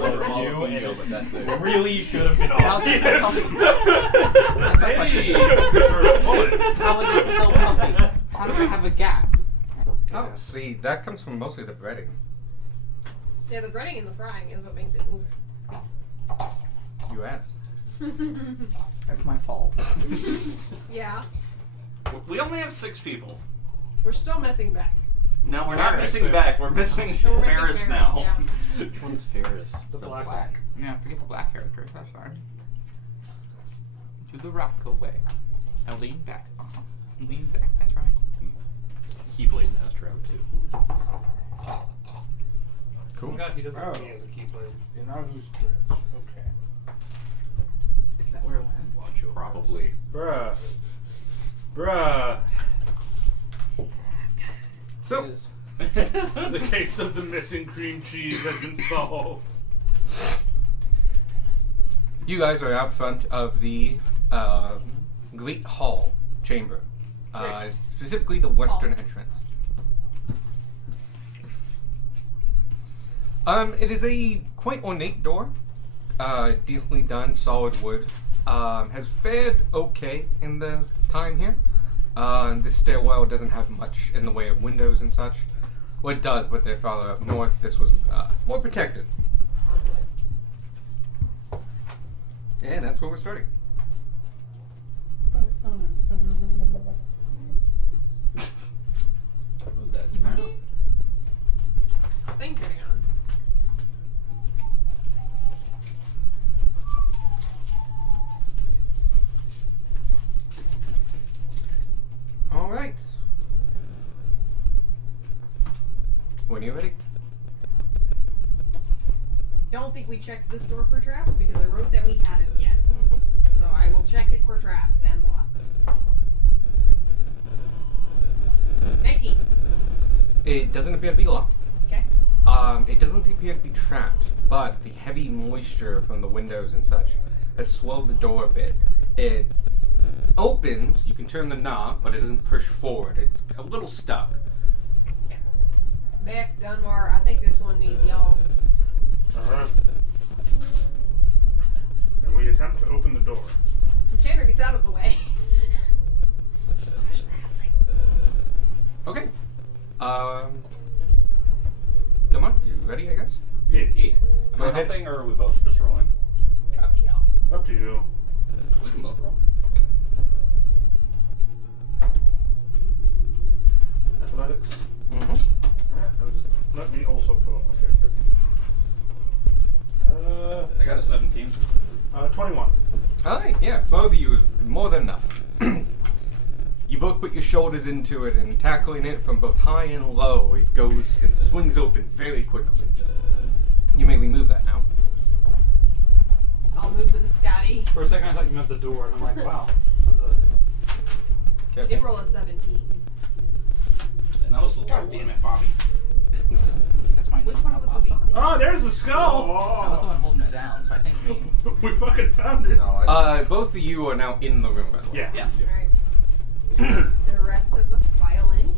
was you, and but that's it. really should have been How's off. it still puffy? That's my question. How is it still puffy? How does it have a gap? Oh, see, that comes from mostly the breading. Yeah, the breading and the frying is what makes it oof. You asked. That's my fault. Yeah. We only have 6 people. We're still missing back. No, we're not Ferris, missing yeah. back. We're missing Oh, we're missing Ferris Ferris, now. yeah. Which one's Ferris? The black one. Yeah, forget the black characters. That's fine. Do the Rockaway. Now lean back. Lean back. That's right. Keyblade Master out too. Oh God, he doesn't have me as a keyblade. Inaru's dress. Okay. Is that where it went? Watch your Probably. Bruh. Bruh. So, It is. The case of the missing cream cheese has been solved. you guys are out front of the Great Hall chamber. Specifically the western entrance. It is a quite ornate door. Decently done, solid wood. Has fared okay in the time here. This stairwell doesn't have much in the way of windows and such. Well, it does, but they're farther up north. This was more protected. And that's where we're starting. What was that sound? It's the thing turning on. All right. When you're ready. Don't think we checked this door for traps because I wrote that we hadn't yet. So I will check it for traps and locks. 19. It doesn't appear to be locked. Okay. It doesn't appear to be trapped, but the heavy moisture from the windows and such has swelled the door a bit. It opens, you can turn the knob, but it doesn't push forward. It's a little stuck. Okay. Beck, Gunmar, I think this one needs y'all. Uh-huh. And we attempt to open the door. Tanner gets out of the way. Okay. Come on, you ready, I guess? Yeah. Go Am I ahead. helping, or are we both just rolling? Up to y'all. Up to you. We can both roll. Athletics. Mm-hmm. Alright, let me also pull up my character. I got a 17. 21. Alright, yeah, both of you is more than enough. You both put your shoulders into it and tackling it from both high and low, it goes and swings open very quickly. You may remove that now. I'll move the biscotti. For a second I thought you meant the door, and I'm like, wow. I did roll a 17. And that was the God damn it, Bobby. That's my Which name, one not was Bobby. the Bobby? Oh, there's the skull! I was the one holding it down, so I think me. We fucking found it. Both of you are now in the room, by the way. Yeah. Yeah. Alright. The rest of us file in.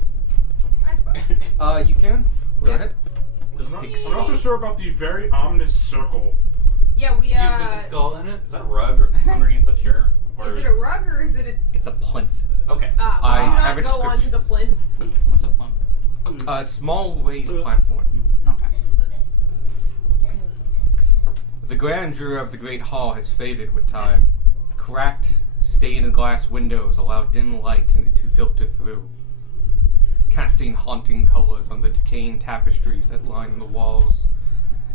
I suppose. You can. Go Yeah. ahead. I'm not so sure about the very ominous circle. Yeah, we You put the skull in it? Is that a rug underneath the chair? Or Is it a rug or is it a... It's a plinth. Okay. I do have not a go onto description. the plinth. What's up, one? A small raised platform. Okay. The grandeur of the great hall has faded with time. Cracked, stained glass windows allow dim light to filter through, casting haunting colors on the decaying tapestries that line the walls.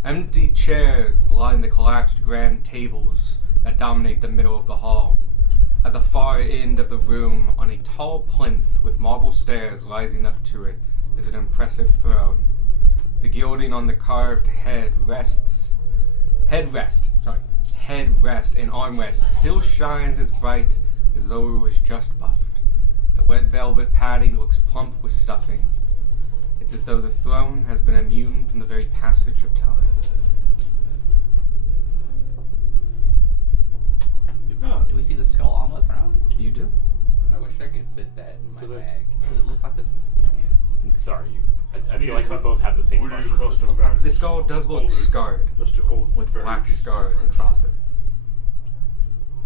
Empty chairs line the collapsed grand tables that dominate the middle of the hall. At the far end of the room, on a tall plinth with marble stairs rising up to it, is an impressive throne. The gilding on the carved headrest and armrest still shines as bright as though it was just buffed. The wet velvet padding looks plump with stuffing. It's as though the throne has been immune from the very passage of time. Do we see the skull on the throne? You do? I wish I could fit that in my Does it- bag. Does it look like this? Sorry, I I feel like we both have the same What are question. your custom values? The skull does look Older, scarred, Just to hold with very black pieces of scars friendship. across it.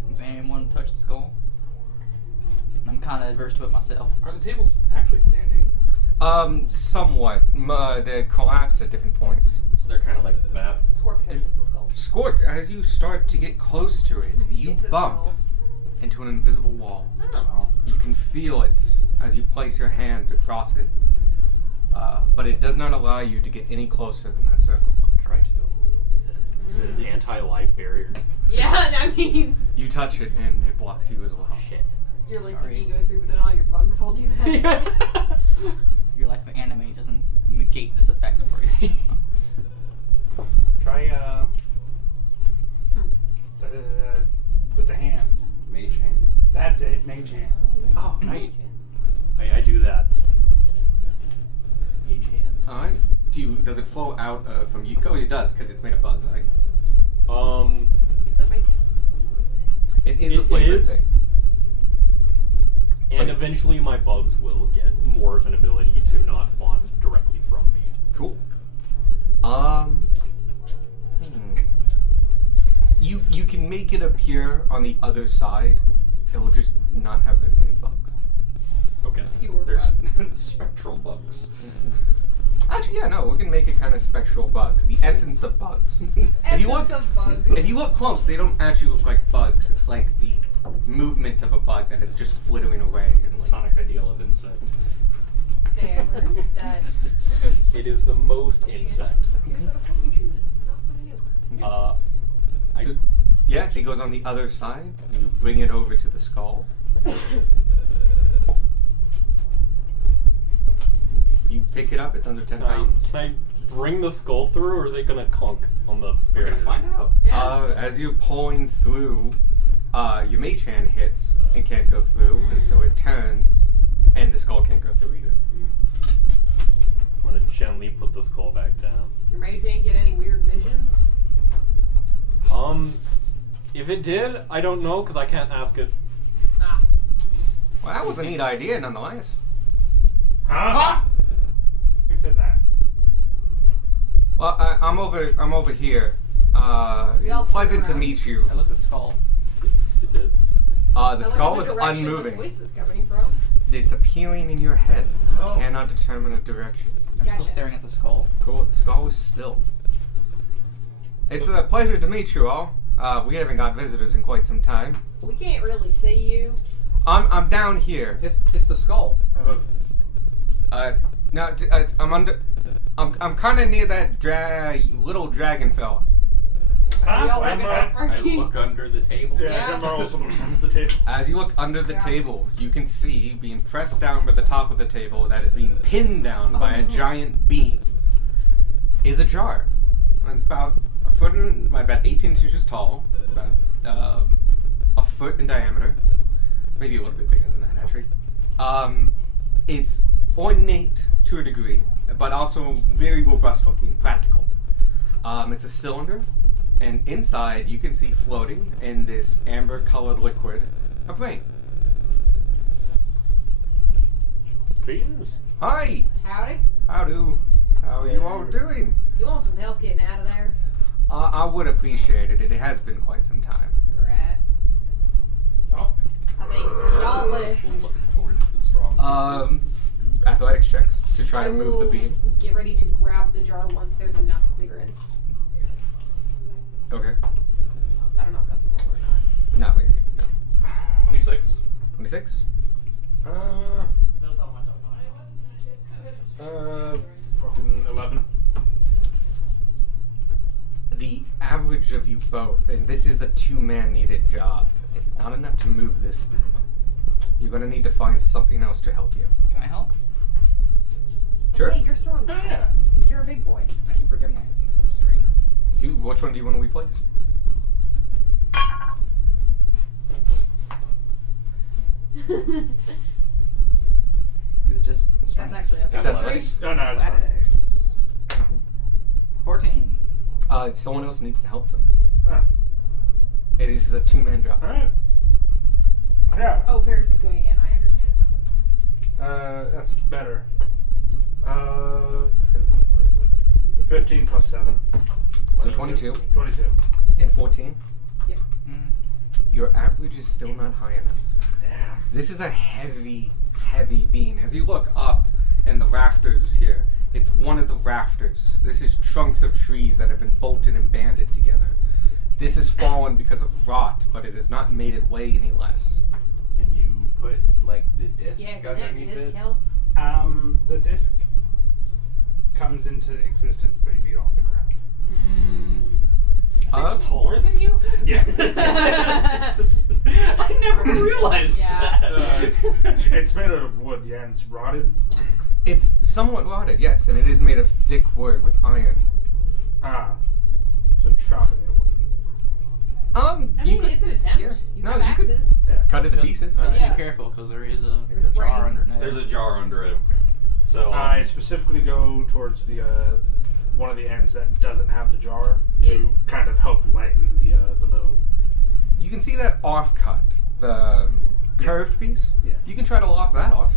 Does anyone touch the skull? I'm kind of adverse to it myself. Are the tables actually standing? Somewhat. They collapse at different points. So they're kind of like that. Scorp touches the skull. Scork, as you start to get close to it, you It's a bump skull. into an invisible wall. Oh. You can feel it as you place your hand across it, but it does not allow you to get any closer than that circle. I'll try to. Is it an anti-life barrier? Yeah, I mean, You touch it and it blocks you as well. Shit. you're like Sorry. the bee goes through, but then all your bugs hold you back. Your life of anime doesn't negate this effect for you. Try with the hand. Mage hand. That's it, mage hand. Oh, right. I do that. Mage hand. Alright. Does it flow out from you? Oh, it does, because it's made of bugs, right? Give that might be a flavor thing. It is a It flavor is. thing. And But- eventually my bugs will get more of an ability to not spawn directly from me. Cool. You can make it appear on the other side. It will just not have as many bugs. Okay. Fewer There's bugs. spectral bugs. Actually, yeah, no, we can make it kind of spectral bugs. The essence of bugs. If you look, Essence of bug. if you look close, they don't actually look like bugs. It's like the movement of a bug that is just flittering away. And like, Tonic ideal of insect. Today I learned that It is the most insect. here's a point you choose, not from you. so, yeah, it goes on the other side. You bring it over to the skull. You pick it up. It's under 10 pounds. Can I bring the skull through, or is it gonna conk on the We're barrier? gonna find out. Yeah. As you're pulling through, your mage hand hits and can't go through, and so it turns, and the skull can't go through either. I'm gonna gently put the skull back down. Your mage didn't get any weird visions? If it did, I don't know, because I can't ask it. Ah. Well, that was a neat idea, nonetheless. Huh? Who said that? Well, I'm over here. We all Pleasant to turn around. meet you. I look at the skull. Is it? The I look skull at is the direction The unmoving. voice is coming from. It's appealing in your head. You Oh. cannot determine a direction. I'm still Gotcha. staring at the skull. Cool. The skull is still. It's a pleasure to meet you all. We haven't got visitors in quite some time. We can't really see you. I'm down here. It's the skull. No, I'm under. I'm kind of near that little dragon fella. Huh? We all I'm, look at I Sparky. look under the table. yeah, Yeah. I'm also on the table. As you look under the Yeah. table, you can see being pressed down by the top of the table that is being pinned down by a no. giant beam is a jar. It's about about 18 inches tall, about a foot in diameter, maybe a little bit bigger than that actually. It's ornate to a degree, but also very robust looking, practical. It's a cylinder, and inside you can see floating in this amber colored liquid a brain. Greetings. Hi! Howdy. How are you all doing? You want some help getting out of there? I would appreciate it. It has been quite some time. Right. Oh. I think y'all live. We'll look towards the strong. Athletics checks to try I to move the will beam. get ready to grab the jar once there's enough clearance. Okay. I don't know if that's a roll or not. Not really. No. 26. 26? Fucking 11. The average of you both, and this is a two-man needed job, is not enough to move this beam. You're gonna need to find something else to help you. Can I help? Sure. Hey, you're strong. Oh, yeah. You're a big boy. I keep forgetting I have strength. Which one do you want to replace? Is it just That's strength? actually okay. It's athletics. Oh, no, it's fine. Athletics. 14. Someone else needs to help them. Huh. Hey, this is a two-man job. Alright. Yeah. Oh, Ferris is going again. I understand. That's better. Where is it? 15 plus 7. So 22 22. and 14. Mm. Your average is still not high enough. Damn. This is a heavy, heavy beam. As you look up in the rafters here, it's one of the rafters. This is trunks of trees that have been bolted and banded together. This has fallen because of rot, but it has not made it weigh any less. Can you put like the disc Yeah, can that underneath disc it? help? The disc comes into existence 3 feet off the ground. It's taller than you? Yes. I never realized Yeah. that. It's made out of wood, yeah, and it's rotted. It's somewhat rotted, yes, and it is made of thick wood with iron. So chopping it wouldn't. I You mean, could it's an attempt. yeah. You No, have you could- axes. Yeah. cut it to Just- pieces. Just Yeah. be careful, because there is a There's a jar brain. under there. There's a jar under it. So I specifically go towards the one of the ends that doesn't have the jar to Yeah. kind of help lighten the load. You can see that off cut, the curved piece. Yeah. You can try to lop that off.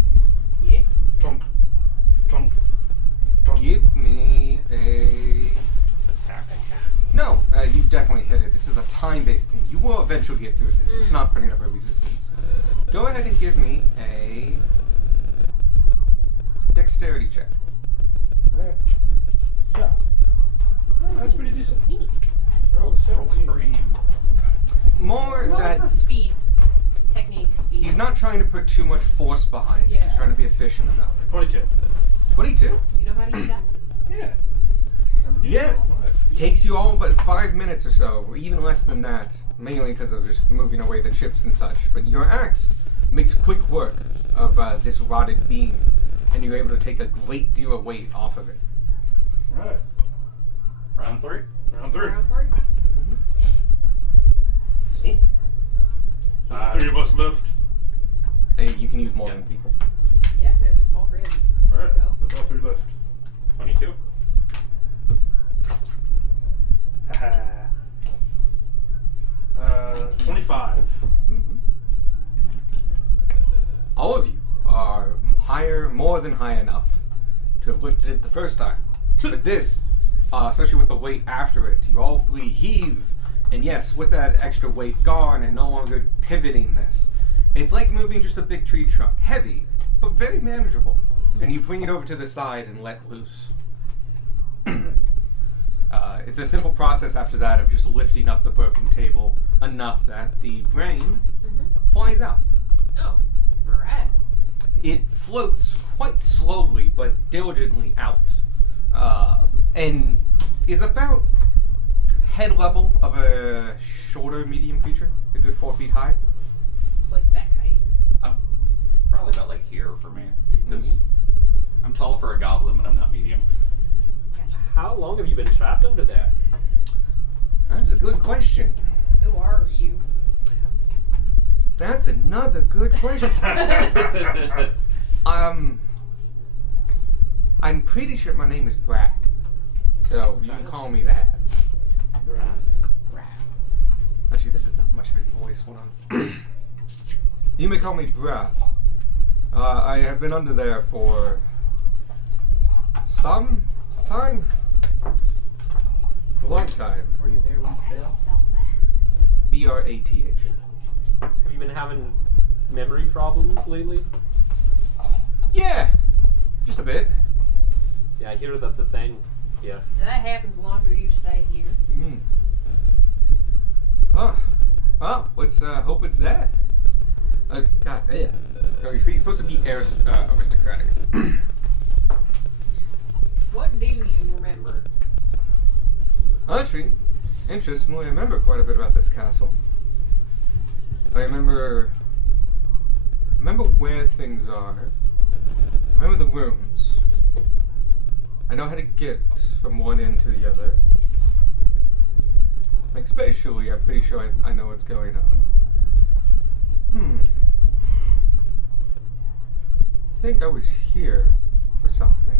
Yeah. Tunk, tunk, tunk. Give me a. attack. No, you definitely hit it. This is a time-based thing. You will eventually get through this. It's not putting up a resistance. Go ahead and give me a dexterity check. Alright. Yeah. Oh, that's pretty decent. Neat. Roll a 17. for aim. More Roll that for speed. Technique speed. he's not trying to put too much force behind it. He's Yeah. trying to be efficient about it. 22. 22 You know how to use axes. Yeah. Yes. takes you all but 5 minutes or so, or even less than that, mainly because of just moving away the chips and such. But your axe makes quick work of this rotted beam, and you're able to take a great deal of weight off of it. Alright. Round 3. Round 3. Round 3. So the 3 of us left. Hey, you can use more Yeah. than people. Yeah, because all 3 of them. Alright. Go. That's all 3 left. 22. Haha. 25. Mhm. All of you are higher, more than high enough to have lifted it the first time. But this, especially with the weight after it, you all 3 heave. And yes, with that extra weight gone and no longer pivoting this, it's like moving just a big tree trunk. Heavy, but very manageable. And you bring it over to the side and let loose. It's a simple process after that of just lifting up the broken table enough that the brain flies out. Oh, alright. It floats quite slowly but diligently out, and is about head level of a shorter medium creature, maybe 4 feet high. It's like that height. Probably about like here for me. Because I'm tall for a goblin, but I'm not medium. How long have you been trapped under there? That's a good question. Who are you? That's another good question. I'm pretty sure my name is Brath, so you can call me that. Actually, this is not much of his voice. Hold on. You may call me Brath. I have been under there for some time. A long time. Were you there when it fell? B-R-A-T-H. Have you been having memory problems lately? Yeah, just a bit. Yeah, I hear that's a thing. Yeah. That happens the longer you stay here. Mm. Huh. Well, let's hope it's that. God, yeah. He's supposed to be aristocratic. What do you remember? Actually, interestingly, I remember quite a bit about this castle. I remember where things are. I remember the rooms. I know how to get from one end to the other. Like spatially, I'm pretty sure I know what's going on. I think I was here for something,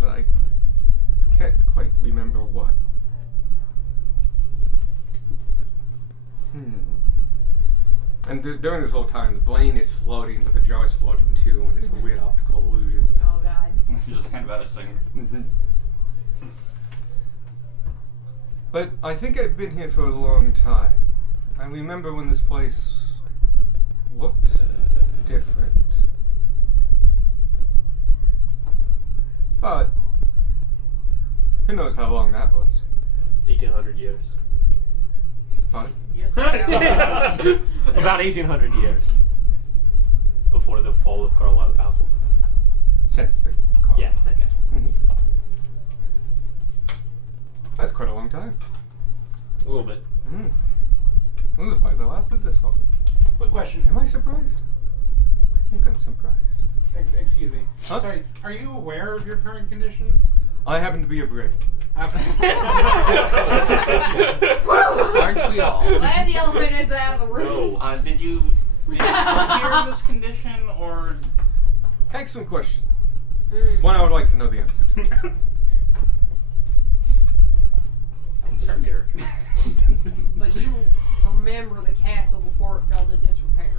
but I can't quite remember what. And during this whole time, the Blaine is floating, but the jar is floating too, and it's a weird optical illusion. Oh god. Just kind of out of sync. Mhm. But I think I've been here for a long time. I remember when this place looked different. But who knows how long that was? 1800 years. But Yes, I know. About 1800 years. Before the fall of Carlisle Castle. since the car. Yeah. Mhm. That's quite a long time. A little bit. Mm. I'm surprised I lasted this long. Quick question. Am I surprised? I think I'm surprised. Excuse me. Huh? Sorry. Are you aware of your current condition? I happen to be a brain. Aren't we all? Glad the elephant is out of the room. No. Did you come here in this condition, or Excellent question. Mm. One I would like to know the answer to. Concerned character. But you remember the castle before it fell to disrepair.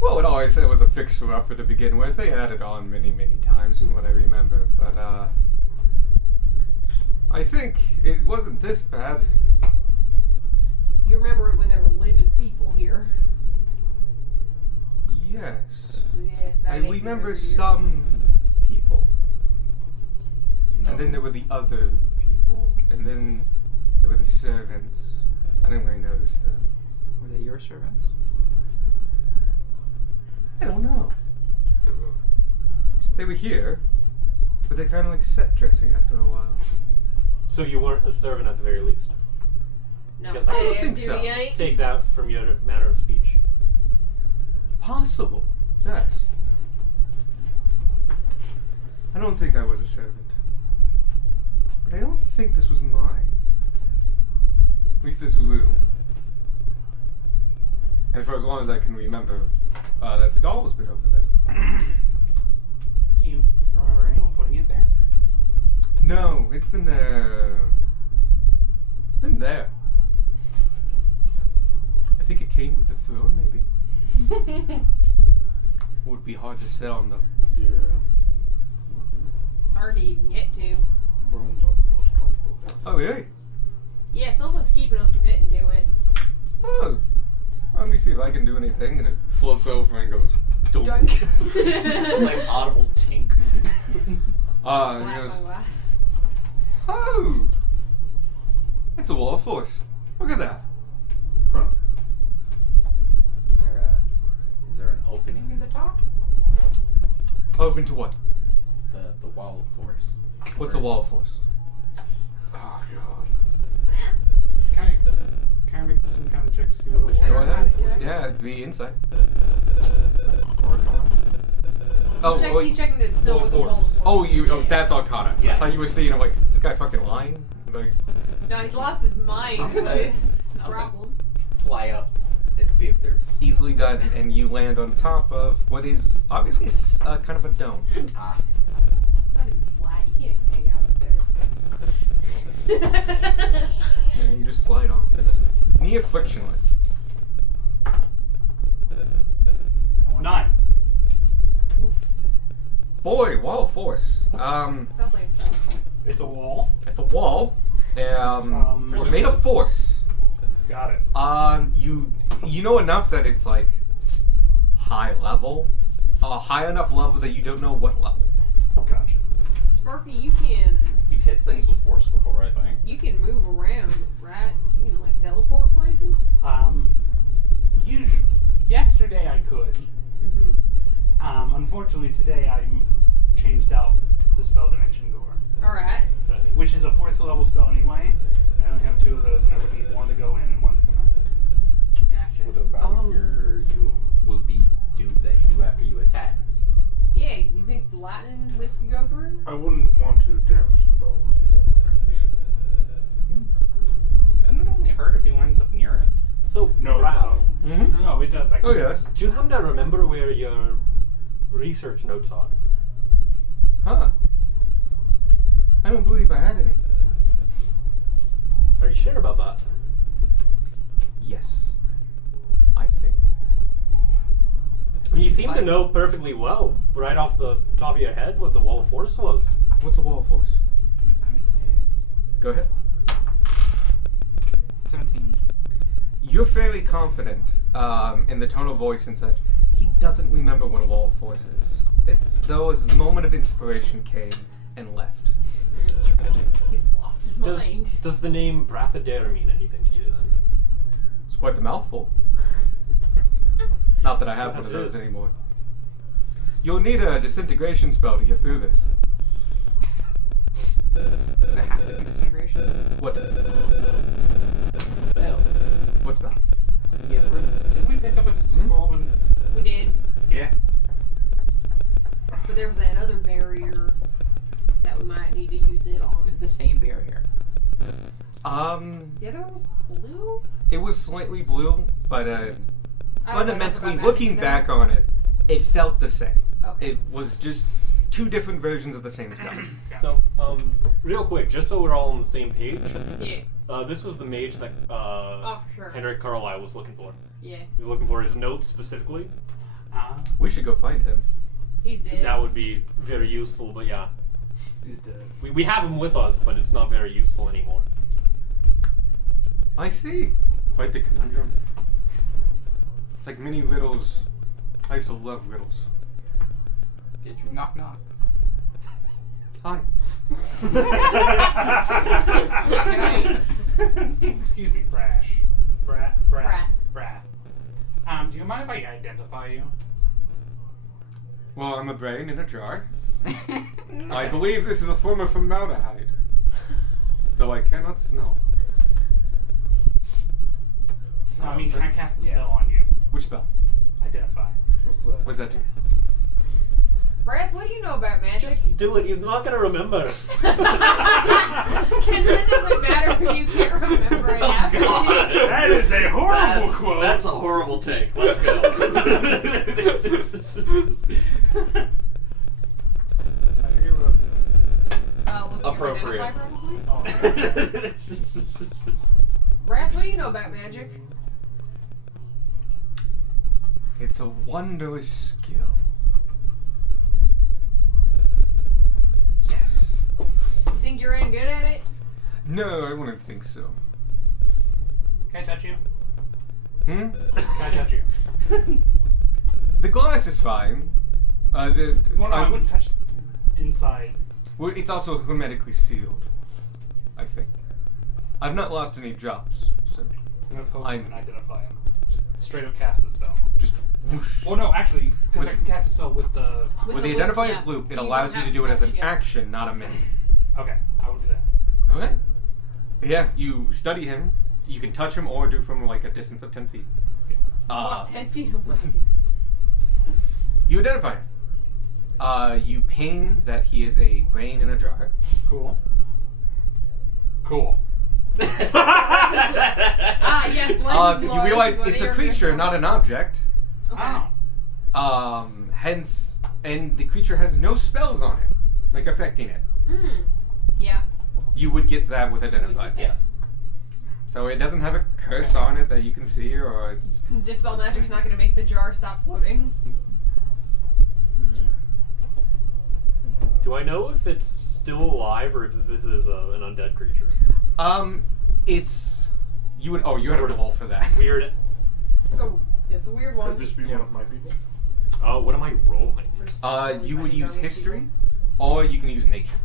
Well, it always said it was a fixer-upper to begin with. They added on many, many times from what I remember. But, I think it wasn't this bad. You remember it when there were living people here. Yes. Yeah, I about remember 800 years. some people. do you know? And then there were the other people. And then there were the servants. I didn't really notice them. Were they your servants? I don't know. They were here, but they kind of like set dressing after a while. So you weren't a servant at the very least. No, Guess I don't damn think duty so. ain't. Take that from your manner of speech. Possible. Yes. I don't think I was a servant. But I don't think this was mine. At least this room. And for as long as I can remember, that skull has been over there. Do you remember anyone putting it there? No, it's been there. It's been there. I think it came with the throne, maybe. Would be hard to sell, though. Yeah. It's hard to even get to. Brooms aren't the most comfortable things. Oh, really? Yeah, someone's keeping us from getting to it. Oh. Let me see if I can do anything. And it floats over and goes. Dunk. Dunk. It's like audible tink. And it Glass goes, on glass. oh! It's a wall of force. Look at that. Huh. Is there an opening in the top? Open to what? The wall of force. What's a wall of force? Oh god. Can I make some kind of check to see what it Go was? ahead. Yeah, it'd be insight. Arcana? Oh, He's, he's checking to know what the wall was. oh, you. Oh, that's Arcana. I Yeah. thought you were seeing. I'm like, is this guy fucking lying? Like, No, he's lost his mind. It's the Okay. problem. Fly up and see if there's. easily done, and you land on top of what is obviously kind of a dome. Ah. It's not even flat. You can't hang out up there. And you just slide off. It's near frictionless. 9. Boy, wall of force. Sounds like a spell. It's a wall. It's a wall. It's made of force. Got it. You know enough that it's like high level, high enough level that you don't know what level. Gotcha. Sparky, you can You've hit things with force before, I think. move around, right? You can like teleport places. Usually, yesterday I could. Mm-hmm. Unfortunately, today I changed out the spell Dimension Door, All right. which is a 4th level spell anyway. I only have 2 of those, and I would need 1 to go in and 1 to come out. Gotcha. What about your whoopee dude that you do after you attack? Yeah, you think the lightning whip can go through? I wouldn't want to damage the bones either. Doesn't it only hurt if he winds up near it? So, No, Raph, Mm-hmm. No, it does. I Oh can- yes. do you happen to remember where your research notes are? Huh. I don't believe I had any. Are you sure about that? Yes. I think. Well, you seem to Like- know perfectly well, right off the top of your head, what the Wall of Force was. What's a wall of force? I'm excited. Go ahead. 17. You're fairly confident in the tone of voice and such. He doesn't remember what a wall of force is. It's though as a moment of inspiration came and left. He's lost his mind. Does the name Brathadere mean anything to you then? It's quite the mouthful. Not that I have one of those anymore. You'll need a disintegration spell to get through this. Does it have to be disintegration? What does? Spell. What spell? Yeah, runes. Did we pick up a scroll and We did, Yeah. but there was that other barrier that we might need to use it on. This is the same barrier. The other one was blue? It was slightly blue, but I don't know enough fundamentally, about looking magic, back no. on it, it felt the same. Okay. It was just two different versions of the same spell. So, real quick, just so we're all on the same page, Yeah. this was the mage that Oh, for sure. Henrik Carlisle was looking for. Yeah. He was looking for his notes specifically. We should go find him. He's dead. That would be very useful, but yeah. he's dead. We have him with us, but it's not very useful anymore. I see. Quite the conundrum. Like many riddles, I used to love riddles. Did you? Knock knock. Hi. Excuse me, Brash. Brath. Brath. Do you mind if I identify you? Well, I'm a brain in a jar. I believe this is a form of formaldehyde. Though I cannot smell. No, I mean, can I cast a Yeah. spell on you? Which spell? Identify. What does that do? Brath, what do you know about magic? Do it, he's not gonna remember. It doesn't matter if you can't remember it after. That is a horrible That's, quote. that's a horrible take. Let's go. I forget what. Look, Appropriate. identify probably? Brath, what do you know about magic? It's a wondrous skill. Yes. You think you're any good at it? No, I wouldn't think so. Can I touch you? Hmm? Can I touch you? The glass is fine. Well, no, I I'm- wouldn't touch inside. Well, it's also hermetically sealed, I think. I've not lost any drops, so I'm gonna poke him I'm- and identify him. Just straight up cast the spell. just whoosh. Well, no, actually, because With- I can cast a spell with the. With the loop, identify yeah. as loop, So it you allows don't you to have do it as an touch, yeah. action, not a minute. Okay, I will do that. Okay. Yeah, you study him. You can touch him or do from like a distance of 10 feet. Walk 10 feet away. You identify him. You ping that he is a brain in a jar. Cool. Cool. Ah, yes, legend You laws realize is what it's a you're creature, here not for. an object. Okay. Oh. Hence, and the creature has no spells on it, like affecting it. Yeah. You would get that with Would identify. get that. So it doesn't have a curse on it that you can see, or it's. Dispel magic's not going to make the jar stop floating. Do I know if it's still alive or if this is an undead creature? It's. You would. Oh, you had a roll for that. Weird. So, it's a weird one. Could this be one of my people? Oh, what am I rolling? You would use history, or you can use nature,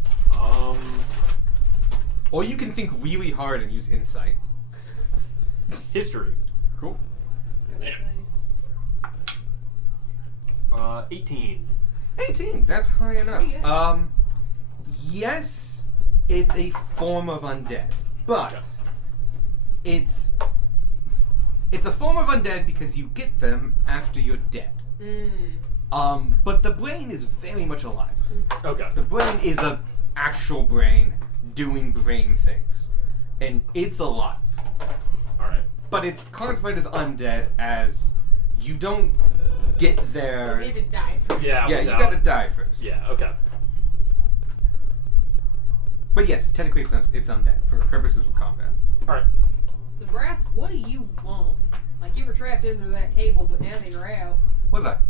or you can think really hard and use insight. History. Cool. 18. 18. That's high enough. Yeah. Yes, it's a form of undead, but Yes. it's a form of undead because you get them after you're dead. But the brain is very much alive. Okay. The brain is a actual brain doing brain things, and it's alive. Alright. But it's classified as undead as you don't get there. They had to die first. Yeah, Yeah, you without- gotta die first. Yeah, okay. But yes, technically it's undead for purposes of combat. Alright. The Brath, what do you want? Like, you were trapped under that table, but now that you're out. What's that?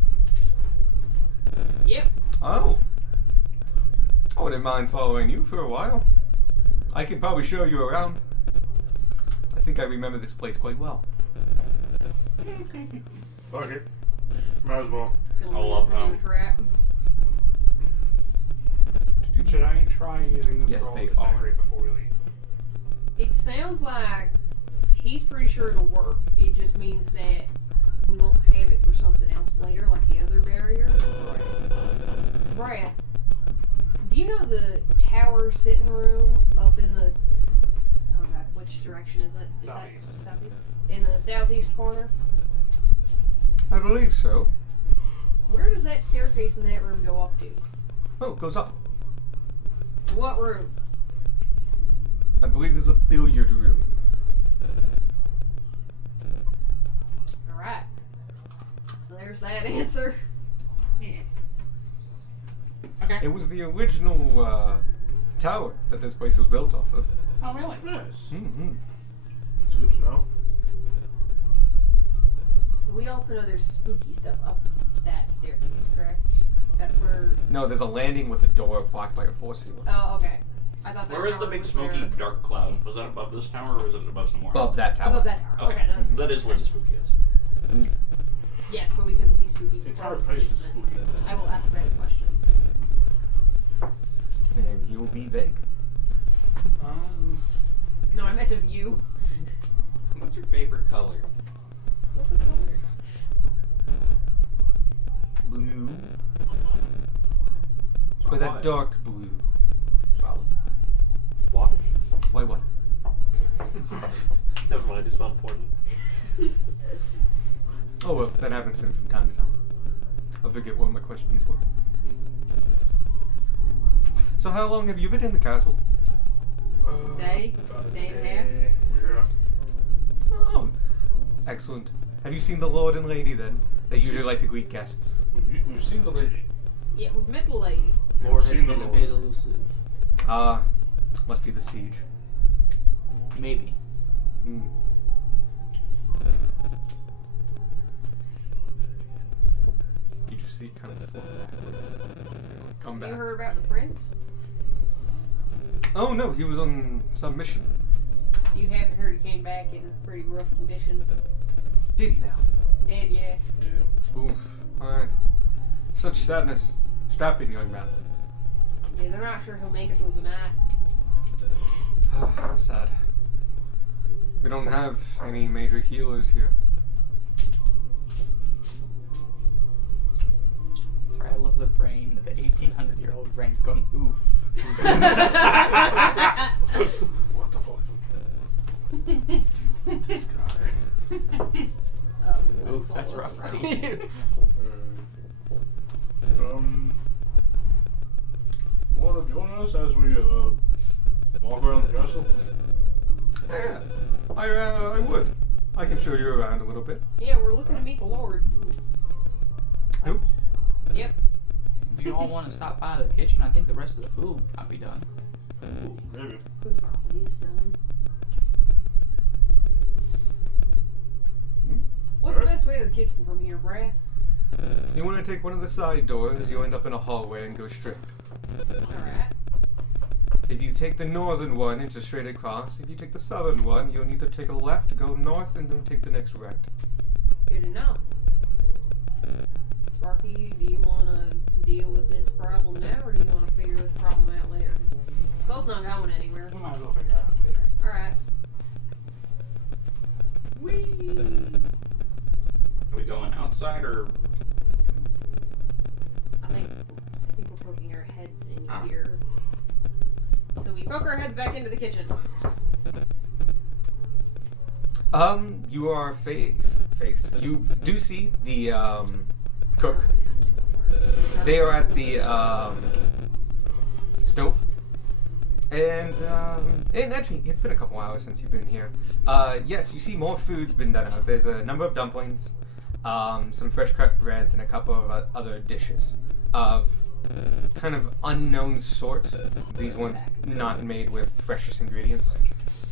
Yep. Oh. I wouldn't mind following you for a while. I can probably show you around. I think I remember this place quite well. Fuck it. Might as well. It's gonna I lead love us into them. a trap. Should I try using this Yes, roll they to disintegrate before we leave? It sounds like he's pretty sure it'll work. It just means that we won't have it for something else later, like the other barrier. Brad, do you know the tower sitting room up in the... Oh god, which direction is it? Is that Southeast. southeast? In the southeast corner? I believe so. Where does that staircase in that room go up to? Oh, it goes up. What room? I believe there's a billiard room. Alright. So there's that answer. Yeah. Okay. It was the original tower that this place was built off of. Oh, really? Nice. Mm-hmm. It's good to know. We also know there's spooky stuff up that staircase, correct? That's where... No, there's a landing with a door blocked by a force field. Oh, okay. I thought that Where is the big smoky dark cloud? Was that above this tower or was it above somewhere Above else? that tower. Above that tower. Okay, that's... That is where the spooky is. Yes, but we couldn't see spooky The from entire the place is basement. spooky. I will ask better questions. And he will be vague. No, I meant of you. What's your favorite color? What's a color? Blue. Or that dark blue. Solid. Why? Why what? Never mind, it's not important. Oh well, that happens to me from time to time. I forget what my questions were. So how long have you been in the castle? Day? Day and a half? Yeah. Oh, excellent. Have you seen the Lord and Lady then? They usually like to greet guests. We've seen the lady. Yeah, we've met the lady. Lord We've has seen the been a Lord. bit elusive. Must be the siege. Maybe. Hmm. You just see it kind of fall backwards. Come Have back. you heard about the prince? Oh no, he was on some mission. You haven't heard he came back in pretty rough condition. Did he now? Dead, yeah. Yeah. Oof. Aye. Such sadness. Strap in, young man. Yeah, they're not sure he'll make it through the night. Sad. We don't have any major healers here. Sorry, I love the brain. The 1800-year-old brain's going oof. What the fuck? This guy. Oof, that's rough, buddy. Want to join us as we walk around the castle? Yeah, I would. I can show you around a little bit. Yeah, we're looking to meet the Lord. Who? Yep. Do you all want to stop by the kitchen? I think the rest of the food might be done. Ooh, maybe. Food probably is done. What's the best way to the kitchen from here, Brad? You want to take one of the side doors, you end up in a hallway and go straight. Alright. If you take the northern one, it's just straight across. If you take the southern one, you'll need to take a left, go north, and then take the next right. Good to know. Sparky, do you want to deal with this problem now, or do you want to figure this problem out later? 'Cause Skull's not going anywhere. We might as well figure it out later. Alright. Are we going outside or? I think we're poking our heads in Ah. here. So we poke our heads back into the kitchen. You are faced. You do see the cook. Everyone has to go first. They are at the stove. And actually, it's been a couple hours since you've been here. Yes, you see more food been done out. There's a number of dumplings, some fresh cut breads, and a couple of other dishes of kind of unknown sort. These ones not made with freshest ingredients,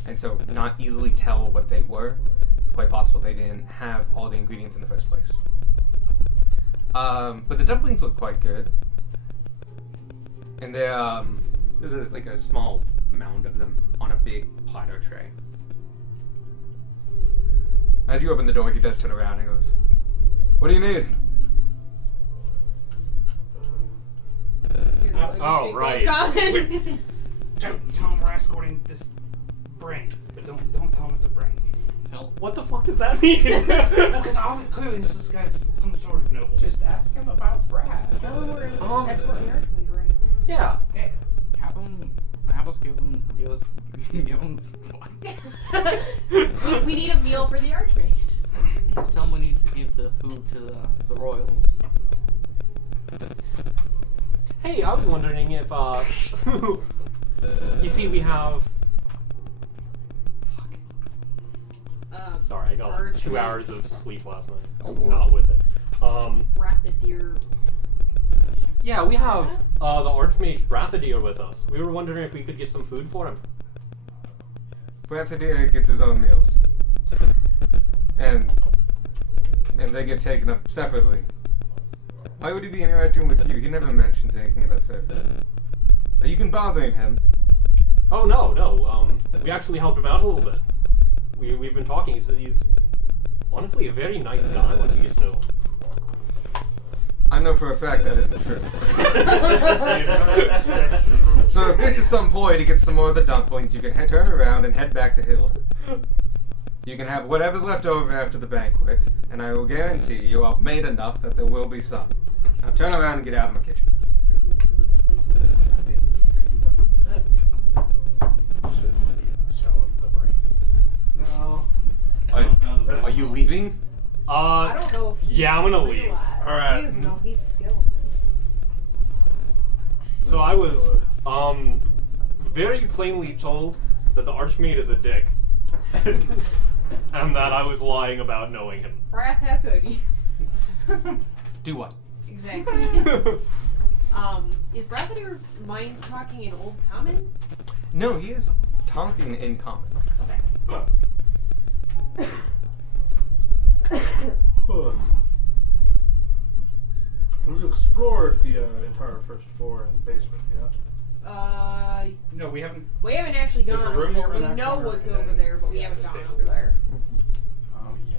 and so not easily tell what they were. It's quite possible they didn't have all the ingredients in the first place. But the dumplings look quite good. And they're, there's like a small mound of them on a big platter tray. As you open the door, he does turn around and goes, "What do you need?" You're going to Oh, say right. something. Tell him we're escorting this brain, but don't tell him it's a brain. Tell. What the fuck does that mean? No, because clearly this guy's some sort of noble. Just ask him about Brad. Tell him we're escorting the Archmage around. Yeah. Yeah. Have us give him. we need a meal for the Archmage. Just tell him we need to give the food to the royals. Hey, I was wondering if, you see, we have. Sorry, I got like Birds 2 and- hours of sleep last night. Oh. Not with it. Rathadir. Yeah, we have the Archmage Rathadir with us. We were wondering if we could get some food for him. Rathadir gets his own meals. And they get taken up separately. Why would he be interacting with you? He never mentions anything about service. Are you been bothering him? Oh, no. We actually helped him out a little bit. We've been talking. He's honestly a very nice guy once you get to know him. I know for a fact that isn't true. That's true. So if this is some ploy to get some more of the dumplings, you can turn around and head back to Hilda. You can have whatever's left over after the banquet, and I will guarantee you I've made enough that there will be some. Now turn around and get out of my kitchen. No. I don't know that Are you leaving? I don't know if he Yeah, I'm gonna leave. realized. Alright. He doesn't know he's a skeleton. So I was, very plainly told that the Archmage is a dick. And that I was lying about knowing him. Wrath, how could you? Do what? Exactly. Is Rathadir mind talking in Old Common? No, he is talking in common. Okay. We've explored the entire first floor and basement, yeah? No, we haven't. We haven't actually There's gone a room over there. over We that know corner, what's and then- over there, but we yeah, haven't the gone stables. over there. Oh yeah.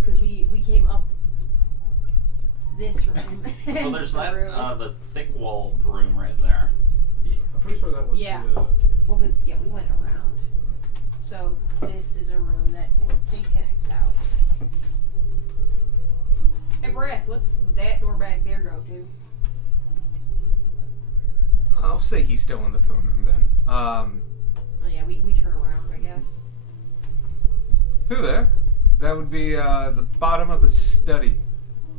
Because we came up this room. Well, there's the that room. the thick-walled room right there. I'm pretty sure that was Yeah. the... Well, because, yeah, we went around. So this is a room that I think connects out. Hey, Breath, what's that door back there go to? I'll say he's still in the throne room then. Oh, yeah, we turn around, I guess. Through there, that would be the bottom of the study,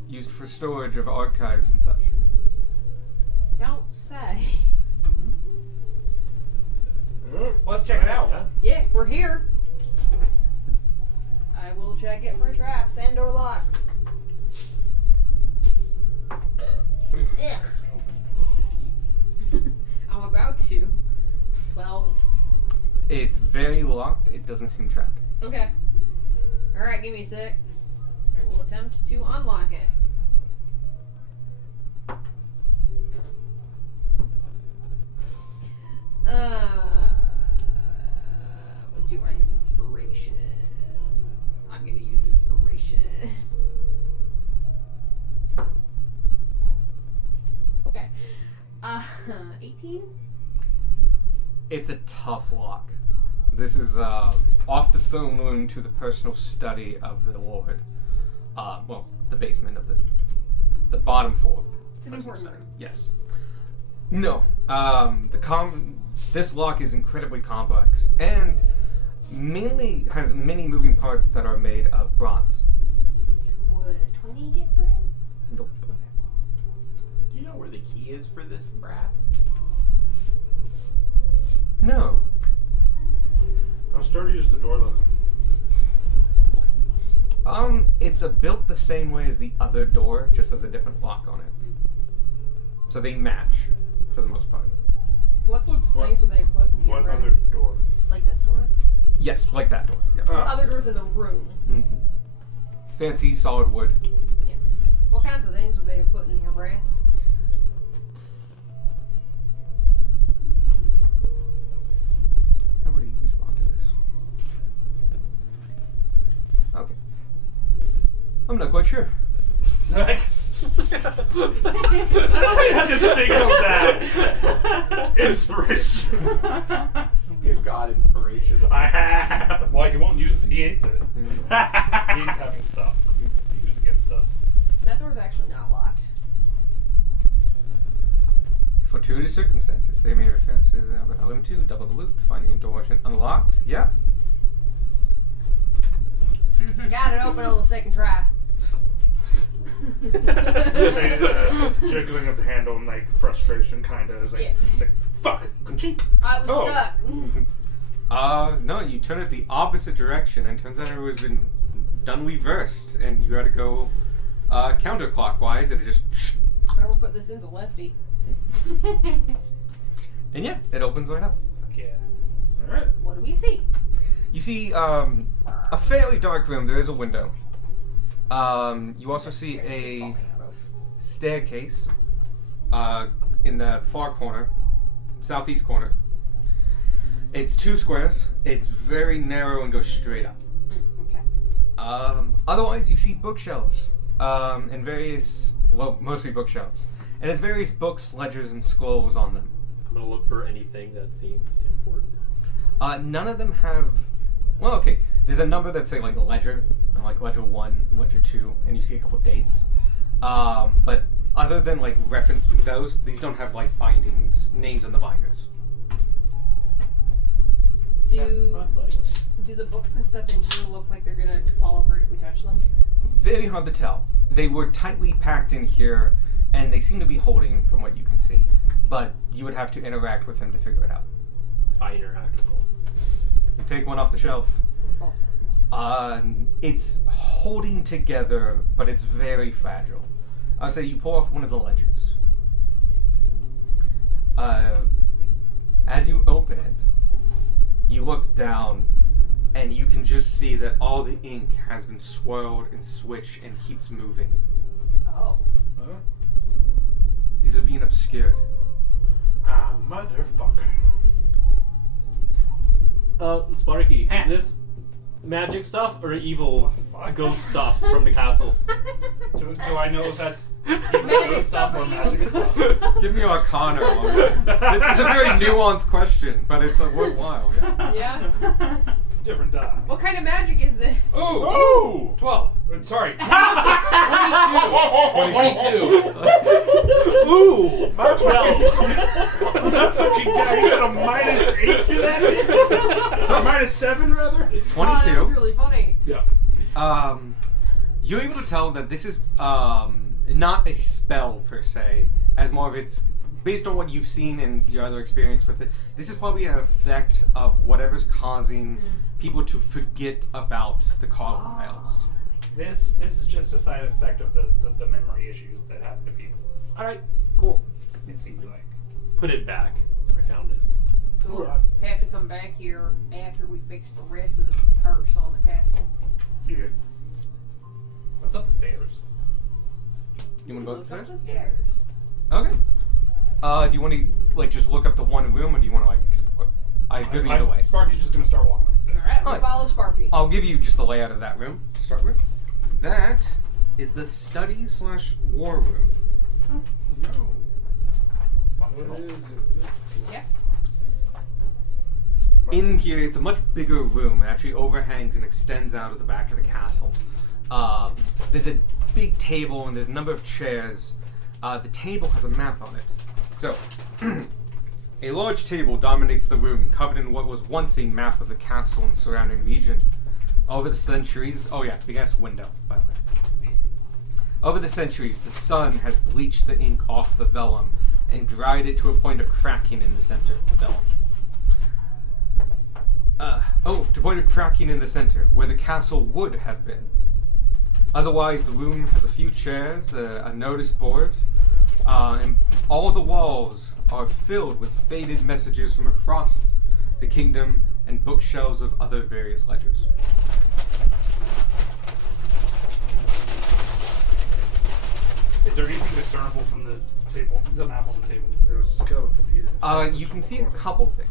used for storage of archives and such. Don't say. Let's check it out. Yeah. Yeah, we're here. I will check it for traps and or locks. Ugh. I'm about to. 12. It's very locked. It doesn't seem trapped. Okay. Alright, give me a sec. I will attempt to unlock it. What do I have? Inspiration. I'm gonna use inspiration. Okay. 18? It's a tough lock. This is off the throne room to the personal study of the Lord. Well, the basement of the bottom floor. It's an important room. Yes. No. This lock is incredibly complex and mainly has many moving parts that are made of bronze. Would a 20 get through? Nope. Do you know where the key is for this, Brad? No. How sturdy is the door looking? It's built the same way as the other door, just has a different lock on it. So they match for the most part. What sorts of What- things would they put in here? What Brad? other door? Like this door? Yes, like that door. Yeah. The other doors in the room. Mhm. Fancy solid wood. Yeah. What kinds of things would they have put in your breath? How would he respond to this? Okay. I'm not quite sure. Like, I had to think of that. Inspiration. Give God inspiration. I have. Well, he won't use it. He hates it. He hates having stuff used against us. That door's actually not locked. Fortuitous circumstances. They may refer to Albert Element 2, double the loot, finding a door unlocked. Yeah. Got it open on the second try. Just say the jiggling of the handle and like frustration, kind of is like, Yeah. it's like fuck, chink. I was Oh. stuck. No, you turn it the opposite direction, and turns out it was been done reversed, and you had to go counterclockwise, and it just. I will put this into lefty. And yeah, it opens right up. Fuck yeah. All right. What do we see? You see a fairly dark room. There is a window. You also see Where is this a falling out of? staircase in the far corner, southeast corner. It's 2 squares. It's very narrow and goes straight up. Okay. Otherwise, you see bookshelves and various, well, mostly bookshelves. And there's various books, ledgers, and scrolls on them. I'm gonna look for anything that seems important. None of them have. Well, okay. There's a number that say like a ledger, and like ledger 1, and ledger 2, and you see a couple dates. But other than like reference to those, these don't have like bindings, names on the binders. Do the books and stuff in here look like they're gonna fall apart if we touch them? Very hard to tell. They were tightly packed in here, and they seem to be holding from what you can see. But you would have to interact with them to figure it out. I interact with one. You take one off the shelf. It falls apart. It's holding together, but it's very fragile. I'll say you pull off one of the ledgers. As you open it, you look down, and you can just see that all the ink has been swirled and switched and keeps moving. Oh. These are being obscured. Ah, motherfucker. Sparky, is this magic stuff or evil ghost stuff from the castle? Do I know if that's Magic stuff or or magic evil stuff? Give me Arcana on it. It's a very nuanced question, but it's worthwhile. Yeah. Yeah. Different die. What kind of magic is this? Ooh! 12. Sorry. 22. 22. Ooh! 12. That fucking guy, you got a -8 to that? So -7 rather? 22. Oh, that's really funny. Yeah. You're able to tell that this is not a spell per se, as more of it's based on what you've seen and your other experience with it. This is probably an effect of whatever's causing people to forget about the Carlisles. This is just a side effect of the memory issues that happen to people. Alright, cool. It seems like. Put it back. I found it. We'll have to come back here after we fix the rest of the curse on the castle. Yeah. What's up the stairs? You want to go Look up upstairs? the stairs. Okay. Do you want to like just look up the one room, or do you want to like explore? Good either way. Sparky's just gonna start walking upstairs. Alright, we Alright. follow Sparky. I'll give you just the layout of that room to start with. That is the study/war room. Yo. Functional. Yeah. In here, it's a much bigger room. It actually overhangs and extends out of the back of the castle. There's a big table and there's a number of chairs. The table has a map on it. So, a large table dominates the room, covered in what was once a map of the castle and surrounding region. Over the centuries, oh yeah, big ass window, by the way. Over the centuries, the sun has bleached the ink off the vellum and dried it to a point of cracking in the center of the vellum. To a point of cracking in the center, where the castle would have been. Otherwise, the room has a few chairs, a notice board, and all the walls are filled with faded messages from across the kingdom and bookshelves of other various ledgers. Is there anything discernible from the table, the map on the table? There was a skeleton eating a sandwich You can on see the a corner. couple things.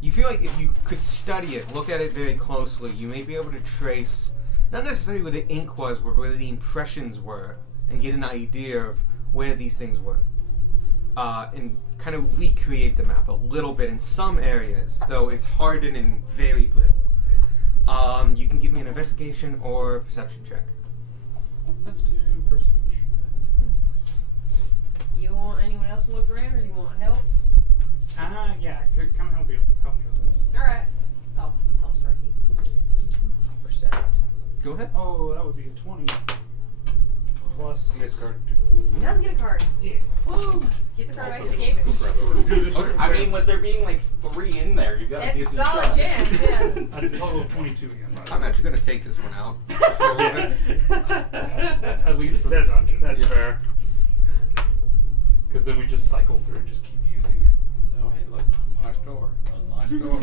You feel like if you could study it, look at it very closely, you may be able to trace, not necessarily where the ink was, but where the impressions were, and get an idea of where these things were. And kind of recreate the map a little bit in some areas, though it's hardened in very little. You can give me an investigation or perception check. Let's do perception. You want anyone else to look around, or you want help? Yeah, come help me with this. All right. I'll help Starkey. Percent. Go ahead. Oh, that would be a 20. Plus. He gets card. He does get a card. Yeah. Woo! Get the card I Also, just gave him. Due to I mean, circumstance. with there being like 3 in there, you got That's a a decent solid shot. chance, yeah. That's a total of 22 again, by the I'm way. actually going to take this one out. Just for a little bit. At least for the dungeon. That's fair. Because then we just cycle through and just keep using it. Oh, hey, look, unlocked door. Unlocked door.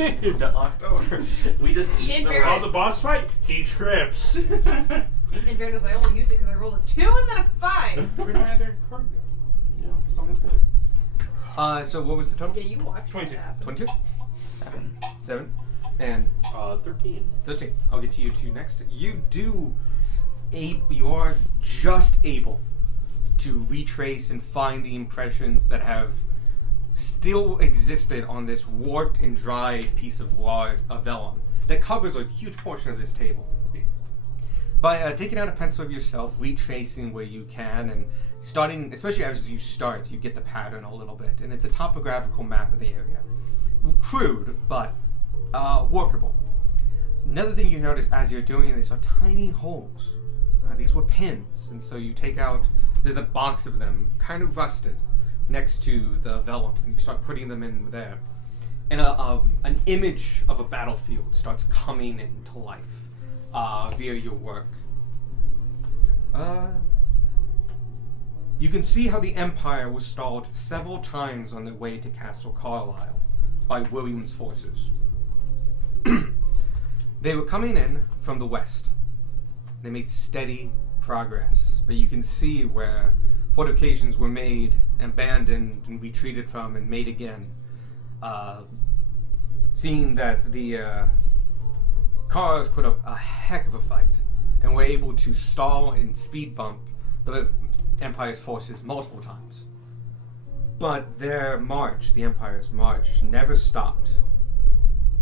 Unlocked door. We just eat In the fairness- Oh, the boss fight? He trips. In fairness, I only used it because I rolled a 2 and then a 5. Where'd my other card go? Yeah. It's on the floor. So what was the total? Yeah, you watched 22. that happen. 22? 7. And 13. 13. I'll get to you two next. You are just able to retrace and find the impressions that have still existed on this warped and dried piece of vellum that covers a huge portion of this table. By taking out a pencil of yourself, retracing where you can, and starting, especially as you start, you get the pattern a little bit, and it's a topographical map of the area. Crude, but workable. Another thing you notice as you're doing it, these are tiny holes. These were pins, and so you take out, there's a box of them, kind of rusted, next to the vellum, and you start putting them in there. And an image of a battlefield starts coming into life via your work. You can see how the Empire was stalled several times on their way to Castle Carlisle by William's forces. They were coming in from the west. They made steady progress, but you can see where fortifications were made, abandoned, and retreated from, and made again. Seeing that the cars put up a heck of a fight, and were able to stall and speed bump the Empire's forces multiple times. But their march, the Empire's march, never stopped,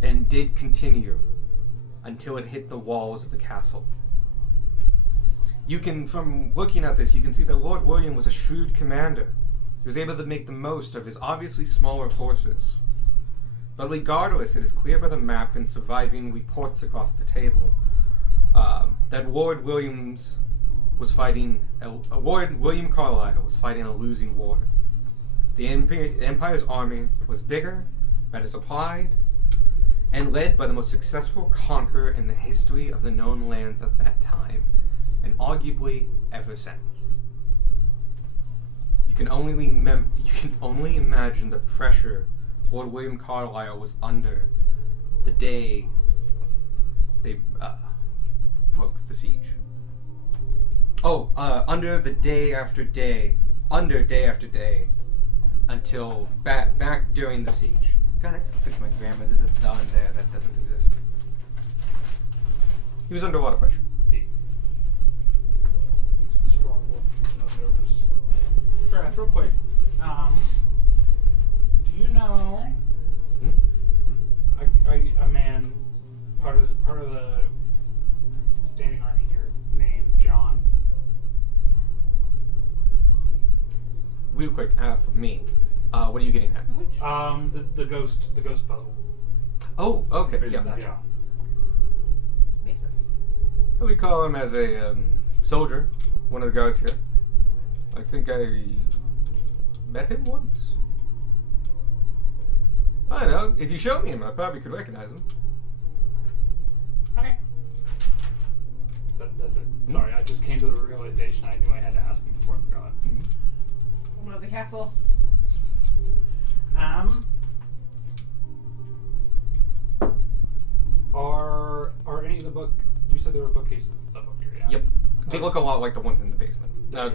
and did continue until it hit the walls of the castle. You can, from looking at this, you can see that Lord William was a shrewd commander. He was able to make the most of his obviously smaller forces. But regardless, it is clear by the map and surviving reports across the table that Lord William Carlisle was fighting a losing war. The Empire's army was bigger, better supplied, and led by the most successful conqueror in the history of the known lands at that time, and arguably ever since. You can only imagine the pressure Lord William Carlisle was under the day they broke the siege. Under day after day, until back during the siege. God, I gotta fix my grammar. There's a done there that doesn't exist. He was under a lot of pressure. It's a strong one. He's not nervous. Wrath, real quick. Do you know a man, part of the standing army here, named John? Real quick, for me, what are you getting at? The ghost puzzle. Oh, okay. Basically, Yeah. That John. Basement. We call him as a soldier, one of the guards here. I think I met him once. I don't know. If you showed me him, I probably could recognize him. Okay. That's it. Sorry, I just came to the realization I knew I had to ask him before I forgot. One of the castle. Are any of the book? You said there were bookcases and stuff up here, yeah? Yep. They look a lot like the ones in the basement. Not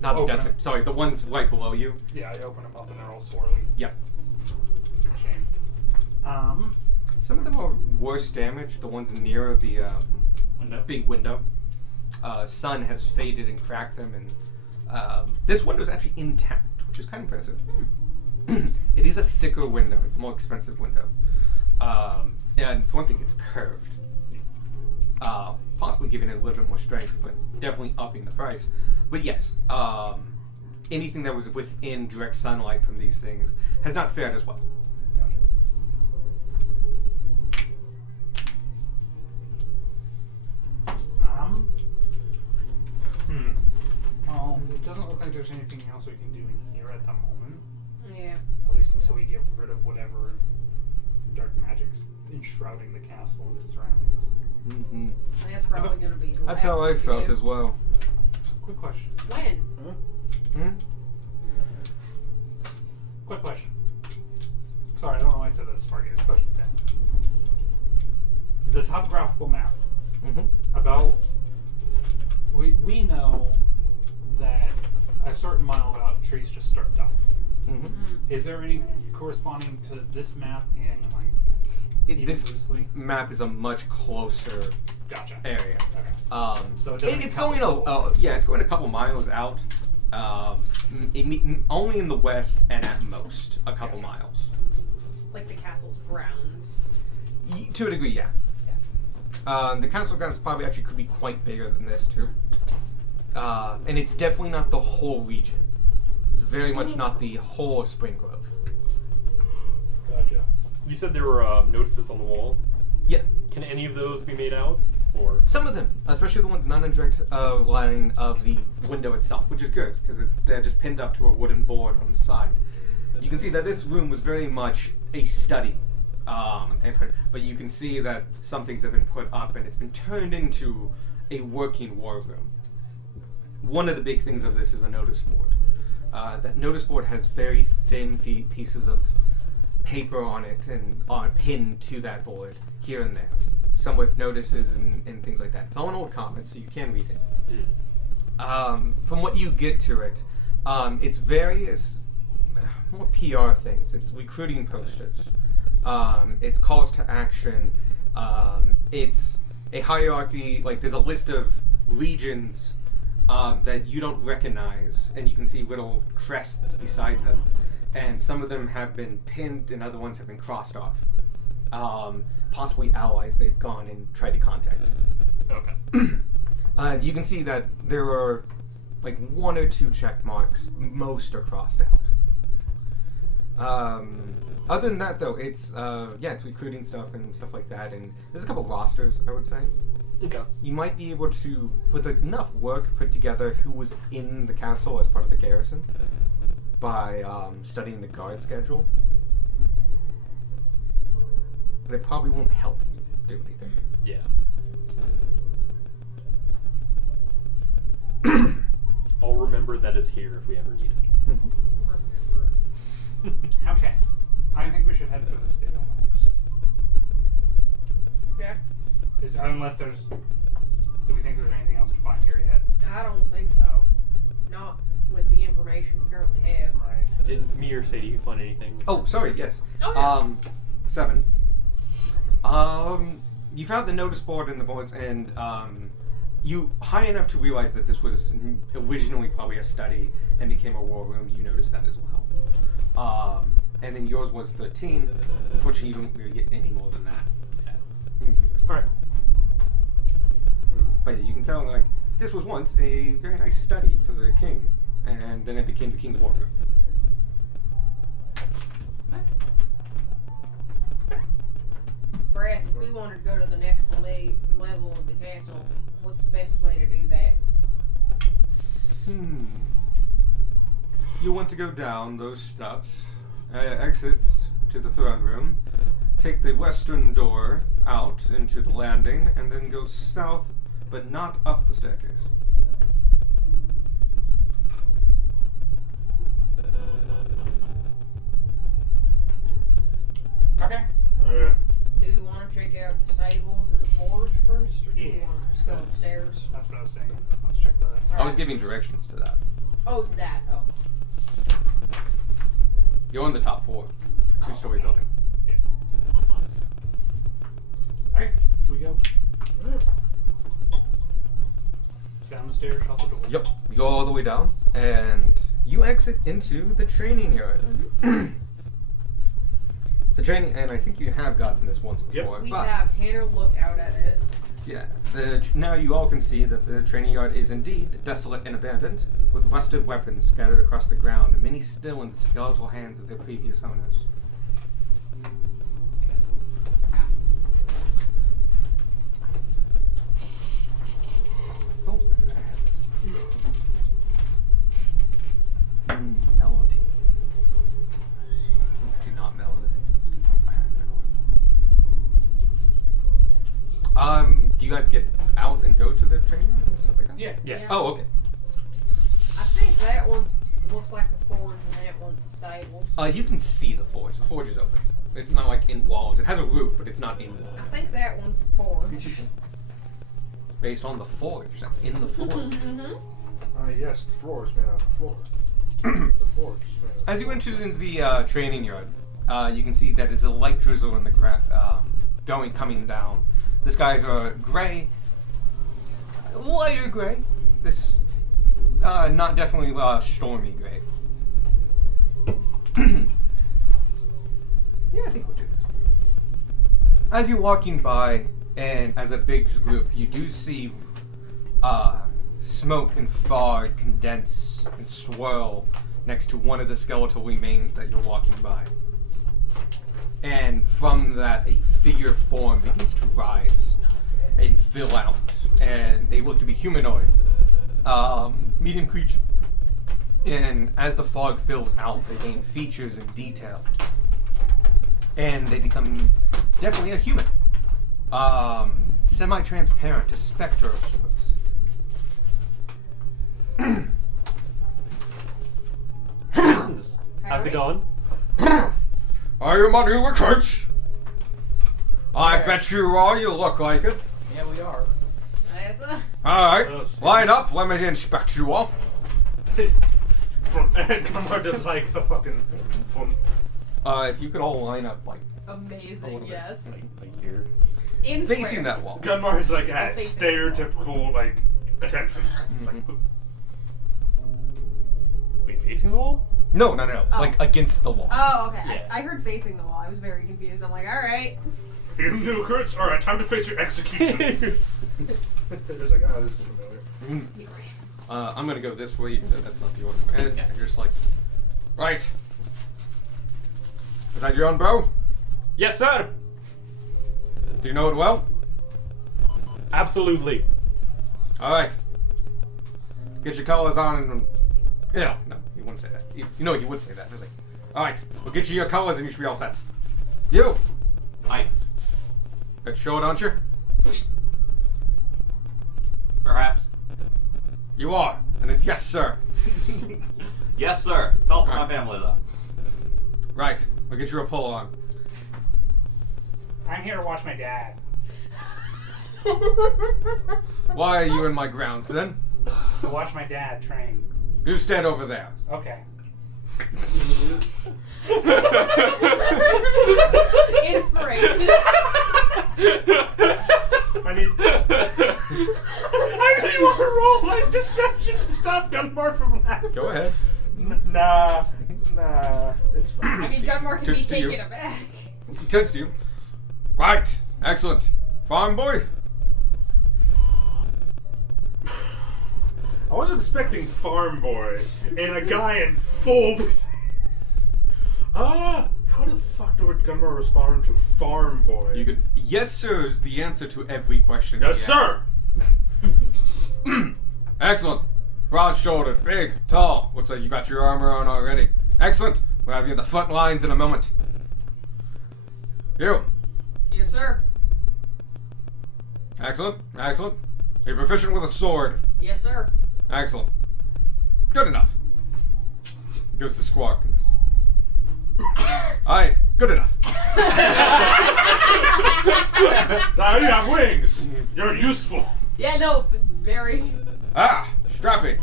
the Open dungeon. it. Sorry, the ones right below you. Yeah, I open them up and they're all swirly. Yep. Shame. Some of them are worse damaged. The ones near the Window. big window. Sun has faded and cracked them, and this window is actually intact, which is kind of impressive. It is a thicker window. It's a more expensive window. And for one thing, it's curved. Possibly giving it a little bit more strength, but definitely upping the price. But yes, anything that was within direct sunlight from these things has not fared as well. Gotcha. Well, it doesn't look like there's anything else we can do in here at the moment. Yeah. At least until we get rid of whatever dark magic's enshrouding the castle and its surroundings. Mm-hmm. That's probably going to be the That's last how I thing we felt do. as well. Quick question. When? Hmm? Quick question. Sorry, I don't know why I said that as far as questions down. The topographical map Mm-hmm. about we know that a certain mile out trees just start dying. Mm-hmm. Is there any corresponding to this map in like even This loosely? map is a much closer Gotcha. area. Okay. So it doesn't It's count going it's going a couple miles out. Only in the west, and at most a couple miles. Like the castle's grounds. To a degree, yeah. The castle grounds probably actually could be quite bigger than this too. And it's definitely not the whole region. It's very much not the whole of Spring Grove. Gotcha. You said there were notices on the wall. Yeah. Can any of those be made out? Or Some of them, especially the ones not in direct line of the window itself, which is good because they're just pinned up to a wooden board on the side. You can see that this room was very much a study, but you can see that some things have been put up and it's been turned into a working war room. One of the big things of this is a notice board. That notice board has very thin pieces of paper on it and pinned to that board here and there. Some with notices and things like that. It's all in old comments, so you can read it. From what you get to it, it's various more PR things. It's recruiting posters. It's calls to action. It's a hierarchy. Like there's a list of regions that you don't recognize, and you can see little crests beside them. And some of them have been pinned, and other ones have been crossed off. Possibly allies they've gone and tried to contact. okay. You can see that there are like 1 or 2 check marks. Most are crossed out. Other than that, though, it's it's recruiting stuff and stuff like that. And there's a couple rosters, I would say. Okay. You might be able to, with enough work, put together who was in the castle as part of the garrison by studying the guard schedule. But it probably won't help you do anything. Yeah. I'll remember that it's here if we ever need it. Okay. I think we should head for the stable next. Yeah. Unless there's. Do we think there's anything else to find here yet? I don't think so. Not with the information we currently have. Right. Did me or Sadie you find anything? Oh, sorry, yes. Oh, yeah. 7. You found the notice board in the boards, and you high enough to realize that this was originally probably a study and became a war room. You noticed that as well. And then yours was 13. Unfortunately, you don't really get any more than that. All right. But you can tell, like, this was once a very nice study for the king, and then it became the king's war room. Brad, if we wanted to go to the next level of the castle, what's the best way to do that? You want to go down those steps, exits to the throne room, take the western door out into the landing, and then go south, but not up the staircase. Okay. Do we want to check out the stables and the forge first, or do you Yeah. want to just go upstairs? That's what I was saying. Let's check the. I was giving directions to that. Oh, to that. Oh. You're on the top floor. It's a 2-story building. Yeah. Alright, we go. Down the stairs, out the door. Yep. You go all the way down, and you exit into the training yard. The training, and I think you have gotten this once Yep. before. We but have Tanner look out at it. yeah, now you all can see that the training yard is indeed desolate and abandoned, with rusted weapons scattered across the ground, and many still in the skeletal hands of their previous owners. Oh, I forgot I had this. Melody. Do not mellow this thing's been steeping for half an hour. Do you guys get out and go to the training yard and stuff like that? Yeah. Yeah. Oh, okay. I think that one looks like the forge, and that one's the stables. You can see the forge. The forge is open. It's not like in walls. It has a roof, but it's not in walls. I think that one's the forge. Based on the forge that's in the forge. Mm-hmm. Yes, the floor is made out of floor. The forge is made out of As you enter the training yard, you can see that there's a light drizzle in the coming down. The skies are gray, lighter gray. This not definitely stormy gray. Yeah, I think we'll do this. As you're walking by, and as a big group, you do see smoke and fog condense and swirl next to one of the skeletal remains that you're walking by. And from that, a figure form begins to rise and fill out, and they look to be humanoid, medium creature. And as the fog fills out, they gain features and detail, and they become definitely a human. Semi-transparent, a spectre of sorts. How's it going? Are you my new recruits? I Yeah. bet you are. You look like it. Yeah, we are. That's us. All right, Yes. line up. Let me inspect you all. From Gunmar does like a fucking from If you could all line up like Amazing, little bit. yes. Like here. In facing squares. that wall. Gunmar is like at face stereotypical like attention. Like, Wait, facing the wall? No, no, no. Oh. Like against the wall. Oh, okay. Yeah. I heard facing the wall. I was very confused. I'm like, all right. you new recruits? Alright, time to face your execution. It's like, oh, this is familiar. Mm. I'm gonna go this way. That's not the order. And you're just like, right. Is that your own bow? Yes, sir. Do you know it well? Absolutely. All right. Get your colors on and. Yeah, no, you wouldn't say that. You know, you would say that. It's like, all right, we'll get you your colors and you should be all set. You. Hi. Got show, don't you? Perhaps. You are, and it's yes, sir. Yes, sir. Tell for my Alright. family, though. Right, we'll get you a pull on. I'm here to watch my dad. Why are you in my grounds then? To watch my dad train. You stand over there. Okay. Inspiration. I need. I really want to roll like deception to stop Gunmar from laughing. Go ahead. Nah, it's I fine. mean, Gunmar can be Toots to you. taken aback. He turns to you. Right, excellent. Farm boy. I was expecting farm boy and a guy in full. How the fuck do Gunmar respond to farm boy? You could. Yes, sir is the answer to every question. he Yes, sir. asks. Excellent. Broad-shouldered, big, tall. Looks like you got your armor on already. Excellent. We'll have you in the front lines in a moment. You. Yes, sir. Excellent. Excellent. Are you proficient with a sword? Yes, sir. Excellent. Good enough. He goes to Squawk and just. Aye, good enough. Now you have wings. You're useful. Yeah, no, very. Ah, strappy.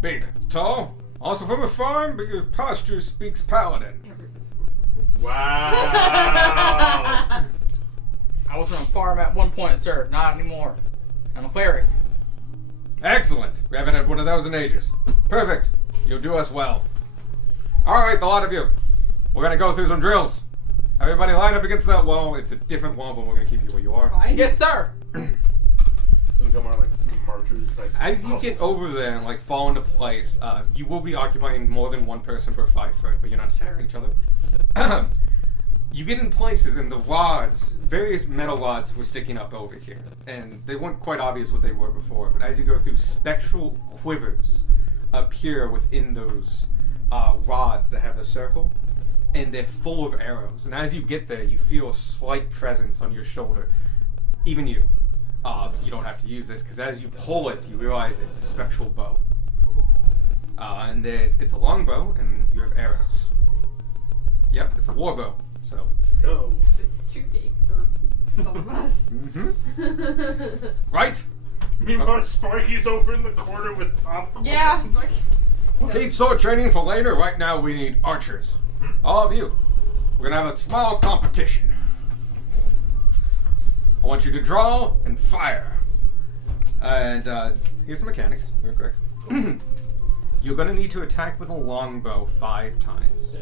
Big, tall, also from a farm, but your posture speaks paladin. Wow. I was from a farm at one point, sir. Not anymore. I'm a cleric. Excellent. We haven't had one of those in ages. Perfect. You'll do us well. Alright, the lot of you. We're gonna go through some drills. Everybody line up against that wall. It's a different wall, but we're gonna keep you where you are. Fine. Yes, sir. Look at more like marchers. Like As you get over there and like fall into place, you will be occupying more than one person per 5 foot, but you're not attacking each other. You get in places and the rods, various metal rods were sticking up over here. And they weren't quite obvious what they were before, but as you go through, spectral quivers appear within those rods that have the circle. And they're full of arrows. And as you get there, you feel a slight presence on your shoulder. Even you. You don't have to use this, because as you pull it, you realize it's a spectral bow. And it's a long bow, and you have arrows. Yep, it's a war bow. So. Go. So it's too big for some of us. Mm-hmm. Right. Meanwhile, Sparky's over in the corner with popcorn. Yeah. It's like, Okay, sword training for later. Right now, we need archers. All of you. We're gonna have a small competition. I want you to draw and fire. And here's the mechanics, real quick. You're gonna need to attack with a longbow 5 times.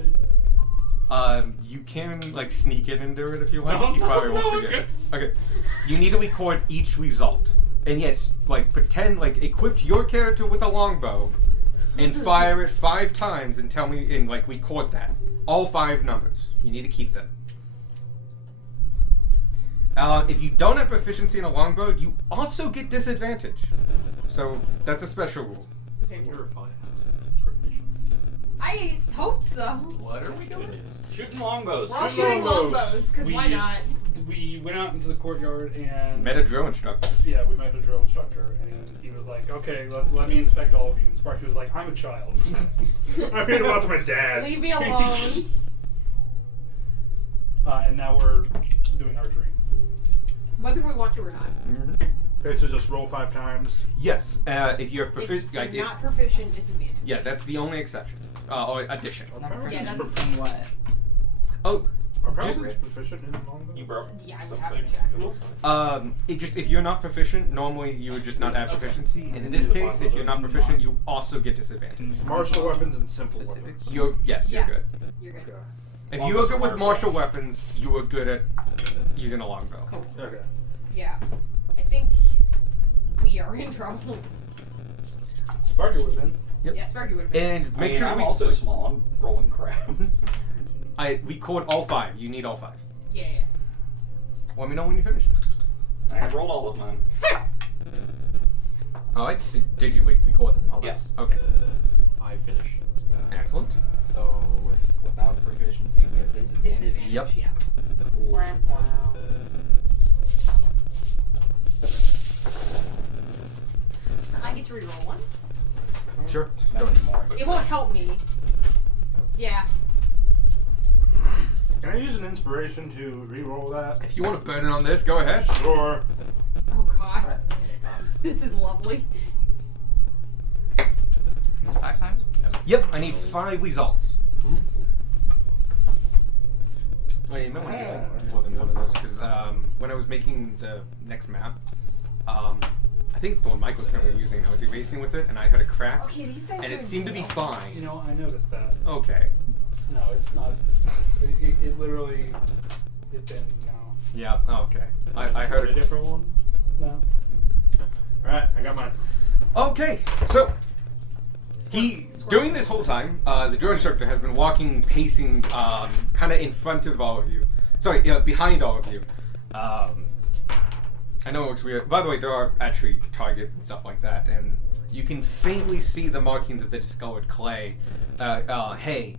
You can like sneak in and do it if you like. No, You probably won't no, forget it. Okay. You need to record each result. And yes, like pretend like equip your character with a longbow and fire it 5 times and tell me and like record that. All 5 numbers. You need to keep them. If you don't have proficiency in a longbow, you also get disadvantage. So that's a special rule. We're fine. Proficiency. I hope so. What are we doing? Shooting longbows. We're all Shooting shooting longbows. longbows, because why We- not? We went out into the courtyard and Met a drill instructor. yeah, we met a drill instructor, and he was like, "Okay, let me inspect all of you." And Sparky was like, "I'm a child." I'm here to watch my dad. Leave me alone. And now we're doing archery. Whether we want to or not. Okay, so just roll 5 times. Yes, if you're If proficient, you're like not proficient, disadvantage. yeah, that's the only exception or addition. Not Yeah, proficient that's- in what? Oh, Are Just- paladins proficient in longbow? You broke. Yeah, I would have to check. it just if you're not proficient, normally you would just not have proficiency. In this case, if you're not proficient, you also get disadvantage. Martial weapons and simple Specifics. weapons. You're Yeah. you're good. You're good. Okay. If you are good with martial weapons, you are good at using a longbow. Cool. Okay. Yeah. I think we are in trouble. Sparky would have been. Yep. Yeah, Sparky would have been. And make sure I'm we also small. I'm rolling crap. I record all 5. You need all 5. Yeah. Let me know when you're finished. I have rolled all of mine. All right. Did you record them? All Yes. those? Okay. I finished. Excellent. So without proficiency, we have It's disadvantage. disadvantage. Yep. Yeah. I get to reroll once. Sure. Not anymore. It won't help me. Yeah. Can I use an inspiration to re-roll that? If you want to burn it on this, go ahead. Sure. Oh god. This is lovely. Is it 5 times? Yep. I need 5 results. Wait, you might want to get more than one of those because when I was making the next map, I think it's the one Mike was currently using. I was erasing with it, and I had a crack, Okay, these dice and are it seemed to be real. fine. You know, I noticed that. Okay. No, it's not. It literally. It ends now. Yeah. Okay. I heard A it. different one? No. Alright, I got mine. Okay. So during this whole time, the drill instructor has been walking, pacing, kind of in front of all of you. Sorry, behind all of you. I know it looks weird. By the way, there are actually targets and stuff like that, and you can faintly see the markings of the discolored clay. Hay.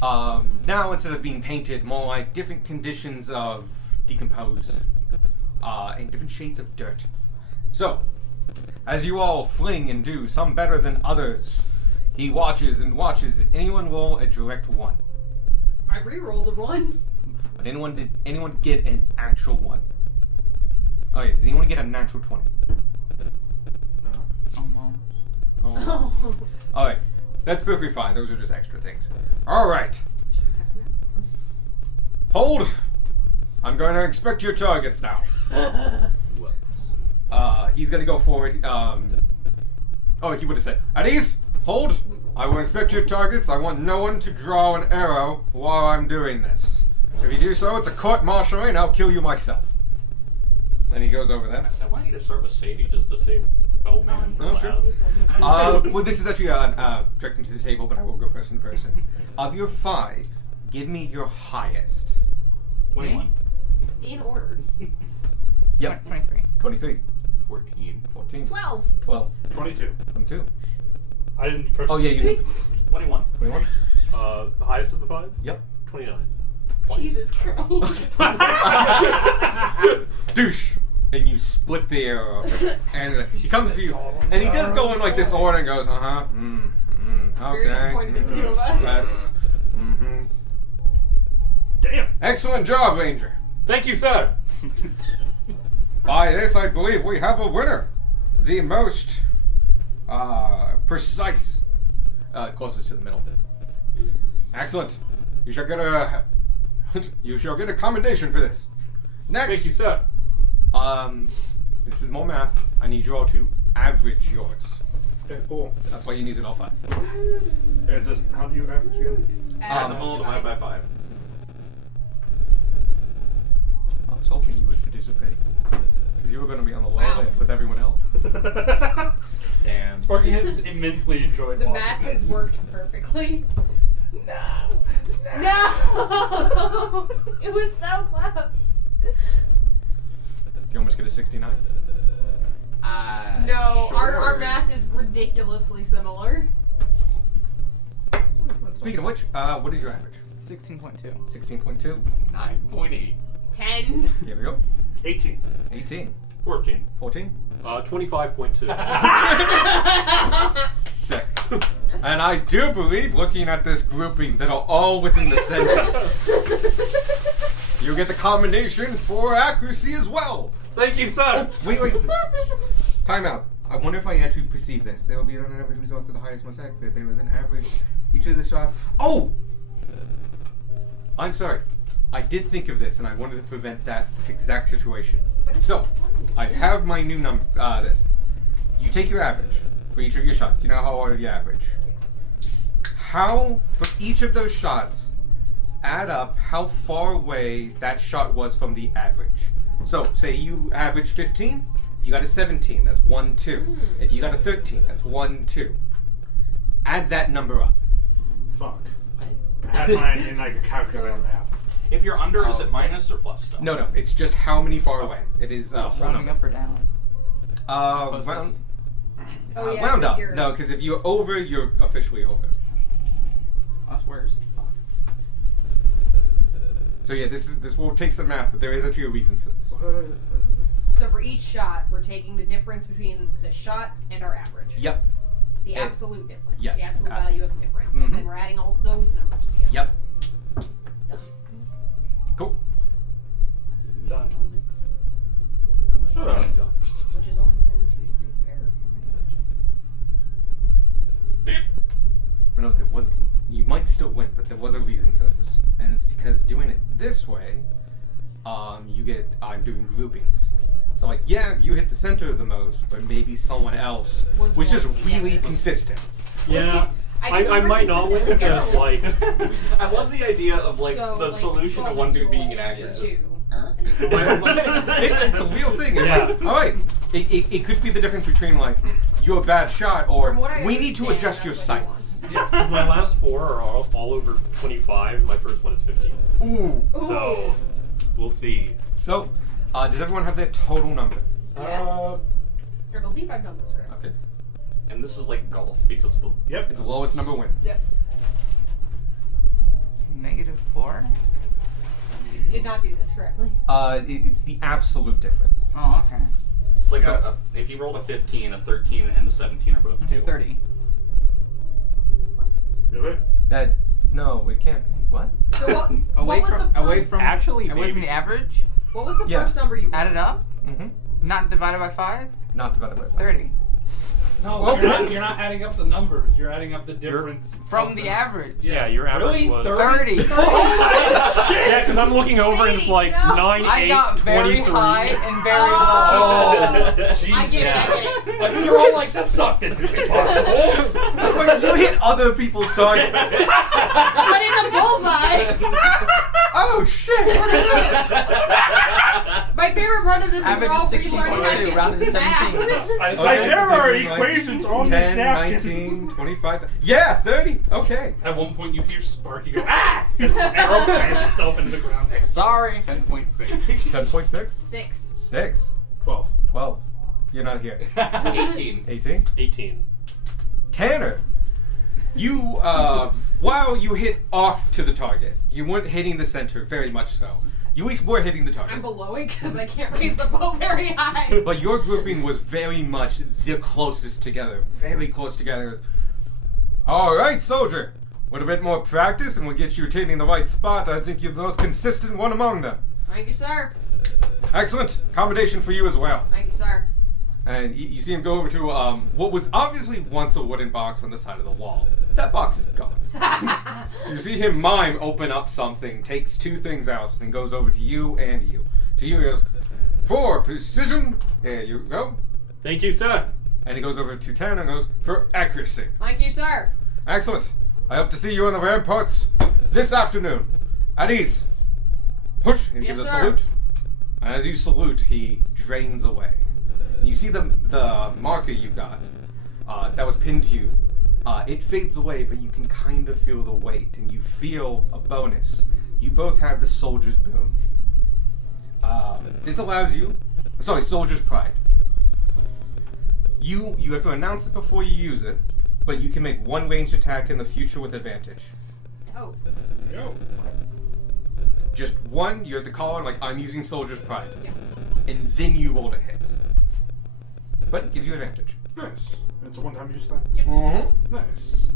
Now instead of being painted, more like different conditions of decomposed, and different shades of dirt. So, as you all fling and do, some better than others, he watches and watches. Did anyone roll a direct 1? I rerolled a one. But did anyone get an actual 1? Oh yeah, did anyone get a natural 20? Almost. Oh. Alright, that's perfectly fine. Those are just extra things. Alright. Hold! I'm going to inspect your targets now. Whoops. He's going to go forward. He would have said, at ease, hold! I will inspect your targets. I want no one to draw an arrow while I'm doing this. If you do so, it's a court-martialing and I'll kill you myself. And he goes over there. I want you to start with Sadie just to save Bowman. Oh, sure. Well, this is actually directing to the table, but I will go person to person. Of your 5, give me your highest. 21. In order. Yep. 23. 23. 14. 14. 12. 12. 22. 22. I didn't press. Oh, yeah, you did. 21. 21. The highest of the 5? Yep. 29. Jesus Christ. Douche! And you split the arrow. And he comes to you. And he does go in like this order and goes, okay. Very disappointed in the two of us. Yes. Mm-hmm. Damn. Excellent job, Ranger. Thank you, sir. By this, I believe we have a winner. The most precise. Closest to the middle. Excellent. You shall get a commendation for this. Next. Thank you, sir. This is more math. I need you all to average yours. Okay, cool. That's why you needed all 5. Is this, how do you average again? Animal divided by 5. I was hoping you would participate. Because you were going to be on the low Wow. end with everyone else. Damn. Sparky has immensely enjoyed The watching math this. has worked perfectly. No! It was so close. Do you almost get a 69? No, our Sure. math is ridiculously similar. Speaking of which, what is your average? 16.2. 16.2. 9.8. 10. Here we go. 18. 18. 14. 14. 25.2. Sick. And I do believe, looking at this grouping, that are all within the center. You get the commendation for accuracy as well. Thank you, sir. Wait. Time out. I wonder if I actually perceive this. There will be an average result of the highest, most accurate. There was an average. Each of the shots. Oh! I'm sorry. I did think of this, and I wanted to prevent this exact situation. So, I have my new number. This. You take your average for each of your shots. You know how are you average? How, for each of those shots, add up how far away that shot was from the average. So, say you average 15. If you got a 17, that's 1, 2. If you got a 13, that's 1, 2. Add that number up. Fuck. I had mine in like a calculator map. If you're under, is it minus or plus still? No, it's just how many far away. It is whole Rounding number. up or down? Round, Closest. Oh, yeah, round 'cause up. you're- No, because if you're over, you're officially over. That's worse. Fuck. So yeah, this will take some math, but there is actually a reason for this. So for each shot, we're taking the difference between the shot and our average. Yep. The And- absolute difference. yes. The absolute value of the difference. Mhm. And then we're adding all those numbers together. Yep. Cool. Done. Shut up. Which is only within 2 degrees of error from average. No, there was. You might still win, but there was a reason for this, and it's because doing it this way, you get. I'm doing groupings. So like, yeah, you hit the center the most, but maybe someone else Was was more just really together. consistent. Yeah. I think I we were might not win consistently because, together. like, I love the idea of like So, the like, solution to bonus one dude to being roll inaccurate. to two. it's a real thing. It's Yeah. like, all right, it could be the difference between like you're a bad shot or From what I we need to understand, adjust your that's what he sights. yeah, 'cause my last 4 are all over 25. My first one is 15. Ooh. So, we'll see. So, does everyone have their total number? Yes. I believe I've done this correct. Okay. And this is like golf because the Yep. It's the lowest number wins. Yep. -4? Did not do this correctly. It's the absolute difference. Oh, okay. it's like So- if you rolled a 15, a 13, and a 17 are both Okay, 2. 30. Really? No, it can't be. What? So what? Away What was from the away first? from Actually, away from maybe. the average. What was the Yeah. first number you? Add it up. Mm-hmm. Not divided by 5. Not divided by 5. 30 No, Well, you're not adding up the numbers. You're adding up the difference from of the them. average. Yeah, your average Really? was 30. Yeah, because I'm looking over and it's like No. 9, I 8, got very 23. high and very Oh. low. Jesus. I get it. I get it. Like, you're all like, that's not physically possible. But you hit other people's targets. But in the bullseye. Oh shit! My favorite part of this Average is we're all is 16.2, rounded to 17. Like, Okay, there are thinking like equations on this 10, napkin. 19, 25. Yeah, 30. Okay. At one point, you hear Sparky go, ah! As an arrow plants itself into the ground. Sorry. 10.6. 10.6. 6. 6. 12. 12. You're not here. 18. 18. 18. Tanner, you, while you hit off to the target, you weren't hitting the center very much so. You at least were hitting the target. I'm below it because I can't raise the bow very high. But your grouping was very much the closest together. Very close together. Alright, soldier. With a bit more practice and we'll get you hitting the right spot, I think you're the most consistent one among them. Thank you, sir. Excellent. Accommodation for you as well. Thank you, sir. And you see him go over to what was obviously once a wooden box on the side of the wall. That box is gone. You see him mime open up something, takes 2 things out, and goes over to you and you. To you, he goes, for precision, there you go. Thank you, sir. And he goes over to Tanner and goes, for accuracy. Thank you, sir. Excellent. I hope to see you on the ramparts this afternoon. At ease. Push. And he Yes, gives a sir. salute. And as you salute, he drains away. And you see the marker you got that was pinned to you. It fades away, but you can kind of feel the weight, and you feel a bonus. You both have the Soldier's Boon. This allows you, Soldier's Pride. You have to announce it before you use it, but you can make 1 ranged attack in the future with advantage. Oh. Yo. Just 1, you have to call it like, I'm using Soldier's Pride. Yeah. And then you roll to hit. But it gives you advantage. Nice. It's a one-time use thing. Mm-hmm. Nice.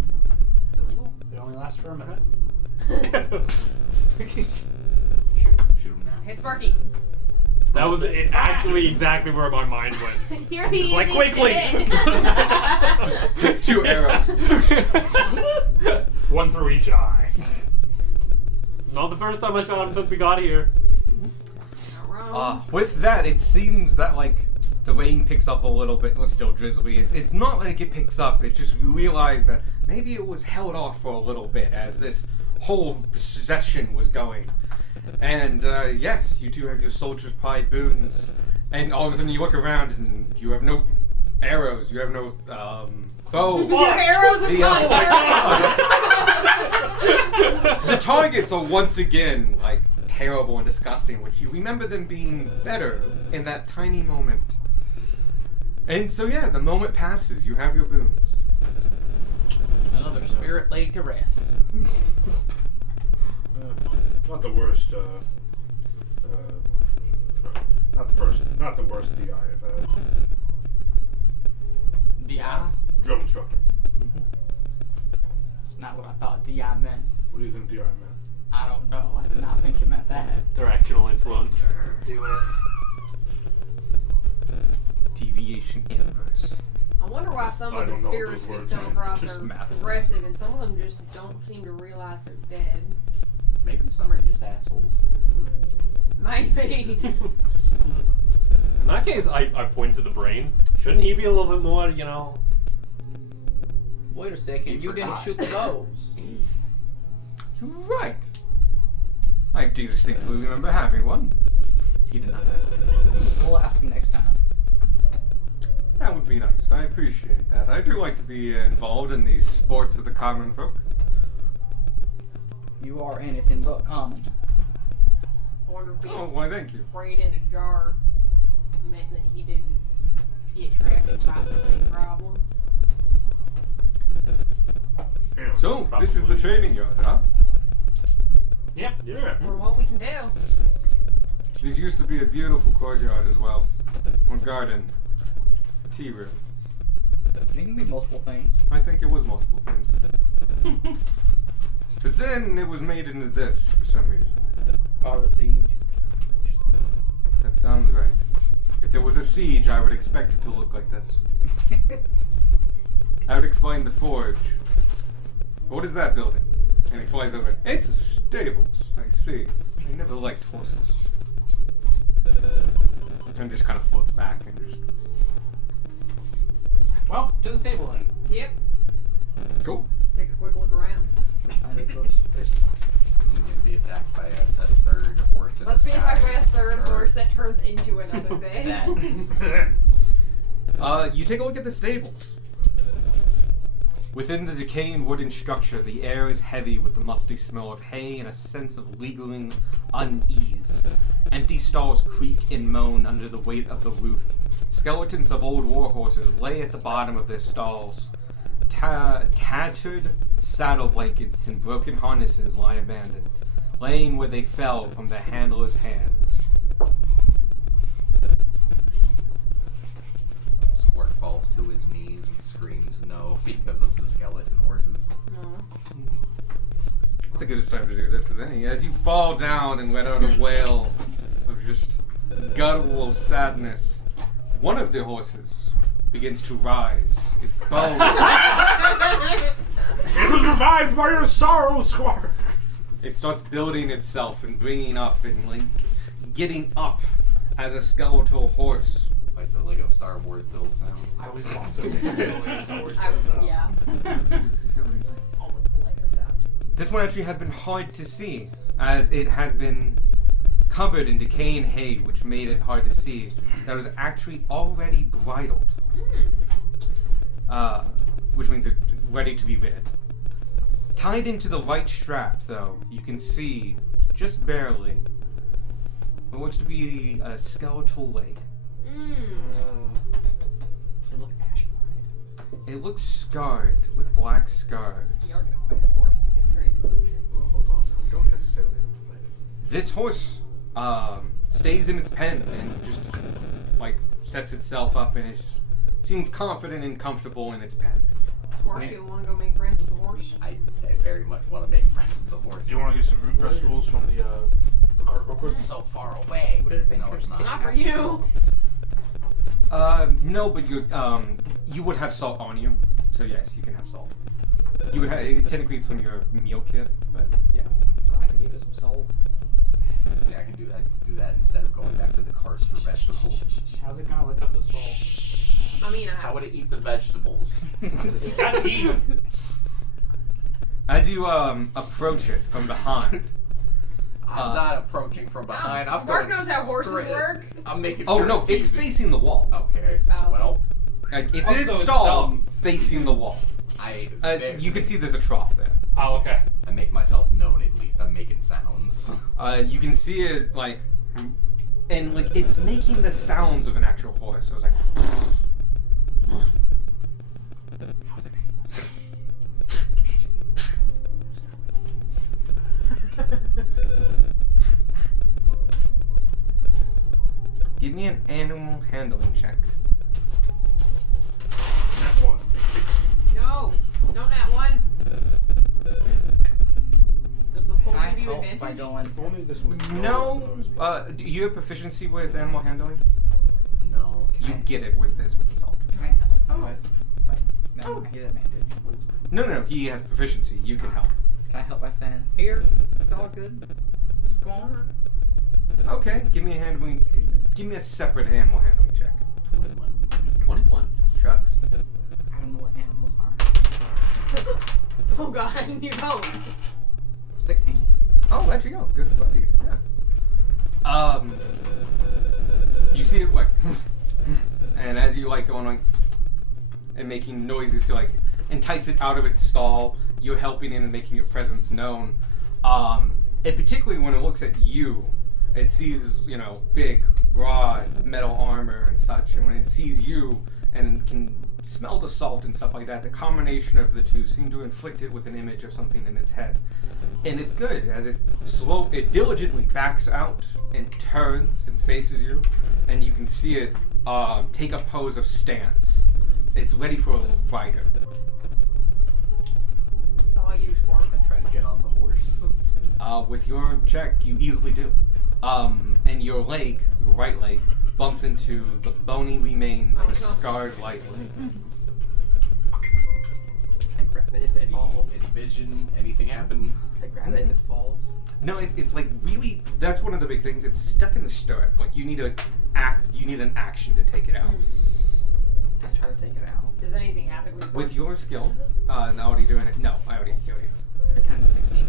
It's really cool. It only lasts for a minute. Shoot him now. Hit Sparky. That was actually exactly where my mind went. You're the Like, easiest quickly. to hit. Takes 2 arrows. One through each eye. Not the first time I shot him since we got here. Not wrong. With that, it seems that like the rain picks up a little bit. Well, still drizzly. It's not like it picks up. It just, you realize that maybe it was held off for a little bit as this whole session was going. And yes, you two have your Soldier's Pride boons. And all of a sudden you look around and you have no arrows. You have no bow. Your arrows are The, fire. The targets are once again like terrible and disgusting, which you remember them being better in that tiny moment. And so yeah, the moment passes, you have your boons. Another spirit laid to rest. Not the worst. Not the worst DI I've had. DI? Drill instructor. It's not what I thought DI meant. What do you think DI meant? I don't know. I did not think it meant that. Directional influence. Do it. Deviation inverse. I wonder why some I of the don't know what spirits those we words come mean. across Just are math. aggressive, and some of them just don't seem to realize they're dead. Maybe some are just assholes. Maybe. In that case, I point to the brain. Shouldn't he be a little bit more, you know? Wait a second. He You didn't forgot. shoot the bows. You're right. I do distinctly remember having one. He did not have one. We'll ask him next time. That would be nice. I appreciate that. I do like to be involved in these sports of the common folk. You are anything but common. I wonder if Oh, being why thank you. brain in a jar meant that he didn't get trapped and fight the same problem. Yeah. So, this is the training yard, huh? Yep. Yeah. From what we can tell. This used to be a beautiful courtyard as well. One garden. A tea room. It can be multiple things. I think it was multiple things. But then it was made into this for some reason. Part of the siege. That sounds right. If there was a siege, I would expect it to look like this. I would explain the forge. What is that building? And he flies over. It's a stables. I see. I never liked horses. And just kind of floats back and just. Well, to the stable then. Yep. Cool. Take a quick look around. I think those fish. You can be attacked by a third horse in Let's the be sky. attacked by a third Or horse that turns into another thing. that. You take a look at the stables. Within the decaying wooden structure, the air is heavy with the musty smell of hay and a sense of lingering unease. Empty stalls creak and moan under the weight of the roof. Skeletons of old war horses lay at the bottom of their stalls. Tattered saddle blankets and broken harnesses lie abandoned, laying where they fell from their handlers' hands. Squirt falls to his knees and screams no because of the skeleton horses. It's a good time to do this as any. As you fall down and let out a wail of just guttural sadness, one of the horses begins to rise. Its bones. It was revived by your sorrow, Squire. It starts building itself and bringing up and like getting up as a skeletal horse. Like the Lego Star Wars build sound. I was also thinking Star Wars. I was, yeah. It's almost the Lego sound. This one actually had been hard to see, as it had been covered in decaying hay, which made it hard to see. That was actually already bridled, which means it's ready to be ridden. Tied into the right strap, though, you can see, just barely, what looks to be a skeletal leg. They look ashified. It looks scarred with black scars. You are gonna fight a horse that's gonna turn into a... Well, hold on now. We don't necessarily have to fight it. This horse stays in its pen and just like sets itself up and seems confident and comfortable in its pen. Or you wanna go make friends with the horse? I very much want to make friends with the horse. Do you want to get some root vegetables from the cart real quick? It's so far away. Would it have been No, it's not. Not for you. No, but you would have salt on you, so yes, you can have salt. You would have technically it's from your meal kit, but yeah. I can give it some salt. Yeah, I can do that instead of going back to the carts for vegetables. How's it gonna lick up the salt? I mean, I How have... would it eat the vegetables? It's got teeth. As you approach it from behind. I'm not approaching from behind. I'm Spark going knows how horses straight- work. I'm making Oh sure no, it sees it's me. facing the wall. Okay. Oh. Well, Like, it's Oh, in so its it's stall, dumb. facing the wall. You can see there's a trough there. Oh, okay. I make myself known at least. I'm making sounds. You can see it like, and like it's making the sounds of an actual horse. So it's like. Give me an animal handling check. That one. No, not that one. Does the soul Can I give you help advantage? by going? If only this was No. Do you have proficiency with animal handling? No. You get it with this with the salt. Can I help Oh. with? Like, no, I get advantage. No. He has proficiency. You can help. Can I help by saying, here, it's all good. Come on. Okay. Give me a handling. Give me a separate animal handling check. 21. 21. Shucks. I don't know what animals are. Oh god, you go. 16. Oh, there you go. Good for both of you. Yeah. You see it like, and as you like going like, and making noises to like entice it out of its stall, you're helping it and making your presence known. And particularly when it looks at you, it sees, you know, big, broad metal armor and such, and when it sees you and can smell the salt and stuff like that, the combination of the two seem to inflict it with an image of something in its head. And it's good as it diligently backs out and turns and faces you, and you can see it take a pose of stance. It's ready for a rider. It's all you, Spark. I try to get on the horse? With your check, you easily do. And your leg, your right leg, bumps into the bony remains of a scarred light leg. Can I grab it if it falls? Any vision? Anything happen? Can I grab it if it falls? No, it's like really. That's one of the big things. It's stuck in the stirrup. Like you need to act. You need an action to take it out. I try to take it out. Does anything happen With your skill, now already doing it. No, I already asked. I counted 16.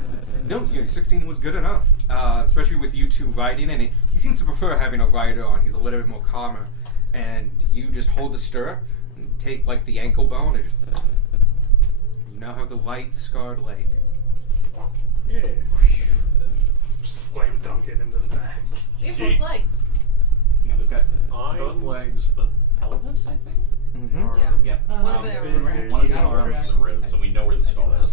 No, your 16 was good enough. Especially with you two riding, and he seems to prefer having a rider on. He's a little bit more calmer. And you just hold the stirrup and take like the ankle bone and just. You now have the right scarred leg. Yeah. Slam dunk it into the back. We have both legs. Yeah, we've got I'm- both legs, the pelvis, I think. Mm-hmm. Yeah. Yep. One of them. One of the Got all arms, track. the ribs, and we know where the skull is.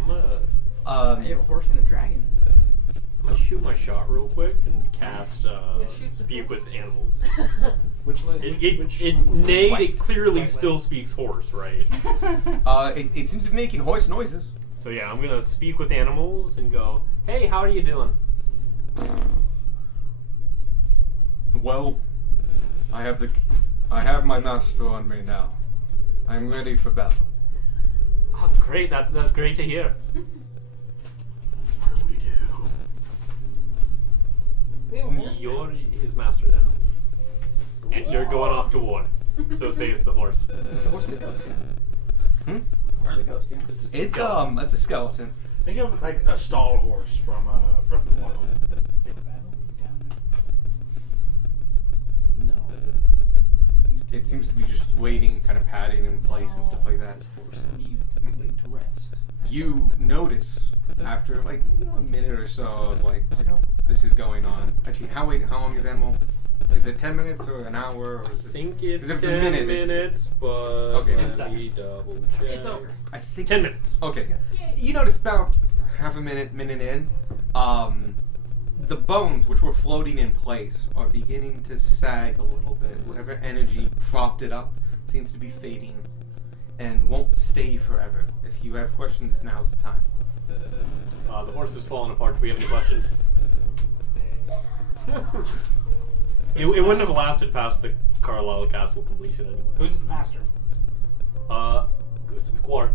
I'm gonna I have a horse and a dragon. shoot my shot real quick and cast Gonna shoot the speak horse? with animals. Which leg? It neighed. It clearly White still leg. speaks horse, right? It seems to be making horse noises. So yeah, I'm gonna speak with animals and go, "Hey, how are you doing?" Well, I have my master on me now. I'm ready for battle. Oh, great! That's great to hear. What do we do? We have a horse. You're his master now, and you're going off to war. So save the horse. The horse is a ghost, yeah. Hmm? Horse is a ghost, yeah. It's that's a skeleton. Think of like a stall horse from Breath of the Wild. Big battle down No. It seems to be just waiting, kind of padding in place and stuff like that. This horse needs to be laid to rest. You notice after like a minute or so of like this is going on. Actually, how long is animal? Is it 10 minutes or an hour or I is it? think it's 'Cause if it's 10 a minute, it's- minutes, but Okay. 10 10 me seconds. double check. It's over. I think 10 it's- minutes. Okay. Yay. You notice about half a minute in, the bones which were floating in place are beginning to sag a little bit. Whatever energy propped it up seems to be fading and won't stay forever. If you have questions, now's the time. The horse is falling apart. Do we have any questions? It wouldn't have lasted past the Carlisle Castle completion anyway. Who's its master? Quark.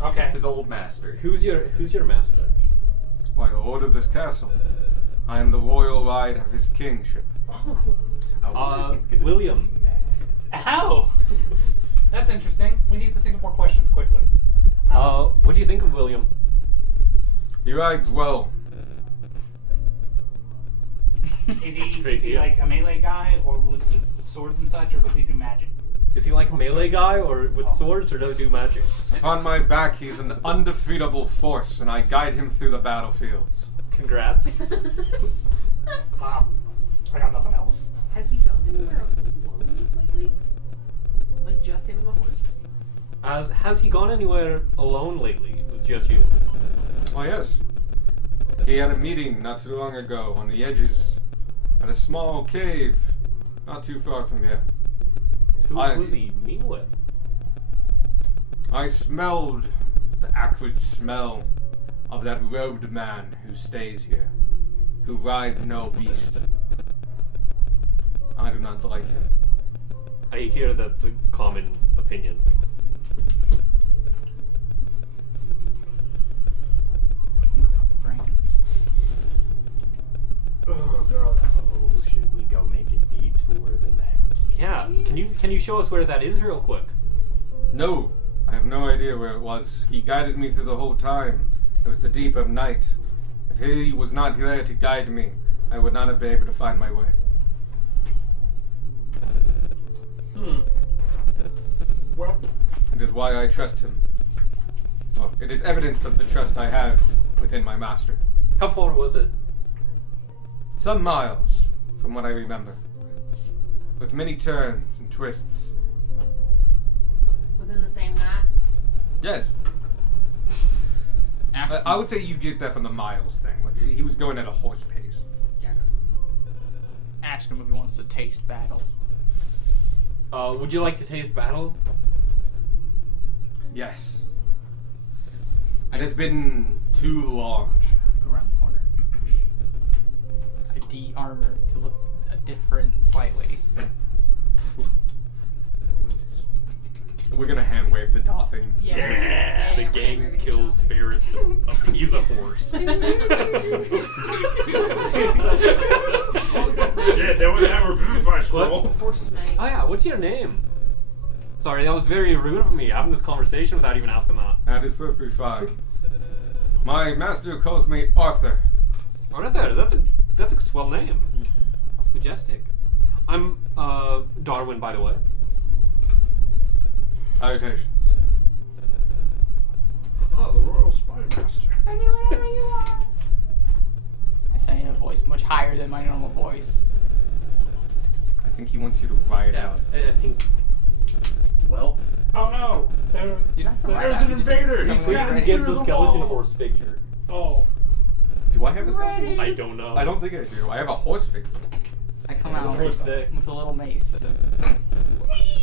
Okay. His old master. Who's your master? By the lord of this castle, I am the royal ride of his kingship. William. How? That's interesting. We need to think of more questions quickly. What do you think of William? He rides well. Is he crazy, yeah. like a melee guy, or with swords and such, or does he do magic? Is he like a melee guy, or with swords, or does he do magic? On my back, he's an undefeatable force, and I guide him through the battlefields. Congrats. Wow. I got nothing else. Has he gone anywhere alone lately? Like just him and the horse? Has he gone anywhere alone lately with just you? Oh yes. He had a meeting not too long ago on the edges at a small cave not too far from here. Who's he meeting with? I smelled the acrid smell of that robed man who stays here, who rides no beast. I do not like him. I hear that's a common opinion. Looks like the brain. Oh god. Oh, should we go make a detour to that? Yeah. Can you show us where that is real quick? No, I have no idea where it was. He guided me through the whole time. It was the deep of night. If he was not there to guide me, I would not have been able to find my way. Well, It is why I trust him. Oh, it is evidence of the trust I have within my master. How far was it? Some miles, from what I remember. With many turns and twists. Within the same night? Yes. I would say you get that from the miles thing. Like, he was going at a horse pace. Ask him if he wants to taste battle. Would you like to taste battle? Yes. It has been too long. Go around the corner. I de-armor to look different slightly. We're gonna hand wave the doffing. Yeah, the we're gang gonna do kills something. Ferris to appease a horse. What was his name? Shit, that was that Revivify scroll. Horse's name. Oh yeah, what's your name? Sorry, that was very rude of me having this conversation without even asking that. That is perfectly fine. My master calls me Arthur. Arthur, that's a swell name. Majestic. I'm Darwin, by the way. Salutations. Oh, the Royal Spy Master. I do whatever you want. I say in a voice much higher than my normal voice. I think he wants you to ride out. I think. Well, Oh no! There, You're not gonna there's ride an out, you just invader! tell He's me got where to you're get the skeleton horse figure. Oh. Do I have a skeleton? I don't know. I don't think I do. I have a horse figure. I come out Horse sick. with a little mace.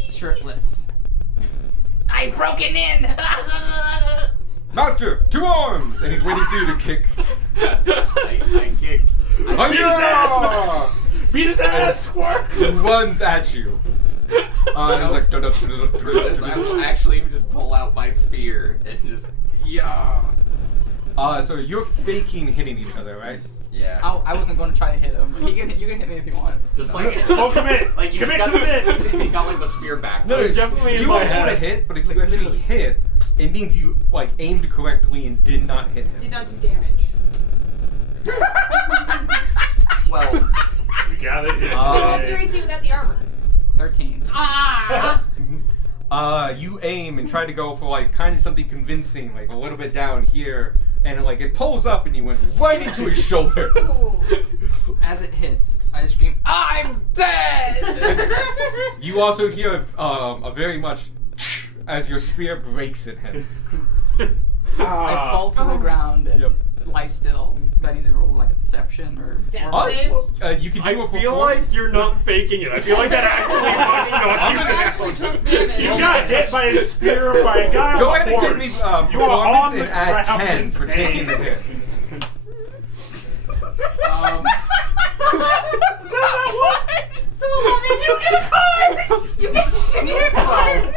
Shirtless. I've broken in! Master, 2 arms! And he's waiting for you to kick. I kick. Hi-ya! Beat his ass, Squark! He runs at you. And he's like, This, I will actually just pull out my spear and just, yeah. so you're faking hitting each other, right? Yeah. I wasn't going to try to hit him. But you can hit me if you want. Just like, Oh, commit! like you Commit just to got the bit! you got like the spear back. No, it's definitely in you my roll head. to hit, but if you Like, actually literally. hit, it means you like aimed correctly and did not hit him. Did not do damage. 12. We got it. What's your AC without the armor? 13. Ah! You aim and try to go for like kind of something convincing, like a little bit down here, and like it pulls up and you went right into his shoulder. Ooh. As it hits, I scream, I'm dead! You also hear a very much as your spear breaks in him. I fall to the ground and Yep. lie still. Do I need to roll like a deception or Death Us? save? You can do I a feel like performance. you're not faking it. I feel like that actually fucking You knocked actually you down. took damage. You got hit by a spear by a guy Go on ahead a and horse. give me You are performance on the and add ground 10 in for pain. taking the hit. So 11, you get a card! You get a card!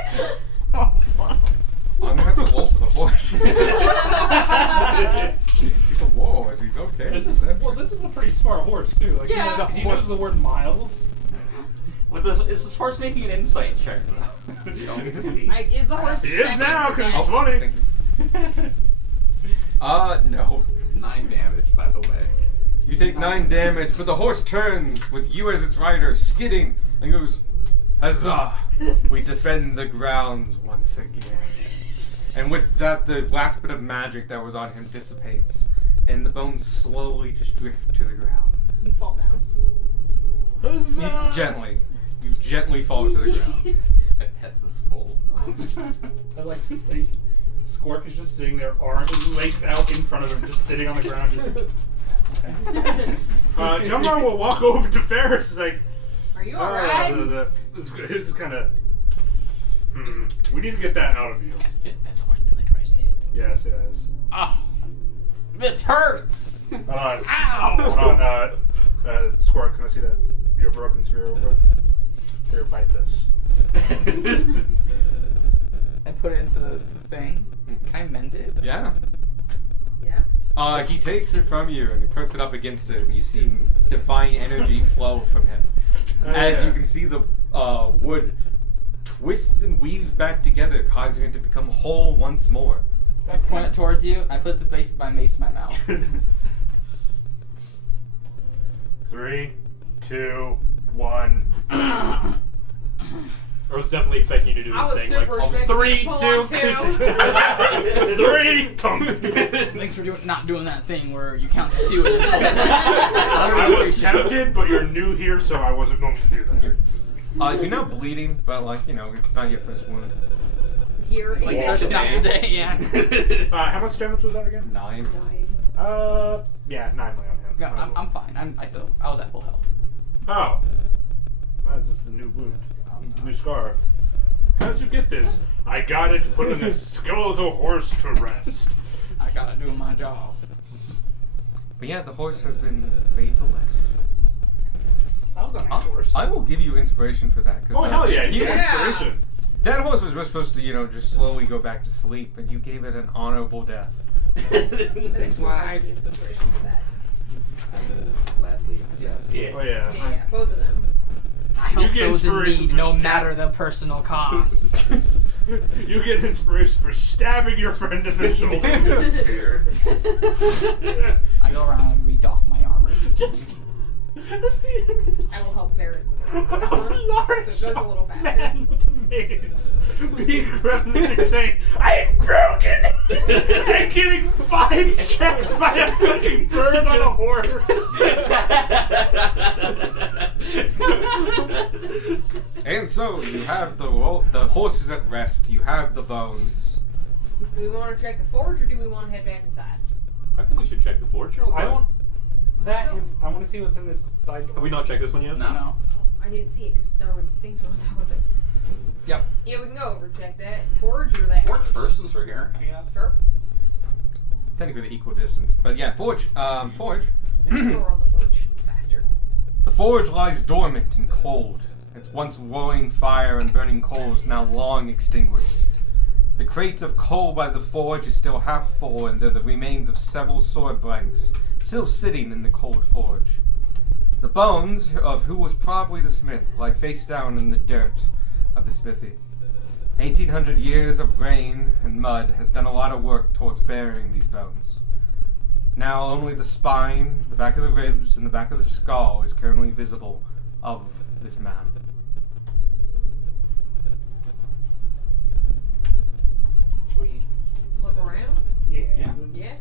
I'm gonna have to roll for the horse. He's a war. He's okay. This is a pretty smart horse too. Like Yeah. he knows the word miles. With this, is this horse making an insight check? You don't get to see. Like, is the horse He is checking now, for because that? it's funny. Thank you. No. 9 damage, by the way. You take 9 damage, but the horse turns with you as its rider, skidding, and goes, Huzzah! We defend the grounds once again. And with that, the last bit of magic that was on him dissipates, and the bones slowly just drift to the ground. You fall down. You gently fall to the ground. I pet the skull. I like to think Squark is just sitting there, legs out in front of him, just sitting on the ground, just. Gumbar will walk over to Ferris. He's like, Are you alright? This is kind of. We need to get that out of you. Has the horse been laterized yet? Yes, yes. Oh, this hurts! Ow! Squark, can I see that? Your broken spear real quick? Here, bite this. I put it into the thing. Can I mend it? Yeah. Yeah. He takes it from you and he puts it up against it, and you see divine energy flow from him. As you can see, the wood twists and weaves back together, causing it to become whole once more. I point it towards you. I put my mace in my mouth. 3, 2, 1. I was definitely expecting you to do the I was thing. super like, expecting 3, you to pull 2, on 3. Thanks for not doing that thing where you count to 2 and then I was tempted, but you're new here, so I wasn't going to do that. You're not bleeding, but like, it's not your first wound. Here Like, is today. Not today, yeah. How much damage was that again? 9. Yeah, 9 lay on hands. No, I'm fine. I was at full health. Oh. This is the new wound. New scar. How did you get this? I got it to put on a skeletal horse to rest. I gotta do my job. But yeah, the horse has been laid to rest. That was a nice horse. I will give you inspiration for that. 'Cause, Oh hell yeah! You Yeah. get inspiration. that horse was supposed to, just slowly go back to sleep, and you gave it an honorable death. I think Why? Swarkowski is inspiration for that. Gladly accept. Yeah. Oh yeah. Yeah, both of them. I help get those in inspiration need, for no stab- matter the personal cost. You get inspiration for stabbing your friend in the shoulder. I I go around and redoff my armor. Just the image will help Ferris with the of a large so it goes a little faster. man with a mace being gremlin and saying, "I'm broken!" and getting 5 checked by a fucking bird on a horse. And so you have the horse is at rest. You have the bones. Do we want to check the forge or do we want to head back inside? I think we should check the forge. I want that. And I want to see what's in this side door. Have we not checked this one yet? No. No. I didn't see it because Darwin's things were on top of it. Yep. Yeah, we can go over check that. Forge or that? Forge first since we're here, I guess. Sure. Technically the equal distance, but yeah, forge. Forge. There's a door on the forge. It's faster. The forge lies dormant and cold. Its once roaring fire and burning coals now long extinguished. The crate of coal by the forge is still half full, and there are the remains of several sword blanks still sitting in the cold forge. The bones of who was probably the smith lie face down in the dirt of the smithy. 1800 years of rain and mud has done a lot of work towards burying these bones. Now only the spine, the back of the ribs, and the back of the skull is currently visible of this man. Should we? Look around. Yeah. Yeah.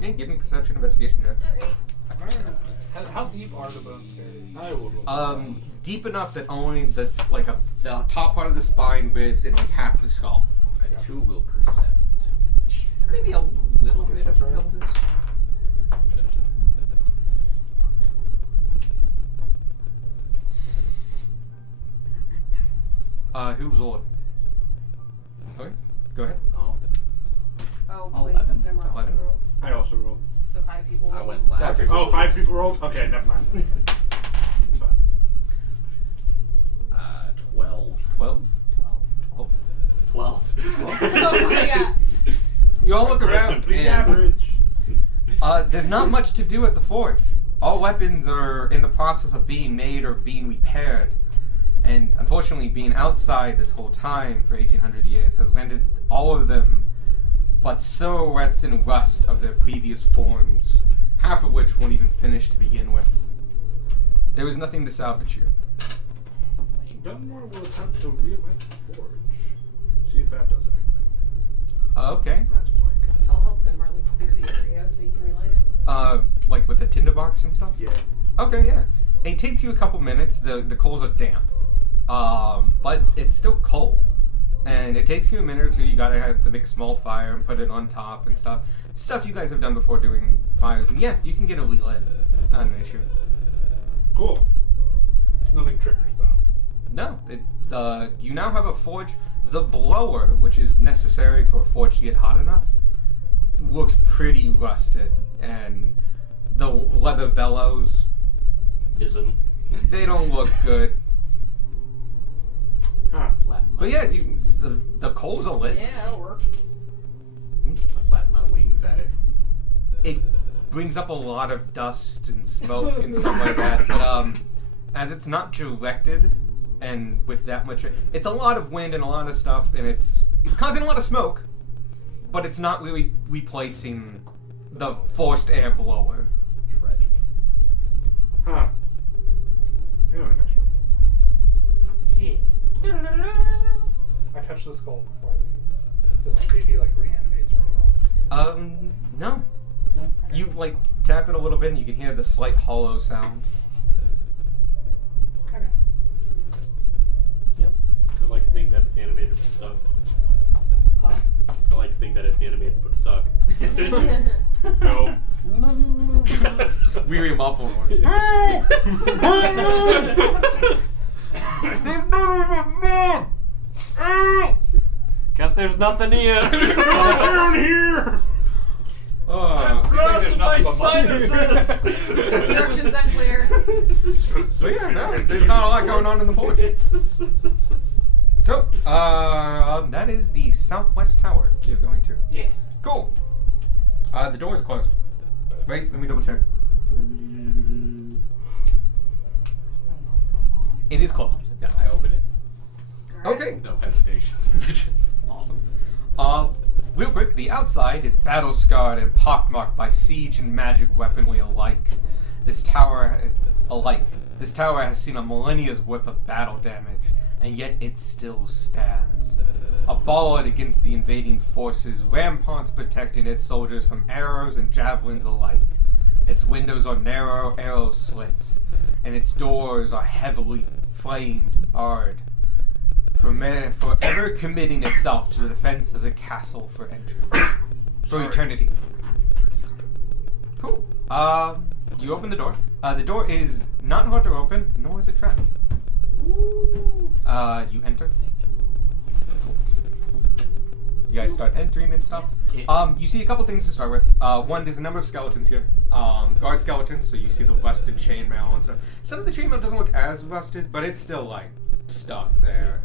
Yeah, give me perception investigation check. Okay. How deep are the bones buried? I will. Deep enough that only the top part of the spine, ribs, and like half the skull. 2 will percent. Jesus, maybe a little bit of pelvis. Who's on? Okay, go ahead. Oh, Oh, wait. 11. Never mind. I also 11. rolled. I also rolled. So 5 people. I rolled. went last. Oh, 5 people rolled? Okay, never mind. It's fine. 12. 12? 12. 12. Oh my god. You all look around, Aggressively and average. there's not much to do at the forge. All weapons are in the process of being made or being repaired. And unfortunately, being outside this whole time for 1800 years has rendered all of them but silhouettes and rust of their previous forms, half of which won't even finish to begin with. There is nothing to salvage here. Dunmore will attempt to relight the forge. See if that does anything. Okay. Magic like. I'll help them really clear the area so you can relight it. Like with the tinderbox and stuff? Yeah. Okay, yeah. It takes you a couple minutes. The coals are damp. But it's still coal. And it takes you a minute or two. You gotta have to make a small fire and put it on top and stuff. Stuff you guys have done before doing fires. And yeah, you can get a relit. It's not an issue. Cool. Nothing triggers though. No, you now have a forge. The blower, which is necessary for a forge to get hot enough, looks pretty rusted. And the leather bellows, Isn't. they don't look good. Huh. Flatten my But yeah, wings. the coals are lit. Yeah, that'll work. I flatten my wings at it. It brings up a lot of dust and smoke and stuff like that. But as it's not directed, and with that much, it's a lot of wind and a lot of stuff, and it's causing a lot of smoke. But it's not really replacing the forced air blower. Tragic. Huh. Anyway, next room. Yeah. I touched the skull before I leave. Does the baby like reanimates or anything? No. No. You like tap it a little bit, and you can hear the slight hollow sound. Okay. I like to think that it's animated but stuck. Huh? I like to think that it's animated but stuck. No. Just really muffled one. There's no Guess there's nothing here. Down here. Oh. Crossing my nothing but money. sinuses. Instructions unclear. So yeah, no, there's not a lot going on in the forge. So, that is the southwest tower you're going to. Yes. Cool. The door is closed. Wait, let me double check. It is closed. Yeah. I open it. Okay. No hesitation. Awesome. Real quick, the outside is battle scarred and pockmarked by siege and magic weaponry alike. This tower has seen a millennia's worth of battle damage, and yet it still stands. A bulwark against the invading forces, ramparts protecting its soldiers from arrows and javelins alike. Its windows are narrow arrow slits, and its doors are heavily flamed and barred. Forever committing itself to the defense of the castle for eternity. Cool. You open the door. The door is not hard to open, nor is it trapped. You enter. You guys start entering and stuff. You see a couple things to start with. One, there's a number of skeletons here. Guard skeletons, so you see the rusted chainmail and stuff. Some of the chainmail doesn't look as rusted, but it's still like stuck there.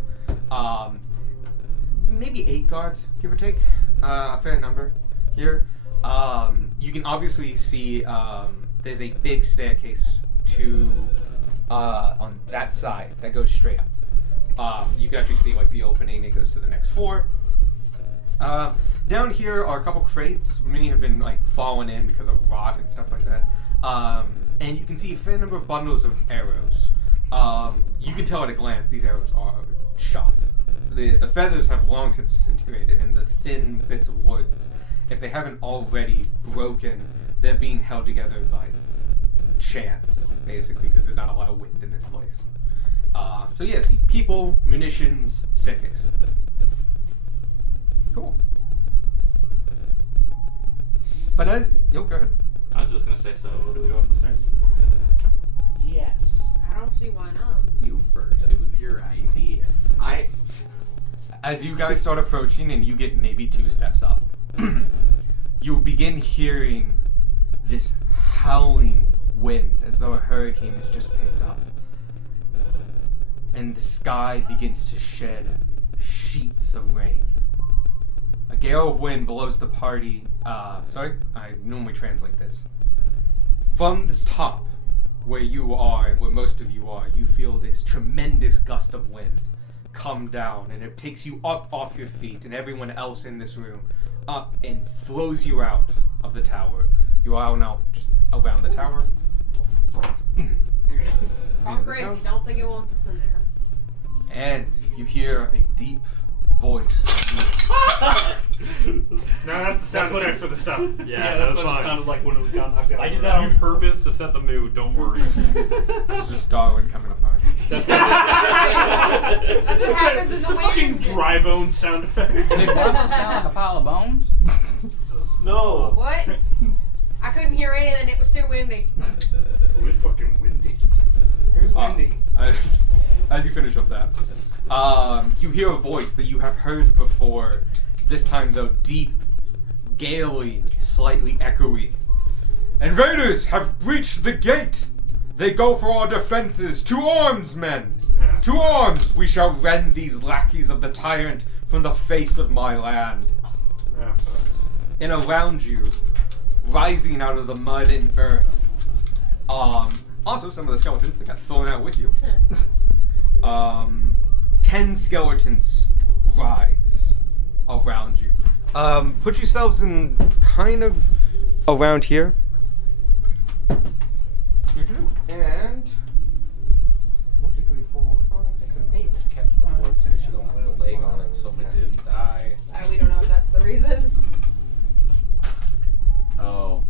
Maybe 8 guards, give or take. A fair number here. You can obviously see there's a big staircase to on that side that goes straight up. You can actually see like the opening. It goes to the next floor. Down here are a couple crates. Many have been like fallen in because of rot and stuff like that. And you can see a fair number of bundles of arrows. You can tell at a glance these arrows are shot. The feathers have long since disintegrated, and the thin bits of wood, if they haven't already broken, they're being held together by chance, basically, because there's not a lot of wind in this place. So yeah, see people, munitions, staircase. Cool. But go ahead. I was just gonna say, so do we go up the stairs? Yes. I don't see why not. You first. It was your idea. As you guys start approaching and you get maybe 2 steps up, you begin hearing this howling wind as though a hurricane has just picked up. And the sky begins to shed sheets of rain. A gale of wind blows the party. I normally translate this. From this top, where you are and where most of you are, you feel this tremendous gust of wind come down, and it takes you up off your feet and everyone else in this room up and throws you out of the tower. You are now just around the tower. All crazy. Don't think it wants us in there. And you hear a deep voice. No, that's the sound effect for the stuff. Yeah, that's that's what fine. it sounded like when it was gone. I did that on purpose to set the mood, don't worry. It's just Darwin coming up on you. That's what happens in the fucking wind. dry bone sound effect. Did one of those sound like a pile of bones? No. What? I couldn't hear anything. It was too windy. It was fucking windy. Here's Wendy. As you finish up that, you hear a voice that you have heard before, this time though deep, gaily, slightly echoey. Invaders have breached the gate! They go for our defenses! To arms, men! Yeah. To arms! We shall rend these lackeys of the tyrant from the face of my land. Yeah, fuck. And around you, rising out of the mud and earth, also some of the skeletons that got thrown out with you. 10 skeletons rise around you. Put yourselves in kind of around here. And 1, 2, 3, 4, 5, 6, 7, 8. We should have left the leg on it so it didn't die. We don't know if that's the reason. Oh.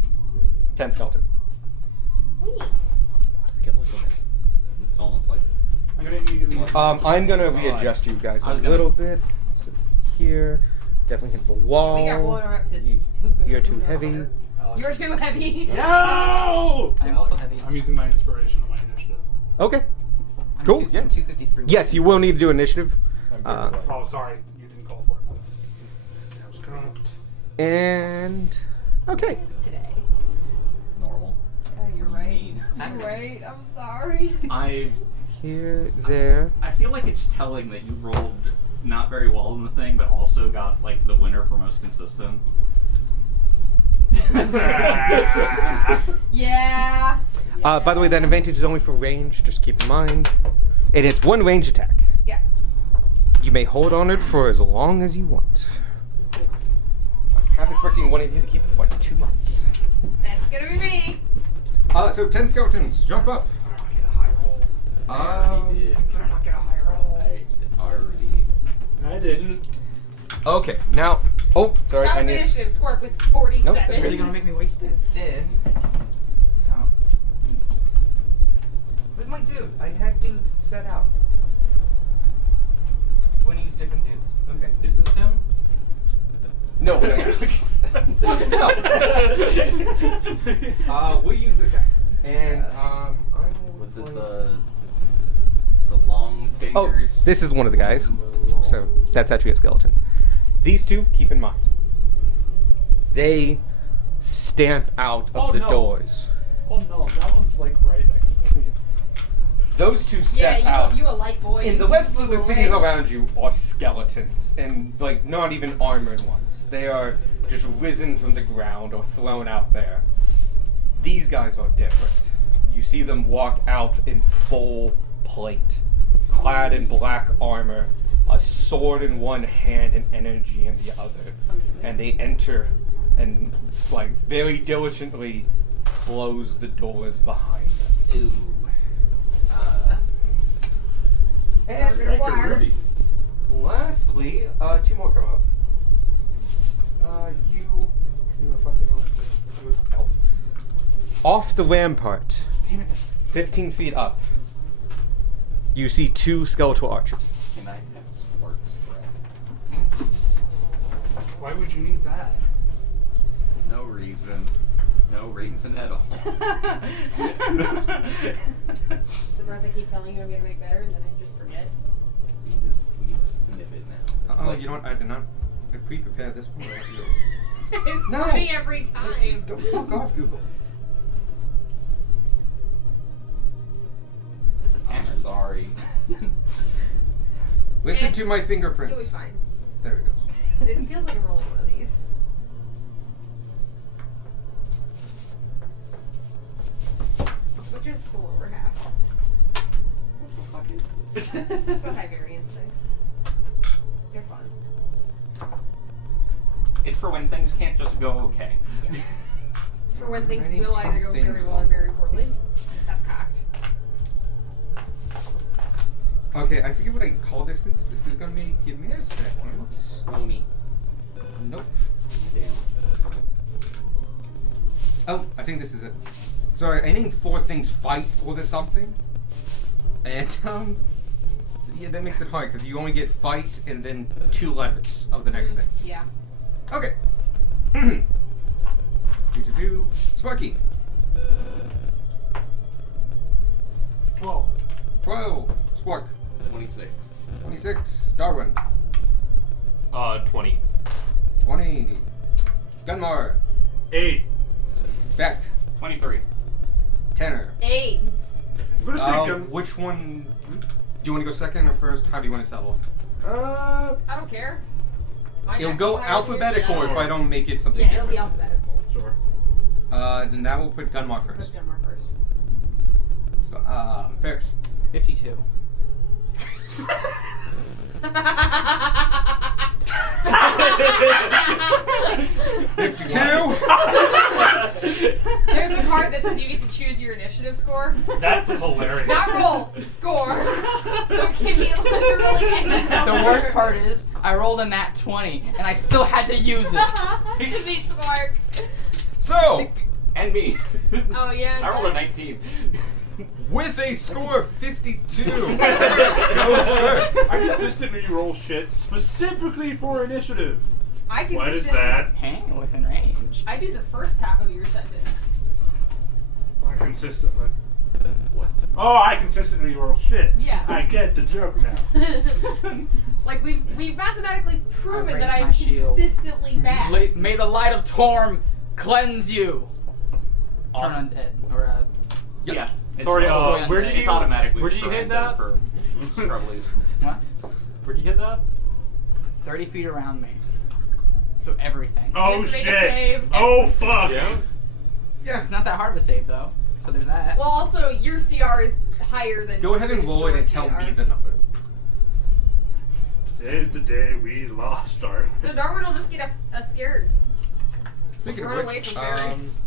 10 skeletons. Skeletons. It's almost like. I'm gonna immediately. I'm gonna readjust you guys I a was gonna little bit. So here, definitely hit the wall. We got blown up to. You're too heavy. You're too heavy. No! I'm also heavy. I'm using my inspiration on my initiative. Okay. I'm Cool, two- yeah. I'm 253. Yes, you will need to do initiative. Oh, sorry. You didn't call for it. And Okay. Today. Normal. Yeah, you're What do you right. mean? You're right. I'm sorry. Here, there. I feel like it's telling that you rolled not very well in the thing, but also got like the winner for most consistent. Yeah. By the way, that advantage is only for range. Just keep in mind. And it's one range attack. Yeah. You may hold on it for as long as you want. I'm expecting one of you to keep it for like 2 months. That's gonna be me. So 10 skeletons, jump up. Get a high roll. I Better not get a high roll. already. I didn't. Okay, now. Oh, sorry. Top I of need. initiative score with 47. Nope, that's Really gonna make me waste it? Then. No. With my dude, I had dudes set out. When you use different dudes. Okay. Is this him? No, no. We'll use this guy. And, I will. Was it the long Oh, fingers? this is one of the guys. So that's actually a skeleton. These two, keep in mind. They stamp out of Oh, the no. doors. Oh no, that one's like right next to me. Those two step Yeah, out. you a light boy. And the rest of the Move things away. around you are skeletons, and like not even armored ones. They are just risen from the ground or thrown out there. These guys are different. You see them walk out in full plate, clad in black armor, a sword in one hand and energy in the other. And they enter and like very diligently close the doors behind them. Ooh. And Target acquired. lastly, 2 more come up. You a fucking elf. Off the rampart, Damn it. 15 feet up, you see 2 skeletal archers. Can I have spark spread? Why would you need that? No reason. No reason at all. The breath I keep telling you I'm gonna make better, and then I just forget. we can just snip it now. It's like You know what? I did not pre-prepare this one. It's No. funny every time. Don't fuck off, Google. I'm sorry. Listen to my You'll fingerprints. be fine. There we go. It feels like I'm rolling one of these. Which is the lower half. What the fuck is this? It's a high variance dice. They're fun. It's for when things can't just go okay. Yeah. It's for when things Many will either go tough things very well and very poorly. That's cocked. Okay, I forget what I call this thing. This is gonna give me a second. Swoomy. Nope. Damn. Oh, I think this is it. Sorry, I named 4 things fight for the something. And, yeah, that makes it hard because you only get fight and then 2 letters of the next thing. Yeah. Okay. Sparky. 12. 12. Spark. 26. 26. Darwin. 20. 20. Gunmar. 8. Beck. 23. Tanner. 8. I'm gonna say gun. Which one? Do you want to go second or first? How do you want to settle? I don't care. My It'll next go is higher than yours. alphabetical if I don't make it something Yeah, it'll be different. alphabetical. Sure. Then that will put Gunmar Put first. Gunmar first. So, Ferris. 52. There's a part that says you get to choose your initiative score. That's hilarious. Not roll, score. So it can be literally any number. The worst part is, I rolled a nat 20, and I still had to use it. It needs mark. So, And me. Oh yeah. I rolled a 19. with a score of 52, Ferris goes first. I consistently roll shit specifically for initiative. I What is consistently- that? Hang within range. I do the first half of your sentence. I consistently. What? Oh, I consistently roll shit. Yeah. I get the joke now. Like we've mathematically proven raised that I'm my shield. consistently bad. May the light of Torm Cleanse you. Awesome. Turn undead or Yeah. It's Sorry, also- where did it's you- automatically where did you destroyed hit that? For Scrubblies. what? Where'd you hit that? 30 feet around me. So everything. Oh have to make a shit! save. Oh fuck! Yeah. It's not that hard of a save though. So there's that. Well, also your CR is higher than. Go ahead and roll it and tell destroy me CR. the number. Today's the day we lost our. No, Darwin will just get a scared. Speaking Run of away which, from fairies.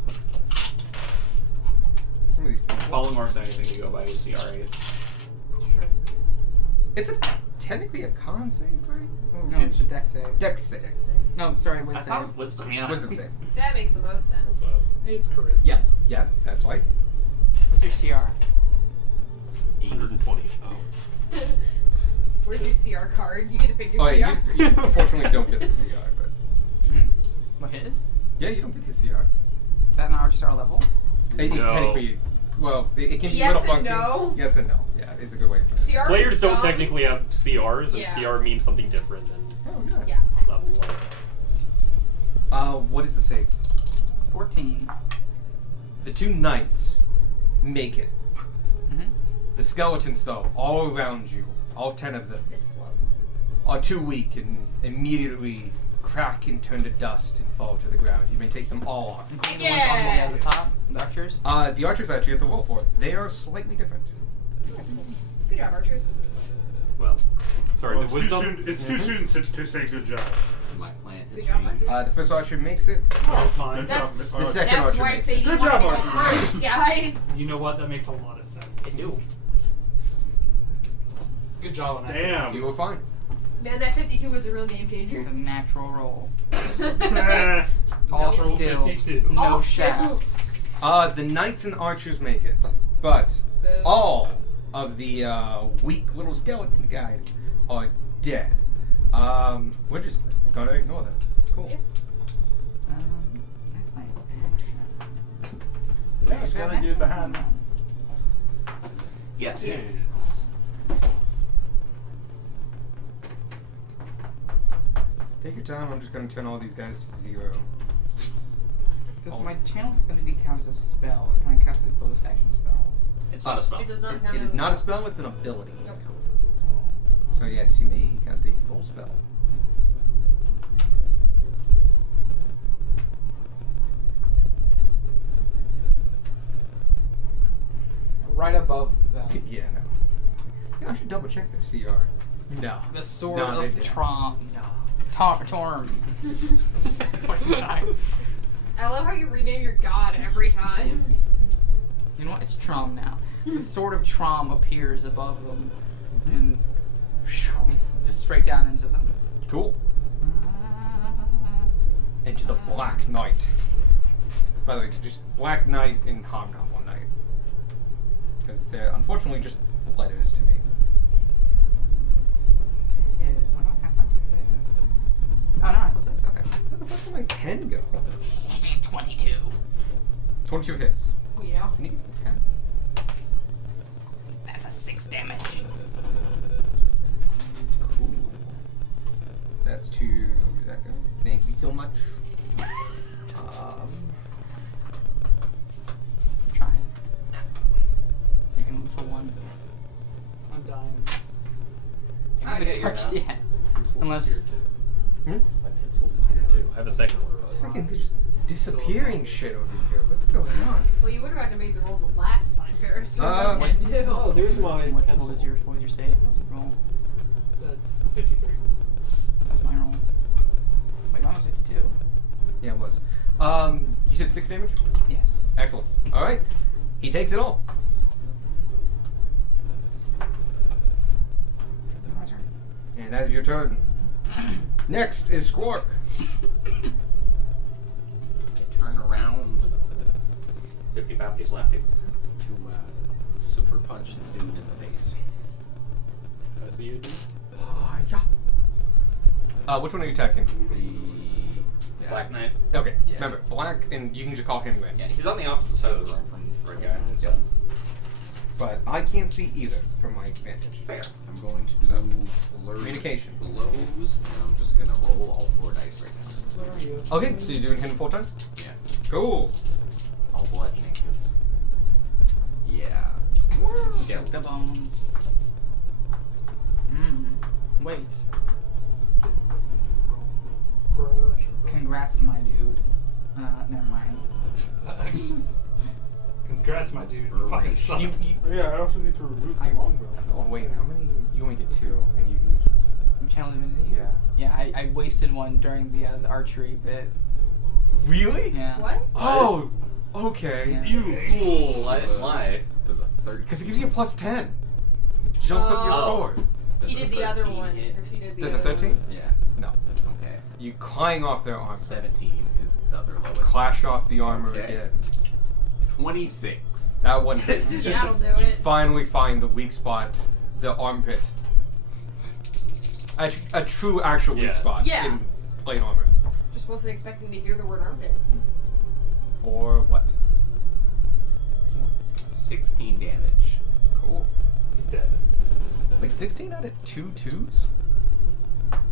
some of these people. Polymorph's anything you go by is CR8. Sure. It's technically a con save, right? No, it's a dex save. Dex save. No, sorry, I wisdom thought it save. was wisdom, yeah. Wisdom save. That makes the most sense. What's up? It's charisma. Yeah, yeah, that's right. What's your CR? 120. Oh. Where's your CR card? You get to pick your Oh, CR. yeah, you unfortunately don't get the CR, but Hmm? What his? yeah, you don't get his CR. Is that an Archer level? It No. technically, well, it can be Yes a little and funky. no. Yes and no. Yeah, it's a good way to put it. CR Players is don't dumb. technically have CRs, and Yeah. CR means something different than Oh, yeah. Yeah. level 1. What is the save? 14. The two knights make it. Mm-hmm. The skeletons, though, all around you, all 10 of them, Explode. are too weak and immediately crack and turn to dust and fall to the ground. You may take them all off. Including the ones on Yeah. the top, the archers. The archers actually have to roll for it. They are slightly different. Good job, archers. Well, sorry, Well, is it's it too wisdom? soon. It's too soon to say good job. My plan Good has job, changed. archers. The first archer makes it. That's mine. Good That's- job. The second That's archer why makes Sadie it. Good wanted job, to go archers. first, guys. You know what? That makes a lot of sense. I do. Good job on that. Damn. You were fine. Man, that 52 was a real game It's changer. a natural roll. Eh. All Natural skill. 52. No All shaft. skill. The knights and archers make it, but Boo. all of the weak little skeleton guys are dead. We're just gonna ignore them. Cool. Yeah. That's my action. Yeah, it's gonna do behind me. Yes. Take your time. I'm just gonna turn all these guys to 0. Does my channel affinity count as a spell? Or can I cast a bonus action spell? It's not a spell. It does not count It as is not a spell. It's an ability. Yep. So yes, you may cast a full spell. Right above them. Yeah, no. You know, I should double check the CR. No. The sword No, they of didn't. Torm. No. Torm. 29. I love how you rename your god every time. You know what? It's Trom now. The sword of Trom appears above them and just straight down into them. Cool. Into the Black Knight. By the way, just Black Knight and Hobgoblin Knight. Because they're unfortunately just letters to me. To hit. I don't have my to hit. Oh no, I plus 6. Okay. Where the fuck did my pen go? 22. 22 hits. Yeah. Can you get the 10? That's a 6 damage. Cool. That's to that guy. Thank you so much. I'm trying. You can look for one. I'm dying. I haven't get you touched now. yet. Unless. Hmm? My pencil disappeared too. I have a second one. Fucking disappearing shit over here. What's going on? Well, you would have had to make the roll the last time, Paris. So Uh, what can do? Oh, there's my What pencil. was your save? What was your roll? 53. That was my roll. Wait, mine was 52. Yeah, it was. You said 6 damage? Yes. Excellent. Alright. He takes it all. My turn. And that is your turn. Next is Squark. Turn around 50 Baptist lefty. to super punch this dude in the face. That's what you do? Yeah. Which one are you attacking? The Black Knight. Okay, Yeah. remember, Black, and you can just call him Red. Yeah, he's on the opposite side of the room from the red guy. So. But I can't see either from my vantage. Fair. I'm going to So, do flurry communication. blows, and I'm just gonna roll all 4 dice right now. Where are you? Okay, so you're doing him 4 times? Yeah. Cool. All bludgeoning, because. Yeah. The bones. Wait. Congrats, my dude. Never mind. Congrats, my dude. You fucking suck. Yeah, I also need to remove the longbow. Oh wait, how many? You only get 2, and you use. Channel Divinity? Yeah. Yeah, I wasted one during the archery bit. Really? Yeah. What? Oh. Okay. Yeah. You fool! Why? There's a 30. Because it gives you a +10. It jumps up your Oh. score. There's He a did the other 13 one. hit. Or she did the There's a other 13? one. Yeah. No. Okay. You clang off their armor. 17 is the other lowest. Clash off the armor Okay. again. 26. That one hits. Yeah, that'll do You it. finally find the weak spot, the armpit. A true actual weak Yeah. spot Yeah. in plate armor. Just wasn't expecting to hear the word armpit. For what? 16 damage. Cool. He's dead. Like 16 out of 2 2s?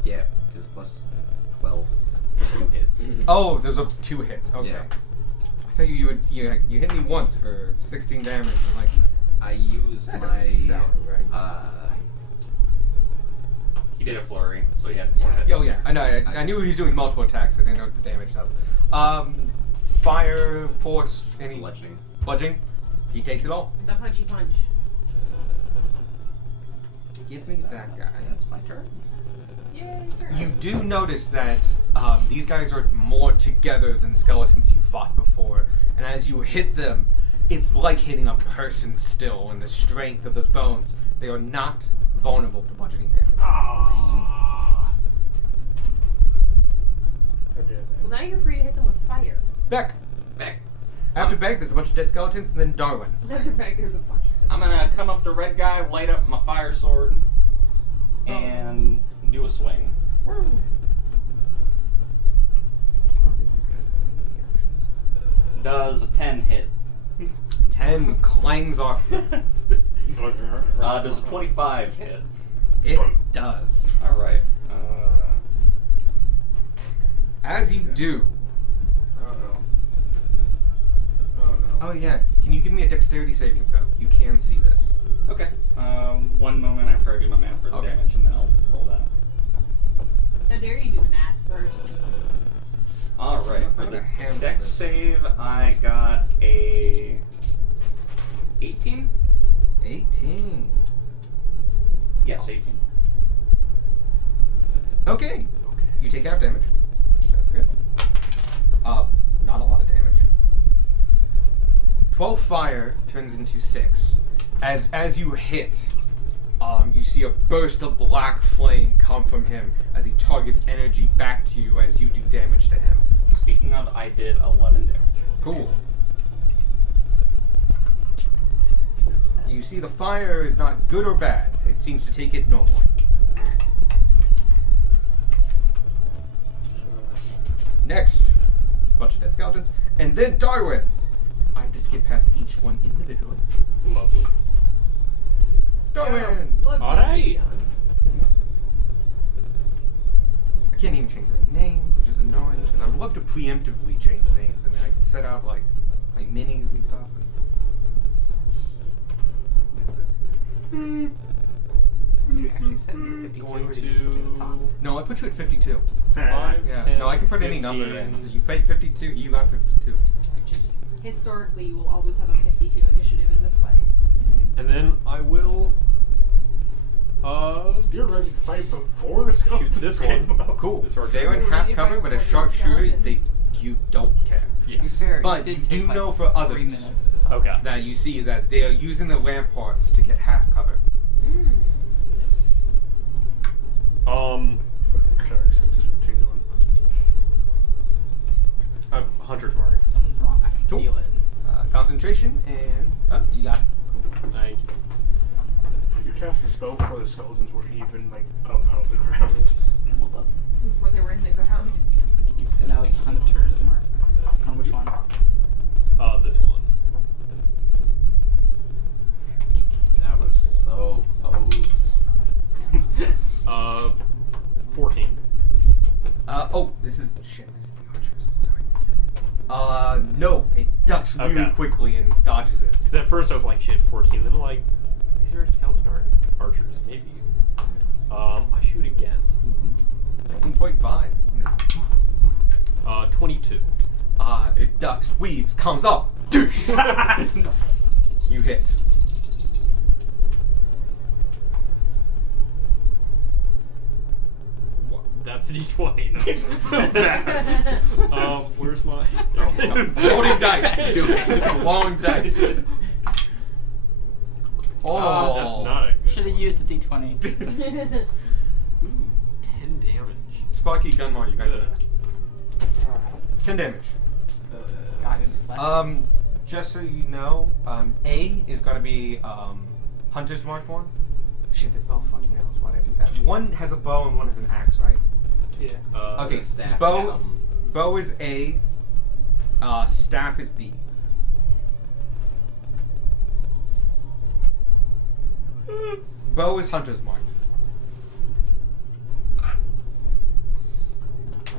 Yeah, because plus 12. 2 hits. Oh, there's 2 hits. Okay. Yeah. I thought you hit me once for 16 damage. I'm like, I used that my. doesn't sound right. He did a flurry, so he had 4 hits. Oh yeah, I know. I knew he was doing multiple attacks. I didn't know the damage though. Fire, force, any Bludgeoning. bludgeoning. He takes it all. The punchy punch. Give me that guy. That's my turn. Yay, turn. You do notice that these guys are more together than skeletons you fought before, and as you hit them, it's like hitting a person still. In the strength of the bones, they are not vulnerable to bludgeoning damage. Ah. I did Well, now you're free to hit them with fire. Beck. Back. After Beck, there's a bunch of dead skeletons, and then Darwin. After back, there's a bunch. I'm gonna come up to red guy, light up my fire sword, and do a swing. I don't think these guys have any actions. Does a 10 hit? 10 clangs off. Does a 25 hit? It does. Alright. As you do. Oh no. Oh no. Oh yeah. Can you give me a dexterity saving throw? You can see this. Okay. One moment after I do my math for the Okay. damage, and then I'll roll that. How dare you do math first? Alright, I'm for gonna the handle dex this. save, I got a 18? 18. Yes, 18. Okay. You take half damage. That's good. Not a lot of damage. 12 fire turns into 6. As you hit, you see a burst of black flame come from him as he targets energy back to you as you do damage to him. Speaking of, I did 11 damage. Cool. You see the fire is not good or bad. It seems to take it normally. Next, bunch of dead skeletons, and then Darwin. I have to skip past each one individually. Lovely. Darwin. Love All these right. videos. I can't even change their names, which is annoying because I would love to preemptively change names, and then I could set out like minis and stuff. You actually said 52 Going or did you just put it at the top? No, I put you at 52. 5, Yeah. 10, No, I can put any 15. number in. So you paid 52. You got 52. Historically, you will always have a 52 initiative in this fight. And then I will You're ready to fight before the skeletons shoot this came one. up. Cool. This archer. They're in We're half ready to cover, fight but a before sharpshooter, skeletons. you don't care. Yes. Fair, But it did you take, do like, know for others 3 minutes to talk. Okay. that you see that they are using the ramparts to get half cover. Fucking cleric senses were tingling. Hunter's mark. Something's wrong. I can Cool. feel it. Concentration and you got it. Thank you. You cast the spell before the skeletons were even like up out of the ground. Before they were in the ground. And that was Hunter's mark. On which one? This one. That was so close. 14. Oh, this is the archers. Sorry. No, it ducks really Okay. quickly and dodges it. Because at first I was like, shit, 14. Then I'm like, these are skeleton archers. Maybe. I shoot again. That seems quite fine. 22. It ducks, weaves, comes up. You hit. That's a d20. No. Where's my? Loading dice. Just long dice. Oh. That's not a good Should have used a d20. 10 damage. Sparky, Gunmar, you guys Good. are 10 damage. Guided lesson. Just so you know, A is gonna be Hunter's Mark 1. Shit, they both fucking knows why I do that. One has a bow and one has an axe, right? Yeah. Okay, staff or bow something. bow is A, staff is B. Bow is Hunter's Mark.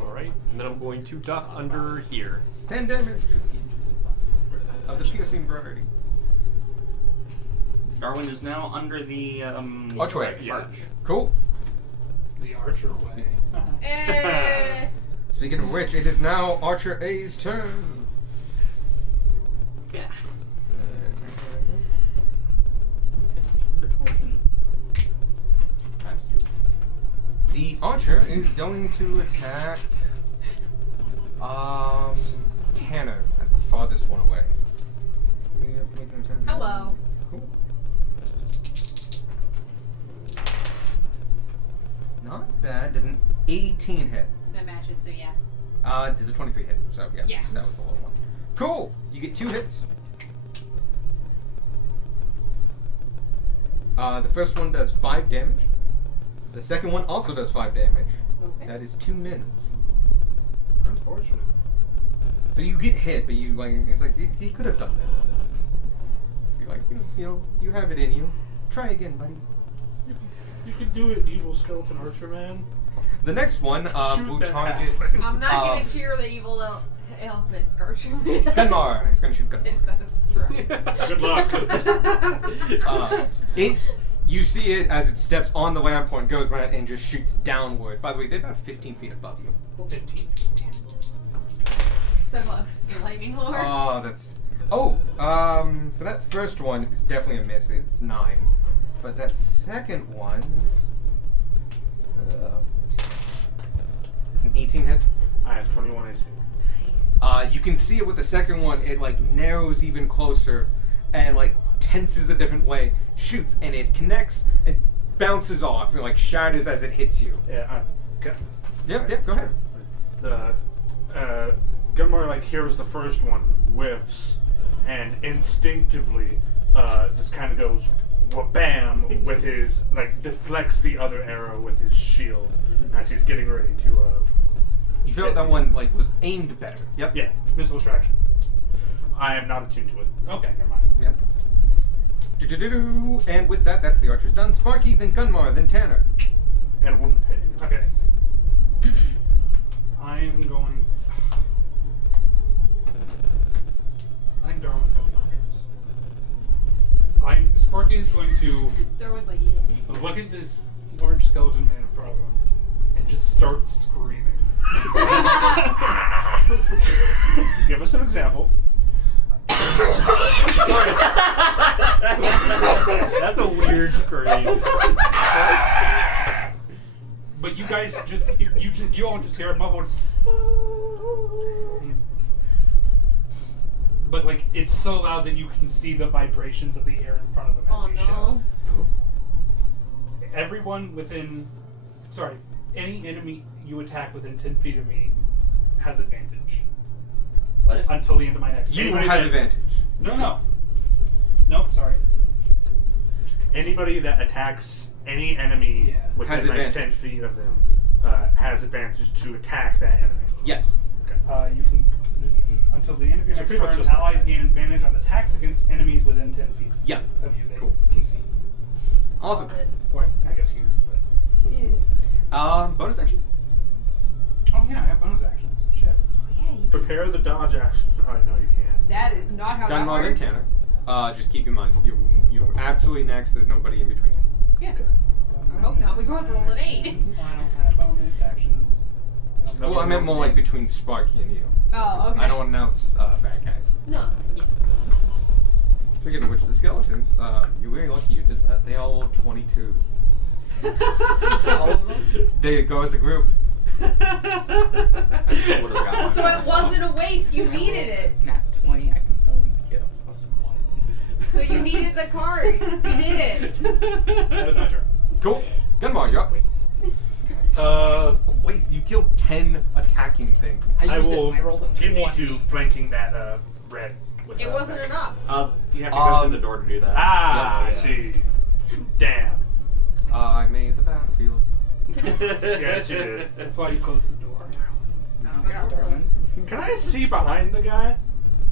Alright. And then I'm going to duck under here. 10 damage of the piercing variety. Darwin is now under the Archway. arch. Cool. The archer way. Eh. Speaking of which, it is now Archer A's turn. Yeah. Testing retortion. Times 2. The Archer is going to attack Tanner as the farthest one away. Hello. Cool. Not bad. Does an 18 hit? That matches, so yeah. Does a 23 hit? So yeah, Yeah. that was the low one. Cool. You get 2 hits. The first one does 5 damage. The second one also does 5 damage. Okay. That is 2 minutes. Unfortunate. So you get hit, but you like it's like he could have done that. If you're like you have it in you. Try again, buddy. You could do it, evil skeleton archer man. The next one Shoot will that target halfling. I'm not gonna cheer the evil elephants, Garcher. Gunmar. He's gonna shoot Gunmar. That's true. Good luck. You see it as it steps on the lamp point, goes right and just shoots downward. By the way, they're about 15 feet above you. 15. So close. Lightning lord. That's. Oh, for that first one, it's definitely a miss. It's 9. But that second one. It's an 18 hit. I have 21 AC. You can see it with the second one. It like narrows even closer, and like tenses a different way. Shoots and it connects and bounces off and like shatters as it hits you. Yeah. Yep. Go ahead. The Gunmar like hears the first one, whiffs, and instinctively just kind of goes wha-bam with his like deflects the other arrow with his shield as he's getting ready to. You felt that one like was aimed better. Yep. Yeah, missile attraction. I am not attuned to it. Okay, never mind. Yep. Do-do-do-do. And with that, that's the archer's done. Sparky, then Gunmar, then Tanner. And it wouldn't hit him. Okay. I am going. I think Darwin's got the archers. Sparky is going to There was like, yeah. look at this large skeleton man in front of him and just start screaming. Give us an example. That's a weird scream. But you guys you all just hear a muffled. But like it's so loud that you can see the vibrations of the air in front of him as Oh, he no. shouts. Everyone any enemy you attack within 10 feet of me has advantage What? until the end of my next. You Anybody have that- advantage. Nope, sorry. Anybody that attacks any enemy Yeah. within Has like advantage. 10 feet of them has advantage to attack that enemy. Yes. You can until the end of your So next pretty much turn, just like allies that. gain advantage on attacks against enemies within 10 feet Yep. of you. They Cool. can see. Awesome. Or I guess here, but Bonus action. oh yeah, I have bonus actions. Shit. Oh yeah, you Prepare repair the dodge action? Oh, no, you can't. That is not how that Gunmar and works. Tanner. Just keep in mind, you're absolutely next. There's nobody in between. Yeah. I hope not. We both rolled an 8. I don't have bonus actions. Well, I meant more like between Sparky and you. Oh, okay. I don't announce bad guys. No. Yeah. Speaking of which, the skeletons, you're very lucky you did that. They all rolled 22s. All of them? They go as a group. Would've got So it wasn't a waste. You needed it. Nat 20, I can only get a +1. So you needed the card. You did it. That was my turn. Cool. Gunmar, you're up. Wait, you killed 10 attacking things. I used will it. I rolled a give me 20. to flanking that red. With It wasn't enough. You have to go through the door to do that. Ah, I Yeah. see. Damn. I made the battlefield. Yes, you did. That's why you closed the door. Can I see behind the guy?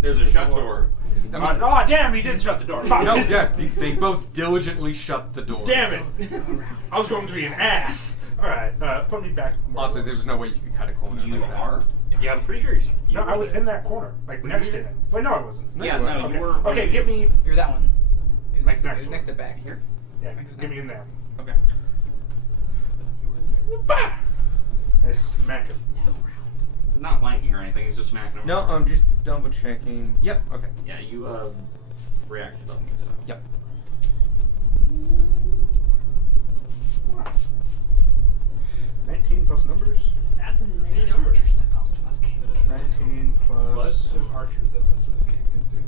There's a shut door. Oh, damn, he did shut the door. Fuck. No, yeah, they both diligently shut the door. Damn it. I was going to be an ass. Alright, put me back. Also, there was no way you could cut a corner You like that. are? Yeah, I'm pretty sure you. No, I was in that corner, like next to him. Wait, no, I wasn't. No, Yeah, you no, weren't. you Okay, were. okay, get me. You're that one. It was Like next, next it was one. next to back here. Yeah, get me in there. Okay. Bah! I smack him. Not flanking or anything, he's just smacking him. No, I'm just double checking. Yep, okay. Yeah, you reacted on me, so. Yep. Wow. 19 plus numbers. That's many numbers. 19 plus. What? There's archers that most of us can't get through.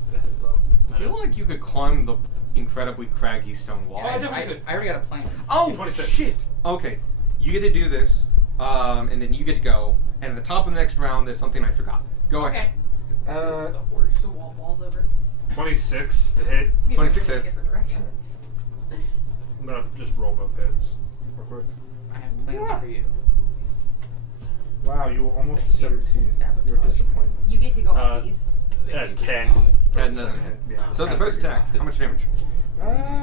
Just a heads up. I feel like you could climb the incredibly craggy stone wall. Yeah, I definitely could. I already got a plan. Oh, 26. shit! Okay, you get to do this, and then you get to go, and at the top of the next round, there's something I forgot. Go Okay. ahead. The wall falls over. 26 to hit. 26 hits. Different directions. I'm gonna just roll both hits. Real quick. I have plans for you. Wow, you were almost Thank you. 17. Sabotage. You're a disappointment. You get to go on these. 10. That doesn't hit. Yeah. So the first attack, how much damage?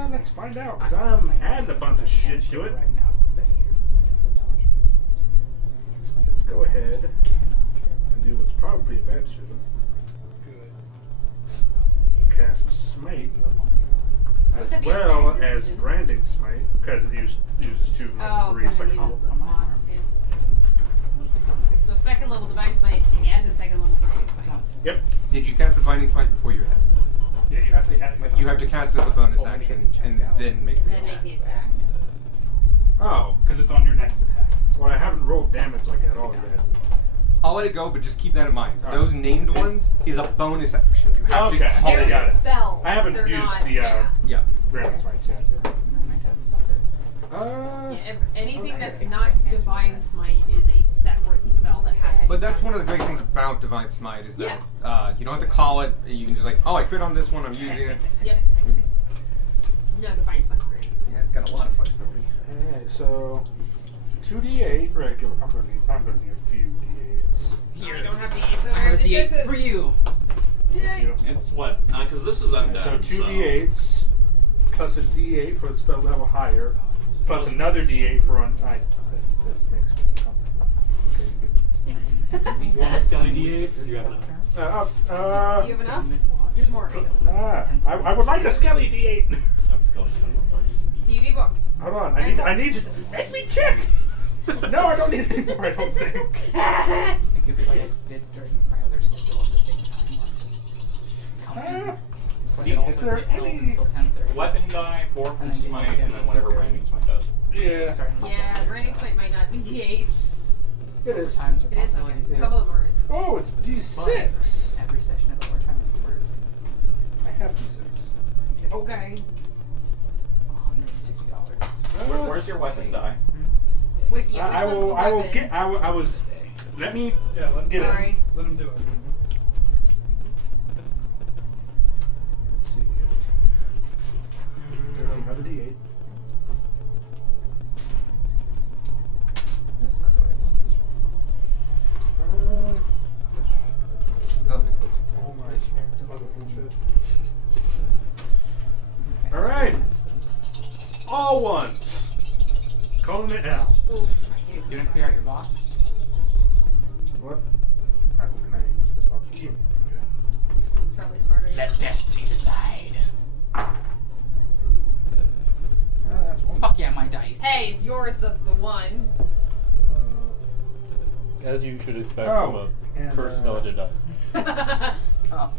Let's find out, because I'm adding a bunch of shit to it. Right now, 'cause the haters will sabotage me. Let's go ahead and do what's probably a bad decision. Good. Cast Smite, as That'd be a well bad as decision. Branding Smite, because it uses 2 of my Oh, 3 because it second uses level. the slots. Yeah. So second level Divine Smite and the second level Branding Smite. Yep. Did you cast the Binding Smite before you hit? Yeah, you have to. You have to cast it as a bonus action, and then make And the then make attack. the attack. Oh, Because it's on your next attack. well, I haven't rolled damage like at all yet. I'll let it go, but just keep that in mind. Alright. Those named ones is a bonus action. You have Okay. to call They're it. got it. spells. I haven't They're used not, the, yeah. Yeah. Branding Smite yet. Yeah, anything that's not Divine Smite is a separate spell that has to be But that's cast. one of the great things about Divine Smite is that you don't have to call it. You can just like, oh, I crit on this one. I'm using it. Yep. No, Divine Smite's great. Yeah, it's got a lot of flexibility. Alright, so 2d8 regular. I'm gonna need a few d8s. Here, I don't have the 8s, so I have a D8 D6s. for you. Yay. It's what? Because this is undead. So 2 d8s plus a d8 for the spell level higher, plus another d8 for this makes me uncomfortable. Okay, You want a Skelly D8? You have enough. Do you have enough? There's more. I would like a Skelly d8. DVD book. Hold on, I need you to make me check. No, I don't need any more. I don't think. It could be like I did during my other schedule at the same time. Like, See, it also is there didn't build any- until 10:30. Weapon die, 4 from And then smite, you and then whatever branding smite does. Yeah, Starting to look Yeah, at Branding Smite might not be D8s. it is. Times or It is, okay. possibilities. Some of them aren't. Oh, it's d6. Every session of the wartime words. I have d6. Okay. $160. Where's your weapon die? Wait, yeah, which one's the I will weapon? get. I was. Let me. Yeah, let him Get do it. it. Sorry. Let him do it. Let's see. There's another d8. That's not the right one. Oh. Oh my. Bullshit. All right. All ones. Calling it out. You gonna clear out your box? What? Michael, can I Let destiny decide. That's one. Fuck yeah, my dice. Hey, it's yours. That's the one. As you should expect Oh, from a and, cursed skeleton dice.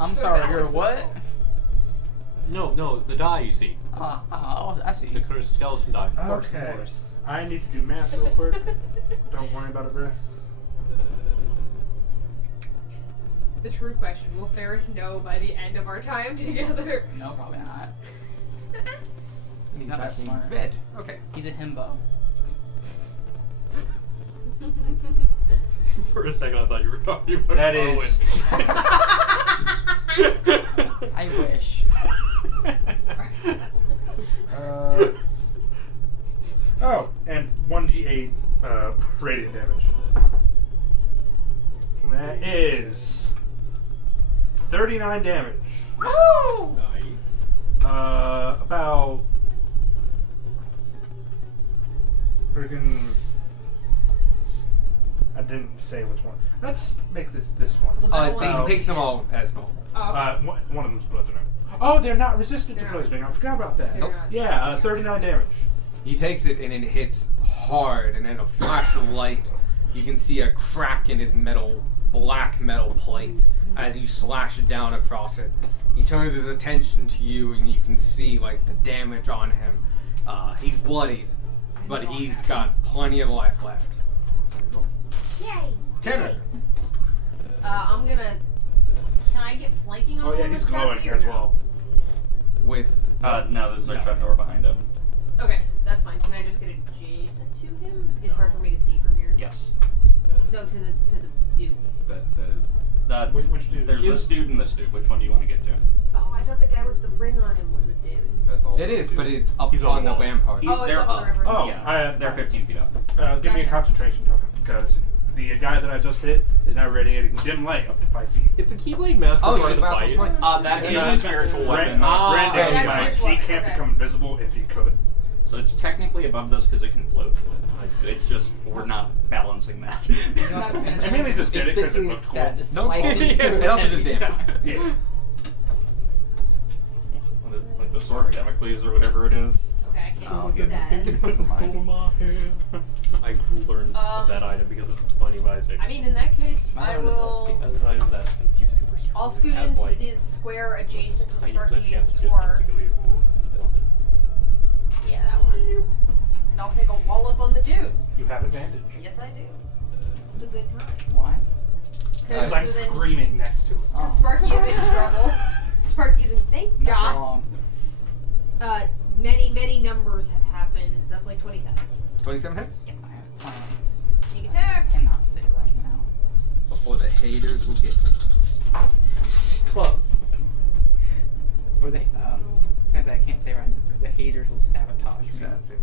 I'm So sorry, it's you're Alex's what? fault. No, the die you see. Oh, I see. The cursed skeleton die. Of course, Okay. of course. I need to do math real quick. Don't worry about it, bro. The true question: will Ferris know by the end of our time together? No, probably not. He's not that Back in smart. bed. Okay. He's a himbo. For a second, I thought you were talking about That Owen. is- I wish. Sorry. Oh, and 1d8 radiant damage. That is 39 damage. Woo! Nice. About freaking. I didn't say which one. Let's make this one. The metal They one's can take some all as normal. Oh, okay. One of them's bludgeoning. Oh, they're not resistant They're to not. bludgeoning. I forgot about that. They're not. Yeah, 39 damage. He takes it and it hits hard, and in a flash of light, you can see a crack in his black metal plate as you slash it down across it. He turns his attention to you, and you can see like the damage on him. He's bloodied, but he's got plenty of life left. Yay! Tanner. I'm gonna. Can I get flanking on Oh yeah, him he's with glowing Sparky or as no? well. With No, there's a trapdoor behind him. Okay, that's fine. Can I just get adjacent to him? It's hard for me to see from here. Yes. No, to the dude. Which dude? There's this dude and this dude. Which one do you want to get to? Oh, I thought the guy with the ring on him was a dude. That's all. it is, but it's up He's on on the the wall. rampart. Oh, it's They're up on the river. Oh, yeah, they're 15 feet up. Give me a Gotcha. concentration token because the guy that I just hit is now radiating dim light up to 5 feet. It's the Keyblade Master Oh, trying it's to the Master's fight. Point. That is Yeah. a spiritual weapon. Brandon, that's he spiritual can't weapon, okay. become invisible if he could. So it's technically above this because it can float. I see. It's just we're not balancing that. That's good. I mainly just did it because it looked cool. That just No, slicing yeah, through it his also head just each damage. time. Yeah. Like the sword of Damocles or whatever it is. Okay, I can't Oh, do that. I learned of that item because of Bunny Isaac. I mean, in that case, Mine I was will. That's an item that makes you super strong. I'll scoot Has, into like, this square adjacent to tiny Sparky and chance to just Swark. instantly block it. Yeah, that one. And I'll take a wallop on the dude. You have advantage. Yes, I do. It's a good time. Why? Because Because I'm within- screaming next to it. Oh. Sparky is in trouble. Sparky's in. Thank Not God. wrong. Many numbers have happened. That's like 27. 27 hits? I have plans. Sneak I attack. cannot say right now. Before the haters will get me. Close. Or they, I can't say right now because the haters will sabotage me. That's it.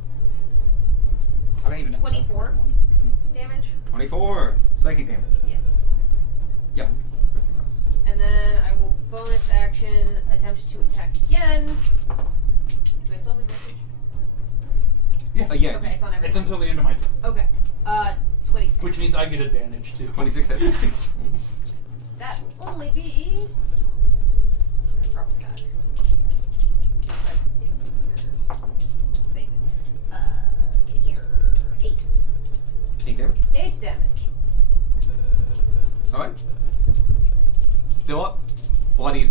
I don't even know. if that's the 24. right one. Damage. 24. Psychic damage. Yes. Yep. And then I will bonus action attempt to attack again. Do I still have advantage? Again, Okay, it's on It's everything. until the end of my turn. Okay. 26. Which means I get advantage too. 26 hits. That will only be. I probably got. But it's save it. Here. 8. 8 damage. 8 damage. Alright. Still up. Bloodied.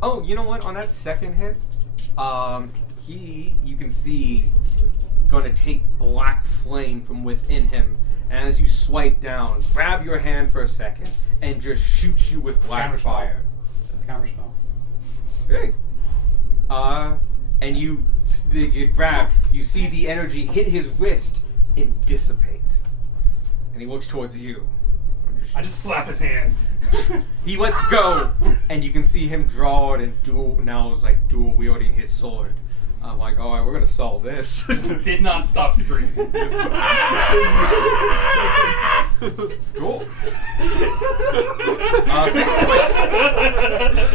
Oh, you know what? On that second hit, you can see, gonna take black flame from within him, and as you swipe down, grab your hand for a second, and just shoot you with black Counterspell. fire. Counterspell. Hey. And you grab, you see the energy hit his wrist and dissipate. And he looks towards you. I just slap his hands. He lets go, and you can see him draw it and dual wielding his sword. I'm like, all right, we're gonna solve this. Did not stop screaming. Cool.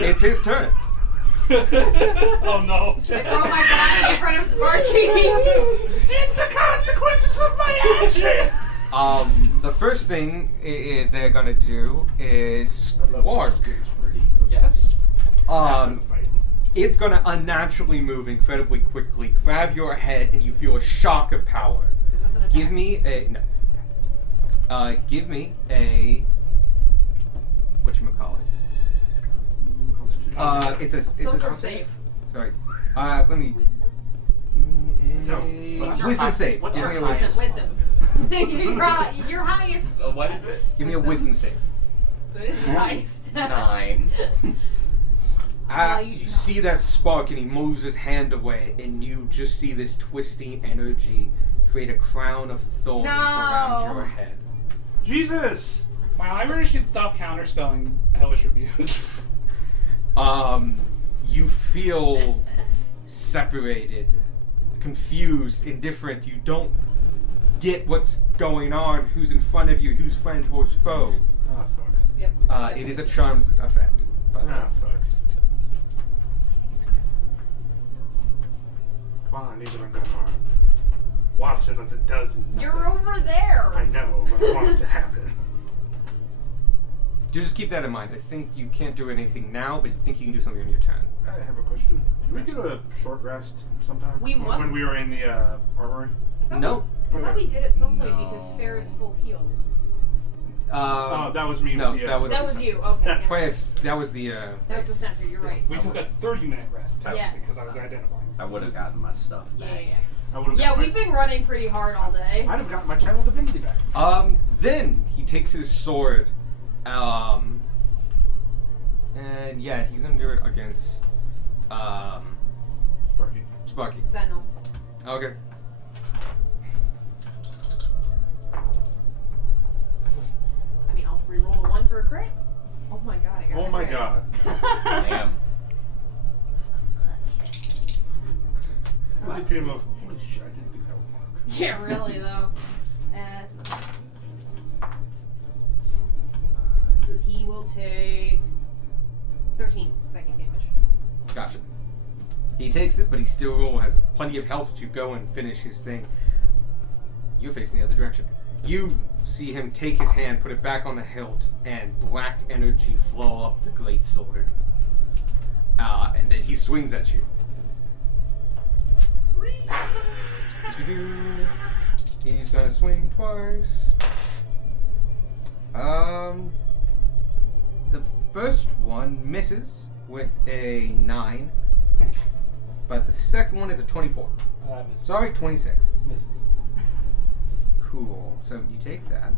It's his turn. Oh no. I throw my body in front of Sparky. It's the consequences of my action. The first thing they're gonna do is I love Warg. Yes. After the fight. It's gonna unnaturally move incredibly quickly, grab your head, and you feel a shock of power. Is this an attack? Give me a give me a whatchamacallit. It's a Social save. sorry. Let me Wisdom? No. What's your wisdom highest- save. What's Give your me a wisdom? wisdom. Wisdom. Your highest. What is it? Give me a Wisdom. wisdom save. So it is his highest. 9. You see that spark, and he moves his hand away, and you just see this twisting energy create a crown of thorns around your head. Jesus! Wow, I really should stop counterspelling Hellish Rebuke. You feel separated, confused, indifferent. You don't get what's going on, who's in front of you, who's friend, who's foe. Ah, fuck. Yep. It is a charm effect. By the way. Ah, fuck. Come on, these are good, Mara. Watch it as it does nothing. You're over there. I know, but I want it to happen. Just keep that in mind. I think you can't do anything now, but you think you can do something on your turn. I have a question. Did we get a short rest sometime? We must- When we were in the armory? I thought No. I thought we did at some point No. because Fair is full healed. Oh, that was me. no, with the, that was- That was you. Okay. Yeah. never mind. That was the. That was the sensor. You're right. We took a 30-minute rest Yes. because I was identifying. I would have gotten my stuff Yeah, back. yeah. I would've Yeah, got we've been running pretty hard all day. I'd have gotten my channel divinity back. Then he takes his sword, and yeah, he's gonna do it against, Sparky. Sparky. Sentinel. Okay. I mean, I'll re-roll a 1 for a crit. Oh my god, I got Oh a my crit. god. Damn. That was the epitome of, holy shit, I didn't think that would work. Yeah, really though. So he will take 13 psychic damage. Gotcha. He takes it, but he still has plenty of health to go and finish his thing. You're facing the other direction. You see him take his hand, put it back on the hilt, and black energy flow up the great sword. And then he swings at you. He's gonna swing twice. The first one misses with a 9, but the second one is a 24. Misses. Sorry, 26. Misses. Cool. So you take that.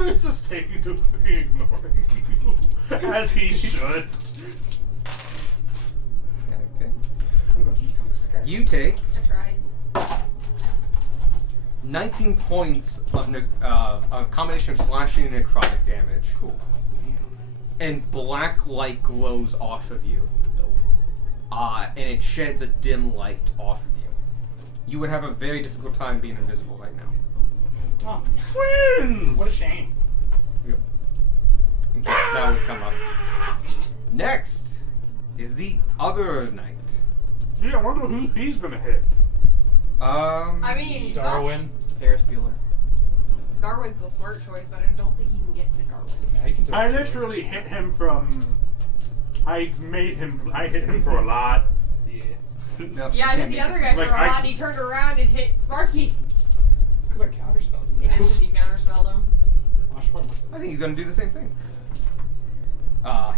It's just taking to fucking ignoring you. As he should. Okay. I'm gonna eat some biscuit. You take I tried. 19 points of a combination of slashing and necrotic damage. Cool. And black light glows off of you. And it sheds a dim light off of you. You would have a very difficult time being invisible right now. Oh, Win! what a shame. In case that would come up. Next is the other knight. Gee, I wonder who he's gonna hit. I mean, Darwin. Ferris Bueller. Darwin's the smart choice, but I don't think he can get to Darwin. Yeah, he can do I it. literally hit him from. I hit him for a lot. Yeah. Nope, Yeah, I you hit the can't other make guy it. for Like, a I- lot, and he turned around and hit Sparky. Because I counterspelled It is because he counterspelled him. I think he's gonna do the same thing.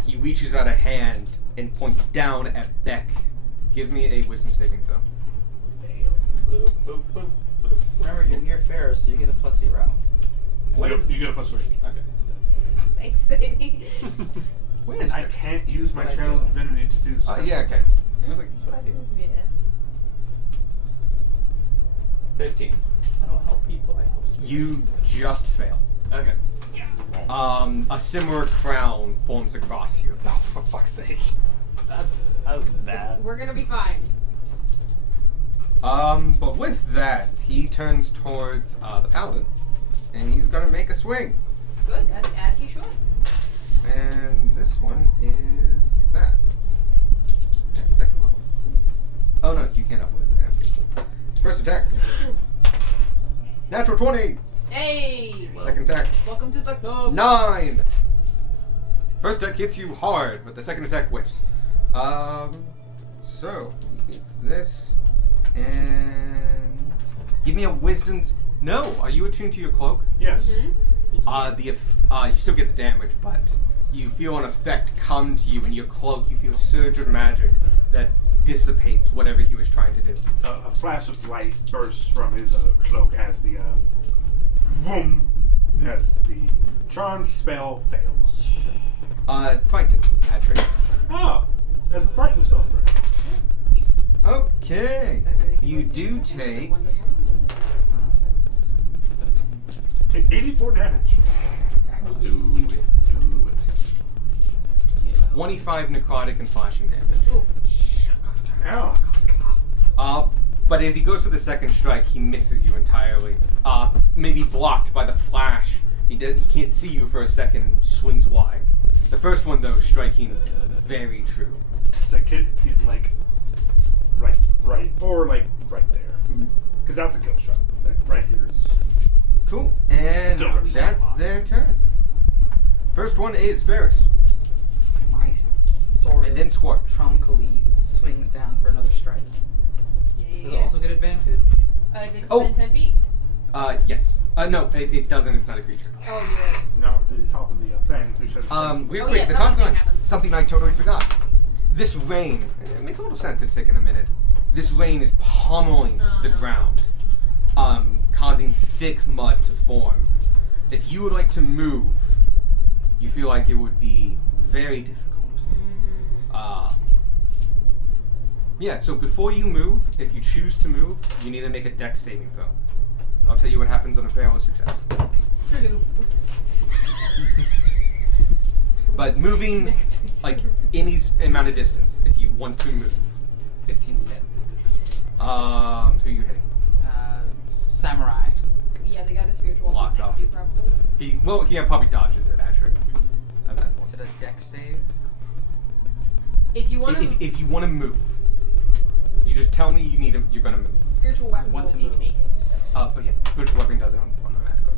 He reaches out a hand and points down at Beck. Give me a wisdom saving throw. Remember, you're near Ferris, so you get a +0. You get a plus 3. Okay. Thanks, Sadie. And I can't use my What I channel do. divinity to do this. Yeah, okay. I was like, That's what I do. Yeah. 15. I don't help people, I help spirits. you just fail. Okay. A similar crown forms across you. Oh, for fuck's sake. That's bad. We're gonna be fine. But with that, he turns towards the paladin, and he's gonna make a swing. Good, as he should. And this one is that. At second level. Oh no, you can't upload it. Okay, cool. First attack. Natural 20! Hey! Second attack. Welcome to the club. 9. First attack hits you hard, but the second attack whiffs. So it's this, and give me a wisdom's. No, are you attuned to your cloak? Yes. You still get the damage, but you feel an effect come to you in your cloak. You feel a surge of magic that dissipates whatever he was trying to do. A flash of light bursts from his cloak as the vroom, as the charmed spell fails. Frighten, Patrick. Oh, as the frighten spell fails. Okay. You do take. Take 84 damage. Do it. 25 necrotic and slashing damage. Oof. Ow. But as he goes for the second strike, he misses you entirely. Maybe blocked by the flash. He can't see you for a second, swings wide. The first one, though, striking very true. It's like hit like right, or like right there. Because that's a kill shot. Like right here is. Cool. And Still hurts that's a lot. their turn. First one is Ferris. My sword And then Squark. Trumcalese swings down for another strike. Does it also get advantage? If it's Oh. within 10 feet. Yes. No, it doesn't. It's not a creature. Oh, you're right. Now to the top of the thing. Who said Real Oh, quick, yeah, the tell top me gun. what happens. Something I totally forgot. This rain. It makes a little sense. It's taken a minute. This rain is pommeling the no. ground, causing thick mud to form. If you would like to move, you feel like it would be very difficult. Yeah. So before you move, if you choose to move, you need to make a dex saving throw. I'll tell you what happens on a fail or success. But moving like any amount of distance, if you want to move. 15 to hit. Who are you hitting? Samurai. Yeah, the guy the spiritual Lots next off. to you, probably. He probably dodges it actually. At that point. Is it a dex save? If you want to, If you want to move, you just tell me you're gonna move. spiritual weapon Want won't to need to move. make it. Oh yeah, spiritual weapon does it on the magic card.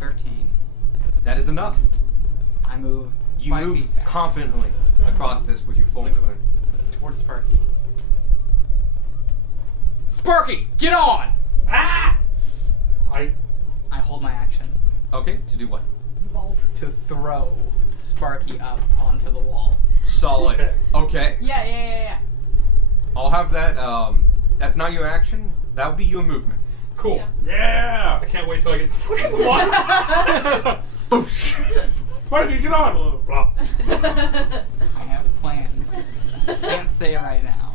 13. That is enough. I move You 5 move feet back confidently across this with your full movement. towards Sparky. Sparky, get on! Ah! I hold my action Okay, to do what? Vault. to throw Sparky up onto the wall. Solid. Okay. Okay. Yeah. I'll have that. That's not your action. That would be your movement. Cool. Yeah. Yeah! I can't wait till I get stuck in the water. Boosh. Mikey, get on! Blah. I have plans. Can't say right now.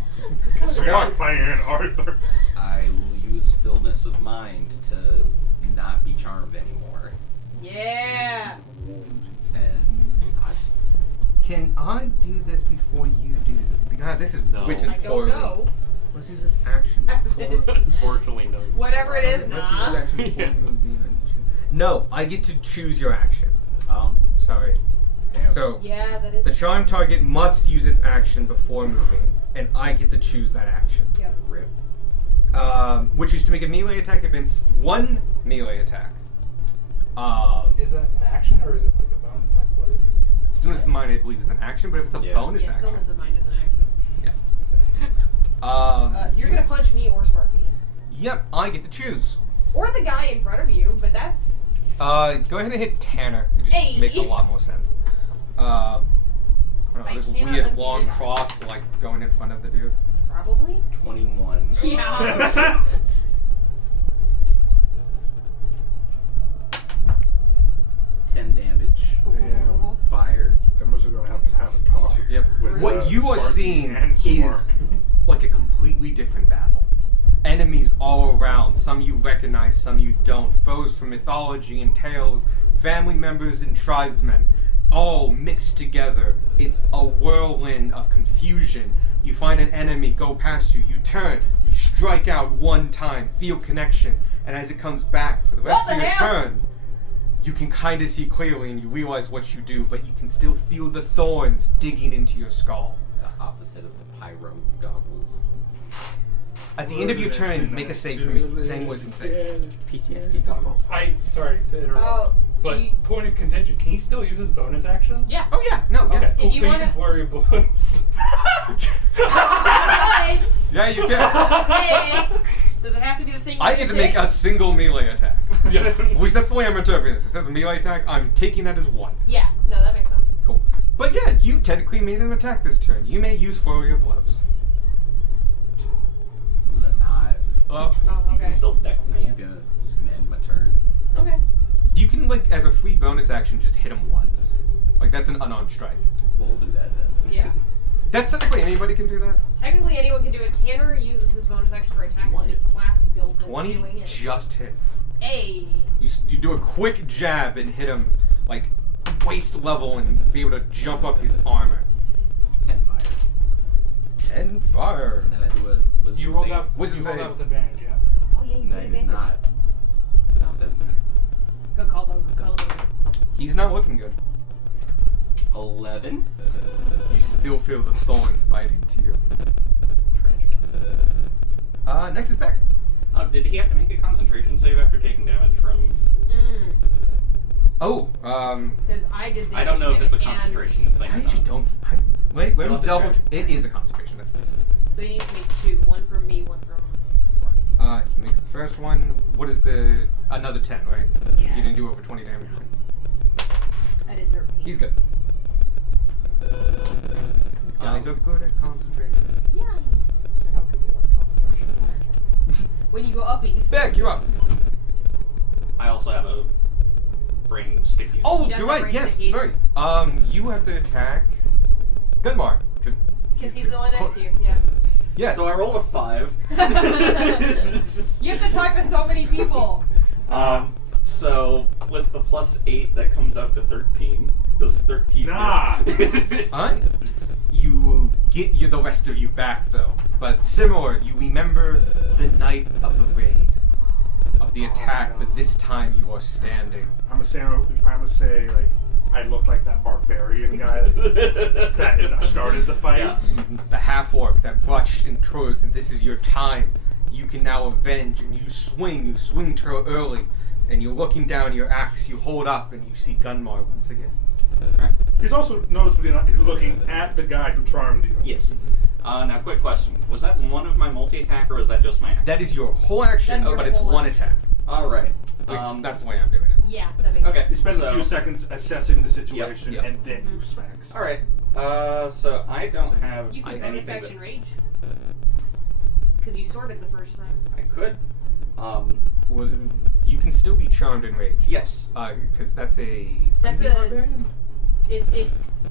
We are playing Arthur. I will use stillness of mind to not be charmed anymore. Yeah. And Can I do this before you do? God, this is No. written I don't poorly. know. Let's use its action before. Unfortunately, no. Whatever it is, Let's use nah. its action before Yeah. you move. No, I get to choose your action. oh, Sorry. damn. So Yeah, that is. the charm target must use its action before moving, and I get to choose that action. Yep. Rip. Which is to make a melee attack against one melee attack. Is that an action or is it like a bone? Like what is it? Stillness of mind, I believe, is an action, but if it's a Yeah. bonus Yeah, action, stillness of mind is an action. You're gonna punch me or Sparky. Yep, I get to choose. Or the guy in front of you, but that's. Go ahead and hit Tanner. It just Hey. makes a lot more sense. I don't know, I this cannot weird defeat long it. cross like going in front of the dude. Probably? 21. Yeah. 10 damage. Damn. Fire. I'm also gonna have a talk. Yep. With, What you are Sparky seeing and Spark. is like a completely different battle. Enemies all around, some you recognize, some you don't. Foes from mythology and tales, family members and tribesmen, all mixed together. It's a whirlwind of confusion. You find an enemy go past you, you turn, you strike out one time, feel connection, and as it comes back for the rest What of the your hell? turn, you can kind of see clearly and you realize what you do, but you can still feel the thorns digging into your skull. The opposite of the pyro goggles. At the end of your turn, make a save for me. Same wisdom save. PTSD goggles. Sorry to interrupt. Oh, But do you- point of contention, can he still use his bonus action? yeah. Oh yeah, no, yeah. Okay, cool. If you So you wanna- can flurry of blows. Hey, Yeah, you can. hey. Does it have to be the thing? I you get to just make hit? a single melee attack. Yeah. At least that's the way I'm interpreting this. It says melee attack. I'm taking that as 1. Yeah. No, that makes sense. Cool. But yeah, you technically made an attack this turn. You may use flurry of blows. I'm gonna not. Well, Oh, You okay. can still deck I'm him, just man. gonna end my turn. Okay. you can like as a free bonus action just hit him once. Like that's an unarmed strike. We'll do that then. Yeah. That's technically anybody can do that. Technically, anyone can do it. Tanner uses his bonus action for attack as his class built in 20 doing it. just hits. Hey. You do a quick jab and hit him like waist level and be able to jump up his armor. 10 fire. 10 fire. And then I do a wisdom You rolled save. out. Wisdom You rolled save. out with advantage, yeah. Oh yeah, you No, get I did advantage. not. No, it doesn't matter. Good call though. Good call though. He's not looking good. 11. You still feel the thorns bite into you. Tragic. Next is Beck. Did he have to make a concentration save after taking damage from? Oh, Because I did. I don't know if it's a damage and- concentration thing. I or actually not. don't. Wait, let You'll me have to double. check. It is a concentration. So he needs to make 2. One from me, one from. He makes the first one. What is the another 10, right? 'Cause Yeah. You didn't do over 20 damage. I did 13. He's good. These guys are good at concentration. Yeah. Say how good they are at concentration. When you go uppies. Beck, you're up. I also have a brain sticky. Oh, He does you're have right. brain Yes, stickies. sorry. You have to attack Gunmar Because he's the one next to you. Yeah. Yes. So I rolled a 5. You have to talk to so many people. So with the +8, that comes out to 13. Does 13? Nah. Alright. You get the rest of you back though, but similar. You remember the night of the raid, of the attack, but this time you are standing. I'm gonna say like I look like that barbarian guy that started the fight. Yeah. The half orc that rushed in towards, and this is your time. You can now avenge, and you swing too early, and you're looking down your axe. You hold up, and you see Gunmar once again. He's also noticeably not looking at the guy who charmed you. Yes. Now, quick question: was that one of my multi-attack, or was that just my action? That is your whole action, That's your but it's whole one action. attack. All right. At least that's the way I'm doing it. Yeah, that makes Okay. sense. He spends a So- few seconds assessing the situation, Yep. and then you smacks. All right. So I don't have You can bonus anything action that rage. Because you sorted the first time. I could. Well, you can still be charmed and rage. Yes. Because that's a That's frenzy a- barbarian?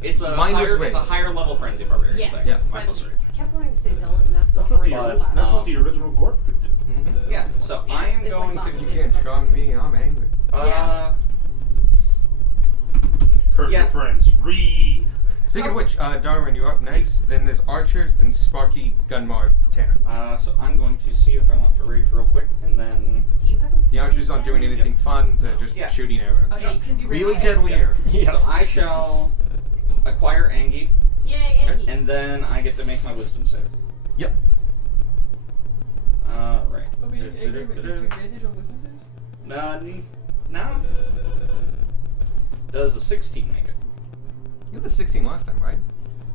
It's a Mindless higher, rage. it's a higher level frenzy barbarian. Yes. thing. Yeah, Mindless Frenzy. rage. I kept wanting to say zealot, and that's That's not what the the, right But, one. that's what the original Gorp could do. Mm-hmm. Yeah. So Yeah, I am it's going like to. You can't charm me, I'm angry. Yeah. Hurt Yeah. your friends. Read. Speaking of which, Darwin, you're up next. Then there's archers, then Sparky, Gunmar, Tanner. So I'm going to see if I want to rage real quick, and then. Do you have a The archers aren't doing anything fun, they're just Yeah. shooting arrows. Oh, yeah, because you Really read deadly arrows. So I shall acquire Angie, Yay, Angie. and then I get to make my wisdom save. Yep. Right. But we angry with this advantage on wisdom saves? No. Does a 16 make it? You had a 16 last time, right?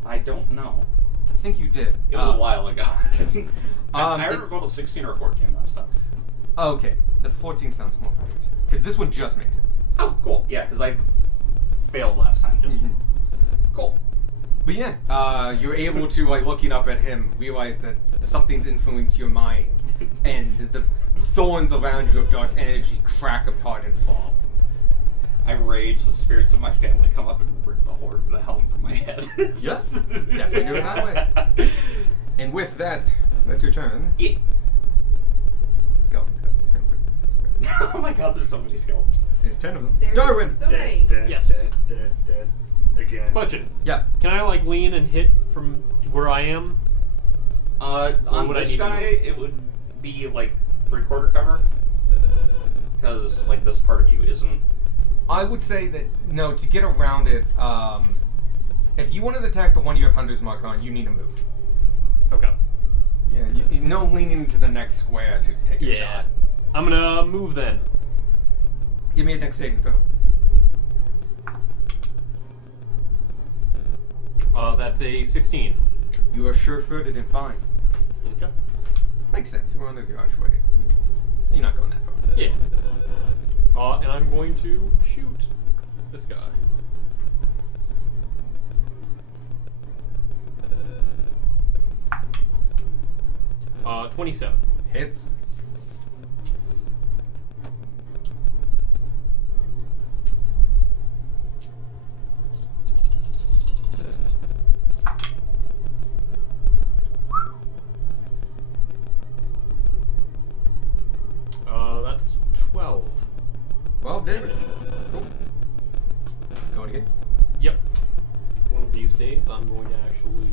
I don't know. I think you did. It was a while ago. I it- remember rolled a 16 or a 14 last time. Okay, the 14 sounds more right. Because this one just makes it. Oh, cool. Yeah, because I failed last time. Just Mhm. cool. But yeah, you're able to, like, looking up at him, realize that something's influenced your mind, and the thorns around you of dark energy crack apart and fall. I rage. The spirits of my family come up and rip the helm from my head. Yeah, definitely do it that way. And with that, that's your turn. Yeah. Skeleton. Oh my god, there's so many skeletons. There's 10 of them. There's Darwin! so many. Dead, Yes. dead. Again. Question: Yeah. can I like lean and hit from where I am? On would I this need to guy, move? it would be like 3/4 cover. Because, like, this part of you isn't. I would say that, no, to get around it, if you wanted to attack the one you have Hunter's Mark on, you need to move. Okay. Yeah, no leaning into the next square to take a Yeah. shot. I'm gonna move then. Give me a dex saving throw. That's a 16. You are sure-footed and fine. Okay. Makes sense. You're under the archway. You're not going that far. Yeah. And I'm going to shoot this guy. Uh, 27. Hits. That's 12. 12 damage. Cool. Going again. Yep. One of these days, I'm going to actually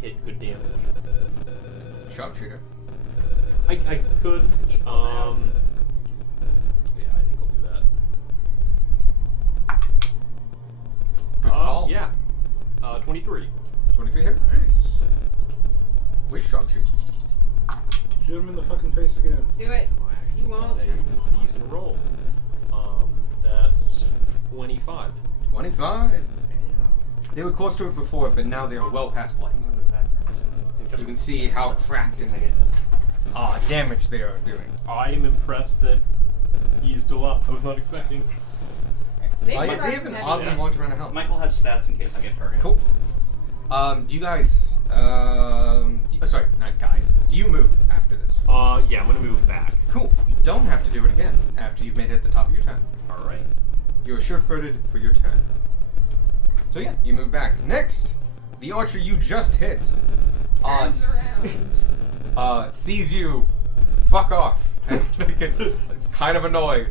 hit good damage. Sharpshooter. I could. Can't pull that out. Yeah, I think I'll do that. Good call. Yeah. 23. 23 hits. Nice. With sharpshooter. Shoot him in the fucking face again. Do it. You won't. Got a decent roll. That's 25. 25. Damn. They were close to it before, but now they are well past blood. You can see how cracked and damage they are doing. I am impressed that he is still up. I was not expecting. They They put us have an heavy oddly hits. large amount of health. Michael has stats in case I get targeted. Cool. Do you guys, sorry, not guys. Do you move after this? Yeah, I'm gonna move back. Cool. You don't have to do it again after you've made it at the top of your turn. Alright. You are sure-footed for your turn. So yeah, you move back. Next, the archer you just hit Turns around. sees you fuck off. It's kind of annoyed.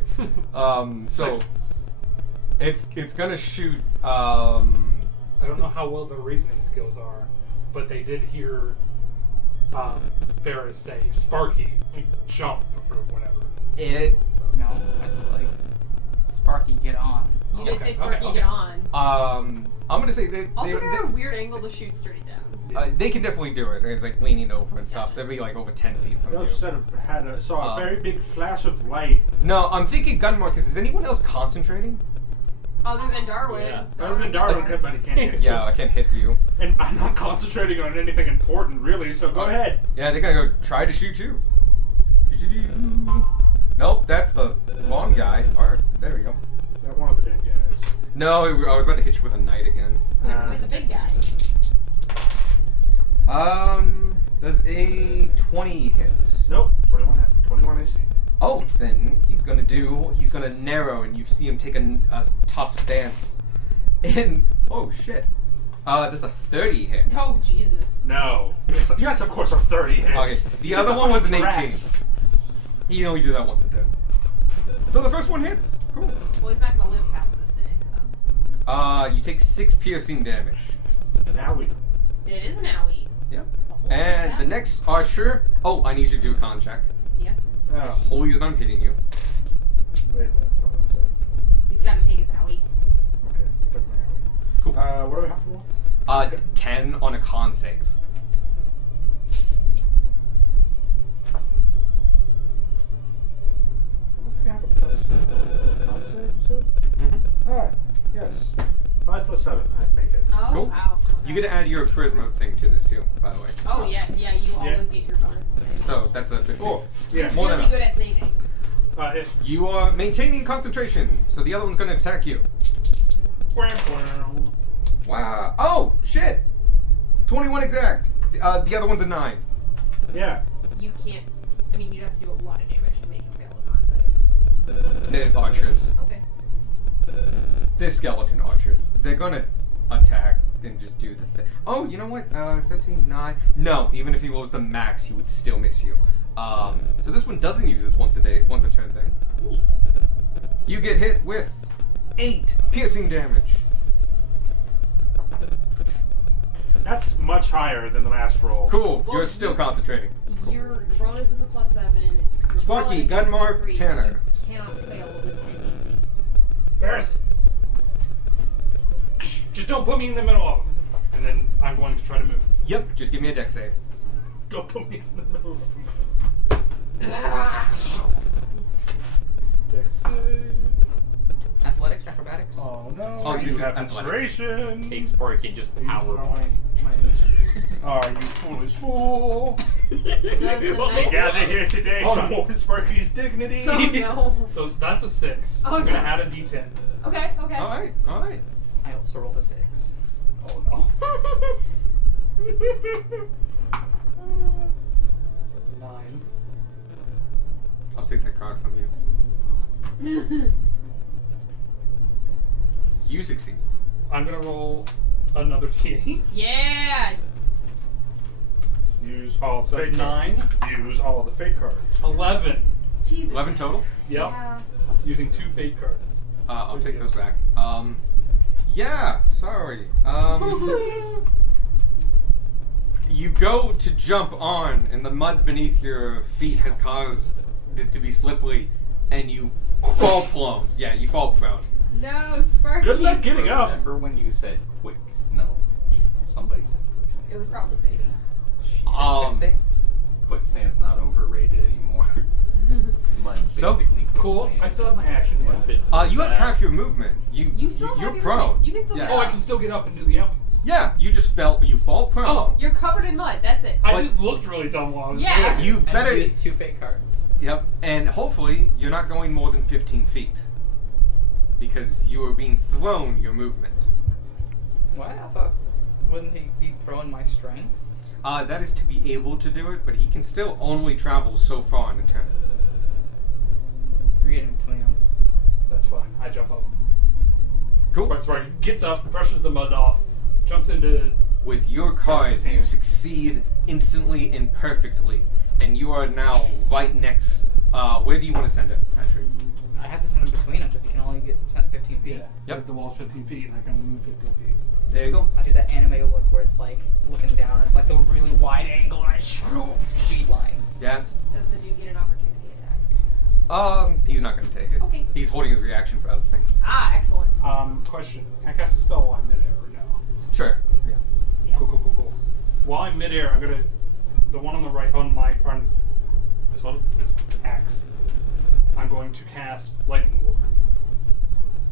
So it's gonna shoot. I don't know how well their reasoning skills are, but they did hear Ferris say Sparky jump or whatever. It. No, I said like, Sparky, get on. You did Okay, say Sparky okay. get on. I'm gonna say they. Also, they, they're a weird angle to shoot straight down. they can definitely do it. It's like leaning over and stuff. They'll be like over 10 feet from They you. also saw a very big flash of light. No, I'm thinking gun markers. Is anyone else concentrating? Other than Darwin. Yeah. Other than Darwin, but he can't hit. Yeah, I can't hit you. And I'm not concentrating on anything important, really, so go ahead. Yeah, they're gonna go try to shoot you. Nope, that's the wrong guy. Or, there we go. That one of the dead guys. No, I was about to hit you with a knight again. Who's the big guy? Does a 20 hit? Nope, 21 AC. Oh, then he's gonna narrow, and you see him take a tough stance. And, oh shit. There's a 30 hit. Oh, Jesus. No. Yes, of course, are 30 hits. Okay, the other one was an 18. Rats. You know we do that once a day. So the first one hits. Cool. Well, he's not going to live past this day, so. You take 6 piercing damage. Now we. It is an owie. Yep. It's a whole And six the owie. next archer. Oh, I need you to do a con check. Yeah. Oh, Whole reason I'm hitting you. wait a minute. Hold on a second. He's got to take his owie. Okay, I took my alley. Cool. What do we have for one? 10 on a con save. Yeah. I don't think I have a plus con save, you said? Mm-hmm. Alright, yes. 5 plus 7, I make it. Oh, Cool. wow. You get to add your charisma thing to this too, by the way. Oh, yeah, you always get your bonus to save. So that's a 15. Oh, yeah. More than really enough. good at saving. If. You are maintaining concentration, so the other one's gonna attack you. Wow. Oh, shit! 21 exact. The other one's a 9. Yeah. You can't. I mean, you'd have to do a lot of damage to make him fail a con save. They're archers. Okay. They're skeleton archers. They're gonna attack and just do the thing. Oh, you know what? 13, 9. No, even if he rolls the max, he would still miss you. So this one doesn't use this once a turn thing. Neat. You get hit with 8 piercing damage. That's much higher than the last roll. Cool. Well, You're still you- concentrating. Your bonus is a plus 7. Your Sparky, quality is Gunmar, plus 3, Tanner. but you cannot fail with 10 AC. Ferris, just don't put me in the middle of them, and then I'm going to try to move. Yep, just give me a dex save. Don't put me in the middle of them. Dex save. Athletics, acrobatics. Oh no. Oh, you this is have athletics. inspiration. Take Sparky and just power Are bomb. you foolish fool? Does the We knight- gather here today Hold to on. mourn Sparky's dignity. Oh no. So that's a 6. Oh, I'm no. gonna add a d10. Okay, okay. Alright, alright. I also rolled a 6. Oh no. That's a 9. I'll take that card from you. You succeed. I'm gonna roll another d8. Yeah. Use all the So that's fate 9. cards. Use all the fate cards. 11. Jesus. 11 total? Yep. Yeah. Using 2 fate cards. I'll Where's take the those back. Yeah, sorry. You go to jump on, and the mud beneath your feet has caused it to be slippery, and you fall prone. Yeah, you fall prone. No, Sparky. Good luck getting up. Remember when you said quick? No, somebody said quicksand. It was probably Sadie. Save? Quicksand's not overrated anymore. Mud's So, basically Cool. quicksand. I still have my action. One Yeah. bit You have bad. half your movement. You still you're have your prone. movement. You can still yeah. get Oh, up. I can still get up and do the outwards. Yeah, you just you fall prone. Oh. You're covered in mud. That's it. I But- just looked really dumb while I was Yeah. doing it. You And better. use 2 fate cards. Yep, and hopefully you're not going more than 15 feet. Because you are being thrown your movement. What? I thought, wouldn't he be throwing my strength? That is to be able to do it, but he can still only travel so far in a turn. You're getting between them. That's fine. I jump up. Cool. Sparky gets up, brushes the mud off, jumps into. With your card, his you hand. succeed instantly and perfectly, and you are now right next. Where do you want to send it, Patrick? I have to send him between them because he can only get sent 15 feet. Yeah. Yep. Like the wall's 15 feet, and I can move 15 feet. There you go. I do that anime look where it's like looking down. It's like the really wide angle and speed lines. Yes. Does the dude get an opportunity attack? He's not going to take it. Okay. He's holding his reaction for other things. Ah, excellent. Question. Can I cast a spell while I'm midair or no? Sure. Yeah. Yeah. Cool. While I'm midair, I'm gonna. The one on the right, on This one? this one, axe. I'm going to cast Lightning Lure.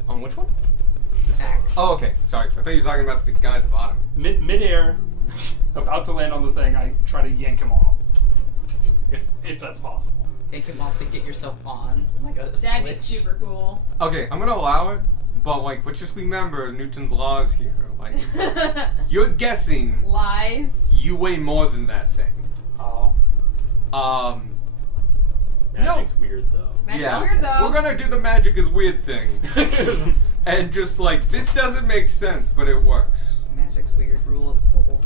On which one? Axe. Oh, okay. Sorry. I thought you were talking about the guy at the bottom. Midair, about to land on the thing, I try to yank him off. If that's possible. Take him off to get yourself on, like a That'd be switch. super cool. Okay, I'm gonna allow it, but let's just remember Newton's laws here. You're guessing Lies. you weigh more than that thing. Oh. Magic's weird though. Magic's yeah, weird, though. we're gonna do the magic is weird thing, and just this doesn't make sense, but it works. Magic's weird. Rule of Portal.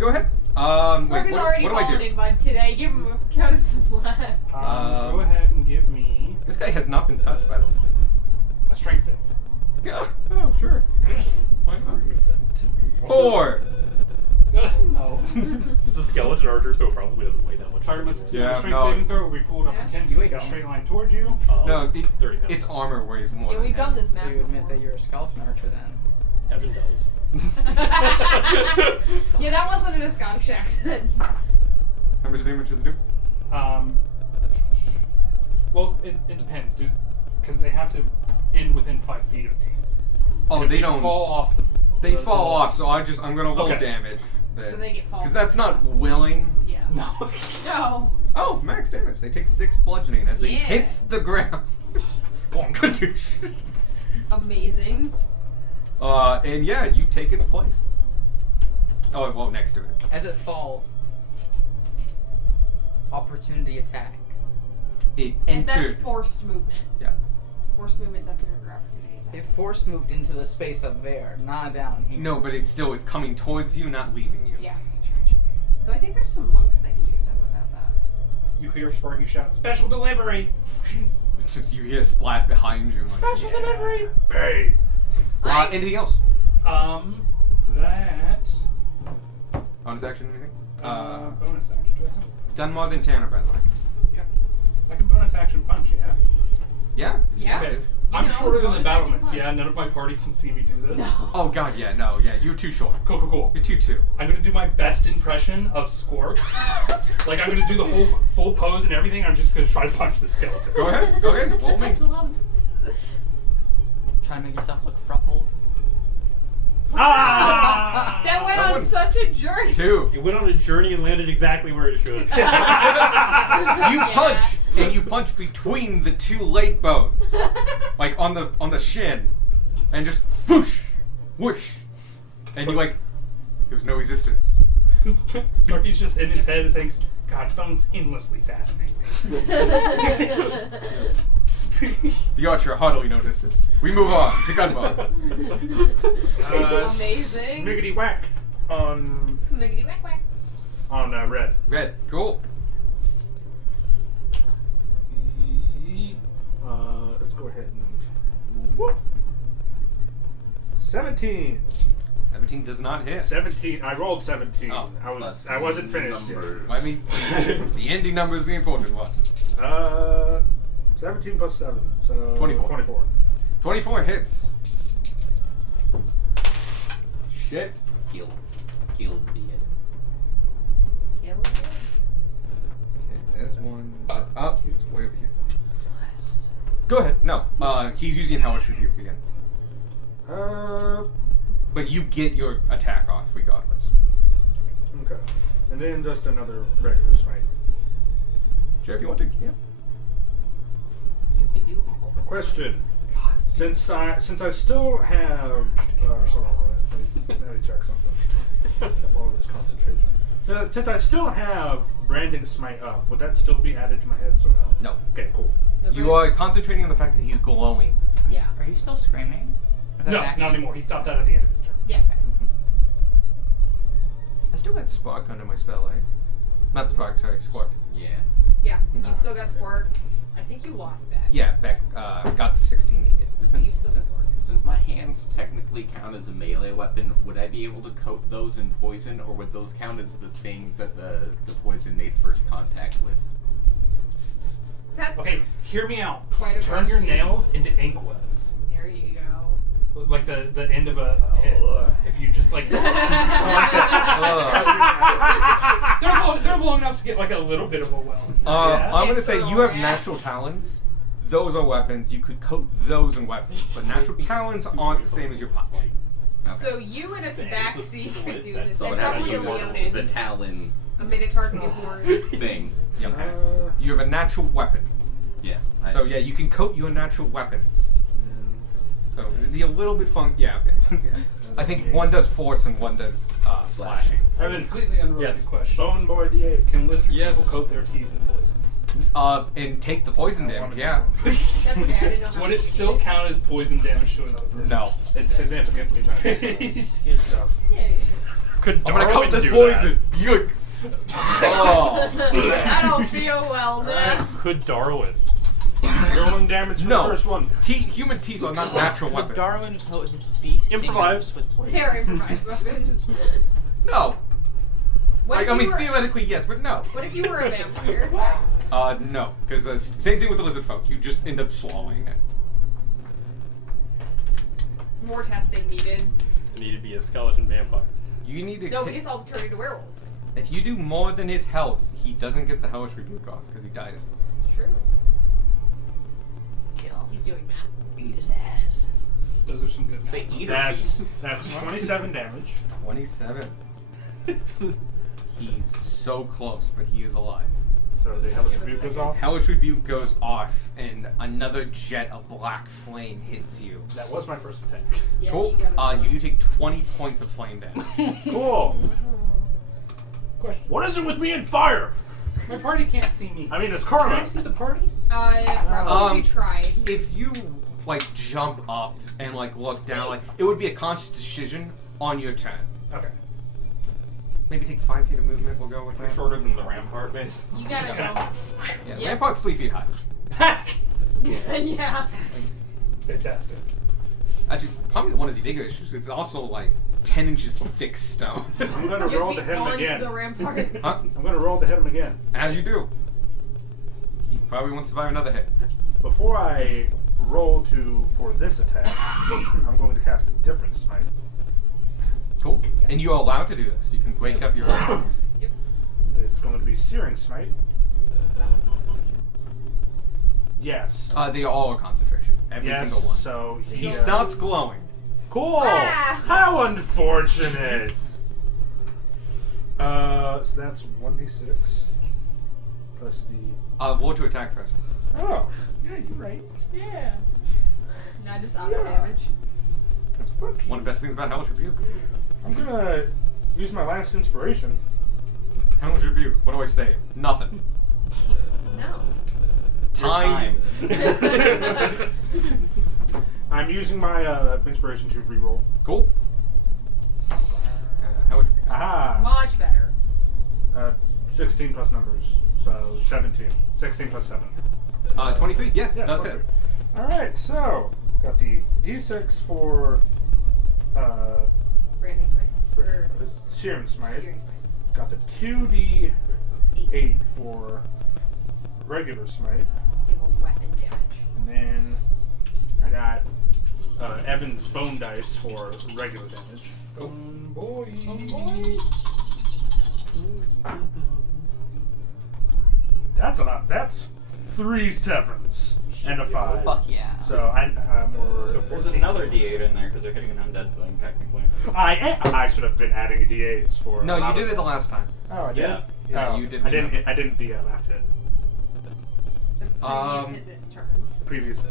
Go ahead. Sparky's what already do I fallen do? in mud today. Give him cut him some slack. Go ahead and give me This guy has not been touched, by the way. a strength save. Yeah. Oh, sure. Why not? 4. No. It's a skeleton archer, so it probably doesn't weigh that much. Target must succeed Yeah, on a strength no. saving throw. We pulled up Yeah. to 10 You feet ain't in a going. straight line towards you. No, 30 pounds. its armor weighs more. Yeah, we've done this So math. you admit that you're a skeleton archer then? Evan does. Yeah, that wasn't in a Scottish accent. How much damage does it do? Well, it depends, dude. Because they have to end within 5 feet of me. Oh, If they don't. fall off the. They the fall wall. off, so I'm gonna roll Okay. damage. So they get fall. Because that's not willing. Yeah. No. No. Oh, max damage. They take 6 bludgeoning as they Yeah. hits the ground. Amazing. And yeah, you take its place. Oh, well, next to it. As it falls, opportunity attack. It And entered. that's forced movement. Yeah. Forced movement doesn't trigger opportunity attack. It force moved into the space up there, not down here. No, but it's coming towards you, not leaving you. Yeah. Though I think there's some monks that can do stuff about that. You hear Sparky shout, "Special delivery!" It's just you hear a splat behind you. Like, Special yeah. delivery! Bang. Nice. Anything else? That. Bonus action, anything? Bonus action. Do I have- Done more than Tanner, by the way. Yeah. I can bonus action punch, yeah? Yeah. Yeah. Okay. I'm know, I shorter was than the bonus action battlements. punch. Yeah, none of my party can see me do this. Oh god, yeah, you're too short. Cool. You're 2'2". I'm gonna do my best impression of Squirk. Like I'm gonna do the whole full pose and everything. I'm just gonna try to punch the skeleton. Go ahead. Roll me. I love this. Trying to make yourself look fruffled. Ah! That went That on one- such a journey. 2. It went on a journey and landed exactly where it should. You punch, and you punch between the two leg bones, like on the shin, and just whoosh, whoosh, and you like. There was no resistance. Sparky's just in his head and thinks, God, bones endlessly fascinate me. The archer hardly notices. We move on to Gunbar. Amazing. Smiggity whack on Smiggity whack whack. red. Red, cool. Let's go ahead and whoop. 17. 17 does not hit. 17. I rolled 17. Oh, I wasn't finished numbers. yet. I mean, the ending number is the important one. 17 plus 7, so 24. 24. 24 hits. Shit. Killed the Kill it. Okay, there's one. Up. It's way over here. Go ahead. No. He's using Hellish Rebuke again. But you get your attack off regardless. Okay. And then just another regular smite. Sure, if you want to. Yeah. You can do all this. Question. Since I still have hold on, let me check something. All this concentration. So, since I still have branding smite up, would that still be added to my head? So no. No. Okay, cool. You are concentrating on the fact that he's glowing. Yeah. Are you still screaming? Or is that No, an action? not anymore. He stopped that at the end of his turn. Yeah. I still got Spark under my spell, right? Not Spark, sorry, Spark. Yeah. Yeah. You've still got Spark. I think you lost that. Yeah, back, got the 16 needed. You still got Spark. Since my hands technically count as a melee weapon, would I be able to coat those in poison, or would those count as the things that the poison made first contact with? That's Okay, hear me out. Quite a Turn your question. nails into inkwebs. There you go. Like the end of a hit. If you just like... they're long enough to get like a little bit of a well. I'm gonna Yes, say so you have yeah. natural talons. Those are weapons. You could coat those in weapons, but natural talons aren't the same as your punch. Okay. So you and a tabaxi could do this. So And I probably a would use the Leonin. Talon A Minotaur can do horns. thing. Okay. You have a natural weapon. Yeah. So yeah, you can coat your natural weapons. So it'd be a little bit fun. Yeah, okay. Yeah. I think one does force and one does slashing. I have a completely unrelated Yes. question. Bone Boy D8. Can lizard Yes. people coat their teeth in poison? And take the poison damage. Yeah. That's okay. I didn't know how Would to it do still count as poison damage to another person? No. It's significantly better. Good stuff. Yeah, yeah. Could I'm gonna Darwin coat this do poison. You. Oh. I don't feel well, that? man. Could Darwin? Rolling damage for No. the first one. Human teeth are not natural Would weapons. Darwin coat his beast Improvise. with poison? They're improvised weapons. No. What if I you mean, were- theoretically, yes, but no. What if you were a vampire? No, because same thing with the lizard folk. You just end up swallowing it. More testing needed. I need to be a skeleton vampire. You need to. No, we just all turn into werewolves. If you do more than his health, he doesn't get the Hellish Rebuke off because he dies. It's true. Kill. He's doing math. Beat his ass. Those are some good Say math. eat or That's 27 damage. 27. He's so close, but he is alive. So the Hellish Rebuke goes off. Hellish Rebuke goes off, and another jet of black flame hits you. That was my first attack. Yeah, Cool. gotta You do take 20 points of flame damage. Cool. Question. What is it with me and fire? My party can't see me. I mean, it's Can I karma. see the party? Probably tried. If you like jump up and like look down, like it would be a conscious decision on your turn. Okay. Maybe take 5 feet of movement. We'll go with that. Shorter than the rampart base. You gotta go. Yeah, Yeah. Rampart's 3 feet high. Yeah. Fantastic. Actually, probably one of the bigger issues. It's also like 10 inches thick stone. I'm gonna You have roll to to be hit him on again. the rampart. Huh? I'm gonna roll to hit him again. As you do. He probably won't survive another hit. Before I roll for this attack. I'm going to cast a different smite. Cool. And you are allowed to do this. You can break up your enemies. It's going to be Searing Smite. Yes. They all are concentration. Every yes, single one. So He stops glowing. Cool. Ah. How unfortunate. So that's 1d6 plus the. Roll to attack first. Oh, yeah, you're right. Yeah. Not just auto Yeah. damage. That's funky. One of the best things about Hellish Rebuke. I'm gonna use my last inspiration. Hellish Rebuke. What do I say? Nothing. No. Time. I'm using my inspiration to reroll. Cool. Hellish Rebuke. Aha! Much better. 16 plus numbers, so 17. 16 plus 7. 23. Yes, Yeah, does hit. perfect. Alright, so got the d6 for Branding smite. Or Shearing Smite. Searing smite. Got the 2d8 8. for regular Smite. Deal weapon damage. And then I got Evan's bone dice for regular damage. Boy. That's a lot. That's 3 7s and a 5. Fuck yeah. So I'm more. So there's another D8 in there because they're hitting an undead thing, technically. I should have been adding d8s for. No, you did it the last time. Oh, I did. Yeah. Yeah, Oh, you did. I didn't. I didn't the last hit. The previous Um, hit this turn. The previous hit.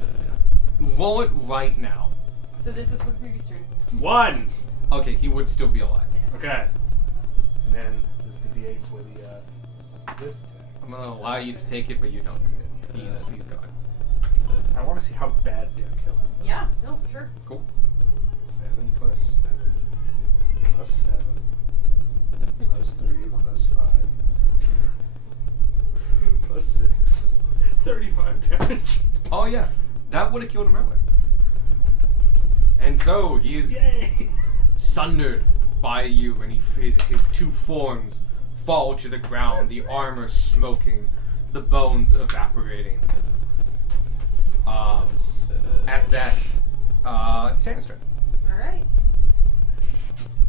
Roll it right now. So this is for the previous turn. 1. Okay, he would still be alive. Okay. And then this is the d8 for the this attack. I'm gonna allow you to take it, but you don't need it. He's gone. I want to see how bad did I kill him. Yeah, no, for sure. Cool. 7 plus 7 plus 7 plus 3 plus 5 plus 6. 35 damage. Oh yeah, that would have killed him outright. And so he is Yay! sundered by you, and his two forms fall to the ground, the armor smoking, the bones evaporating. At that, it's Tana's turn. Alright.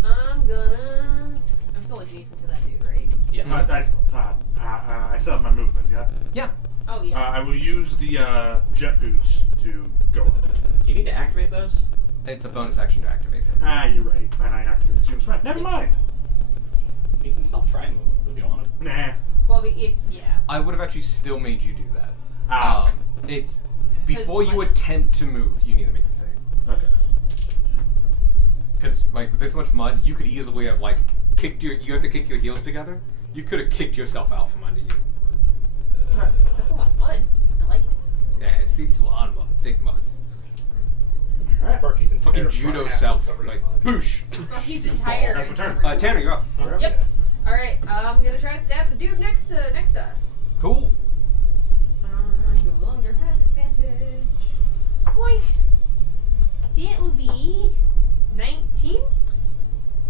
I'm still adjacent to that dude, right? Yeah. I still have my movement, yeah? Yeah. Oh, yeah. I will use the jet boots to go up. Do you need to activate those? It's a bonus action to activate them. Ah, you're right. And I activated Searing Smite. Never mind. You can still try and move if you want to. Nah. Well, yeah. I would have actually still made you do that. Ah. It's before you like- attempt to move, you need to make a save. Okay. Because like with this much mud, you could easily have like kicked you have to kick your heels together. You could have kicked yourself out from under you. That's a lot of mud. I like it. Yeah, it's a lot of mud, thick mud. Alright. Sparky's Fucking judo style, like boosh. He's entire. That's my turn. Tanner, you're up. Yep. Alright, I'm gonna try to stab the dude next to us. Cool. I no longer have advantage. Boink. It will be 19.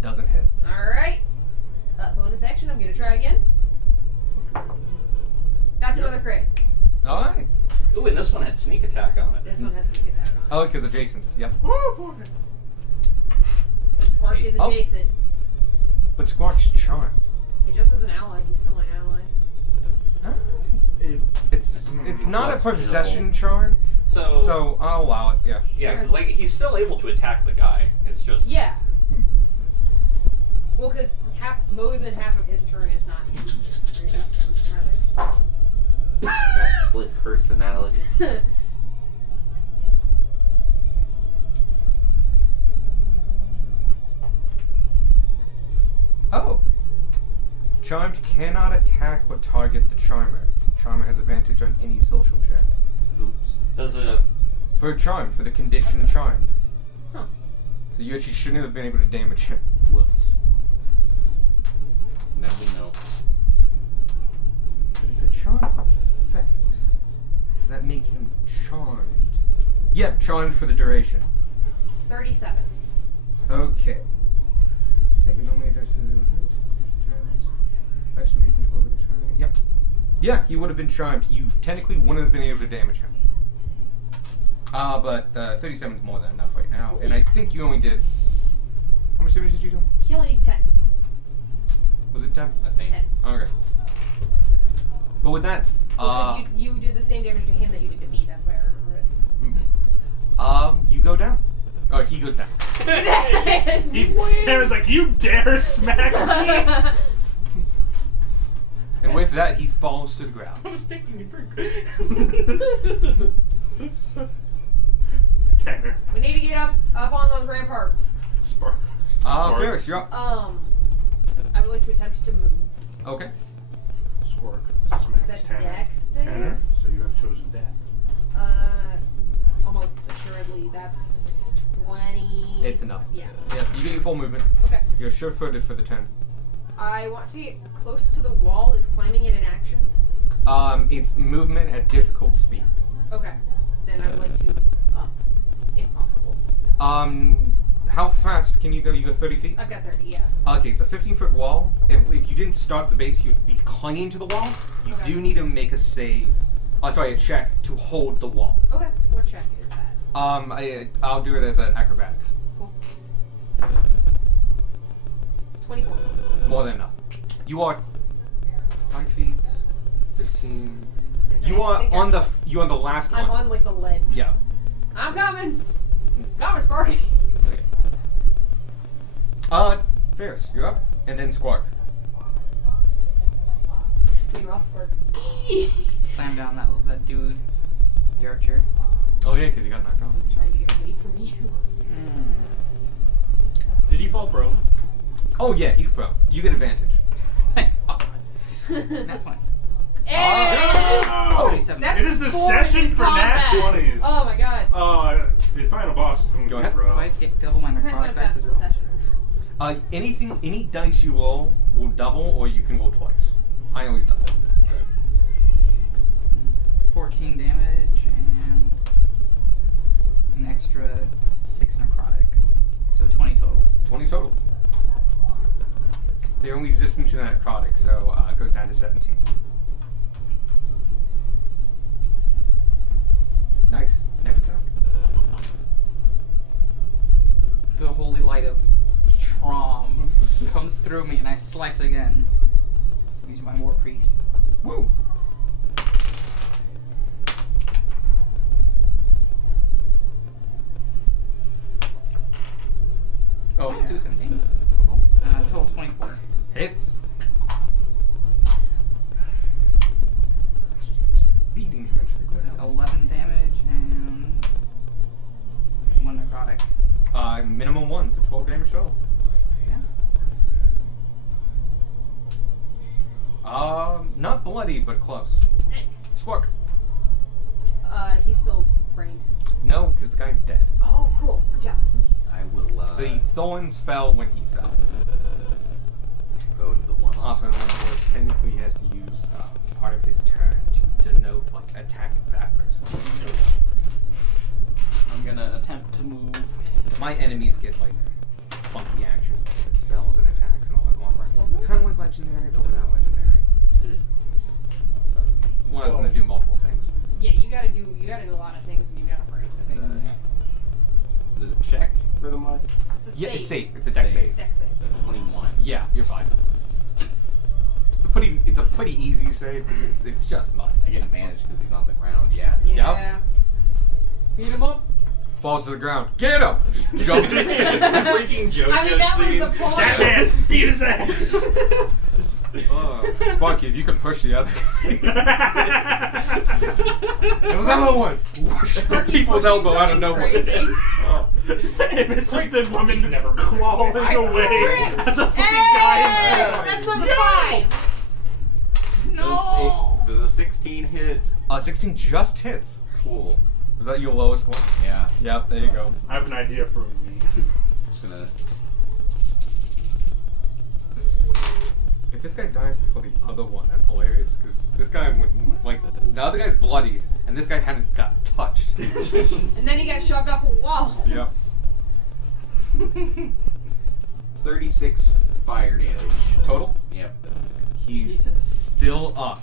Doesn't hit. Alright. Bonus action, I'm gonna try again. That's another crit. All right. Ooh, and this one had sneak attack on it. This one has sneak attack on Oh, because adjacents. Yep. it. The Spark is Oh. adjacent. But Squawk's charmed. It just as an ally, he's still my ally. It's not a What's possession visible? charm, So, so I'll allow it. Yeah. yeah, because like he's still able to attack the guy. It's just Yeah. Well, because more than half of his turn is not him. That split personality. Rather. Oh. Charmed cannot attack but target the charmer. Charmer has advantage on any social check. Oops. Does it? For a charm, for the condition charmed. Huh. So you actually shouldn't have been able to damage him. Whoops. Now we know. But it's a charm effect. Does that make him charmed? Yep, charmed for the duration. 37. Okay. Make it only attack estimate control over the target. Yep. Yeah, he would have been charmed. You technically wouldn't have been able to damage him. But 37 is more than enough right now. And I think you only did. How much damage did you do? He only did 10. Was it 10? I think. 10. Okay. But with that, Because you did the same damage to him that you did to me. That's why I remember it. you go down. Oh, he goes down. Karen's like, you dare smack me? And with that, he falls to the ground. I was taking a drink. Tanner. We need to get up on those ramparts. Sparks. Ferris, you're up. I would like to attempt to move. Okay. Squark Is smacks that Tanner. Dex save? Tanner, so you have chosen death. Almost assuredly that's 20. It's enough. Yeah. Yeah, you get your full movement. Okay. You're sure-footed for the 10. I want to get close to the wall. Is climbing it an action? It's movement at difficult speed. Okay. Then I would like to up, if possible. How fast can you go? You go 30 feet? I've got 30, yeah. Okay, it's a 15-foot wall. If you didn't start at the base, you'd be clinging to the wall. You Okay. do need to make a save. A check to hold the wall. Okay. What check is that? I'll do it as an acrobatics. Cool. 24. More than enough. You are 5 feet, 15. Is You that- are I think on you're on the last I'm one. on like the ledge. Yeah. I'm coming. Coming, Sparky. Ferris, you're up, and then Squark. Meanwhile, Spark. Slam down that dude, the archer. Oh yeah, because he got knocked out. I'm trying to get away from you. Did he fall prone? Oh yeah, he's pro. You get advantage. Thank God. That's fine. Hey! Oh, 27. That's it is the four session in for nat combat. 20s. Oh my god. The final boss is going Go to be ahead. Do I rough. get double my Depends on necrotic if dice that's as the well? session. Any dice you roll will double, or you can roll twice. I always double. 14 damage and an extra 6 necrotic. So 20 total. 20 total. They're only resistant to that necrotic, so it goes down to 17. Nice. Next attack. The holy light of Trom comes through me and I slice again. Using my War Priest. Woo! Oh, 217. Cool. Total 24. hits. Just beating him into the There's ground. 11 damage and 1 necrotic. Minimum 1, so 12 damage total. Yeah. Not bloody, but close. Nice. Squawk. He's still brained. No, because the guy's dead. Oh, cool. Good job. I will The thorns fell when he fell. go to the one on Also, remember, technically he has to use part of his turn to denote, like, attack that person. I'm gonna attempt to move. My enemies get, like, funky action. They get spells and attacks and all at once. Kind of like legendary, but without legendary. One has to do multiple things. Yeah, you gotta do a lot of things when you got a brain. Is it a check for the mud? It's a Yeah, save. it's safe. It's a dex save. Dex save. 21. Yeah, you're fine. It's a pretty easy save because it's just mud. I get advantage because he's on the ground, yeah? Yeah. Beat him up. Falls to the ground. Get him! Just jump. Freaking JoJo I mean, that scene. was the point. That man beat his ass. Sparky, if you could push the other guy. There's another one. Sparky People's pushing elbow out of something nowhere. crazy. Just the image of this woman never moved clawing away as a fucking guy. Hey! That's number 5. Does a 16 hit? 16 just hits. Cool. Was that your lowest one? Yeah. Yep, there you go. I have an idea for me. Just gonna. If this guy dies before the other one, that's hilarious. Because this guy went, like, the other guy's bloodied, and this guy hadn't got touched. And then he got shoved off a wall. Yep. 36 fire damage. Total? Yep. He's Jesus. still up,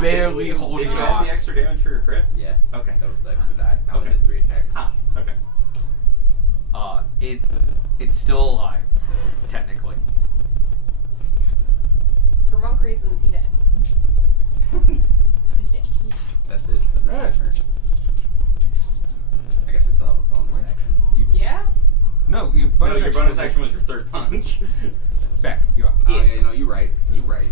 Barely Did holding you it add off. the extra damage for your crit? Yeah. Okay. That was the extra die. I only Okay. did 3 attacks. Ah, okay. It's still alive, technically. For monk reasons, he dies. He's dead. That's it. For the Alright. turn. I guess I still have a bonus action. Yeah? No, your No, bonus, your bonus action was your third punch. Back. You're up. Oh yeah, no, you're right. You're right.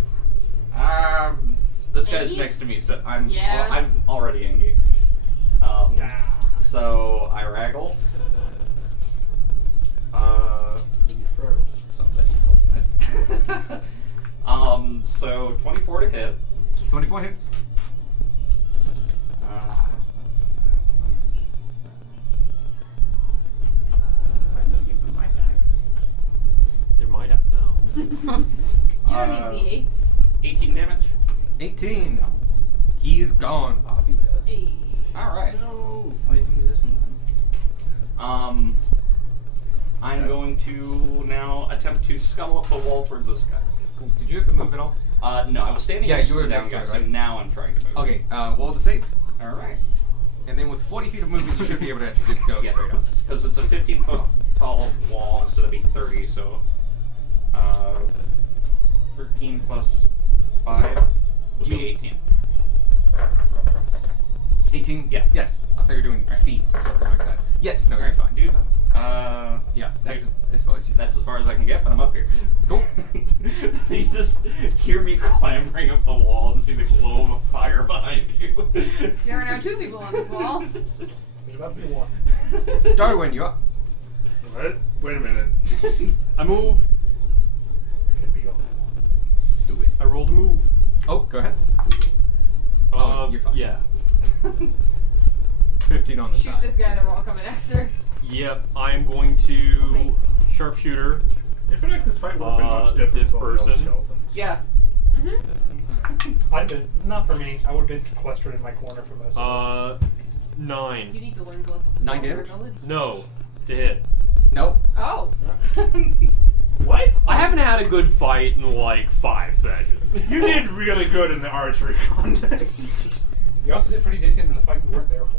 This guy's Angie? next to me, so I'm Yeah. I'm already Angie. So I raggle. Somebody help me. So 24 to hit. 24 hit. I have to give him my dice. They're my dice now. You don't need D8s. 18 damage. 18. He is gone. Bobby does. Hey. All right. Oh, you can use this one then. I'm going to now attempt to scuttle up the wall towards this guy. Cool. Did you have to move at all? No, I was standing Yeah, next you to were the down next to guy, it, so right? now I'm trying to move. Okay, roll the save. All right. And then with 40 feet of movement, you should be able to just go Yeah. straight up. Because it's a 15-foot tall wall, so that'd be 30. So, 13 plus 5 would be 18. 18? Yeah. Yes. I thought you were doing feet or something like that. Yes, no, you're fine. dude. Yeah, that's as far as you. That's as far as I can get, but I'm up here. Cool. You just hear me clambering up the wall and see the glow of a fire behind you. There are now 2 people on this wall. There's about to be one. Darwin, you're up. What? Wait a minute. I move. I can be on. Do it. I rolled a move. Oh, go ahead. Oh, you're fine. Yeah. 15 on the Shoot side. this guy that we're all coming after. Yep. I am going to Amazing. sharpshooter. I feel like this fight would have been much different this with all the other person. skeletons. Yeah. I'd been not for me. I would have been sequestered in my corner for most of it. 9. You need to learn to 9 damage? No, to hit. Nope. Oh. What? I haven't had a good fight in like 5 sessions. You did really good in the archery contest. You also did pretty decent in the fight you weren't there for.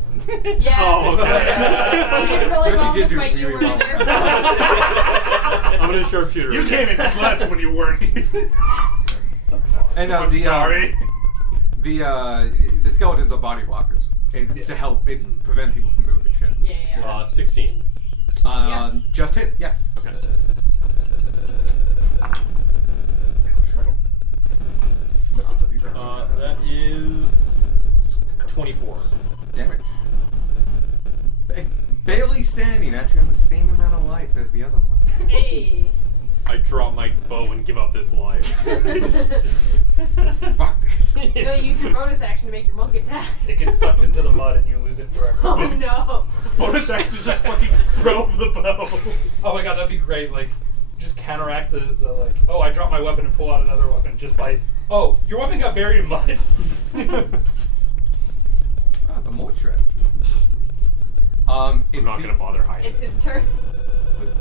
Yeah. Oh, okay. You did really Yes, well you in did the do fight you really were well. there. I'm gonna sharpshooter. You came in clutch when you weren't even. And I'm sorry. The skeletons are body blockers. It's to help. It's prevent people from moving shit. Yeah. 16. Yeah. Just hits. Yes. Okay. That is 24. Damage. Barely standing. Actually, on the same amount of life as the other one. Hey. I drop my bow and give up this life. Fuck this. No, use your bonus action to make your monk attack. It gets sucked into the mud and you lose it forever. Oh no. Bonus action is just fucking throw the bow. Oh my god, that'd be great. Like, just counteract the like, oh, I dropped my weapon and pull out another weapon just by, oh, your weapon got buried in mud. Ah, the Mortret. I'm It's not the, gonna bother hiding. It's his turn.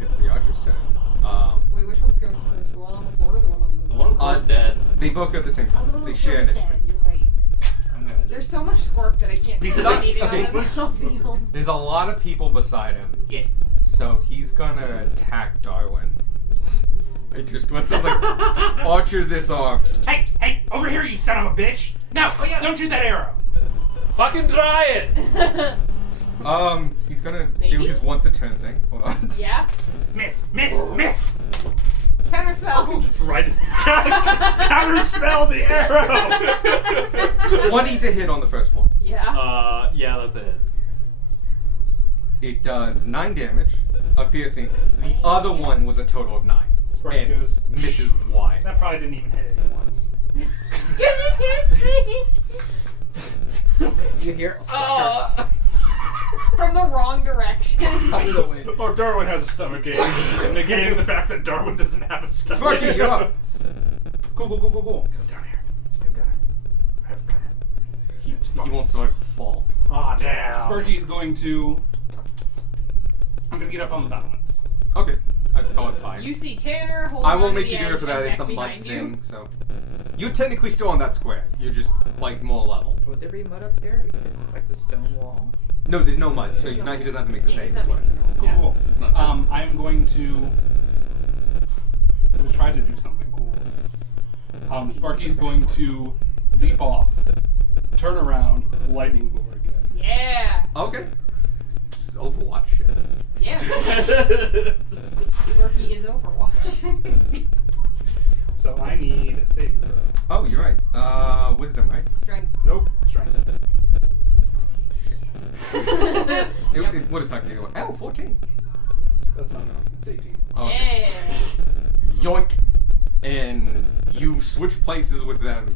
It's the archer's turn. Wait, which one's goes first? The one on the floor or the one on the... The one with the dead. They both go at the same Oh, the time. one on They the share floor is initiative. dead. You're right. I'm gonna There's so much squirk that I can't see Besides- anything okay. on the battlefield. There's a lot of people beside him. Yeah. So he's gonna attack Darwin. I just let's just like just archer this off. Hey, over here, you son of a bitch! No, don't shoot that arrow! Fucking try it! He's gonna do Maybe? his once a turn thing. Hold on. Yeah? Miss! Counterspell. Just right. Counterspell the arrow. 20 to hit on the first one. Yeah. Yeah, that's it. It does 9 damage of piercing. The other one was a total of 9. Sparky And goes, misses wide. that probably didn't even hit anyone. Because you can't see. You hear? From the wrong direction. Oh, Darwin has a stomach ache, negating the fact that Darwin doesn't have a stomach. Sparky, you're up. Cool. Come down here. I'm gonna. I have a plan. He wants to like fall. Aw, damn. Sparky is going to. I'm gonna get up on the battlements. Okay. I'd call it 5. You see Tanner holding I on won't to make the you do edge it for that. and It's a Beck mud behind thing, so. You're technically still on that square. You're just, like, more level. Would there be mud up there? It's like the stone wall. No, there's no mud, so he doesn't have to make the Yeah, save. he's not That's why. making Cool. I'm going to. We'll try to do something cool. Sparky's going to leap off, turn around, lightning bore again. Yeah. Okay. This is Overwatch shit. Yeah. Smirky is Overwatch. So I need a saving throw. Oh, you're right. Wisdom, right? Strength. Nope, strength. Shit. What is that doing? Oh, 14. That's not enough. It's 18. Oh, okay. Yeah. Yoink. And you switch places with them.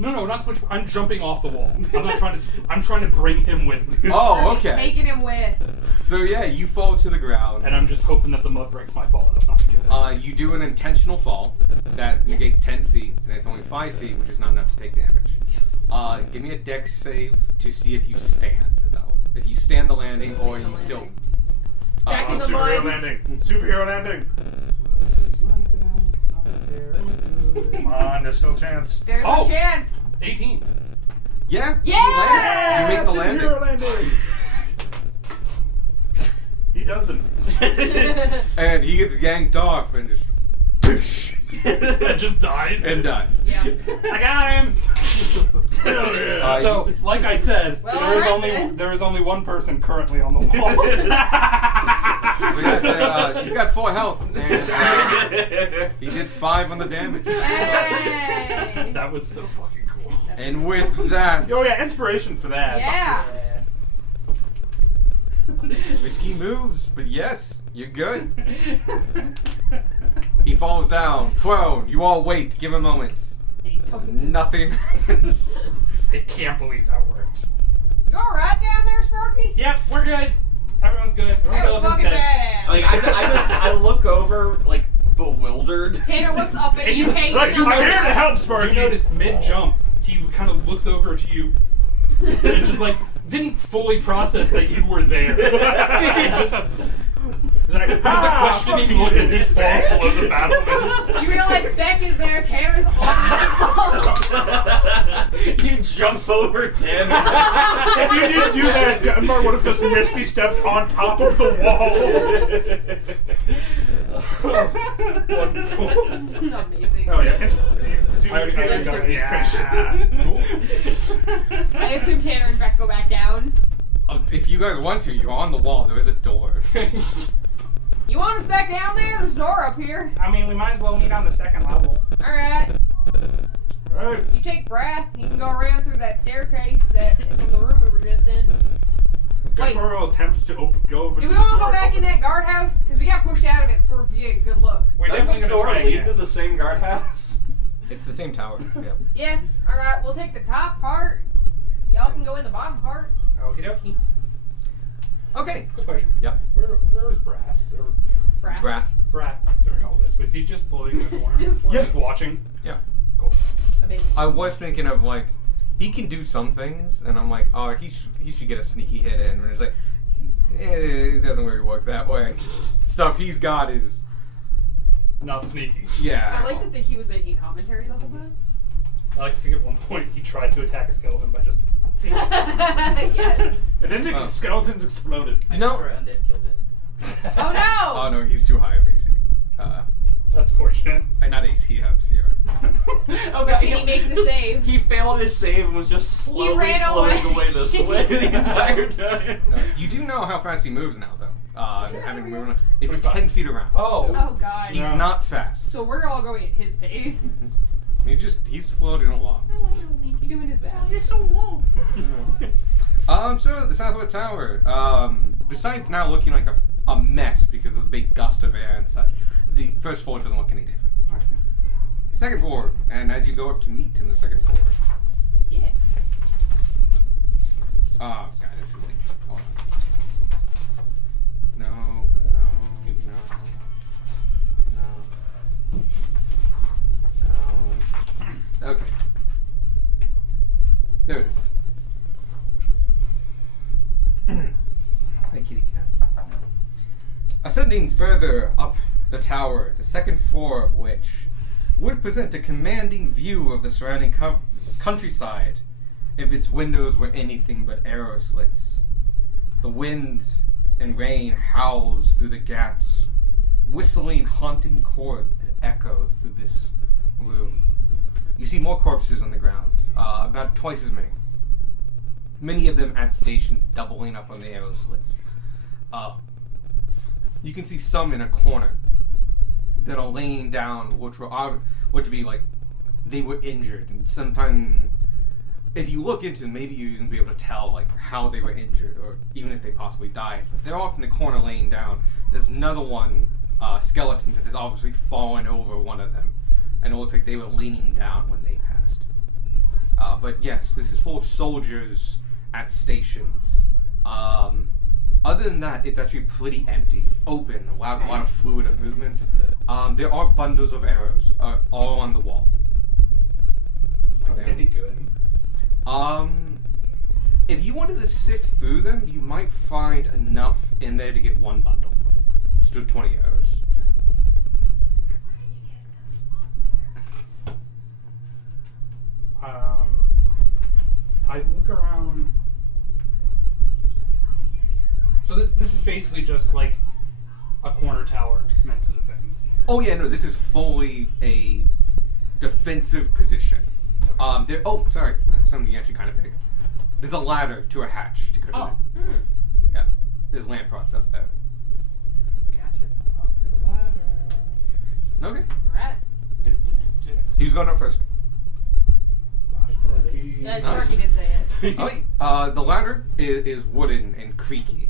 No, not so much. I'm jumping off the wall. I'm not trying to. I'm trying to bring him with me. Oh, He's okay. taking him with. So yeah, you fall to the ground. And I'm just hoping that the mud breaks my fall enough not to kill him. You do an intentional fall that negates 10 feet, and it's only 5 feet, which is not enough to take damage. Yes. Give me a dex save to see if you stand, though. If you stand the landing, or you still. Back in the Superhero mud. landing. Superhero landing. Come on, there's still a chance. There's Oh. a chance. 18. Yeah. Yeah! You land. You make the Superhero landing. landing. He doesn't. And he gets yanked off and just. Just dies. and dies. Yeah. I got him. So, like I said, Well, there is alright only then. there is only one person currently on the wall. So you got 4 health, and he did 5 on the damage. Hey. That was so fucking cool. And with that, Oh yeah, inspiration for that. Yeah. risky moves, but yes, you're good. He falls down, prone. You all wait. Give a moment. And he tosses you. Nothing happens. I can't believe that works. You alright down there, Sparky? Yep, we're good. Everyone's good. That was Skeleton's fucking dead. badass. Like I look over like bewildered. Tanner looks up at you, hating Look, on I'm here to the help, You Sparky. noticed mid-jump, he kind of looks over to you and just like didn't fully process that you were there. And just like, with a questioning look as he falls below the battlements. You realize Beck is there, Tanner's on the You jump over Tim. If you didn't do that, Gunmar would have just misty stepped on top of the wall. Wonderful. Amazing. Oh yeah. I already got it. Yeah. Cool. I assume Tanner and Beck go back down. If you guys want to, you're on the wall. There is a door. You want us back down there? There's a door up here. I mean, we might as well meet on the second level. Alright. Right. You take breath. You can go around through that staircase that from the room we were just in. Wait. Gunmar will attempt to go over Do to we the want to door, go back in open that guardhouse? Because we got pushed out of it before we get a good look. We're definitely Does the gonna door try lead again. to the same guardhouse? It's the same tower. Yeah. Yeah. Alright, we'll take the top part. Y'all can go in the bottom part. Okie dokie. Okay. Quick question. Yep. Where was Brass or Brath. Brath. during all this? Was he just floating in the corner? Just just watching? Yeah. Cool. Amazing. I was thinking of like, he can do some things, and I'm like, oh, he should get a sneaky hit in. And it's like, it doesn't really work that way. Stuff he's got is, Not sneaky. yeah. I like to think he was making commentary the whole time. I like to think at one point he tried to attack a skeleton by just. Yes. And then the Oh. skeletons exploded. No. Extra undead killed it. Oh no! Oh no, he's too high of AC. That's fortunate. Not AC, CR. Oh, But did he make the save? He failed his save and was just slowly ran floating away. away this way the entire time. You do know how fast he moves now, though. Having to move around. It's 25. 10 feet around. Oh. Oh god. He's not fast. So we're all going at his pace. He's floating along. He's doing his best. so low. So the Southwood Tower, besides now looking like a mess because of the big gust of air and such, the first floor doesn't look any different. Second floor, and as you go up to meet in the second floor. Yeah. Oh god, this is like, hold on. No. Okay. There it is. Hi, kitty cat. Ascending further up the tower, the second floor of which would present a commanding view of the surrounding countryside if its windows were anything but arrow slits. The wind and rain howls through the gaps, whistling haunting chords that echo through this room. You see more corpses on the ground, about twice as many. Many of them at stations, doubling up on the arrow slits. You can see some in a corner that are laying down, which were what to be like they were injured, and sometimes if you look into them, maybe you can be able to tell like how they were injured, or even if they possibly died. But they're off in the corner laying down. There's another one skeleton that has obviously fallen over one of them, and it looks like they were leaning down when they passed. But yes, this is full of soldiers at stations. Other than that, it's actually pretty empty. It's open, allows a lot of fluid of movement. There are bundles of arrows all on the wall. Like Any good? If you wanted to sift through them, you might find enough in there to get one bundle. Let's do 20 arrows. I look around. So this is basically just like a corner tower meant to defend. Oh yeah, no, this is fully a defensive position. There. Oh, sorry, something actually kind of big. There's a ladder to a hatch to go to. Oh. Yeah, there's lamprods up there. Gotcha. Up the ladder. Okay, Alright. who's going up first? I said it. Yeah, Sparky did say it. Oh, the ladder is wooden and creaky.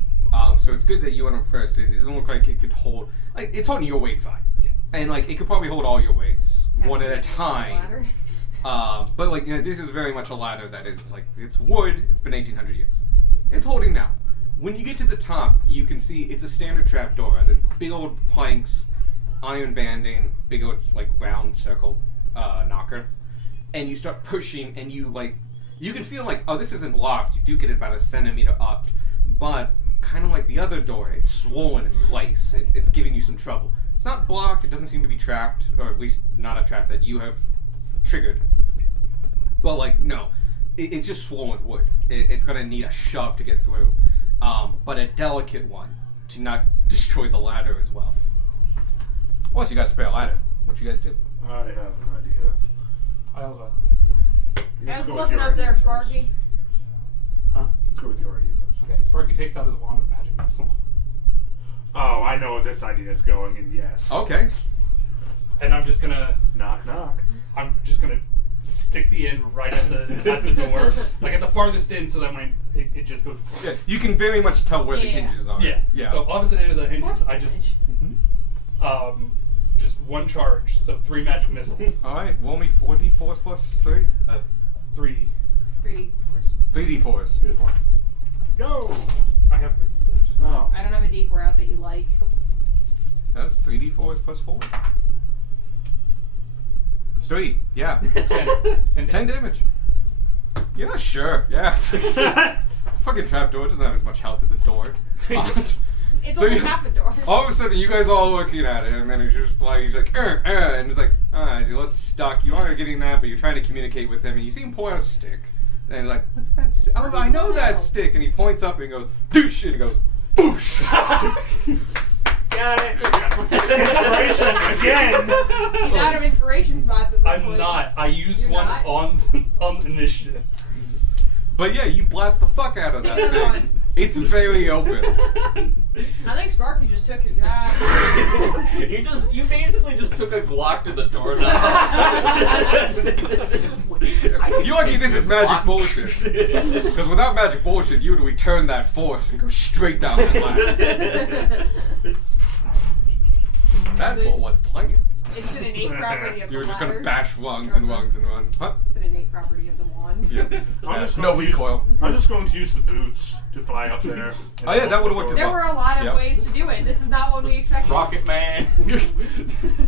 So it's good that you went up first. It doesn't look like it could hold. Like it's holding your weight fine. Yeah. And like it could probably hold all your weights one at a Has to be time. ladder. But like this is very much a ladder that is like it's wood. It's been 1800 years. It's holding now. When you get to the top, you can see it's a standard trapdoor. Has big old planks, iron banding, big old like round circle knocker, and you start pushing, and you can feel like, oh, this isn't locked. You do get it about a centimeter up, but kind of like the other door, it's swollen in place. It's giving you some trouble. It's not blocked. It doesn't seem to be trapped, or at least not a trap that you have triggered. But like, no, it's just swollen wood. It's gonna need a shove to get through, but a delicate one to not destroy the ladder as well. Plus, you got a spare ladder. What you guys do? I have an idea. I also. I Let's was go with looking your up there, idea Sparky. first. Huh? Let's go with your idea first. Okay, Sparky takes out his wand of magic missile. Oh, I know where this idea is going, and yes. Okay. And I'm just gonna stick the end right at the door, like at the farthest end, so that when it just goes. Yeah, you can very much tell where the Yeah. hinges are. Yeah. Yeah. So opposite end of the hinges, Force I just damage. just one charge, so 3 magic missiles. All right. Roll me 4d4s plus 3. 3. 3D force. 3d4s. Here's one. Go! I have 3 d4s. Oh. I don't have a D4 out that you like. That's 3d4s plus 4. It's 3. Yeah. 10. And 10 damage. You're not sure. Yeah. It's a fucking trapdoor. It doesn't have as much health as a door. It's So only you- half a door. All of a sudden, you guys all looking at it, and then he's just like, and it's like, alright, well, it's stuck. You are getting that, but you're trying to communicate with him, and you see him pull out a stick. And you're like, what's that stick? Oh, I know that stick. And he points up and goes, douche, and he goes, boosh. Got it. Inspiration again! He's out of inspiration spots at this I'm point. not. I used You're one not? on initiative. But yeah, you blast the fuck out of that Take another thing. one. It's very open. I think Sparky just took your job. You basically just took a Glock to the doorknob. You're lucky this is magic bullshit. Because without magic bullshit, you would return that force and go straight down that line. That's what was planned. It's an innate property of You were the just gonna ladder. bash rungs and rungs and rungs. Huh? It's an innate property of the wand. Yeah. I'm just No going to recoil. I'm just going to use the boots to fly up there. Oh, yeah, that would've worked as There well. were a lot of Yep. ways to do it. This is not what we expected. Rocket Man.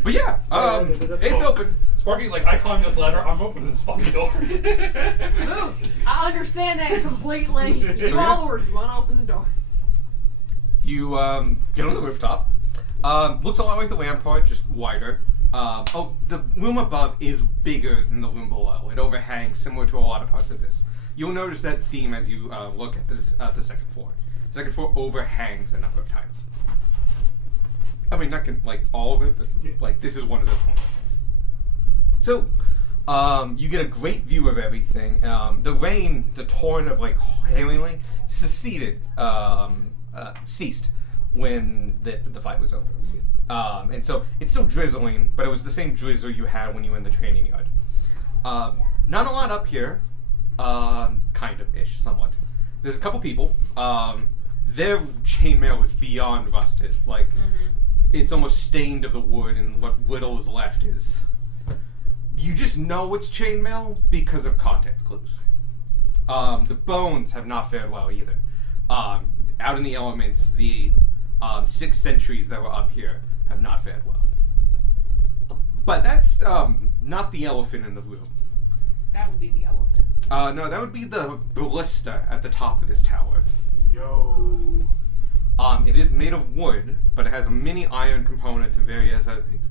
But yeah, it's open. Sparky's like, I climbed this ladder, I'm opening this fucking door. Move. I understand that completely. You all orders. You want to open the door. You get on the rooftop. Looks a lot like the rampart, just wider. The room above is bigger than the room below. It overhangs, similar to a lot of parts of this. You'll notice that theme as you look at this, the second floor. The second floor overhangs a number of times. I mean, not like all of it, but like this is one of those points. So, you get a great view of everything. The rain, the torrent of like hailing, ceased when the fight was over. And so it's still drizzling, but it was the same drizzle you had when you were in the training yard. Not a lot up here, kind of ish, somewhat. There's a couple people. Their chainmail is beyond rusted. Like it's almost stained of the wood, and what little is left is. You just know it's chainmail because of context clues. The bones have not fared well either. Out in the elements, the 6 sentries that were up here have not fared well. But that's not the elephant in the room. That would be the elephant. No, that would be the ballista at the top of this tower. Yo. It is made of wood, but it has many iron components and various other things.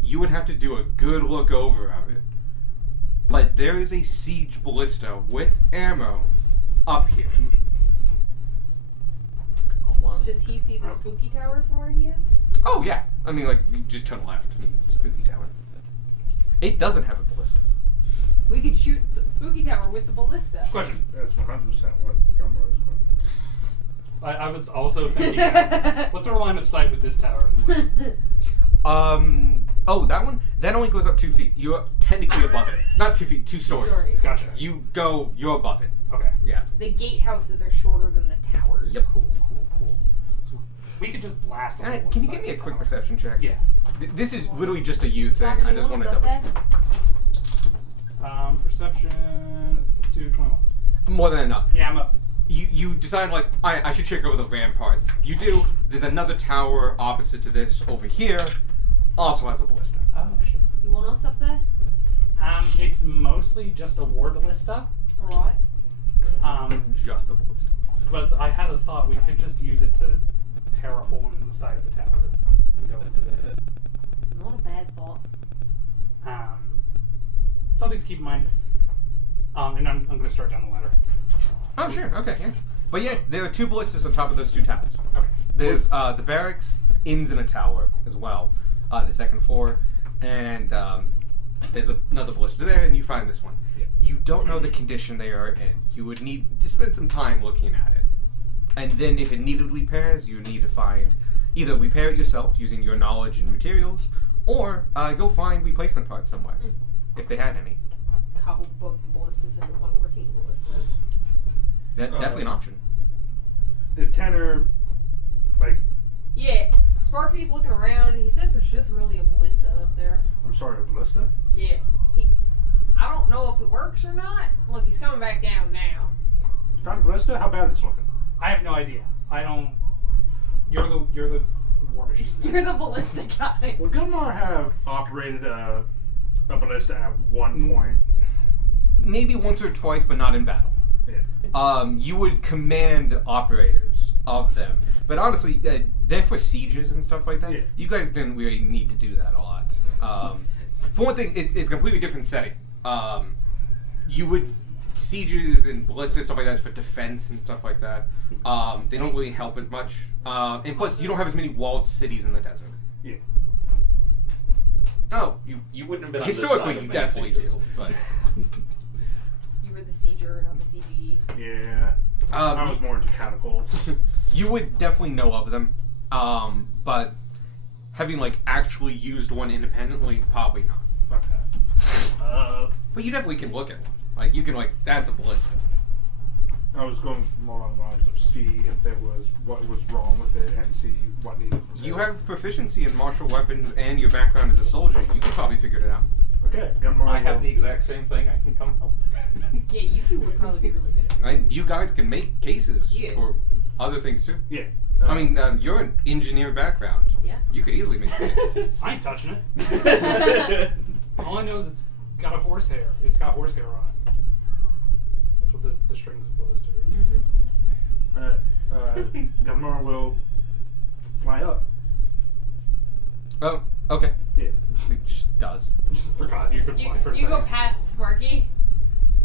You would have to do a good look over of it. But there is a siege ballista with ammo up here. Does he see the spooky tower from where he is? Oh yeah, I mean like you just turn left and spooky tower. It doesn't have a ballista. We could shoot the spooky tower with the ballista. Question. That's 100% what Gummer is going. I was also thinking, what's our line of sight with this tower in the woods? Oh, that one? That only goes up 2 feet. You're technically above it. Not 2 feet, 2 stories. Gotcha. You're above it. Okay. Yeah. The gatehouses are shorter than the towers. Yep. Cool. So we could just blast on the one Can you side give me a of the quick tower. perception check? Yeah. This is literally just a you thing. Johnny, I just want to you double almost check. up there? Perception. That's plus 2, 21. More than enough. Yeah, I'm up. You decide, like, I should check over the ramparts. You do. There's another tower opposite to this over here. Also has a ballista. Oh shit. You want us up there? It's mostly just a war ballista. Alright. Just a ballista. But I had a thought we could just use it to tear a hole in the side of the tower and go into there. Not a bad thought. Something to keep in mind. And I'm going to start down the ladder. Oh, sure. Okay, yeah. But yeah, there are 2 ballistas on top of those 2 towers. Okay. There's the barracks, inns in a tower as well, the second floor, and there's another ballista there, and you find this one. Yep. You don't know the condition they are in. You would need to spend some time looking at it. And then if it needed repairs, you need to find either repair it yourself using your knowledge and materials, or go find replacement parts somewhere, if they had any. Cobble both the ballistas into one working ballista. That's definitely an option. Did Tanner, like, Yeah. Sparky's looking around and he says there's just really a ballista up there. I'm sorry, a ballista? Yeah. I don't know if it works or not. Look, he's coming back down now. You found a ballista? How bad it's looking? I have no idea. I don't. You're the war machine. You're the ballista guy. Would Gilmar have operated a ballista at one point? Maybe once or twice, but not in battle. Yeah. You would command operators of them. But honestly, they're for sieges and stuff like that. Yeah. You guys didn't really need to do that a lot. For one thing, it's a completely different setting. You would... Sieges and ballistas, stuff like that is for defense and stuff like that. They don't really help as much. And plus, you don't have as many walled cities in the desert. Yeah. Oh, You wouldn't have been on this historically, side of you many definitely sieges. do. But You were the sieger, not the CGE. Yeah. I was more into catapults. you would definitely know of them. But having like actually used one independently, probably not. Okay. But you definitely can look at one. Like you can that's a ballista. I was going more on the lines of see if there was what was wrong with it and see what needed. You have proficiency in martial weapons and your background as a soldier. You can probably figure it out. Okay, Gunmar. I have the exact same thing. I can come help. Yeah, you two would probably be really good at it. You guys can make cases Yeah. for other things too. Yeah. I mean, you're an engineer background. Yeah. You could easily make cases. I ain't touching it. All I know is it's got a horsehair. It's got horsehair on it. That's what the strings of ballista are. Mm-hmm. Gunmar will fly up Oh, okay. Yeah. It just does. Forgot you could fly for a You go second. past Sparky.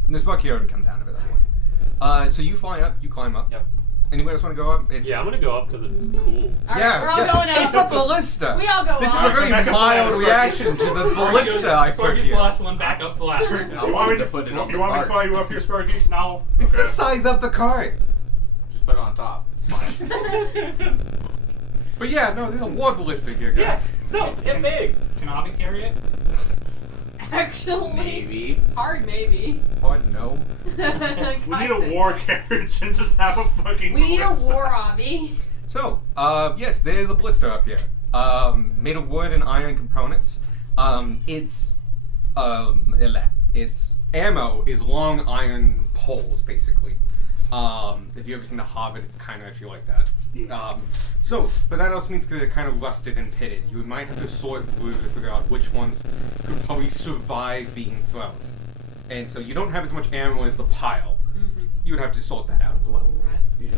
And this bucky already come down at that point. So you fly up, you climb up. Yep. Anybody else want to go up? Yeah, I'm gonna go up because it's cool. All right, Yeah, we're all yeah. going up. It's a ballista. We all go This is up. a very Back up mild the ladder, reaction to the ballista I put Sparky's the here. last one back up the ladder. I You want me wanted to to put it on You the want me to cart. fly you up here, Sparky? No. It's Okay. the size of the cart. Just put it on top. It's fine. But yeah, no, there's a war ballista here, guys. No, get big. Can Avi carry it? Actually, Maybe. hard maybe. Hard no. We need a war carriage and just have a fucking. We need a ballista. war obby. So, yes, there's a blister up here. Made of wood and iron components. Its ammo is long iron poles, basically. If you've ever seen The Hobbit, it's kind of actually like that. Yeah. But that also means they're kind of rusted and pitted. You might have to sort through to figure out which ones could probably survive being thrown. And so you don't have as much ammo as the pile. Mm-hmm. You would have to sort that out as well. Right. Yeah.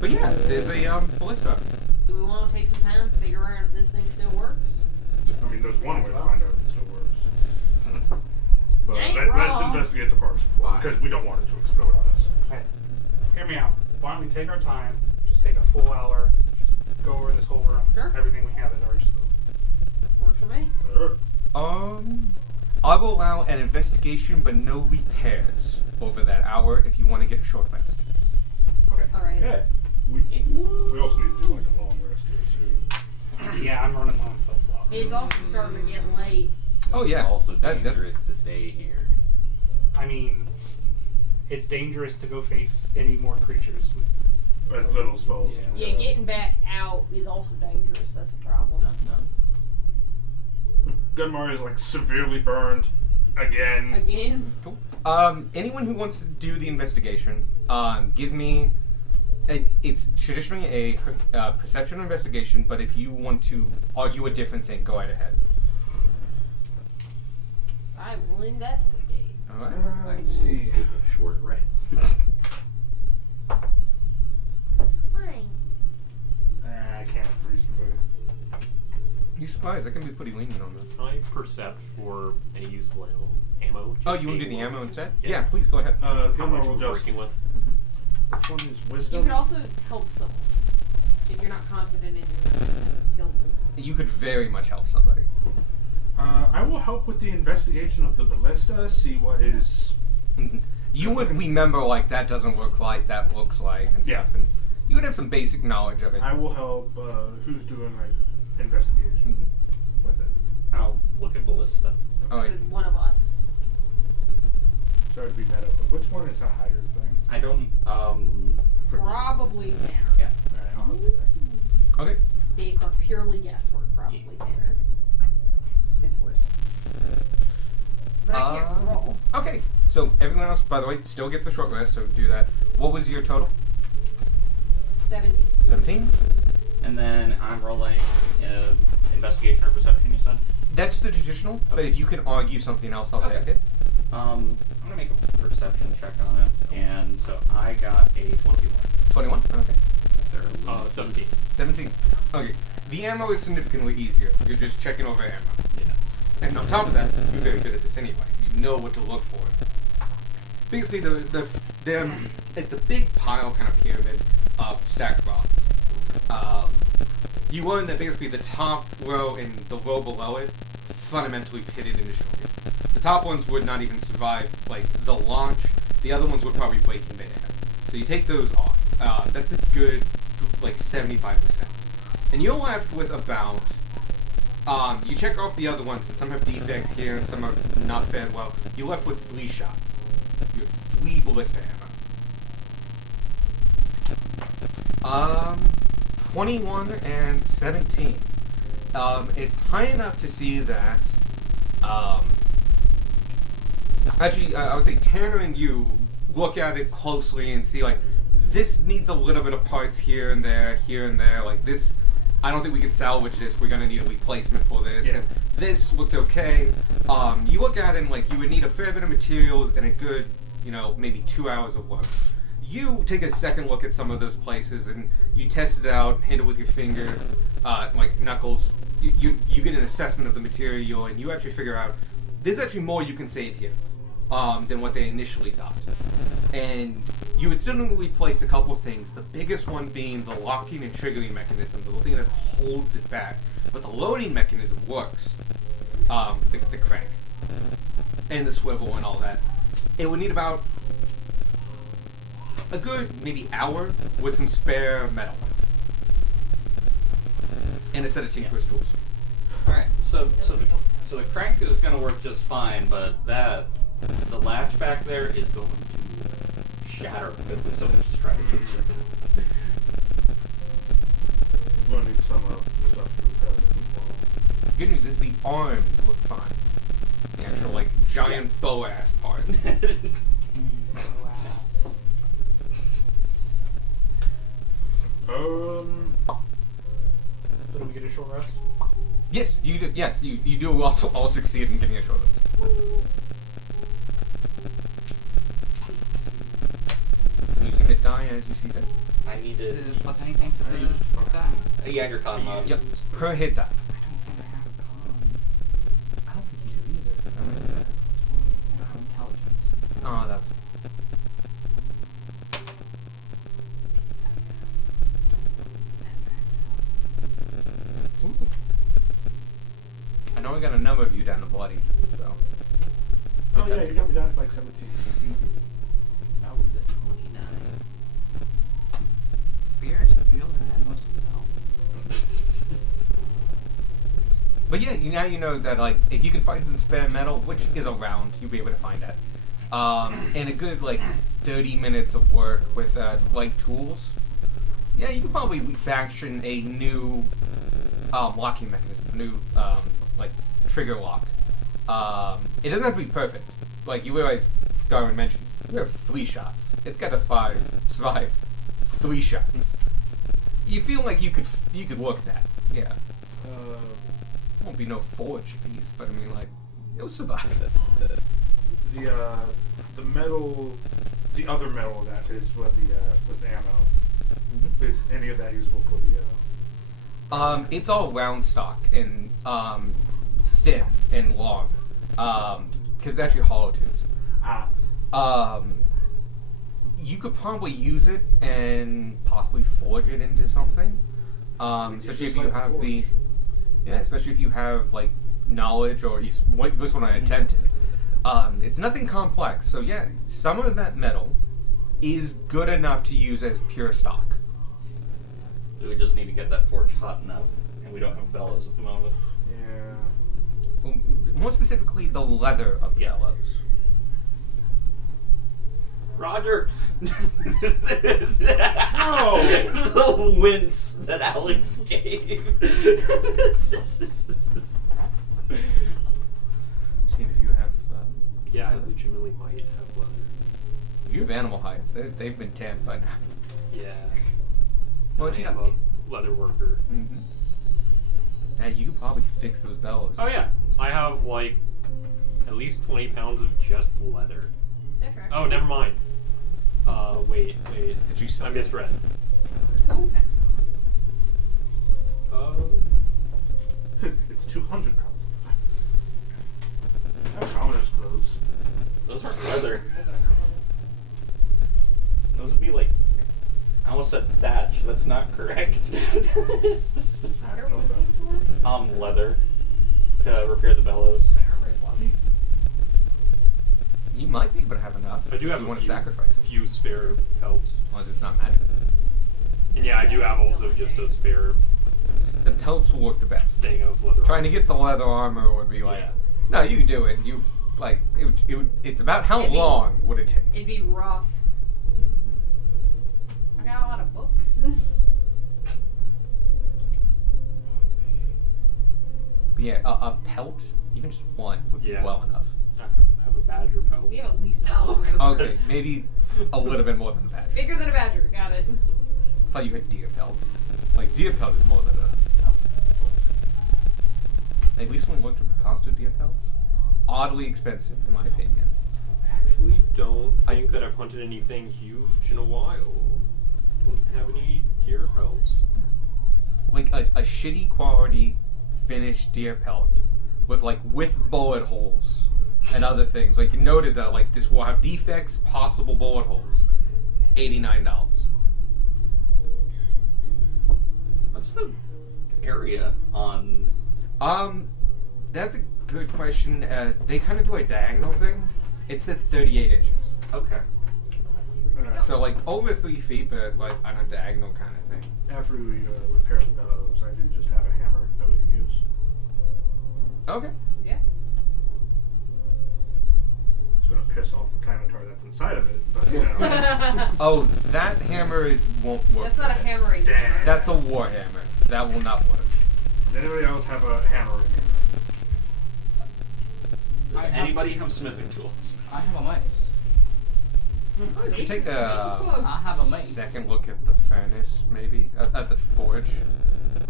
But yeah, there's a ballista. Do we want to take some time to figure out if this thing still works? I mean, there's one way to find out if it still works. But You ain't let's wrong. investigate the parts before, because we don't want it to explode on us. Okay. Hear me out. Why don't we take our time, just take a full hour, go over this whole room, Sure. everything we have at our disposal. Works for me. I will allow an investigation, but no repairs over that hour if you want to get a short rest. Okay. All right. Yeah. We also need to do like a long rest here soon. Yeah, I'm running low on spell slots. It's also starting to get late. Oh yeah, It's also That's- dangerous to stay here. I mean, it's dangerous to go face any more creatures. With little spells. Yeah, getting back out is also dangerous. That's the problem. Gunmar is like severely burned again. Again. Cool. Anyone who wants to do the investigation, give me. It's traditionally a perception investigation, but if you want to argue a different thing, go right ahead. I will investigate. All right. Let's see. Take a short rest. Fine. I can't freeze somebody. You surprised? I can be pretty lenient on this. I percept for any useful ammo. Oh, just you want to do seeing the what ammo we instead? can- Yeah, please go ahead. How Gunmar much will we're just. working with. Which one is You wisdom? could also help someone if you're not confident in your skills. You could very much help somebody. I will help with the investigation of the ballista. See what is. You would remember like that doesn't look like that looks like and Yeah. stuff, and you would have some basic knowledge of it. I will help. Who's doing like investigation with it? I'll look at ballista. All right. So one of us. Sorry to be meta, but which one is a higher thing? I don't. Probably Tanner. Yeah. Alright, I'll help you there. Okay. Based on purely guesswork, probably Tanner. It's worse. But I can't roll. Okay. So everyone else, by the way, still gets a short rest. So do that. What was your total? 17. 17. And then I'm rolling investigation or perception. You said. That's the traditional. But if you can argue something else, I'll Okay. take it. I'm gonna make a perception check on it, and so I got a 21. 21. Okay. Is there a limit? 17. 17. Okay. The ammo is significantly easier. You're just checking over ammo. Yeah. And on top of that, you're very good at this anyway. You know what to look for. Basically, it's a big pile, kind of pyramid of stacked rocks. You learn that basically the top row and the row below it fundamentally pitted and destroyed. The top ones would not even survive like the launch. The other ones would probably break in midair. So you take those off. That's a good like 75%. And you're left with about. You check off the other ones, and some have defects here, and some have not fared well. You're left with 3 shots. You have 3 ballista ammo. 21 and 17. It's high enough to see that. Actually, I would say Tanner and you look at it closely and see like this needs a little bit of parts here and there, like this. I don't think we could salvage this. We're gonna need a replacement for this. Yeah. And this looks okay. You look at it and like you would need a fair bit of materials and a good, maybe 2 hours of work. you take a second look at some of those places and you test it out, hit it with your finger, like knuckles. You get an assessment of the material and you actually figure out there's actually more you can save here than what they initially thought. And you would still replace a couple of things, the biggest one being the locking and triggering mechanism, the thing that holds it back. But the loading mechanism works. The crank and the swivel and all that. It would need about a good maybe hour with some spare metal and a set of tinker's tools. All right, so the crank is going to work just fine, but the latch back there is going to shatter with so much strides. We're gonna need some stuff to repair that as well. Good news is the arms look fine. The actual like giant bow ass part. So do we get a short rest? Yes, you do. Yes, you do also all succeed in getting a short rest. Use a hit die as you see fit. I need Does to. it plus anything for that? Yeah, your con mod. Yep, per hit die. I don't think I have a con. I don't think you do either. I have intelligence. Oh, that's. Ooh. I know we got a number of you down to bloody, so. Oh yeah, you got me down to like 17. That was the 29. Fierce, I feel that had most of the health. But yeah, now you know that like if you can find some spare metal, which is around, you'll be able to find that. And a good like 30 minutes of work with light tools. Yeah, you could probably faction a new locking mechanism, a new like trigger lock. It doesn't have to be perfect. Like you realize, Darwin mentions, we have 3 shots. It's got to survive 3 shots. You feel like you could work that, yeah. Won't be no forged piece, but I mean like it'll survive. The metal, the other metal that is what was the ammo. Mm-hmm. Is any of that usable for the? It's all round stock and thin and long, because they're actually hollow tubes. You could probably use it and possibly forge it into something, especially if you have the, especially if you have like knowledge or you just want to attempt it. It's nothing complex, so yeah, some of that metal is good enough to use as pure stock. We just need to get that forge hot enough, and we don't have bellows at the moment. Yeah. Well, more specifically, the leather of bellows. Roger! The wince that Alex gave. Seeing if you have. Yeah, I legitimately might have leather. You have animal hides. They've been tanned by now. Yeah. Well, I it's am got. a leather worker. Mm-hmm. Yeah, you could probably fix those bellows. Oh yeah, I have like at least 20 pounds of just leather. That tracks. Oh, never mind. Wait. Did you sell I it? misread. It's 200 pounds. Commoner's clothes. Those aren't leather. Those would be like. I almost said thatch. That's not correct. What are we looking for? Leather. To repair the bellows. My armor is long. You might be able to have enough. I do if have you a want to few, sacrifice a it. few spare pelts. As long as it's not magic. And yeah, I do have also just a spare The pelts will work the best. thing of leather. Trying to get the leather armor would be like, Yeah. no, you can do it. You like it would. It's about how It'd be- long would it take? It'd be rough. I got a lot of books. But yeah, a pelt, even just one, would be Yeah. well enough. I have a badger pelt. We have at least one. Okay, maybe a little bit more than a badger. Bigger than a badger. Got it. I thought you had deer pelts. Like deer pelt is more than enough. At least when we looked at the cost of deer pelts, oddly expensive in my opinion. Actually, actually don't think that I've hunted anything huge in a while. Don't have any deer pelts. Like a shitty quality finished deer pelt with bullet holes and other things. Like you noted that like this will have defects, possible bullet holes. $89. What's the area on? That's a good question. They kind of do a diagonal thing. It's at 38 inches. Okay. So like over 3 feet, but like on a diagonal kind of thing. After we repair the bellows, I do just have a hammer that we can use. Okay. Yeah. It's going to piss off the Minotaur that's inside of it, but you know. Oh, that hammer won't work. That's for not a this. hammering. Damn. That's a war hammer. That will not work. Does anybody else have a hammering hammer? Does anybody have smithing tools? I have a mace. You can take Mace is close. I have a mace. second look at the furnace, maybe at the forge.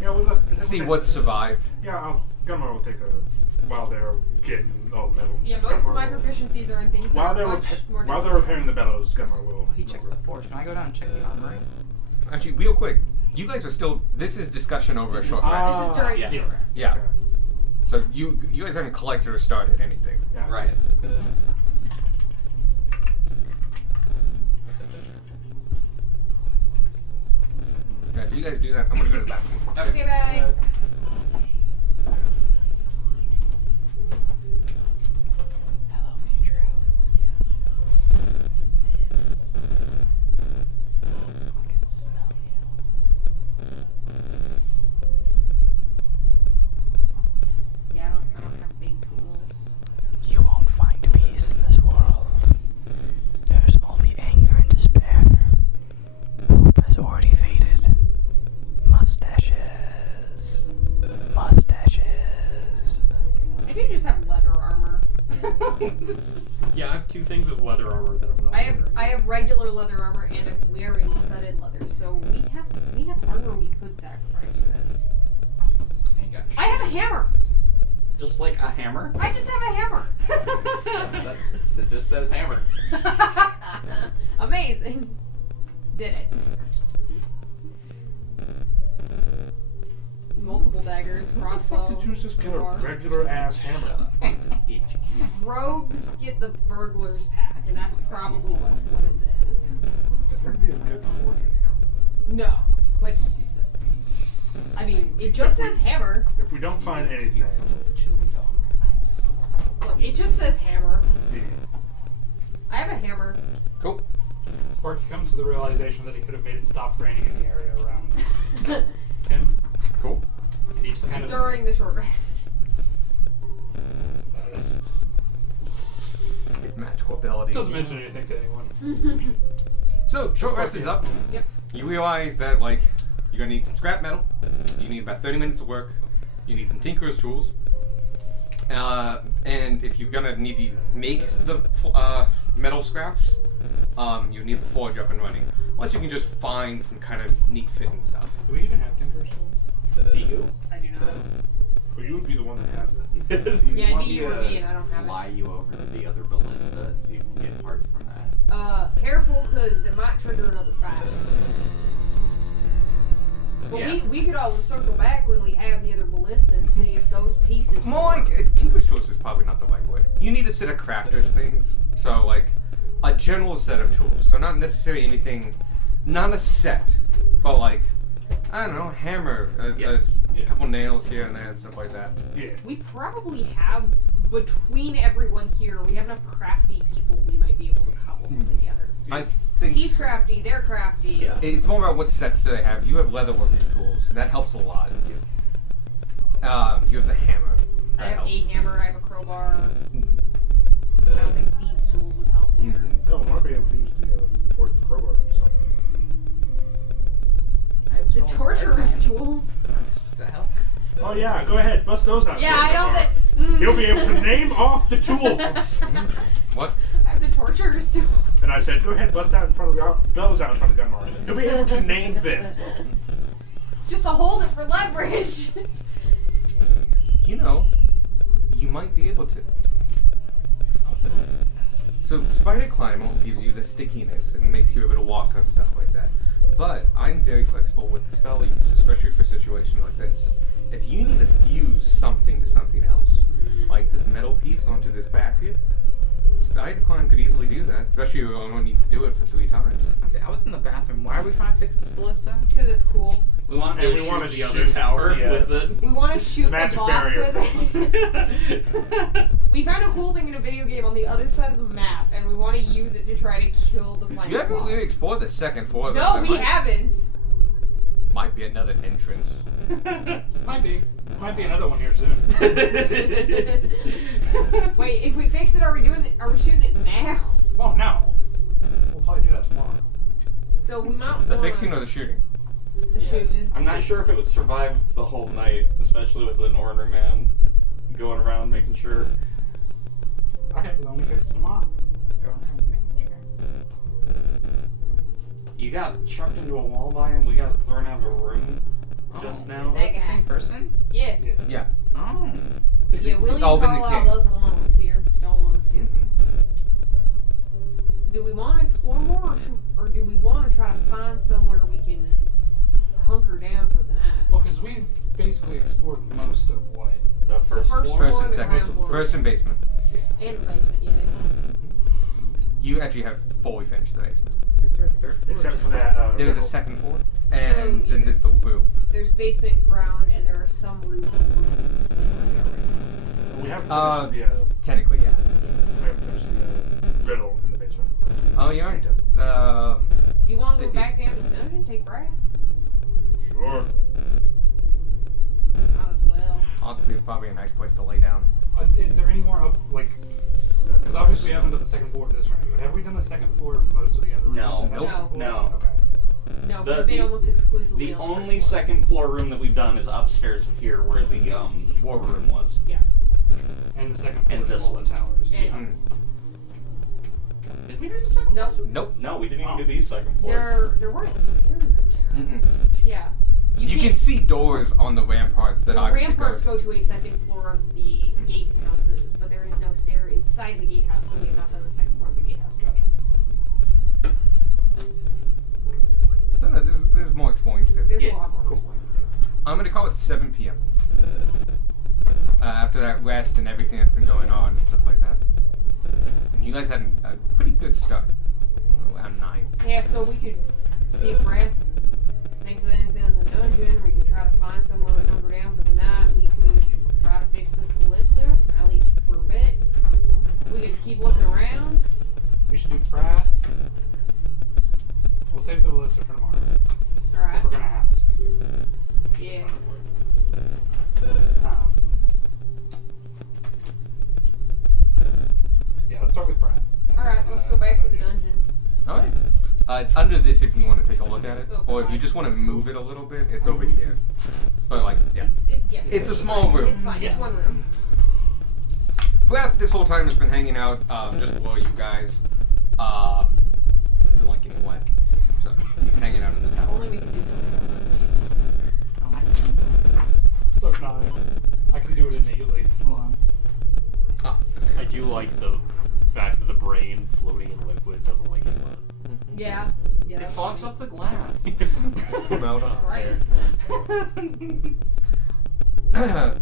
Yeah, we'll look. See what survived. Yeah, Gunmar will take a while they're getting all the metal. Yeah, most of my Gunmar will- proficiencies are in things that While are they're much more while they're difficult. repairing the bellows, Gunmar will. He checks the forge. Can I go down and check the armory? Actually, real quick, you guys are still. This is discussion over a short rest. This is during Yeah. the short rest. Yeah. Okay. So you guys haven't collected or started anything. Yeah. Right. Yeah, do you guys do that? I'm gonna go to the bathroom. Okay, bye. Hello, future Alex. I can smell Yeah, I don't have big tools. you. You won't find peace in this world. There's only anger and despair. Hope has already faded. Mustaches. Mustaches. I do just have leather armor. Yeah, I have 2 things of leather armor that I'm not wearing. I have regular leather armor and I'm wearing studded leather, so we have armor we could sacrifice for this. Ain't got I have a hammer. just like a hammer. I just have a hammer. That just says hammer. Amazing. Did it. Multiple daggers, What the crossbow. fuck did you just get a crowbar. regular ass hammer? It's itchy. Rogues get the burglar's pack, and that's probably what it's in. That would be a good forging hammer. No, but I mean, it just says hammer. If we don't find anything, Eat some of the chili dog. I'm so full. Look, it just says hammer. yeah. I have a hammer. Cool. Sparky comes to the realization that he could have made it stop raining in the area around him. Cool. And he just kind of During the short rest. Magical abilities. doesn't mention anything to anyone. So short rest is up. Yep. You realize that like you're gonna need some scrap metal. You need about 30 minutes of work. You need some tinkerer's tools. And if you're gonna need to make the metal scraps, you need the forge up and running. Unless you can just find some kind of neat fitting stuff. Do we even have tinker's tools? Do you? I do not. Well, you would be the one that has it. Yeah, it'd want be you or me, and I don't have fly it. you over to the other ballista and see if we can get parts from that. Careful, because it might trigger another fight. But Yeah. we could always circle back when we have the other ballista and see if those pieces. More like tinker's tools is probably not the right word. You need a set of crafter's things. So like a general set of tools. So not necessarily anything, not a set, but like I don't know, hammer, a couple nails here and there and stuff like that. Yeah. We probably have, between everyone here, we have enough crafty people we might be able to cobble something together. I think He's so. crafty, they're crafty. Yeah. It's more about what sets do they have. You have leatherworking tools, and that helps a lot. You have the hammer. I That have helps. a hammer, I have a crowbar. I don't think thieves' tools would help here. Mhm. No, we might be able to use the forge the crowbar or something. The torturer's tools. The hell? Oh yeah, go ahead, bust those out. Yeah, for I Gunmar. don't think. You'll be able to name off the tools. What? I have the torturer's tools. And I said, go ahead, bust out in front of those out in front of Gunmar. You'll be able to name them. It's just to hold it for leverage. You know, you might be able to. So spider climb only gives you the stickiness and makes you able to walk on stuff like that. But I'm very flexible with the spell use, especially for situations like this. If you need to fuse something to something else, like this metal piece onto this bracket, spider climb could easily do that, especially if one needs to do it for 3 times. Okay, I was in the bathroom. Why are we trying to fix this ballista? Because it's cool. We want And to we wanna shoot the other shoot tower the, with it. We want to shoot the magic boss barrier with it. We found a cool thing in a video game on the other side of the map, and we want to use it to try to kill the final You haven't boss. really explored the second floor. No, though. we There haven't. might be another entrance. Might be. Might be another one here soon. Wait, if we fix it, are we shooting it now? Well, no. We'll probably do that tomorrow. So we might The want fixing or the shooting? the shooting. I'm not sure if it would survive the whole night, especially with an ornery man going around making sure. Okay, well, then we fix it tomorrow. Go around making sure. You got shoved into a wall by him. We got thrown out of a room just now. That The guy. same person? Yeah. Yeah. Oh. Yeah, William all been the Carlisle king. doesn't want us here. Don't want us here. Mm-hmm. Do we want to explore more, or do we want to try to find somewhere we can hunker down for the night? Well, because we've basically explored most of what. The first first floor. First Floor, and the second. ground floor. First and basement. And the basement, yeah. You actually have fully finished the basement. Is there a third floor? Except Just for that. There's a riddle. second floor, and So, then there's the roof. There's basement, ground, and there are some rooms. We haven't Uh, finished Technically, yeah. we haven't finished the riddle in the basement. Oh, you're right. Kinda. Do you want to go Is- back down to the dungeon, take breath? Sure. Might as well. Possibly, probably a nice place to lay down. Is there any more up, like, because obviously we haven't done the second floor of this room, but have we done the second floor of most of the other rooms? No. in that Nope. second floor? No. Okay. No, The- we've been the- almost exclusively The on the only first floor. second floor room that we've done is upstairs of here, where the war room was. And the second floor And is this all one. the towers. And- Did we do the second Nope. floor? Nope. No, we didn't even do these second floors. There weren't stairs in there. Mm-mm. Yeah. You can can't- see doors on the ramparts that the obviously ramparts go. go to a second floor of the gatehouses, but there is no stair inside the gatehouse, so we have not done the second floor of the gatehouses. No, there's more exploring to do. There's Yeah, a lot more cool. exploring to do. I'm gonna call it 7 p.m. After that rest and everything that's been going on and stuff like that. And you guys had a pretty good start. Around 9. Yeah, so we could see if Breath thinks of anything in the dungeon. We could try to find somewhere to hunker down for the night. We could try to fix this ballista, at least for a bit. We could keep looking around. We should do Prath. We'll save the ballista for tomorrow. Alright. We're gonna have to sleep here. Yeah. Yeah, let's start with Prath. Alright, let's go back to the dungeon. Alright. It's under this if you want to take a look at it. Oh, Or if you fine. just want to move it a little bit, it's over here. But like, yeah. Yeah. It's a small room. It's fine. It's one room. Breath this whole time has been hanging out just below you guys. Doesn't like getting wet. So he's hanging out in the tower. Only we could do something. Oh, I can. Look, no, I can do it innately. Hold on. Ah, I do like the fact that the brain floating in liquid doesn't like anyone. Yeah. Yeah. It that's fogs funny. up the glass. Right.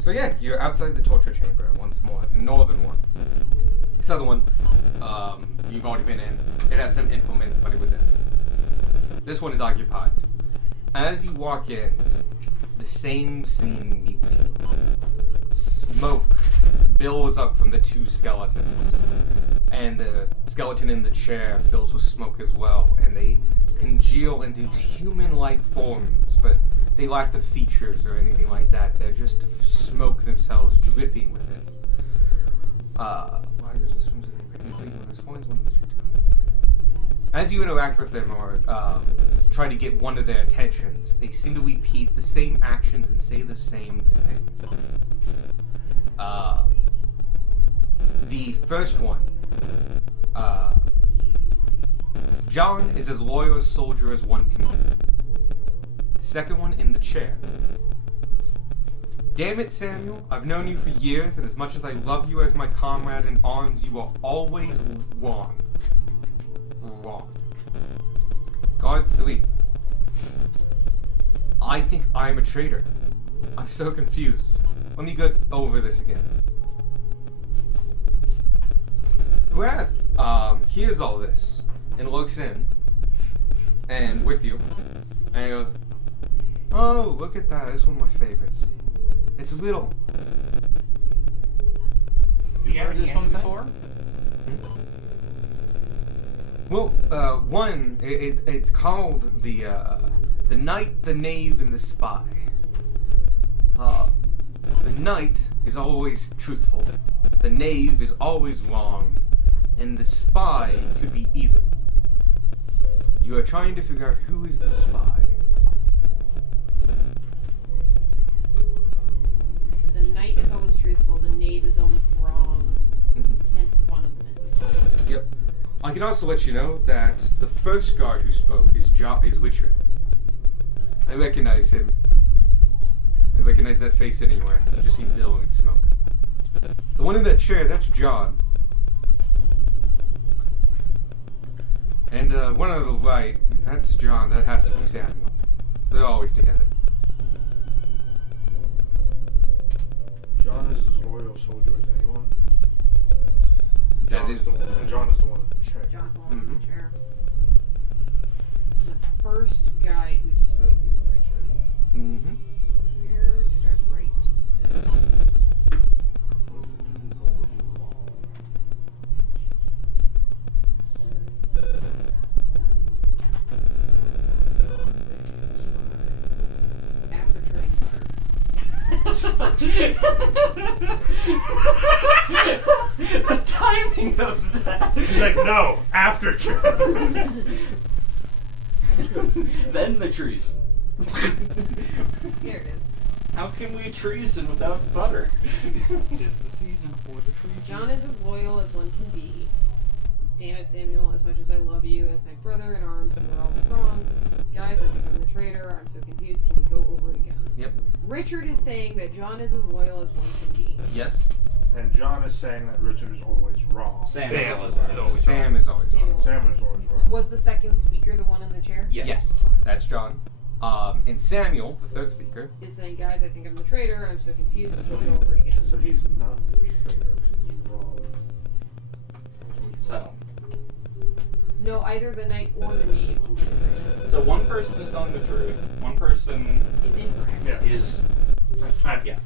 So yeah, you're outside the torture chamber once more, the northern one. This other one, you've already been in. It had some implements, but it was empty. This one is occupied. As you walk in, the same scene meets you. Smoke billows up from the 2 skeletons, and the skeleton in the chair fills with smoke as well, and they congeal into human-like forms, but they lack the features or anything like that. They're just smoke themselves, dripping with it. Why is it just as you interact with them or try to get one of their attentions, they seem to repeat the same actions and say the same thing. The first one, John is as loyal a soldier as one can be. The second one in the chair, Damn it, Samuel. I've known you for years, and as much as I love you as my comrade in arms, you are always wrong. Wrong. Guard 3. I think I'm a traitor. I'm so confused. Let me get over this again. Grath, hears all this, and looks in, and with you, and he goes, oh, look at that. It's one of my favorites. It's little. You heard this one before? Well, one, it's called the Knight, the Knave, and the Spy. The Knight is always truthful, the Knave is always wrong, and the Spy could be either. You are trying to figure out who is the spy. So the knight is always truthful, the knave is always wrong, and one of them is the spy. Yep. I can also let you know that the first guard who spoke is Richard. I recognize him. I recognize that face anywhere. You just see billowing smoke. The one in that chair, that's John. And one on the right, if that's John, that has to be Samuel. They're always together. John is as loyal a soldier as anyone. That John is the one. And John is the one in the chair. John's the one in the chair. And the first guy who spoke is Richard. Mm-hmm. Where did I write this? After trading The timing of that. He's like, no, after church. Then the treason. There it is. How can we treason without butter? It's the season for the treason. John is as loyal as one can be. Damn it, Samuel, as much as I love you as my brother in arms, you are always wrong. Guys, I think I'm the traitor. I'm so confused. Can we go over it again? Yep. Richard is saying that John is as loyal as one can be. Yes. And John is saying that Richard is always wrong. Sam. Sam is always Sam is always Samuel. wrong. Sam is always wrong. Was the second speaker the one in the chair? Yes. That's John. And Samuel, the third speaker. Is saying, guys, I think I'm the traitor. I'm so confused. Can we go over it again? So he's not the traitor because he's wrong. So, No, either the knight or the knave can be the traitor. so one person is telling the truth. One person It's incorrect. Yeah. is. Yeah.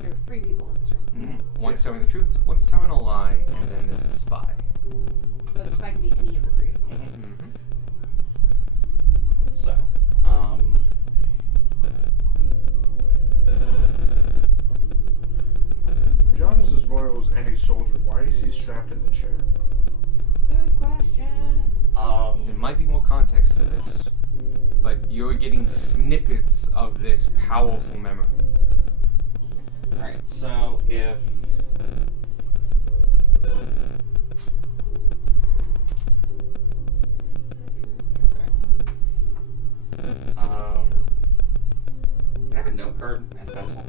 There are 3 people in this room. One's telling the truth, one's telling a lie, and then there's the spy. But the spy can be any of the 3 of them. Mm-hmm. So, John is as loyal as any soldier. Why is he strapped in the chair? Good question. There might be more context to this, but you're getting snippets of this powerful memory. Alright, so if. Can I have a note card and pencil?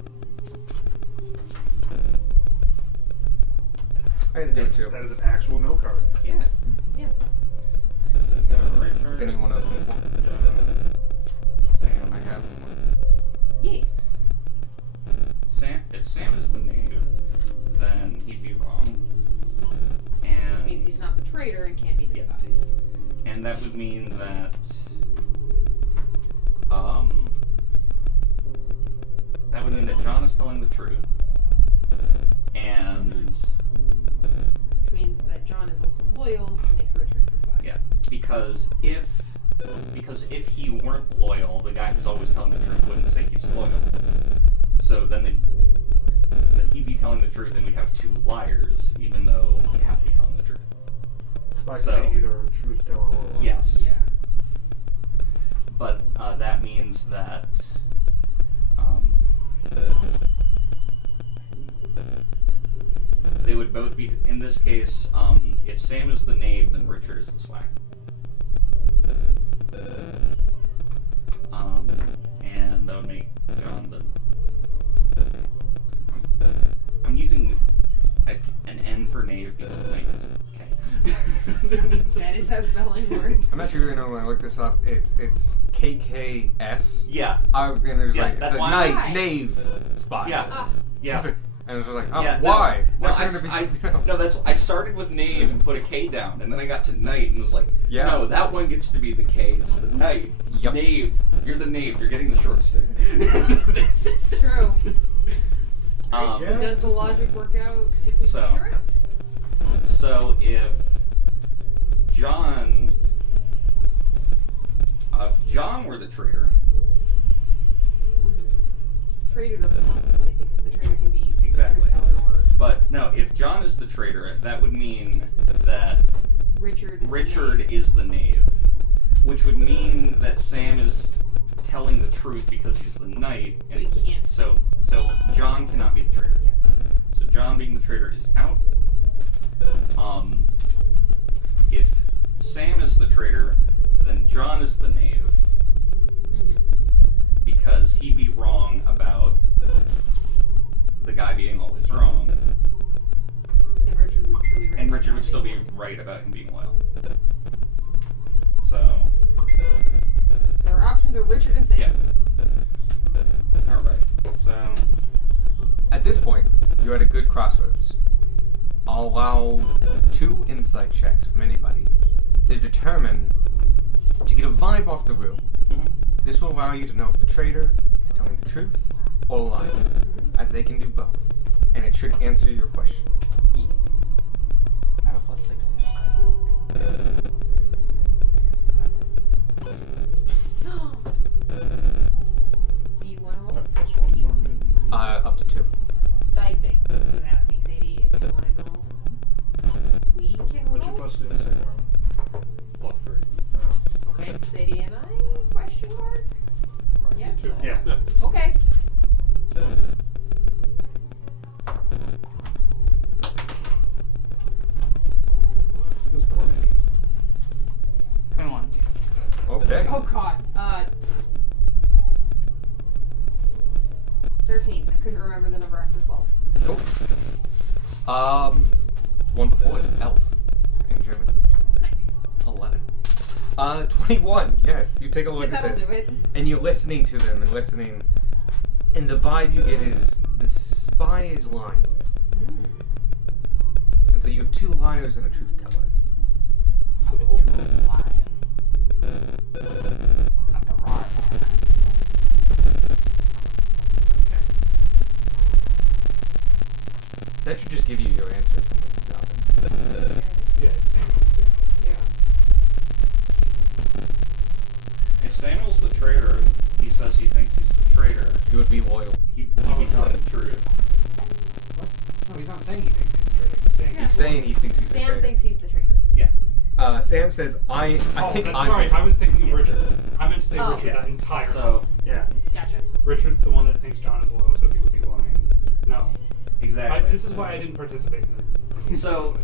I had to do it too. That is an actual note card. Yeah. Yeah. So we got Richard. If anyone else needs one. Sam. I have one. Yay. Sam. If Sam is the name, then he'd be wrong. Which means And he's not the traitor and can't be the Yeah. spy. and that would mean that John is telling the truth. And Which means that John is also loyal and makes Richard the spy. yeah, because if he weren't loyal, the guy who's always telling the truth wouldn't say he's loyal. So then he'd be telling the truth, and we'd have 2 liars, even though he have to be telling the truth. Spy So- can be either a truth teller or a liar. Yes. Yeah. But that means that they would both be, in this case, if Sam is the knave, then Richard is the spy. And that would make John the using an N for knave because knight is K. That is how spelling works. I'm not sure you know when I look this up. It's KKS. Yeah. And there's Yeah, like that's it's a why- knight, Why? knave, spy. Yeah. Ah, Yeah. And it's just like, oh, Yeah, why? No, Why couldn't it be something else? no, that's I started with knave and put a K down, and then I got to knight and was like, Yeah. no, that one gets to be the K. It's the knight. Yep. Knave. You're the knave. You're getting the short stick. true. Um, So does the logic work out if we So- push it around? So if John were the traitor, Trader doesn't help us anything because the trader can be Exactly. a truth teller or but no, if John is the traitor, that would mean that Richard is the Richard knave. is the knave, which would mean that Sam is telling the truth because he's the knight. So he can't. So John cannot be the traitor. Yes. So John being the traitor is out. If Sam is the traitor, then John is the knave Mhm. because he'd be wrong about the guy being always wrong, And Richard would still be right. and about Richard John would still be being lying. right about him being loyal. So, So our options are Richard and Sam. yeah. All right. So, At this point, you're at a good crossroads. I'll allow 2 insight checks from anybody to determine, to get a vibe off the room. This will allow you to know if the traitor is telling the truth or lying, as they can do both, and it should answer your question. I have a plus 6 to insight. Do you want to roll? That's +1, so I'm good. Up to 2. I think he was asking Sadie if she wanted to roll. We can roll. What's your plus to insight, Marlon? +3. Okay, so Sadie and I, question mark? Yes. Yeah. Okay. Those poor minis. 21. Okay. Oh god. 13. I couldn't remember the number after 12. Cool. One before is elf in German. Nice. 11. 21. Yes, you take a look Yeah, at that'll this, do it. and you're listening to them and listening, and the vibe you get is the spy is lying, Mm. and so you have 2 liars and a truth teller. So the whole Two lion. Not the raw man. That should just give you your answer from when you got it. Yeah, it's Samuel. Yeah. if Samuel's the traitor and he says he thinks he's the traitor, You would be loyal. he'd be telling the truth. No, he's not saying he thinks he's the traitor. He's saying He's saying he thinks he's the Sam traitor. thinks he's the traitor. Sam says, I Oh, think that's I'm... sorry. I was thinking of Richard. I meant to say Oh. Richard Yeah. that entire time. So, Yeah. Gotcha. Richard's the one that thinks John is low, so he would be lying. No. exactly. This is why I didn't participate in it. So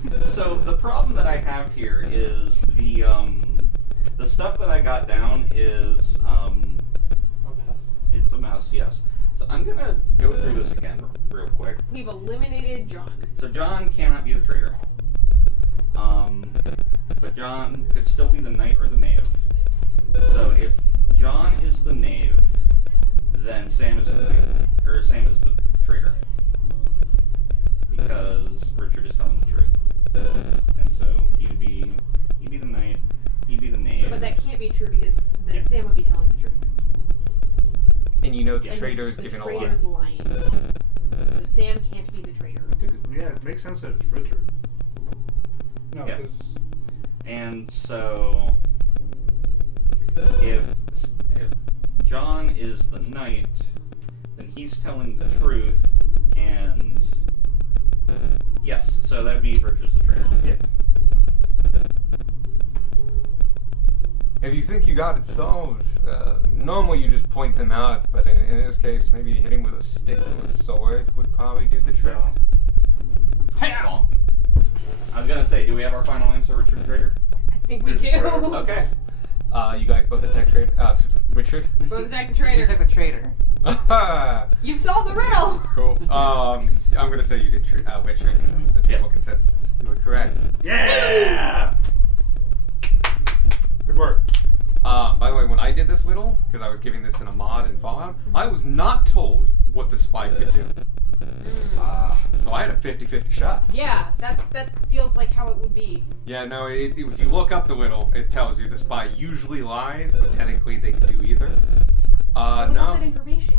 the problem that I have here is the stuff that I got down is A mess. it's a mess, yes. So I'm gonna go through this again real quick. We've eliminated John. So John cannot be the traitor. But John could still be the knight or the knave. So if John is the knave, then Sam is the knight, or Sam is the traitor. Because Richard is telling the truth. And so he'd be the knight, he'd be the knave. But that can't be true because then Yeah. Sam would be telling the truth. And you know the And traitor is the giving a lie. traitor's lying. So Sam can't be the traitor. I think it makes sense that it's Richard. No, Yeah. because And so, if John is the knight, then he's telling the truth, and yes, so that'd be Richard's the traitor. Yeah. If you think you got it solved, normally you just point them out, but in this case, maybe hitting with a stick or a sword would probably do the trick. So, bonk. I was gonna say, do we have our final answer, Richard Traitor? I think we do. Okay. You guys both attack trade. Richard. Both attack the He's traitor. like the traitor. You've solved the riddle. Cool. I'm gonna say you did Witcher, because that was the table consensus. You were correct. Yeah! Good work. By the way, when I did this whittle, because I was giving this in a mod in Fallout, I was not told what the spy could do. So I had a 50-50 shot. Yeah, that feels like how it would be. Yeah, no, if you look up the whittle, it tells you the spy usually lies, but technically they can do either. But No. that information.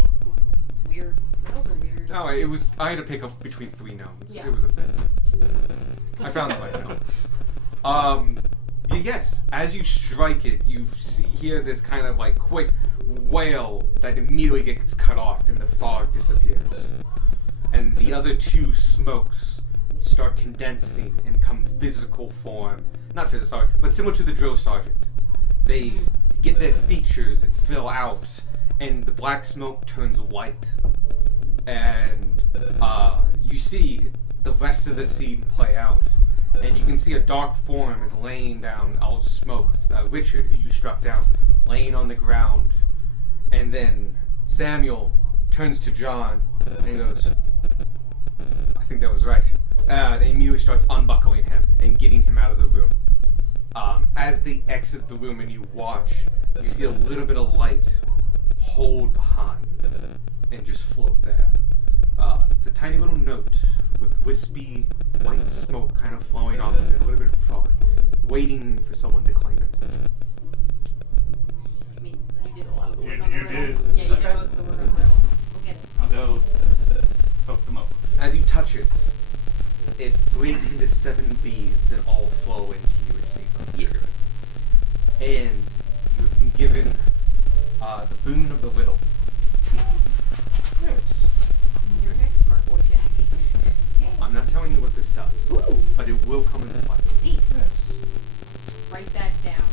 Weird. Those are weird. No, I had to pick up between 3 gnomes. Yeah. It was a thing. I found the right gnome. Yes, as you strike it, you hear this kind of like quick wail that immediately gets cut off and the fog disappears. And the other 2 smokes start condensing and come physical form. Not physical, sorry, but similar to the drill sergeant. They get their features and fill out, and the black smoke turns white. And you see the rest of the scene play out. And you can see a dark form is laying down, all smoke, Richard, who you struck down, laying on the ground. And then Samuel turns to John and he goes, I think that was right. And immediately starts unbuckling him and getting him out of the room. As they exit the room and you watch, you see a little bit of light hold behind and just float there. It's a tiny little note with wispy white smoke kind of flowing off of it, a little bit of fog, waiting for someone to claim it. I mean, you did a lot of the work You- on the you riddle. did. Yeah, you Okay. did most of the work on the riddle. We'll get it. I'll go poke them up. As you touch it, it breaks into 7 beads and all flow into you, which needs something to trigger it. And you've been given the boon of the whittle. You're next, smart boy Jack. I'm not telling you what this does, Ooh, but it will come into play. neat. Write that down.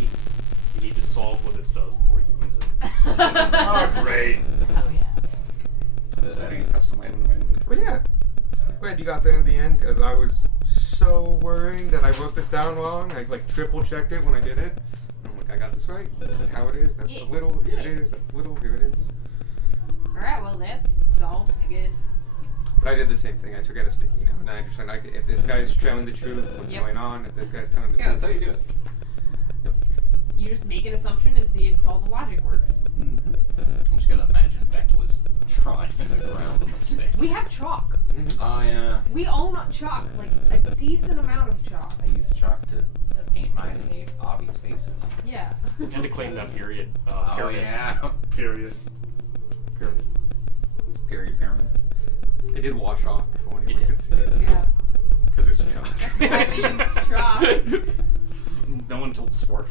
You need to solve what this does before you can use it. Oh, great. Oh yeah. Is that a custom item in my inventory? But yeah, glad you got there in the end, as I was so worried that I wrote this down wrong. I like triple checked it when I did it. And I'm like, I got this right. This is how it is. That's the whittle. Here it is. That's the whittle. Here it is. Alright, well that's solved, I guess. But I did the same thing. I took out a sticky note, and I just went, if this guy's telling the truth, what's Yep. going on? If this guy's telling the Yeah, truth, that's how you do it. You just make an assumption and see if all the logic works. I'm just gonna imagine Beck was drawing in the ground with a stick. We have chalk. Oh yeah. We own chalk, like a decent amount of chalk. I used chalk to paint mine in Avi's faces. Yeah. And to claim that period. Oh Period. yeah. Period. Period. It's period pyramid. It did wash off before anyone did. could see it. Yeah. Because it's chalk. That's why we use chalk. No one told Spork.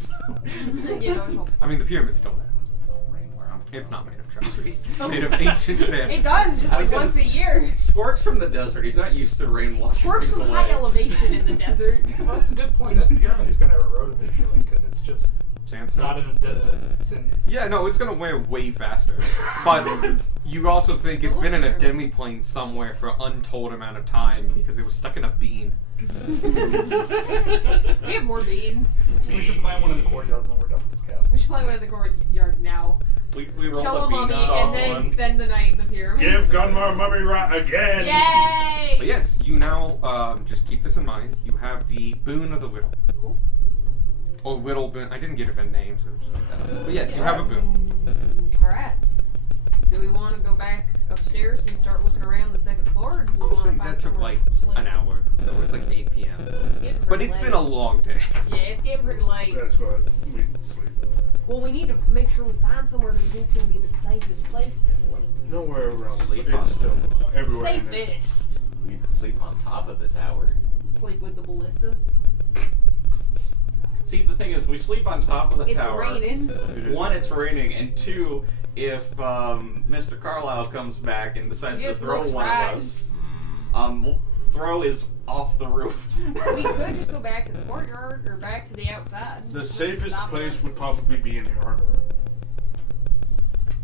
You know, I mean, the pyramid's still there. Don't rain where I'm It's from. not made of chalk. It's made of ancient sand. it does, just like once a year. Spork's from the desert. He's not used to rain washing Works things from away. high elevation in the desert. Well, that's a good point. That pyramid's gonna erode eventually because it's just Sandstone. not in a desert. It's in. Yeah, no, it's gonna wear way faster. But you also think it's Still been in a there. demi-plane somewhere for an untold amount of time because it was stuck in a bean. We have more beans. We should plant one in the courtyard when we're done with this castle. We should play one in the courtyard now. We rolled Kill a a mummy beanstalk and then one. spend the night in the pyramid. Give Gunmar Mummy right again. Yay! But yes, you now just keep this in mind. You have the boon of the riddle. Cool. Or riddle boon. I didn't give it a name, so just make that up. But yes, you have a boon. Alright. Do we want to go back upstairs and start looking around the second floor? Or do we want to Honestly, find that took somewhere like to sleep? an hour, so it's like 8 p.m. Getting But pretty it's late. been a long day. Yeah, it's getting pretty late. That's good. We can sleep. Well, we need to make sure we find somewhere that we think's going to be the safest place to sleep. Nowhere around. Sleep It's on. still everywhere. in this. Safest. We could sleep on top of the tower. Sleep with the ballista. See, the thing is, we sleep on top of the It's tower. raining. One, it's raining, and two, if Mr. Carlisle comes back and decides to Just throw looks one right. of us, throw is off the roof. We could just go back to the courtyard or back to the outside. The Wouldn't safest stop place us. would probably be in the armory.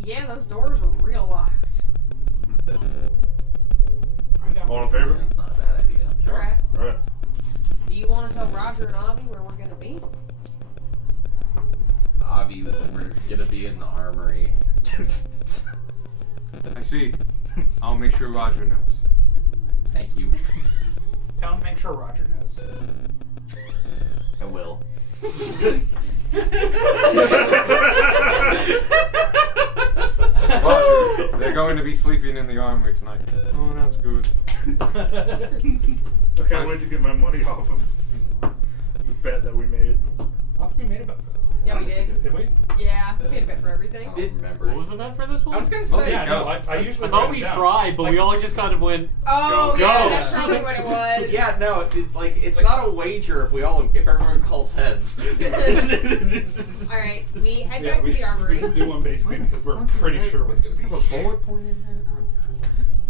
Yeah, those doors are real locked. I'm down. All in favor? That's not a bad idea. Alright. Alright. Do you want to tell Roger and Avi where we're going to be? Avi, we're gonna be in the armory. I see. I'll make sure Roger knows. Thank you. Tell him, make sure Roger knows. I will. Roger, they're going to be sleeping in the armory tonight. Oh, that's good. I can't wait to get my money off of the bet that we made. I think we made a bet for this. Yeah, we did. Did we? Yeah, we had a bet for everything. I don't remember. What was the bet for this one? I was gonna Most say. Yeah, no, I I usually thought write we it down. tried, but we all just kind of went. Oh, Go. yeah, Go. that's probably what it was. Yeah, no, it's not a wager if everyone calls heads. Alright, we head Yeah, back to the we armory. can do one basically because we're pretty sure what's Just going have to a be. bullet point in there.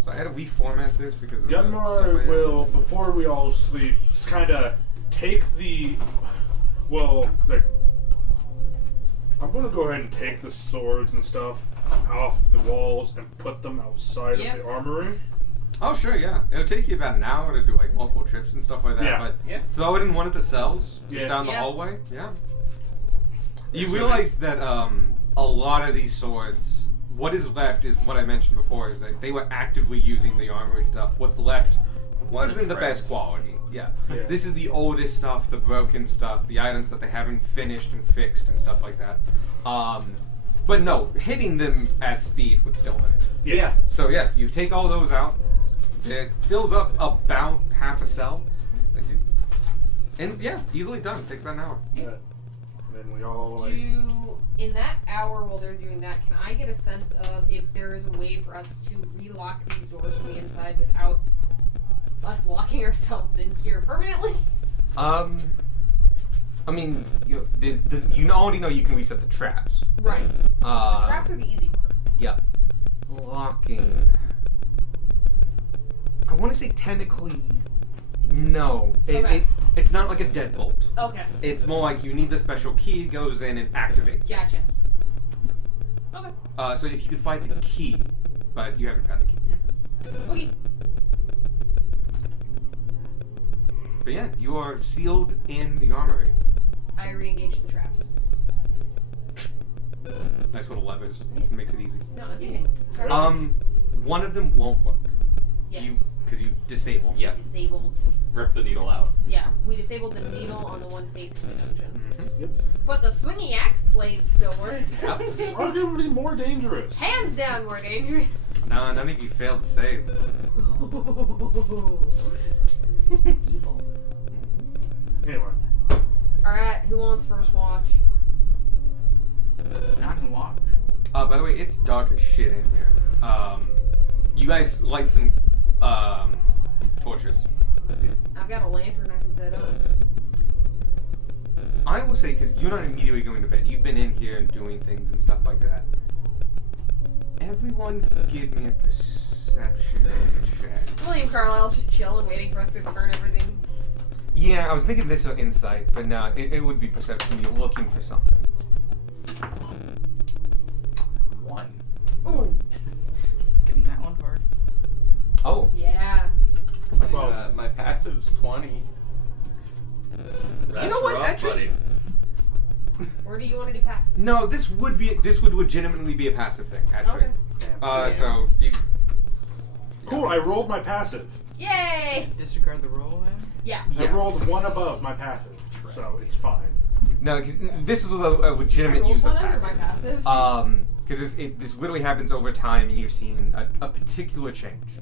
So I had to reformat this because of the stuff I Gunmar had. will, before we all sleep, just kind of take the. Well, like. I'm going to go ahead and take the swords and stuff off the walls and put them outside Yep. of the armory. Oh sure, yeah. It'll take you about an hour to do like multiple trips and stuff like that. Yeah. But Yeah. throw it in one of the cells, just Yeah. down the Yeah. hallway. Yeah. You So realize that a lot of these swords, what is left is what I mentioned before, is that they were actively using the armory stuff. What's left wasn't the best Dregs. quality. Yeah. Yeah. This is the oldest stuff, the broken stuff, the items that they haven't finished and fixed and stuff like that. But no, hitting them at speed would still hurt. Yeah. So yeah, you take all those out. It fills up about half a cell. Thank you. And yeah, easily done. Takes about an hour. And then we all, like. In that hour while they're doing that, can I get a sense of if there is a way for us to relock these doors from the inside without us locking ourselves in here permanently? I mean, you already know you can reset the traps. Right. The traps are the easy part. Yeah. Locking. I want to say technically, no. Okay. It's not like a deadbolt. Okay. It's more like you need the special key, goes in and activates. it. Gotcha. Okay. So if you could find the key, but you haven't found the key. Okay. But yeah, you are sealed in the armory. I re-engage the traps. Nice little levers. This makes it easy. No, it's okay. One of them won't work. Yes. Because you disabled. Yeah. Disabled. Rip the needle out. Yeah, we disabled the needle on the one facing the dungeon. Mm-hmm. Yep. But the swingy axe blades still work. Arguably more dangerous. Hands down more dangerous. Nah, none of you failed to save. Evil. Anyway. Alright, who wants first watch? I can watch. By the way, it's dark as shit in here. You guys light some torches. I've got a lantern I can set up. I will say, because you're not immediately going to bed, you've been in here and doing things and stuff like that. Everyone give me a perception check. William Carlisle's just chilling, waiting for us to turn everything. Yeah, I was thinking this or insight, but no, it would be perception. You're looking for something. 1. Ooh, Give him that one hard. Oh, yeah. My passive's 20. That's know what, rough, actually- buddy. Or do you want to do passive? no, this would legitimately be a passive thing, actually. Okay. So you. Cool, I rolled my passive. Yay! Disregard the roll then? Yeah. I rolled one above my passive, so it's fine. No, because this was a legitimate I rolled use of one under passive. my passive. Because this literally happens over time, and you've seen a particular change.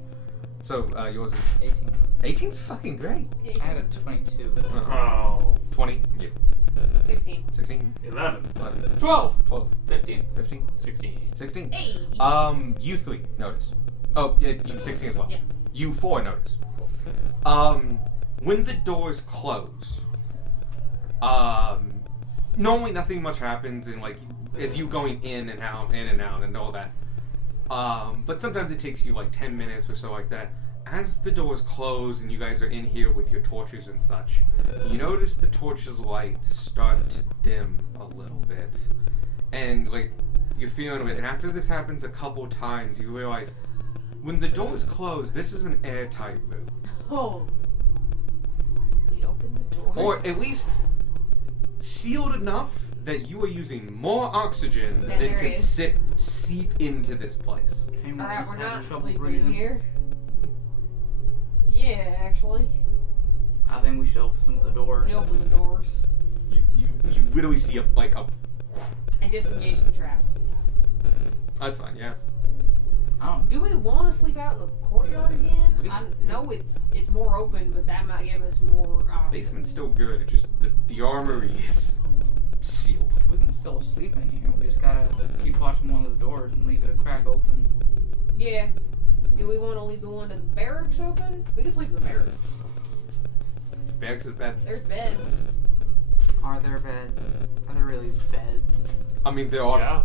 So yours is 18. 18's fucking great. Yeah, you I had can a 22. Oh, 20, 16. 16, 11. 11, 12. 12, 15. 15, 16. 16. Hey! You 3 notice. Oh, yeah, you 16 as well. Yeah. You 4 notice. When the doors close, normally nothing much happens, and like as you going in and out and all that. But sometimes it takes you like 10 minutes or so like that. As the doors close and you guys are in here with your torches and such, you notice the torches' light start to dim a little bit, and like you're feeling it. And after this happens a couple times, you realize when the doors close, this is an airtight room, Oh. Let's open the door. or at least sealed enough that you are using more oxygen Than than there can is. seep into this place. Anyone Alright, else we're having not trouble sleeping breathing? here. Yeah. Yeah, actually. I think we should open some of the doors. We open the doors. You literally see a. I disengage the traps. That's fine, yeah. Do we want to sleep out in the courtyard again? I know it's more open, but that might give us more options. Basement's still good. It's just the armory is sealed. We can still sleep in here. We just gotta keep watching one of the doors and leave it a crack open. Yeah. Do we want to leave the one to the barracks open? We can sleep in the barracks. Barracks is beds. There's beds. Are there beds? Are there really beds? I mean, there are. Yeah.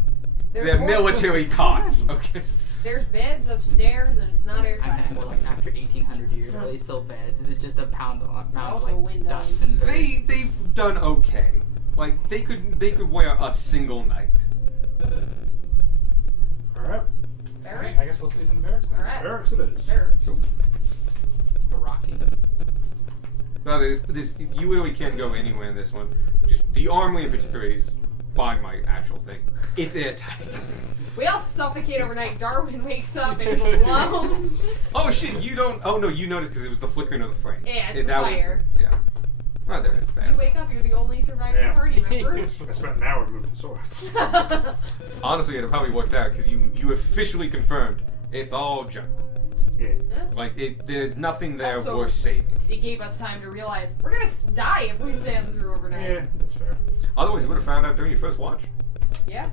They're more- military cots. Okay. There's beds upstairs, and it's not I meant airtight. more like after 1800 years. Are they still beds? Is it just a amount of Also like windows. dust and dirt? They've done okay. Like they could wear a single night. Alright. Barracks? I guess we'll sleep in the barracks then. Alright. Barracks it is. Barracks. Baraki. No, there's you literally can't go anywhere in this one. Just the armory in particular is by my actual thing. It's airtight. We all suffocate overnight. Darwin wakes up and is alone. Oh shit! You don't. Oh no, you noticed because it was the flickering of the flame. Yeah, it's the that fire. Was, yeah. Oh, there it's bad. You wake up, you're the only surviving Yeah. party member. I spent an hour moving swords. Honestly, it probably worked out because you officially confirmed it's all junk. Yeah. Like there's nothing there Also- worth saving. It gave us time to realize we're gonna die if we stand through overnight. Yeah, that's fair. Otherwise, you would have found out during your first watch. Yeah.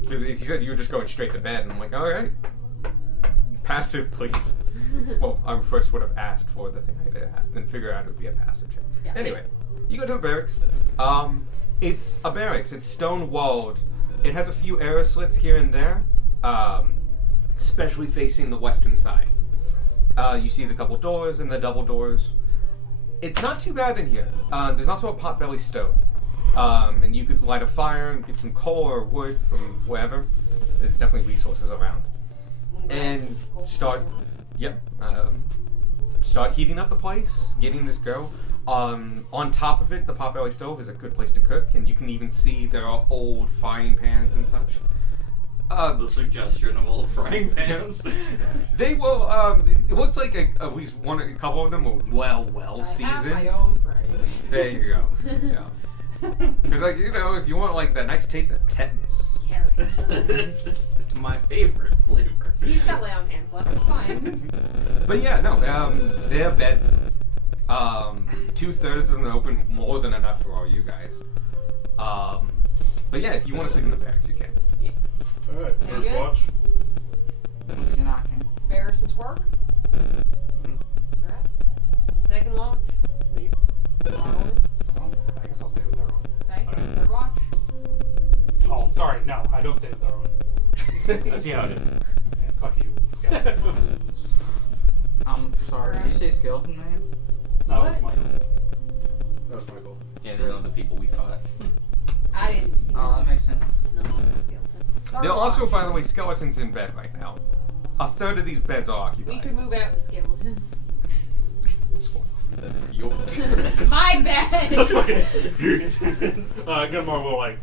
Because if you said you were just going straight to bed, and I'm like, all right, passive, please. Well, I first would have asked for the thing I had asked, then figure out it would be a passive check. Yeah. Anyway, you go to the barracks. It's a barracks. It's stone walled. It has a few arrow slits here and there, especially facing the western side. You see the couple doors and the double doors. It's not too bad in here. There's also a potbelly stove. And you could light a fire and get some coal or wood from wherever. There's definitely resources around. And start heating up the place, getting this go. On top of it, the potbelly stove is a good place to cook, and you can even see there are old frying pans and such. The suggestion of old frying pans. They will. It looks like at least a couple of them were well I seasoned. have my own frying. There you go. Yeah. Because like if you want like that nice taste of tetanus. Carrot. This is my favorite flavor. He's got lay on hands left. It's fine. But yeah, no. They have beds. 2/3 of them open, more than enough for all you guys. But yeah, if you want to sleep in the barracks, you can. Alright, You first good? watch. Once you're knocking. Ferris and Twerk. Mhm. Alright. Second watch. Me. Darwin. I guess I'll stay with Darwin. Okay. Alright. Third watch. Oh, sorry, no, I don't stay with Darwin. I see how it is. Yeah, fuck you, skeleton. I'm sorry. Did you say skeleton man? No, it's What? Michael. That was Michael. Yeah, they're not the people we fought. I didn't. Oh, that makes sense. No, skeleton. Third There are also, watch. by the way, skeletons in bed right now. 1/3 of these beds are occupied. We could move out the skeletons. Yo. My bed. Just fucking. Gunmar will like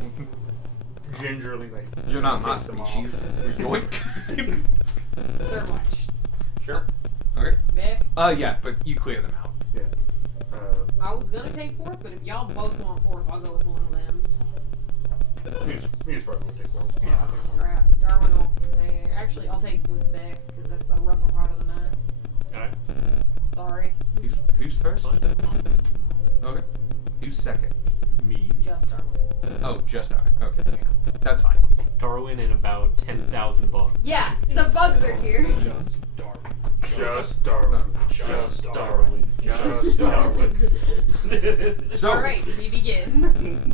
gingerly like. You're not my Takes them off. species. Yoink. Third watch. Sure. Okay. Vic. Yeah, but you clear them out. Yeah. I was gonna take fourth, but if y'all both want fourth, I'll go with one of them. Me and Spartan will take one. Yeah, I'll take one. Alright, Darwin will. Actually, I'll take with Vic because that's the rougher part of the night. Alright. Sorry, Who's first? Okay. Who's second? Me. just Darwin. Oh, just Darwin. Okay. Yeah. That's fine. Darwin and about 10,000 bucks. Yeah, the bugs are here. Just Darwin. Just Darwin. Just Darwin. Just Darwin. So, All right, we begin.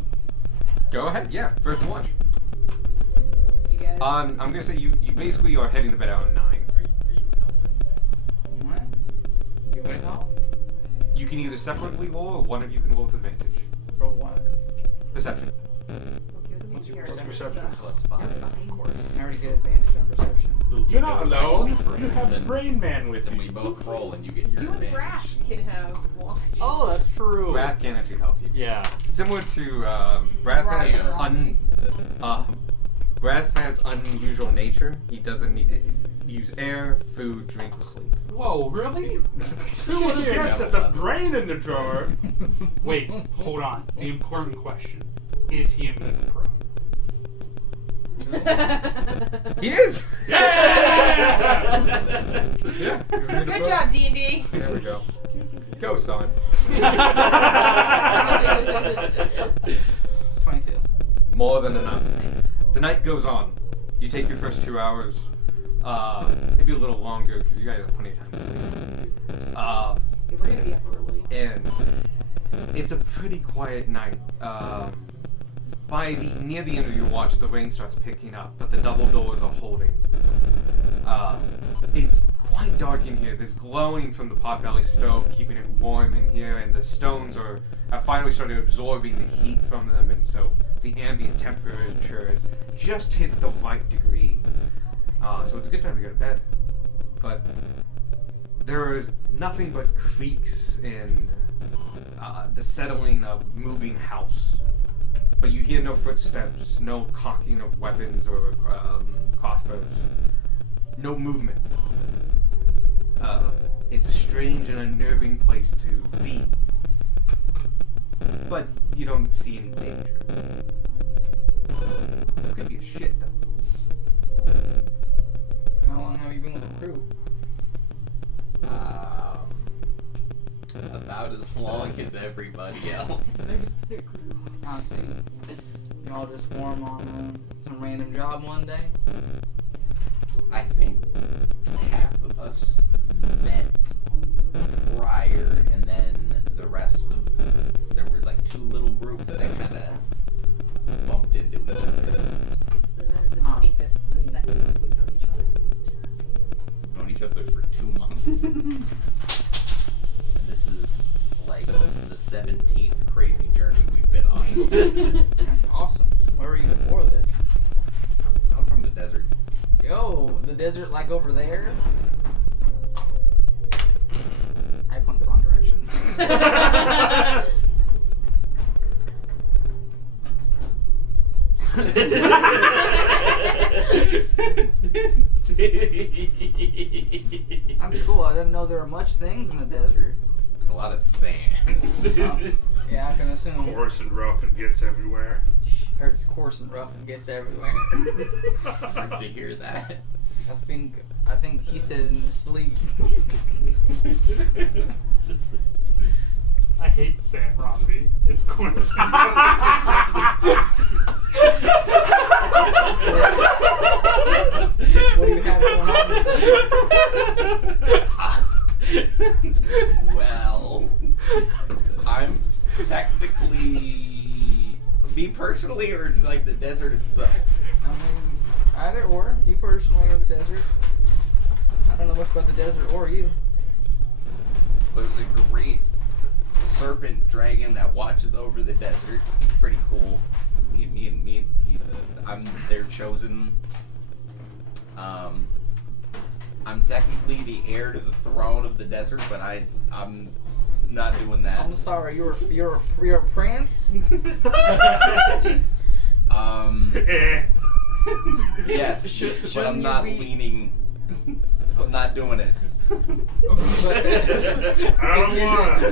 go ahead. Yeah, first watch. You guys. I'm gonna say you basically are heading to bed around 9. Are you helping? What? You want to help? You can either separately roll, or one of you can roll with advantage. Roll what? Perception. What's your What's perception? perception? +5, of course. I already get advantage on perception. You're not alone. Free. You have Then- Brain Man with Then you. we both roll and you get your You and advantage. Rash can have watch. Oh, that's true. Wrath can actually help you. Yeah. Similar to Wrath Right, has right. Wrath has unusual nature. He doesn't need to use air, food, drink, or sleep. Whoa, really? Who would have guessed that the brain in the jar? Wait, hold on. The important question. Is he immune prone? He is! Yeah! Yeah. Good job, D&D. There we go. Go, son. 22. More than enough. Nice. The night goes on. You take your first 2 hours, maybe a little longer because you guys have plenty of time to sleep. Yeah, we're gonna be up early. And it's a pretty quiet night. Near the end of your watch, the rain starts picking up, but the double doors are holding. It's quite dark in here. There's glowing from the Potbelly stove, keeping it warm in here, and the stones have finally started absorbing the heat from them, and so the ambient temperature has just hit the right degree. So it's a good time to go to bed. But there is nothing but creaks and the settling of moving house. But you hear no footsteps, no cocking of weapons or crossbows. No movement. It's a strange and unnerving place to be. But you don't see any danger. So it could be a shit, though. How long have you been with the crew? About as long as everybody else. I see. Y'all just form on some random job one day? I think half of us met prior, and then the rest of there were like 2 little groups that kind of bumped into each other. It's the night of the 25th, the second month we've known each other. Known each other for 2 months. And this is like the 17th crazy journey we've been on. That's awesome. Where were you before this? I'm from the desert. Yo, the desert like over there? I went the wrong direction. That's cool. I didn't know there were much things in the desert. There's a lot of sand. Yeah, I can assume. Coarse and rough and gets everywhere. Heard it's coarse and rough and gets everywhere. Where'd you hear that? I think he said it in his sleep. I hate sand, Romsey. It's coarse. What do you have going on with Well, I'm technically me personally, or like the desert itself. I mean, either or. You personally or the desert. I don't know much about the desert or you. There's a great serpent dragon that watches over the desert. Pretty cool. I'm their chosen. I'm technically the heir to the throne of the desert, but I'm not doing that. I'm sorry, you're a prince? Yes, Shouldn't but I'm you not be- leaning. I'm not doing it. But, I don't want to.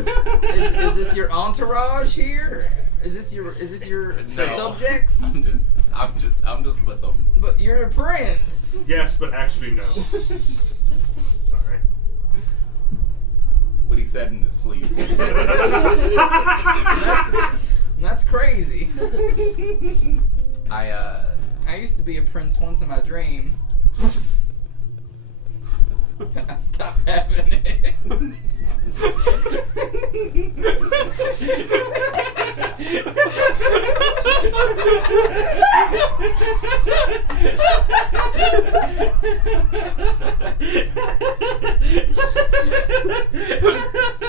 is this your entourage here? Is this your No. subjects? I'm just with them. But you're a prince. Yes, but actually no. Sorry. What he said in his sleep. That's crazy. I used to be a prince once in my dream. I stopped having it.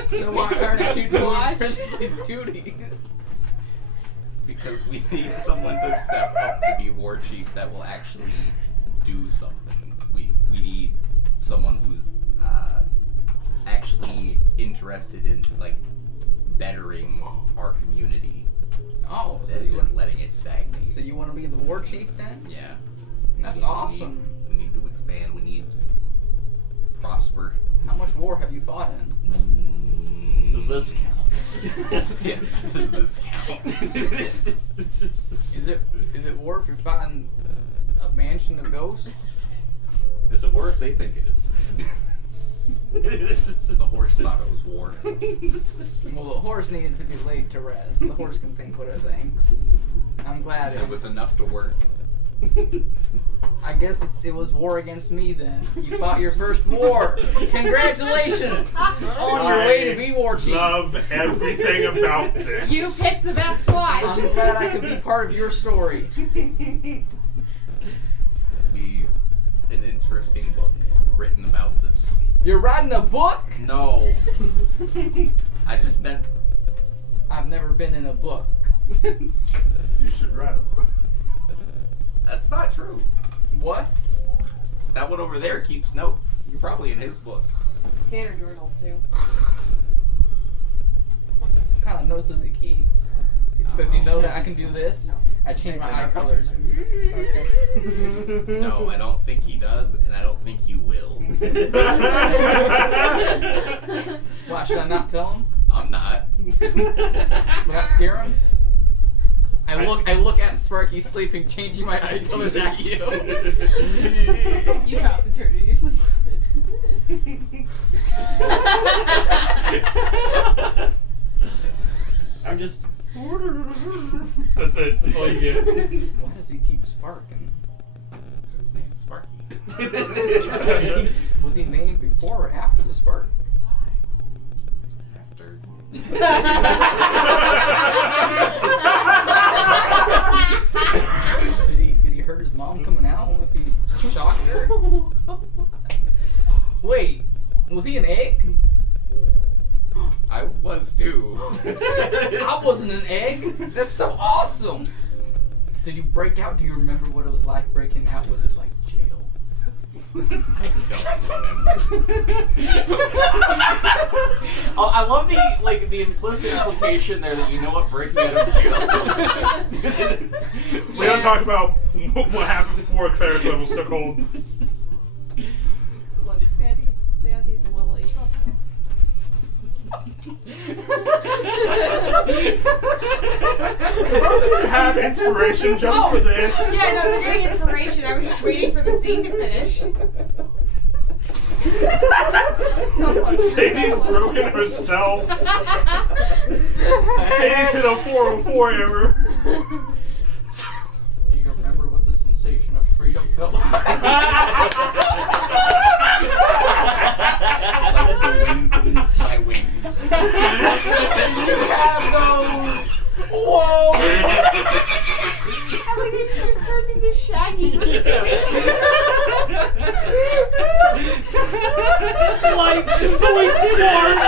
So why aren't you doing Watch. princely duties? because we need someone to step up to be war chief that will actually do something. We need someone who's actually interested in like bettering our community Oh, so than you just want, letting it stagnate. so you want to be the war chief then? Yeah. That's We awesome. We need to expand. We need prosper. How much war have you fought in? Does this count? Yeah, does this count? Is it war if you're fighting a mansion of ghosts? Is it war if they think it is? The horse thought it was war. Well, the horse needed to be laid to rest. The horse can think what it thinks. I'm glad It was enough to work. I guess it was war against me then. You fought your first war. Congratulations on your way to be war chief. Love everything about this. You picked the best one. I'm glad I could be part of your story. It's be an interesting book written about this. You're writing a book? No. I just meant I've never been in a book. You should write a book. that's not true. What? That one over there keeps notes. You're probably in his book. Tanner journals too. What kind of notes does he keep? Does he know that I can do this? I change my eye colors. No, I don't think he does, and I don't think he will. Why should I not tell him? I'm not. Will that scare him? I look at Sparky sleeping, changing my eye colors at you. You concentrated your sleep. I'm just. That's it. That's all you get. Why does he keep sparking? His name's Sparky. Was he named before or after the spark? After. Did he hurt his mom coming out if he shocked her? Wait, was he an egg? I was too. I wasn't an egg. That's so awesome. Did you break out? Do you remember what it was like breaking out? Was it like jail? I don't remember. Oh, I love the implicit implication there that you know what breaking out of jail is. We don't talk about what happened before cleric levels took hold. They had the level 8. You have inspiration just for this. Yeah, no, they're getting inspiration. I was just waiting for the scene to finish. Sadie's broken herself. Sadie's hit a 404 ever. Do you remember what the sensation of freedom felt like? Like the wind beneath my wings. You have those! Whoa! I think you just turned into Shaggy. Like sweet dwarf.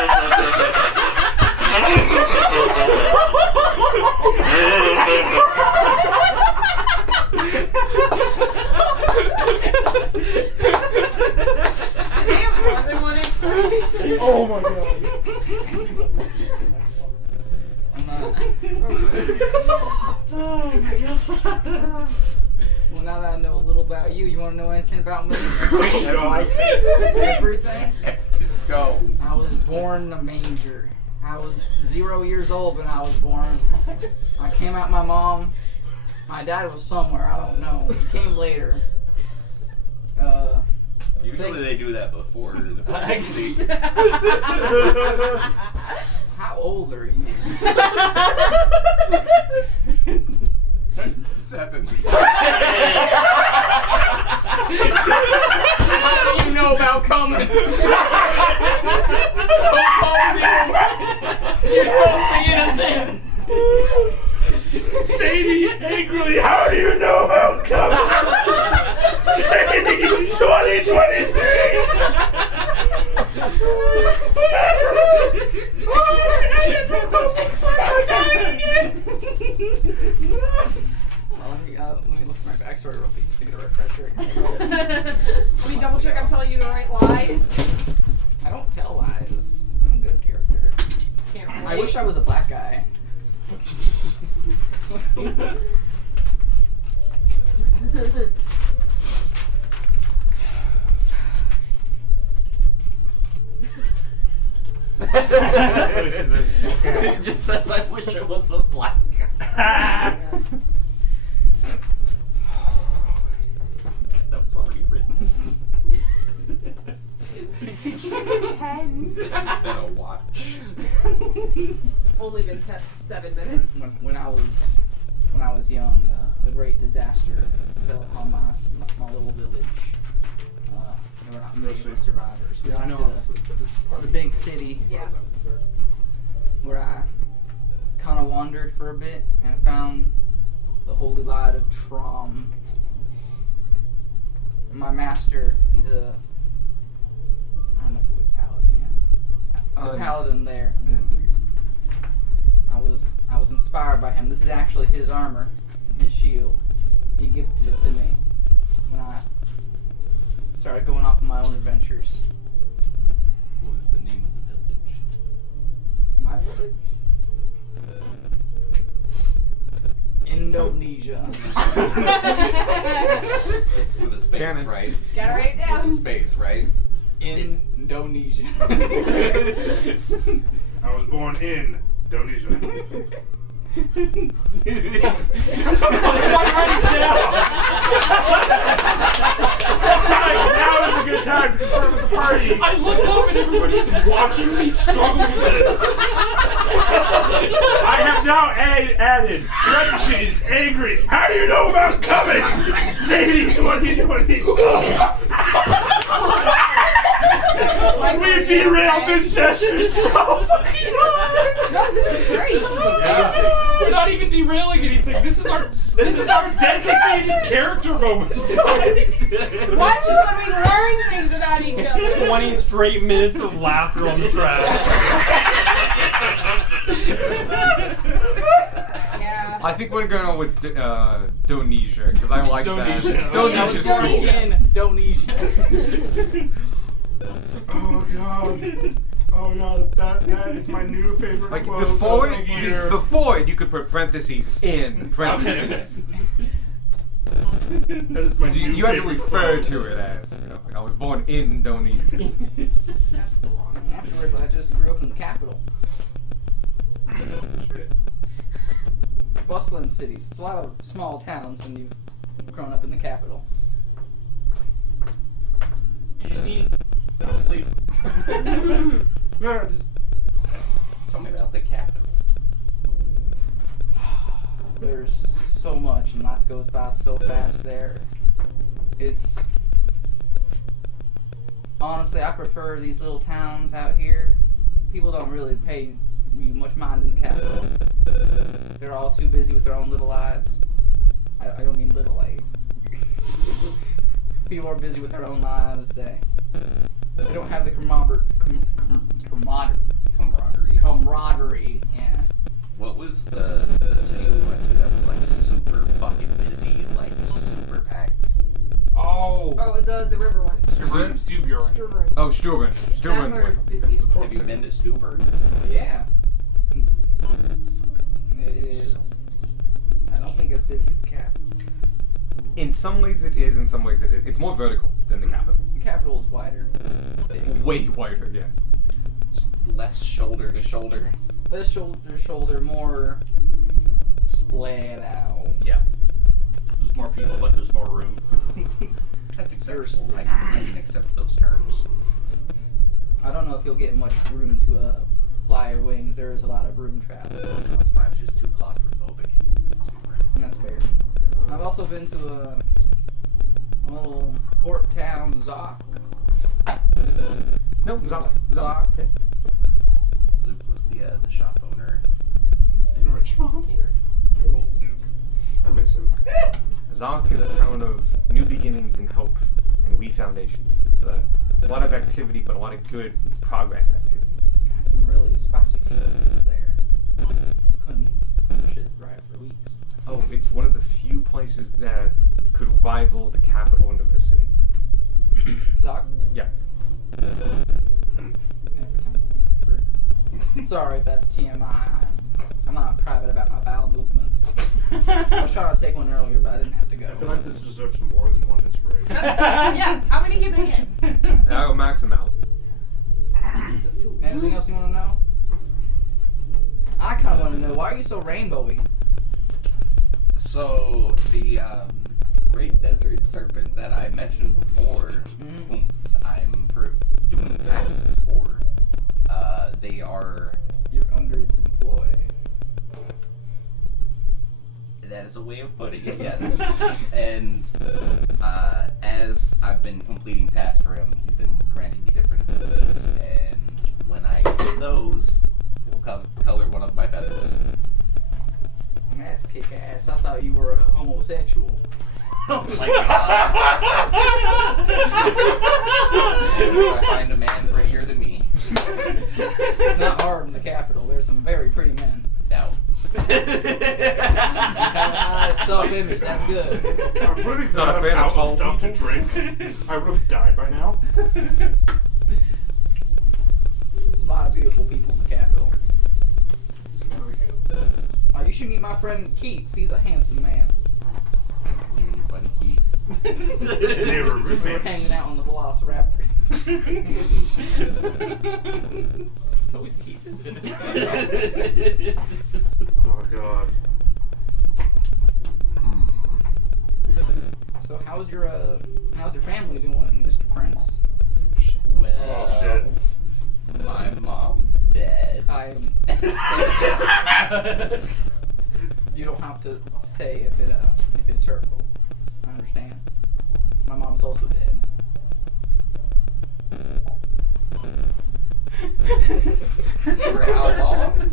They have more than one inspiration. Oh my god. I'm not. Oh my god. Well, now that I know a little about you, you want to know anything about me? God. Everything? Just go. I was born in a manger. I was 0 years old when I was born. I came out my mom. My dad was somewhere, I don't know. He came later. Usually they do that before the pregnancy. How old are you? 7. How do you know about coming? Who told you? You're supposed to be innocent. Sadie angrily, how do you know about coming? Sadie, 2023! Let me look for my backstory real quick just to get a refresher. Let me double check I'm telling you the right lies. I don't tell lies. I'm a good character. Can't relate. I wish I was a black guy. Let me see this. Okay. It just says, I wish it was a black guy. That was already written. It's a pen. Then a watch. It's only been 7 minutes. When I was young, a great disaster fell upon my small little village. There were not many of us survivors. We Yeah, I went know. to Honestly, but this is part the of big city Yeah. where I kind of wandered for a bit and found the holy light of Trom. My master, he's a I don't know who a paladin. Yeah, the paladin there. I was inspired by him. This is actually his armor, his shield. He gifted it to me when I started going off on my own adventures. What was the name of the village? My village? Indonesia. With a space, Cannon. right? Gotta write it With a down. space, right? Indonesia. I was born in Indonesia. Now is a good time to confirm with the party. I look up and everybody's watching me struggle with this. I have now added parentheses, angry. How do you know about coming? Sadie 2020. We derailed this session so fucking hard. No, this is great. We're not even derailing anything. This is our designated character moment. Watch us when we learn things about each other. 20 straight minutes of laughter on the track. Yeah. I think we're going with Donesia because I like that. Donesia. Donesia's cool. Indonesia. Oh god. Oh god, that is my new favorite Like quote before, of the year. before you could put parentheses in parentheses. That is my new You had to favorite refer quote. to it as, you know, like I was born in Indonesia. That's the long one. Afterwards, I just grew up in the capital. Bustling cities. It's a lot of small towns when you've grown up in the capital. Did you see? Don't sleep. No, just Tell me about the capital. There's so much, and life goes by so fast there. It's honestly, I prefer these little towns out here. People don't really pay you much mind in the capital. They're all too busy with their own little lives. I don't mean little like. People are busy with their own lives. They don't have the camaraderie. Yeah. What was the city we went to that was like super fucking busy, like super packed? Oh. Oh, the river one. Stuburen. Stuburen. Oh, Stuben. That's our Stuben. busiest Have you city. been to Stuber? Yeah. It is. I don't think as busy as Cap. In some ways it is, in some ways it is. It's more vertical than the capital. The capital is wider. Big. Way wider, yeah. Less shoulder to shoulder. Less shoulder to shoulder, more splayed out. Yeah. There's more people, but there's more room. That's acceptable. I can accept those terms. I don't know if you'll get much room to fly your wings. There is a lot of room travel. That's fine. I was just too claustrophobic in Stuber. And that's fair. I've also been to a little port town, Zoc. No, Zoc. Zoc. Yeah. Zook was the shop owner. in Richmond. Good old Zook. I miss him. Zonk is a town of new beginnings and hope and re-foundations. It's a lot of activity, but a lot of good progress activity. Had some really spicy tea there. Couldn't shit right for weeks. Oh, it's one of the few places that could rival the capital university. Zoc? Yeah. Every time I went. Sorry if that's TMI. I'm not private about my bowel movements. I was trying to take one earlier, but I didn't have to go. I feel like this deserves some more than one inspiration. Yeah, how many can they get? That'll max them out. And Anything else you want to know? I kind of want to know, why are you so rainbowy? So the great desert serpent that I mentioned before, whom I'm doing tasks for, they are. You're under its employ. That is a way of putting it, yes. And as I've been completing tasks for him, he's been granting me different abilities. And when I get those, he'll color one of my feathers. That's kick ass. I thought you were a homosexual. Oh my god. I find a man prettier than me. It's not hard in the capital. There's some very pretty men. No. Self-image, that's good. I'm pretty Not glad a I'm fan of out tall of stuff to people. drink. I would have died by now. There's a lot of beautiful people in the capital. You should meet my friend Keith. He's a handsome man. You and your buddy Keith. They were We're roommates. hanging out on the Velociraptor. It's always Keith, isn't it? Oh god. So how's your family doing, Mr. Prince? Well, Oh shit. my mom's dead. You don't have to say if it's hurtful. I understand. My mom's also dead. For how long?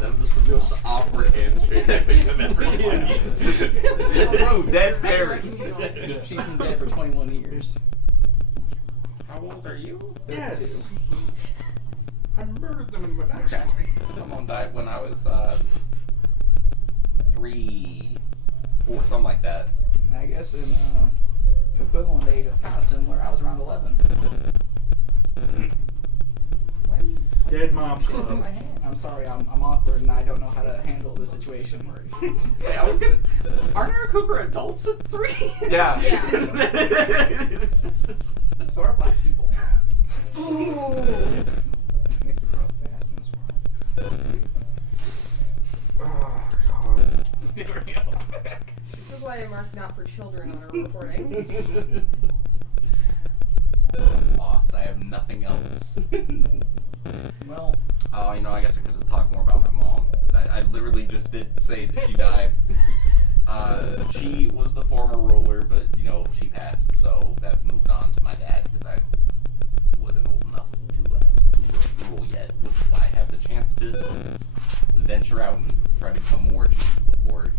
That was the most awkward handshake I think I've ever seen. Dead parents. She's been dead for 21 years. How old are you? 32. Yes. I murdered them in my backstory. My mom died when I was 3, 4, something like that. I guess in equivalent age, it's kind of similar. I was around 11. Dead mom club. I'm sorry, I'm awkward and I don't know how to handle the situation. Wait, I was gonna. Aren't Aarakocra adults at 3? Yeah. So are black people. Ooh. We have to grow up fast in this world. Oh god. This is why I mark not for children on our recordings. I'm lost. I have nothing else. Well, Oh, you know, I guess I could have talked more about my mom. I literally just did say that she died. She was the former ruler, but, you know, she passed, so that moved on to my dad, because I wasn't old enough to rule yet, which is why I have the chance to venture out and try to become war chief before.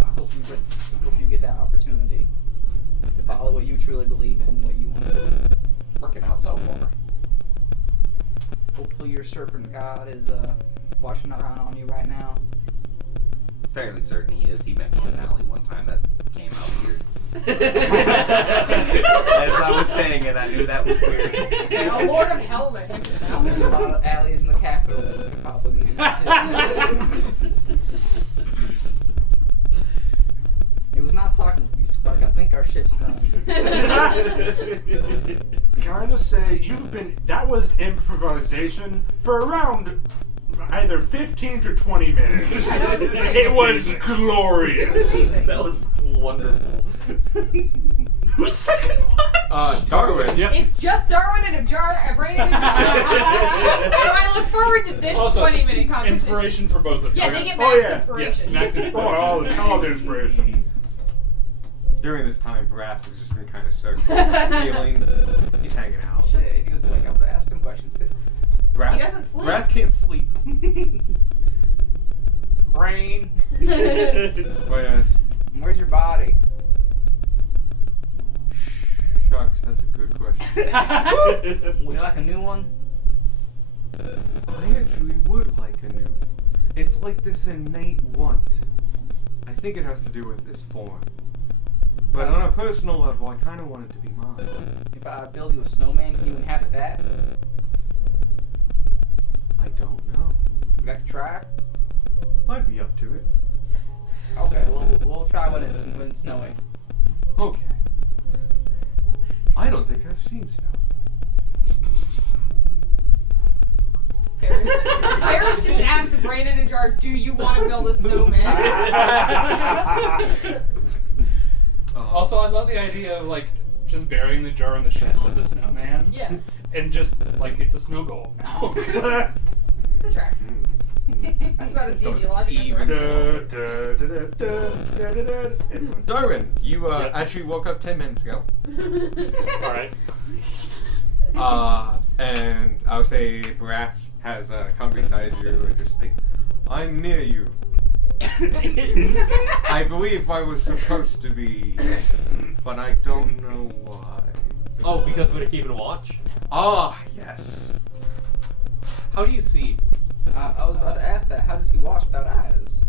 I hope you get that opportunity to follow what you truly believe in, what you want to do. Working out so far. Hopefully your serpent god is watching around on you right now. Fairly certain he is. He met me in an alley one time that came out weird. As I was saying it, I knew that was weird. A Lord of Hell met him. There's a lot of alleys in the capital that you could probably meet him at, too. It was not talking with you, Spark. I think our ship's done. Can I just say, that was improvisation for around either 15 to 20 minutes. I know, it was great. It was glorious. That was wonderful. Who's second one? Darwin. Yep. It's just Darwin and a jar of rain and a jar. So I look forward to this Also, 20-minute conversation. inspiration for both of you. Yeah, they get Oh, max yeah. inspiration. Yes, max Oh, inspiration. all the inspiration. During this time, Brath has just been kind of circling the ceiling. He's hanging out. Shit, if he was awake, I would have asked him questions, too. Brath, He doesn't sleep. Brath can't sleep. Brain, Oh, yes. where's your body? Shucks, that's a good question. Would you like a new one? I actually would like a new. It's like this innate want. I think it has to do with this form. But on a personal level, I kind of want it to be mine. If I build you a snowman, can you inhabit that? I don't know. Would you like to try? I'd be up to it. Okay, we'll try when it's snowing. Okay. I don't think I've seen snow. asked Brandon and Jar, do you want to build a snowman? Also, I love the idea of like just burying the jar in the chest of the snowman. Yeah. And just like it's a snow golem now. The tracks. That's about as Those D&D logic even as there is. Darwin, you Yep. actually woke up 10 minutes ago. All right. And I would say Brath has come beside you and just like, I'm near you. I believe I was supposed to be, but I don't know why. Oh, because we're keeping watch. Ah, yes. How do you see? I was about to ask that. How does he watch without eyes?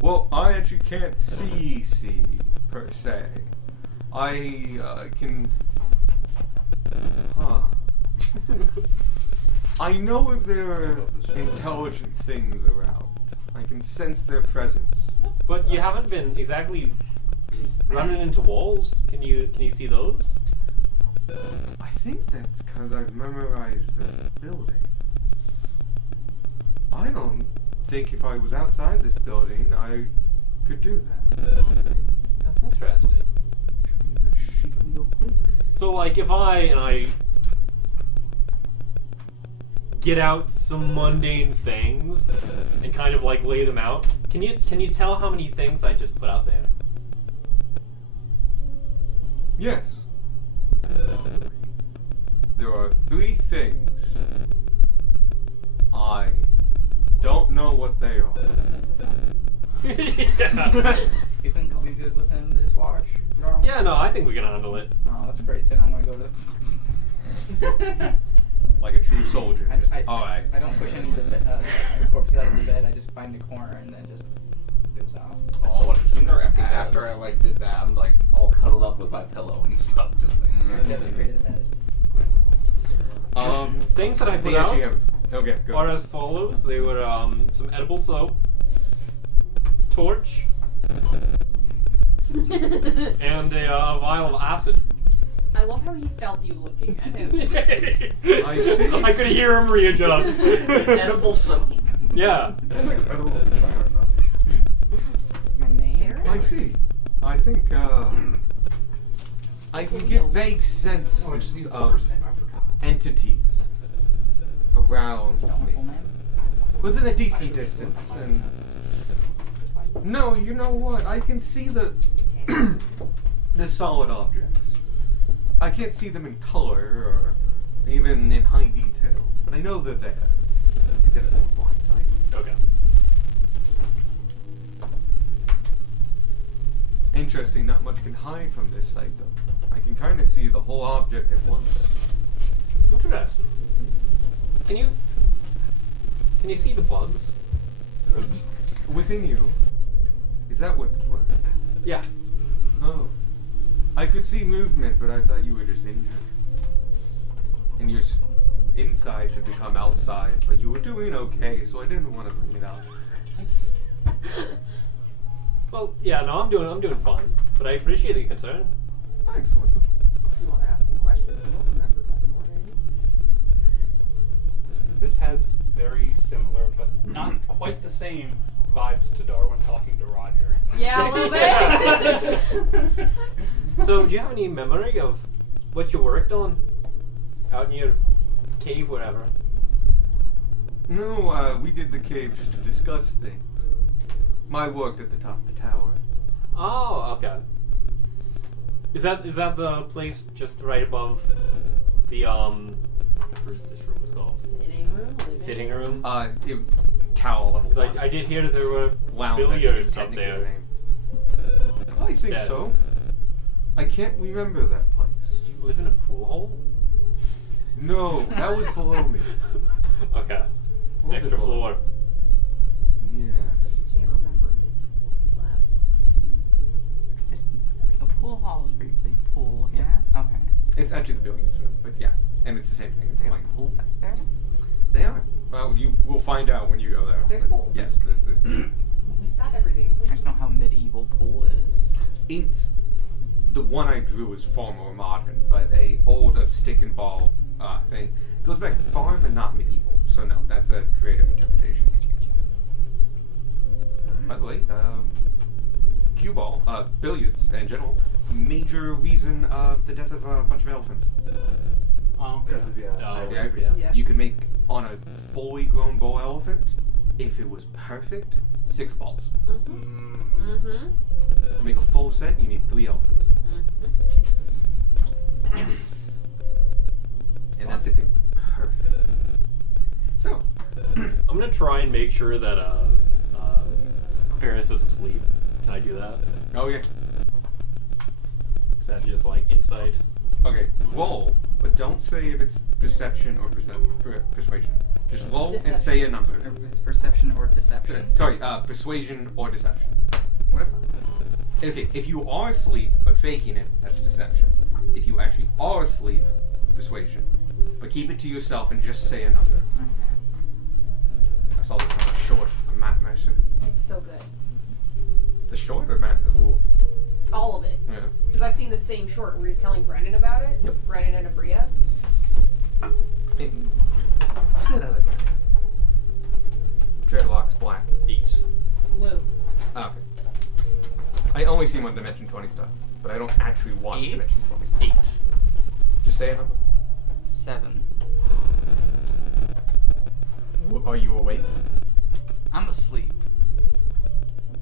Well, I actually can't see per se. I can. Huh. I know if there are intelligent things around. I can sense their presence. But you haven't been exactly running into walls. Can you see those? I think that's because I've memorized this building. I don't think if I was outside this building, I could do that. That's interesting. The sheet real quick. So, like, if I get out some mundane things and kind of like lay them out, can you tell how many things I just put out there? Yes. There are 3 things. I don't know what they are. Yeah. You think it'll be good with him this watch? Darwin? Yeah, no, I think we can handle it. Oh, that's great. Then I'm gonna go to the. Like a true soldier. I Alright. I don't push any of the corpses out of the bed. I just find a corner and then just goes off. Oh, and they're empty. After I like did that, I'm like all cuddled up with my pillow and stuff, just like. Desecrated beds. Things that I put They out actually have. Okay, go. are as follows. They were some edible soap, torch, and a vial of acid. I love how he felt you looking at him. I see. I could hear him readjust. Edible soap. Yeah. My name. I see. I think, I can get vague sense of entities around You don't want me. full name? Within a decent distance, and... No, you know what? I can see the solid objects. I can't see them in color or even in high detail, but I know they're there. I get it from blind sight. Okay. Interesting, not much can hide from this sight, though. I can kind of see the whole object at once. Interesting. Can you see the bugs? Within you? Is that what they were? Yeah. Oh. I could see movement, but I thought you were just injured. And your inside should become outside, but you were doing okay, so I didn't want to bring it up. Well, yeah, no, I'm doing fine, but I appreciate the concern. Excellent. If you want to ask him questions, he won't remember by the morning. This has very similar, but not quite the same vibes to Darwin talking to Roger. Yeah, a little bit. So, do you have any memory of what you worked on out in your cave, whatever? No, we did the cave just to discuss things. My worked at the top of the tower. Oh, okay. Is that the place just right above the whatever this room was called? Sitting room. Sitting room. Tower level 'Cause one. I did hear that there were Lounge, I think is billiards up technically the there. name. I think Dead. so. I can't remember that place. Do you live in a pool hole? No, that was below me. Okay. What was it Extra below? floor. You Yes. can't remember his lab. Just a pool hall is where you play pool. Yeah. Okay. It's actually the billiards room, but yeah, and it's the same thing. It's Is there like a pool back there? they are. Well, you will find out when you go there. There's but pool. Yes, there's. We stop everything. I just know how medieval pool is. It's the one I drew is far more modern, but a old stick and ball thing goes back far, but not medieval. So no, that's a creative interpretation. by the way, cue ball, billiards in general, major reason of the death of a bunch of elephants. Oh, Because of Oh, Yeah. Yeah. You could make on a fully grown bull elephant, if it was perfect, 6 balls. Mm-hmm. To make a full set, you need 3 elephants. And that's if they're perfect. So, I'm gonna try and make sure that Ferris is asleep. Can I do that? oh yeah. Is that just like insight? Okay, roll, but don't say if it's deception or persuasion. Just roll and say a number. It's perception or deception. Sorry, persuasion or deception. Whatever. Okay, if you are asleep but faking it, that's deception. If you actually are asleep, persuasion. But keep it to yourself and just say a number. I saw this on a short from Matt Mercer. It's so good. The short or Matt? Ooh. All of it. Yeah. Because I've seen the same short where he's telling Brendan about it. Yep. Brendan and Abria. Who's that other guy? Dreadlocks, black. 8. Blue. Okay. I only see him on Dimension 20 stuff, but I don't actually watch 8? Dimension 20. 8. Just say a number. 7. Are you awake? I'm asleep.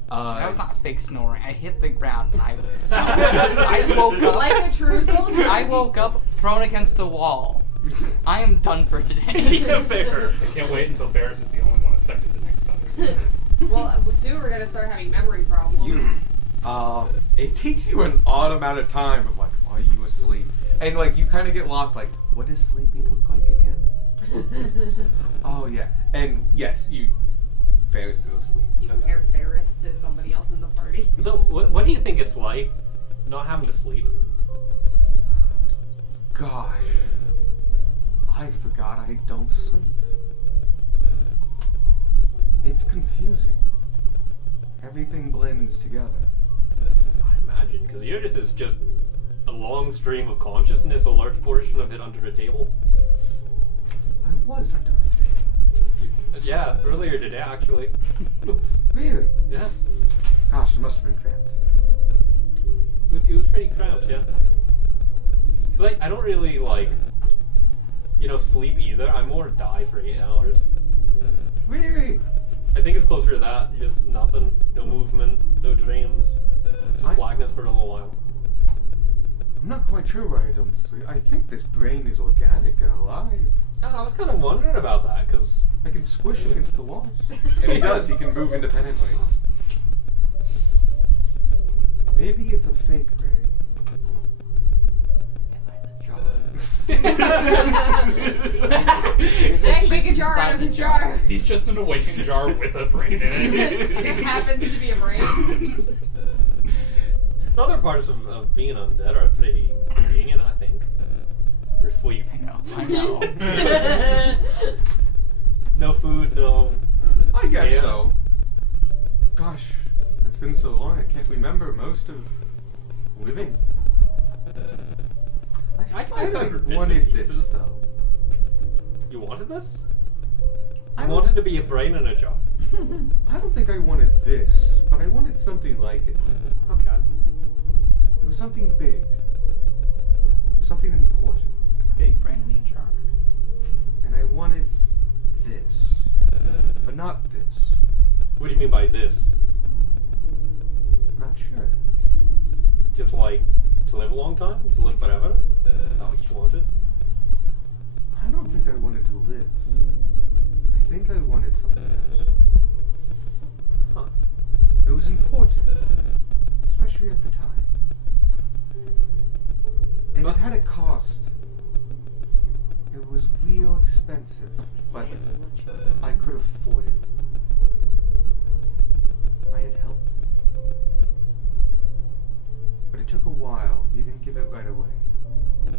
That was not fake snoring. I hit the ground and I was. I woke up. Like a true soldier. I woke up thrown against a wall. I am done for today. Yeah, fair. I can't wait until Ferris is the only one affected the next time. Well, soon we're gonna start having memory problems. It takes you an odd amount of time of like, are you asleep? And like, you kind of get lost. Like, what does sleeping look like again? Oh yeah, and yes, Ferris is asleep. You compare Ferris to somebody else in the party. So, what do you think it's like not having to sleep? Gosh, I forgot I don't sleep. It's confusing. Everything blends together. I imagine, because yours is just a long stream of consciousness, a large portion of it under a table. I was under a table. Yeah, earlier today, actually. Really? Yeah. Gosh, it must have been cramped. It was pretty cramped, yeah. Because I don't really, like, sleep either. I more die for 8 hours. Really? I think it's closer to that. Just nothing. No movement, no dreams. Just blackness for a little while. I'm not quite sure why I don't sleep. I think this brain is organic and alive. Oh, I was kind of wondering about that, because... I can squish against the walls. And he does. He can move independently. Maybe it's a fake brain. Hey, make a jar out of his jar. He's just an awakened jar with a brain in it. It happens to be a brain. The other parts of being undead are pretty convenient, I think. Your sleep. I know. No food, no... I guess Yeah. so. Gosh, it's been so long I can't remember most of living. I feel like I remember bits and wanted this pieces. though. You wanted this? I You wanted to be a brain in a jar. I don't think I wanted this, but I wanted something like it. Okay. It was something big. Something important. Big brain in a jar. And I wanted this. But not this. What do you mean by this? Not sure. Just like, to live a long time? To live forever? Is that what you wanted? I don't think I wanted to live. I think I wanted something else. Huh. It was important. Especially at the time. And it had a cost. It was real expensive, but I could afford it. I had help. But it took a while. You didn't give it right away. I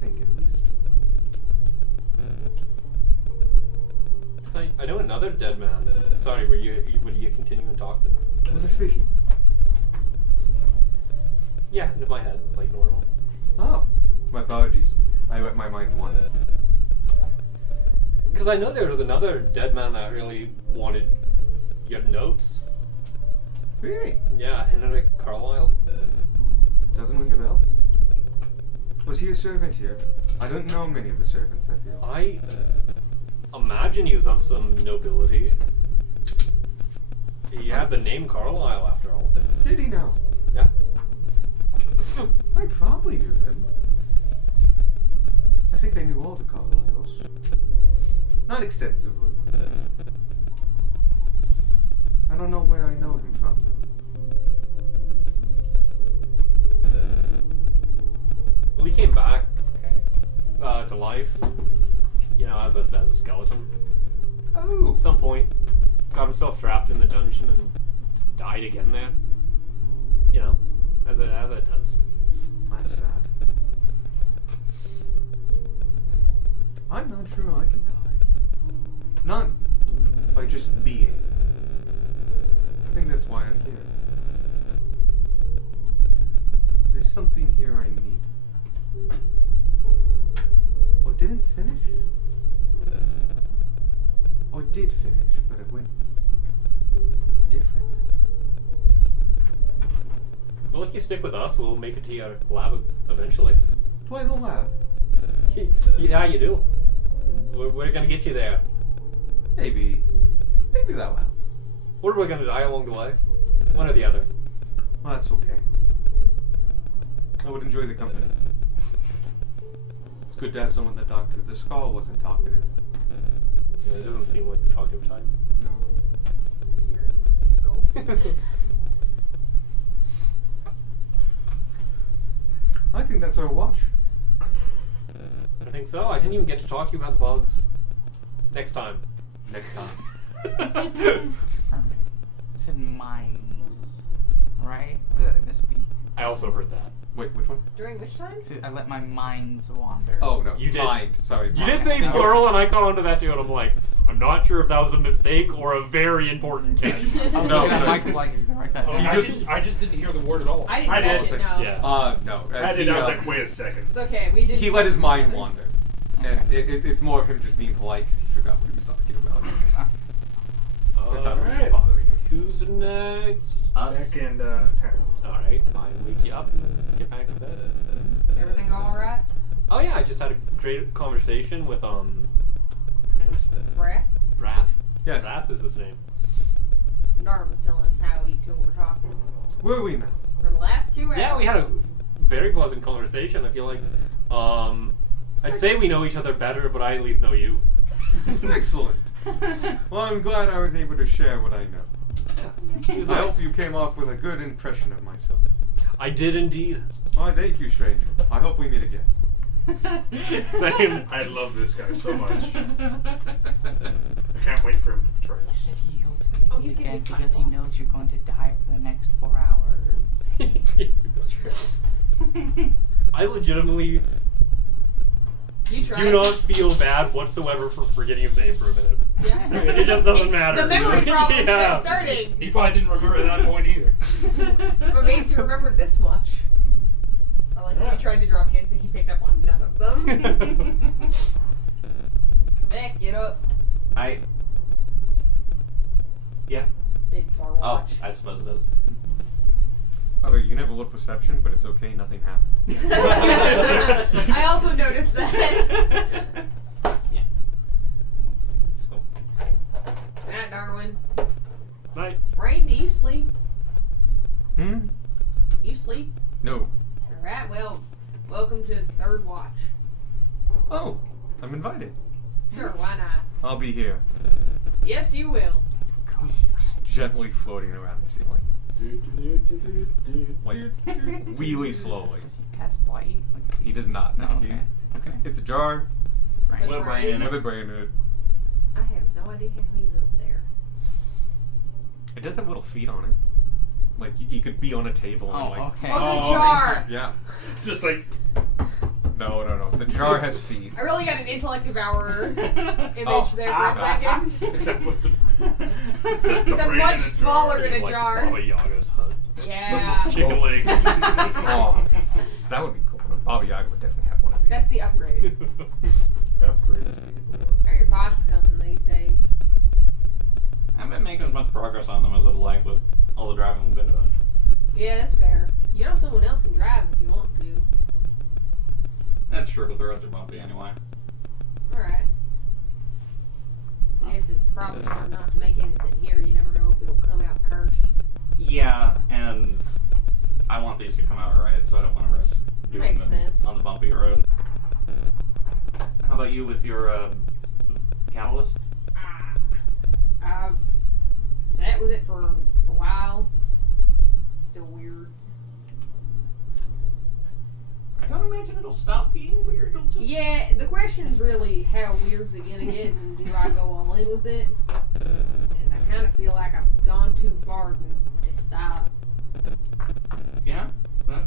think, at least. So I know another dead man. Sorry, were you continuing talking? Was I speaking? Yeah, into my head, like normal. Oh, my apologies. My mind's wandered. Because I know there was another dead man that really wanted your notes. Really? Yeah, Henrik Carlisle. Doesn't ring a bell. Was he a servant here? I don't know many of the servants, I feel. I imagine he was of some nobility. He had the name Carlisle after all. Did he now? Yeah. I probably knew him. I think I knew all the Carlyles. Not extensively. I don't know where I know him from, though. Well, he came back to life, you know, as a skeleton. Oh! At some point, got himself trapped in the dungeon and died again there. You know, as it does. That's sad. I'm not sure I can die. Not by just being. I think that's why I'm here. There's something here I need. Or didn't finish? Or did finish, but it went different. Well, if you stick with us, we'll make it to your lab eventually. Do I have a lab? Yeah, you do. We're gonna get you there. Maybe that will help. Or we're gonna die along the way. One or the other. Well, that's okay. I would enjoy the company. It's good to have someone that talked to. The skull wasn't talkative. Yeah, it doesn't seem like the talkative type. No. Your skull. I think that's our watch. I think so. I didn't even get to talk to you about the bugs. Next time. Next time. Let's confirm it. You said mines, right? Or did I misspeak? I also heard that. Wait, which one? During which time? I said I let my minds wander. Oh no, You did. Mind. Sorry. You did mind. say plural, and I caught onto that too, and I'm like, I'm not sure if that was a mistake or a very important catch. I was No, looking at sorry. Michael like you're gonna write that Oh, down. I just didn't hear the word at all. I didn't I catch did. it, no. Yeah. No. I did. I was like, wait a second. It's okay, we didn't. He let his mind wander, and Okay. it's more of him just being polite because he forgot what he was talking about. I thought it was just Alright. bothering him. Who's next? Us. Back in 10. Alright, I wake you up and get back to bed. Everything going alright? Oh yeah, I just had a great conversation with Brad? Wrath. Yes. Wrath is his name. Darn was telling us how you two were talking Where are we now? for the last 2 hours. Yeah, we had a very pleasant conversation. I feel like, I'd say we know each other better, but I at least know you. Excellent. Well, I'm glad I was able to share what I know. He was I nice. hope you came off with a good impression of myself. I did indeed. Why, thank you, stranger. I hope we meet again. Same. I love this guy so much. I can't wait for him to betray He us. said he hopes that you Oh, meet he's gonna again be because he fine. knows you're going to die for the next 4 hours. It's true. I legitimately You tried. do not feel bad whatsoever for forgetting his name for a minute. Yeah. It just doesn't matter. The memory problems Yeah. are starting. He probably didn't remember at that point either. I'm amazed you remembered this much. I like how Yeah. you tried to drop hints and he picked up on none of them. Vic, get up. Yeah. Big far Oh, watch. I suppose it does. Although you never look perception, but it's okay, nothing happened. I also noticed that. Yeah. Let's go. Matt Darwin. Night. Rain, do you sleep? Hmm? You sleep? No. Alright, well, welcome to Third Watch. Oh, I'm invited. Sure, why not? I'll be here, Yes, you will. Go inside. gently floating around the ceiling. Like, really slowly. Does he cast light? Like, He does not. No, okay. Okay. It's a jar Right. Little brain in with it. a brain in it. I have no idea how he's up there. It does have little feet on it. Like, you could be on a table and, Oh, like... okay. Oh, the Oh, jar! Yeah. It's just like, No. The jar has feet. I really got an intellect devourer image Oh. there for a second. except with the. It's just the Except brain much in a jar. smaller in a Like jar. Baba Yaga's hut. Yeah. Chicken leg. Oh, that would be cool. Baba Yaga would definitely have one of these. That's the upgrade. upgrades people. How are your pots coming these days? I haven't been making as much progress on them as I'd like with all the driving we've been doing. Yeah, that's fair. You know someone else can drive if you want to. That's true, but the roads are bumpy anyway. Alright. I guess it's probably hard not to make anything here. You never know if it'll come out cursed. Yeah, and I want these to come out right, so I don't want to risk doing Makes them sense. on the bumpy road. How about you with your catalyst? I've sat with it for a while. It's still weird. I don't imagine it'll stop being weird. It'll just Yeah, the question is really how weird's it gonna get, and do I go all in with it? And I kind of feel like I've gone too far to stop. Yeah, that's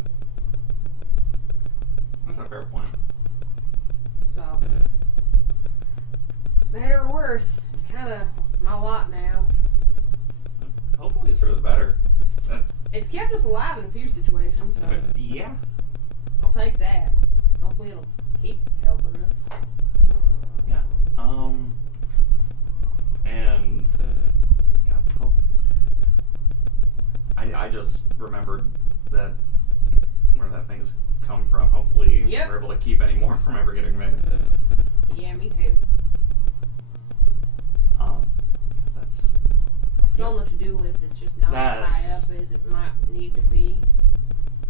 a fair point. So, better or worse, it's kind of my lot now. Hopefully it's for the better. It's kept us alive in a few situations, so But yeah, I'll take that. Hopefully it'll keep helping us. yeah. And God, I just remembered that where that thing has come from. Hopefully Yep. we're able to keep any more from ever getting made. Yeah, me too. That's It's on the to-do list. It's just not as high That's- up as it might need to be.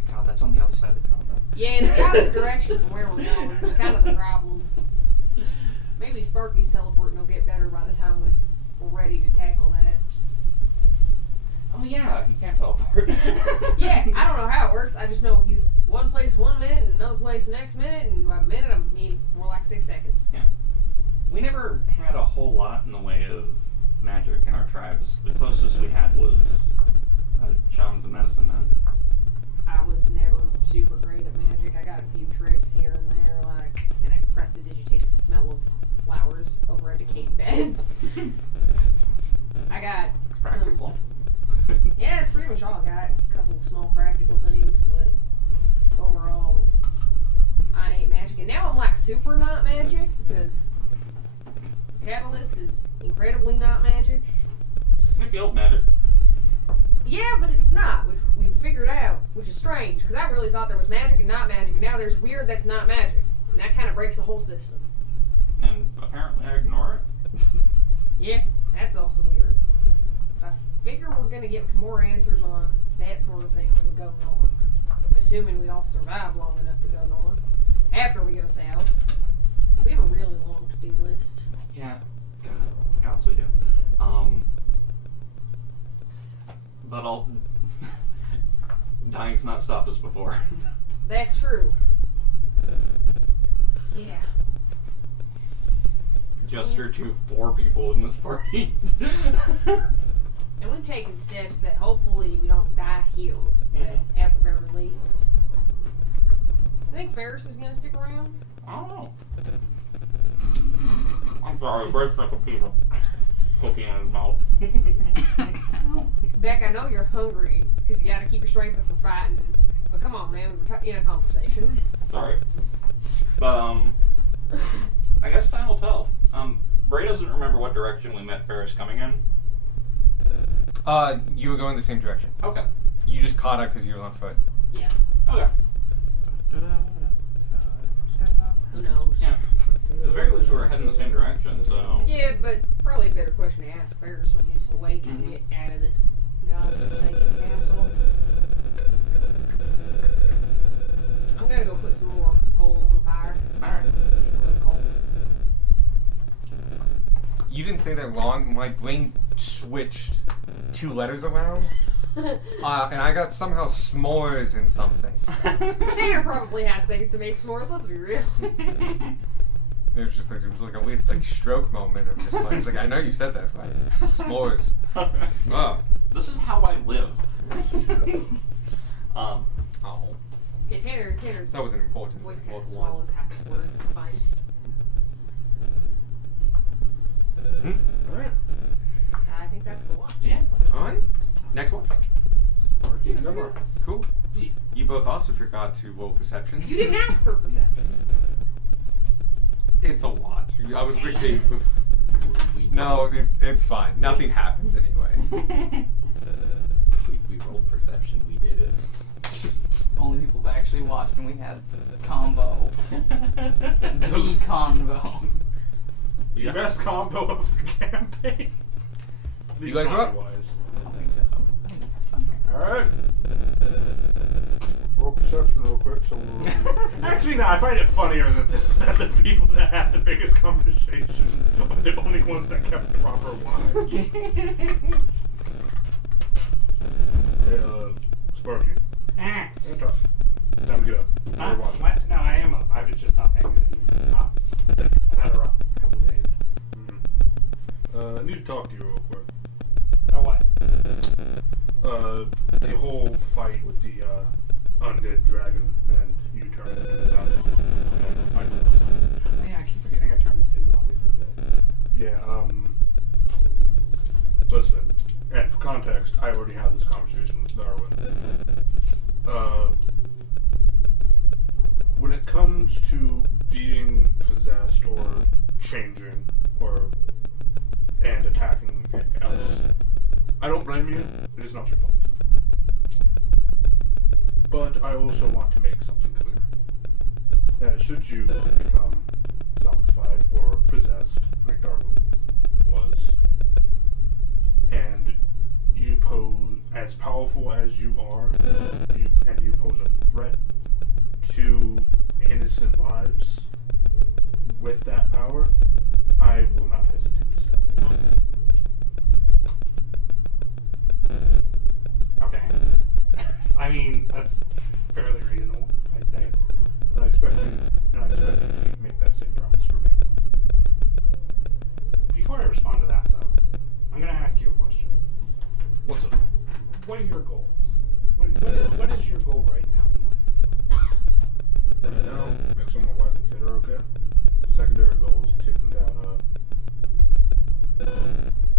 God. That's on the other side of the continent. Yeah, it's the opposite direction from where we're going. It's kind of the problem. Maybe Sparky's teleporting will get better by the time we're ready to tackle that. Oh yeah, you can't teleport. Yeah, I don't know how it works. I just know he's one place 1 minute and another place the next minute, and by a minute I mean more like 6 seconds. We never had a whole lot in the way of magic in our tribes. The closest we had was shamans and medicine men. I was never super great at magic. I got a few tricks here and there, like, and I prestidigitate the smell of flowers over a decayed bed. I got It's practical. yeah, it's pretty much all I got. A couple small practical things, but overall, I ain't magic. And now I'm like super not magic because Catalyst is incredibly not magic. Might be old magic. Yeah, but it's not, which we figured out, which is strange because I really thought there was magic and not magic, and now there's weird that's not magic, and that kind of breaks the whole system. And apparently I ignore it. Yeah, that's also weird. I figure we're gonna get more answers on that sort of thing when we go north, assuming we all survive long enough to go north. After we go south, we have a really long to-do list. Yeah. God, so we do. But dying's not stopped us before. That's true. Yeah. Gesture to 4 people in this party. And we've taken steps that hopefully we don't die here, Mhm. at the very least. I think Ferris is gonna stick around. I don't know. I'm sorry, breaks like a people. Cookie in his mouth. Beck, I know you're hungry because you gotta keep your strength up for fighting. But come on, man, we're in a conversation. Sorry. But, I guess time will tell. Bray doesn't remember what direction we met Ferris coming in. You were going the same direction. Okay. You just caught up because you were on foot. Yeah. Okay. Who knows? Yeah. At the very least, we were heading the same direction, so. Yeah, but probably a better question to ask Ferris when he's awake and Mhm. get out of this godforsaken castle. I'm gonna go put some more coal on the fire. Alright. Getting a little cold. You didn't say that wrong. My brain switched 2 letters around, and I got somehow s'mores in something. Tanner probably has things to make s'mores, let's be real. It was like a weird stroke moment of just like, it's like I know you said that, right? S'mores. Oh. This is how I live. Oh. Okay, Tanner's That was an important voice kind of one. swallows half his words, it's fine. Alright. I think that's the watch. Yeah. Alright. Next one. Sparky Gummer. Cool. You both also forgot to roll perception. You didn't ask for perception. It's a lot. I was with Dave. We No, it's fine. Nothing happens anyway. we rolled perception. We did it. Only people who actually watched, and we had combo. The combo. The best combo of the campaign. At You least guys are up? combo-wise. I don't think so. I think it's fun here. Alright. Roll perception real quick. So actually, no. I find it funnier that the people that had the biggest conversation are the only ones that kept proper watch. Hey, Sparky. Ah. Hey, talk. Time to get up. Huh? We're watching. What? No, I am up. I was just not paying attention. Ah. I've had a rough couple days. I need to talk to you real quick. Oh, what? The whole fight with the undead dragon and you turning into a zombie. And I guess. Oh, yeah, I keep forgetting I turned into a zombie for a bit. Yeah, listen, and for context, I already had this conversation with Darwin. When it comes to being possessed or changing and attacking else, I don't blame you. It is not your fault. But I also want to make something clear. That should you become zombified or possessed, like Darwin was, and you pose as powerful as you are, and you pose a threat to innocent lives with that power, I will not hesitate to stop you. Okay. I mean, that's fairly reasonable, I'd say. And I expect you to make that same promise for me. Before I respond to that, though, I'm going to ask you a question. What's up? What are your goals? What is your goal right now in life? Right now, make sure my wife and kid are okay. Secondary goal is taking down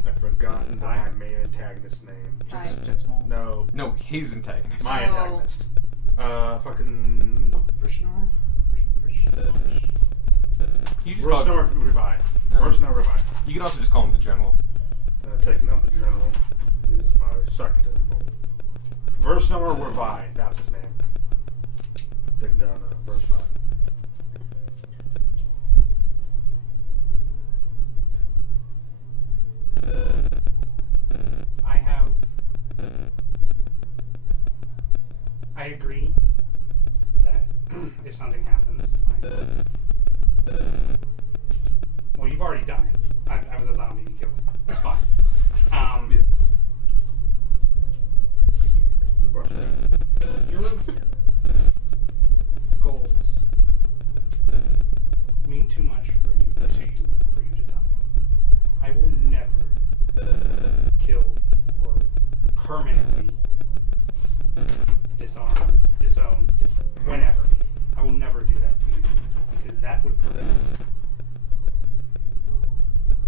I've forgotten my main antagonist's name. No, No, his antagonist. my So- antagonist. Fucking Vishnar? You just call Versnor Revive. Uh, Versnor Revive. You can also just call him the general. Taking down the general is my secondary goal. Versnor Revive, that's his name. Taking down Versnor. I agree that if something happens, well, you've already done it. I was a zombie, you killed me. It's fine. Your goals mean too much for you to tell me. I will never kill or permanently disown, whenever. I will never do that to you because that would prevent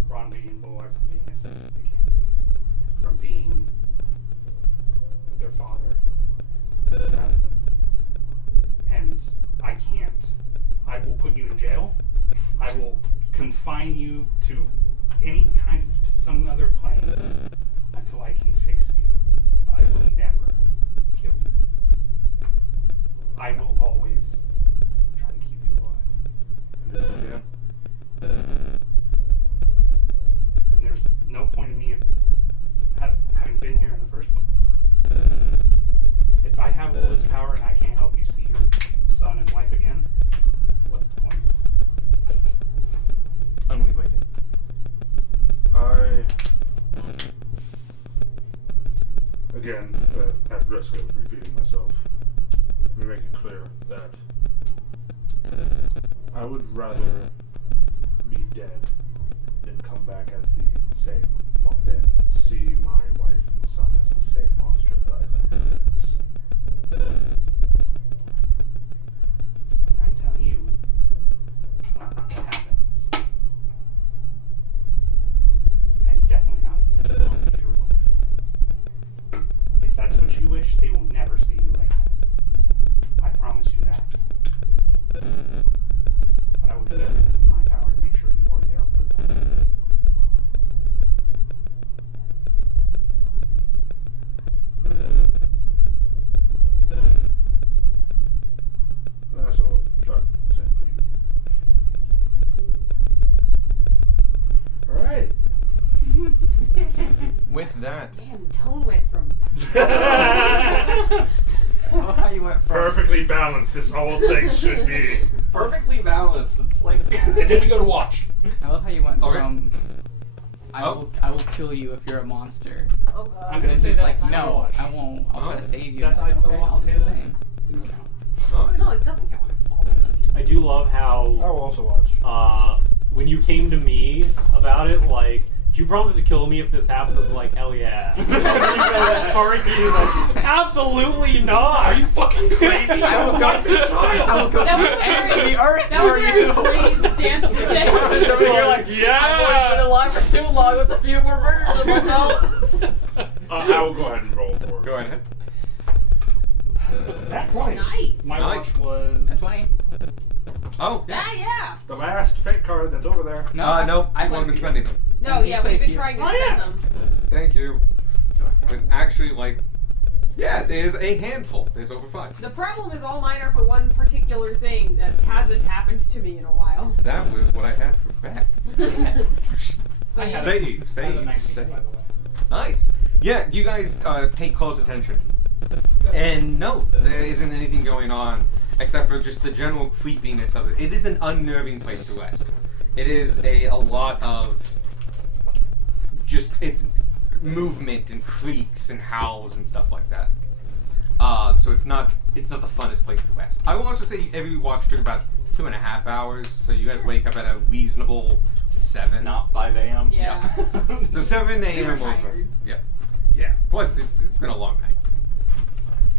Ronby and Boy from being as safe as they can be, from being with their father, their husband. And I will put you in jail. I will confine you to some other plane until I can fix you. But I will never kill you. I will always try to keep you alive. Then there's no point in me having been here in the first place. If I have all this power and I can't help you see your son and wife again, what's the point? Unrelated. Again, at risk of repeating myself, let me make it clear that I would rather be dead than come back as the same, than see my wife and son as the same monster that I left them as. And I'm telling you what happened. And definitely not at such a loss of your life. If that's what you wish, they will never see you like that. I promise you that. But I will do everything in my power to that, Man, the tone went from. Oh, how you went from Perfectly balanced as all things should be. Perfectly balanced. It's like. And then we go to watch. I love how you went Okay. from I Oh. will kill you if you're a monster. Oh god. I'm And gonna then say it's like, that's no, watch. I won't. I'll try Oh. to save you. That And I'm I fell okay, off I'll the do the table? same. Alright. No, it doesn't count when it falls on the I do love I will how also watch. when you came to me about it, like, do you promise to kill me if this happens? I'm like, hell yeah. Like, absolutely not. Are you fucking crazy? I will go What's a I child? will go That to was the ends of the earth That was for a you. very great stance to Darwin's over take. here like, Yeah. I've already been alive for too long. What's a few more murders in my belt? I will go ahead and roll for it. Go ahead. That point. Nice. My Nice. watch was. That's 20. Oh. Yeah. The last fake card that's over there. No, No, I I played won't for be you. spending them. No, And yeah, he's we've played been for trying to Oh, spend yeah. them. Thank you. There's actually like, yeah, there's a handful. There's over 5. The problem is all mine are for one particular thing that hasn't happened to me in a while. That was what I had for back. So yeah. Save, That was a save, 19, save. by the way. Nice. Yeah, you guys pay close attention. And no, there isn't anything going on except for just the general creepiness of it. It is an unnerving place to rest. It is a lot of just it's movement and creaks and howls and stuff like that. So it's not the funnest place to rest. I will also say every watch took about 2.5 hours, so you guys wake up at a reasonable 7. Not 5 a.m. Yeah. So 7 We a.m. were rolls around. tired. Yeah. Plus, it's been a long night.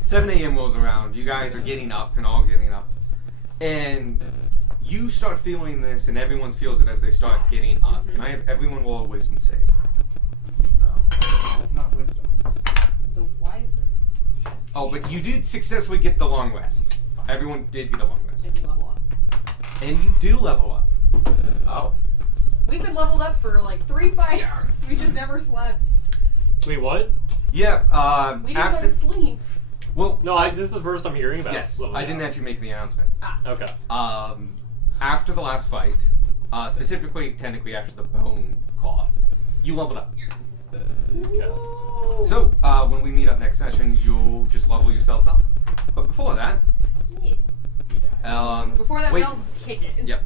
7 a.m. rolls around. You guys are getting up and all getting up. And you start feeling this, and everyone feels it as they start getting up. Can I have everyone roll a wisdom save? Not wisdom. The wisest. Oh, but you did successfully get the long rest. Everyone did get a long rest. Did we level up? And you do level up. Oh. We've been leveled up for like 3 fights. We just never slept. Wait, what? Yeah, We didn't after... go to sleep. Well, No, this is the first I'm hearing about. yes, leveling I didn't up. actually make the announcement. Okay. After the last fight, specifically, technically after the bone claw, you leveled up. Okay. So, when we meet up next session, you'll just level yourselves up. But before that, Yeah. Before that, wait. we all kick it. Yep.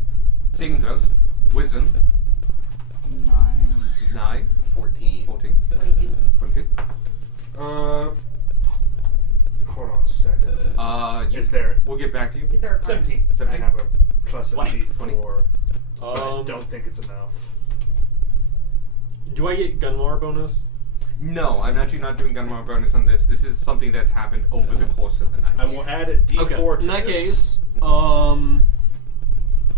Saving throws. Wisdom. 9, 14. 14, 22. 22. Hold on a second. You, Is there? we'll get back to you. Is there a card? 17. I 17? have a plus a 20. D4, but I Um, don't think it's enough. do I get Gunmar bonus? No, I'm actually not doing Gunmar bonus on this. This is something that's happened over the course of the night. I will add a D4 Okay. to In that this. case, I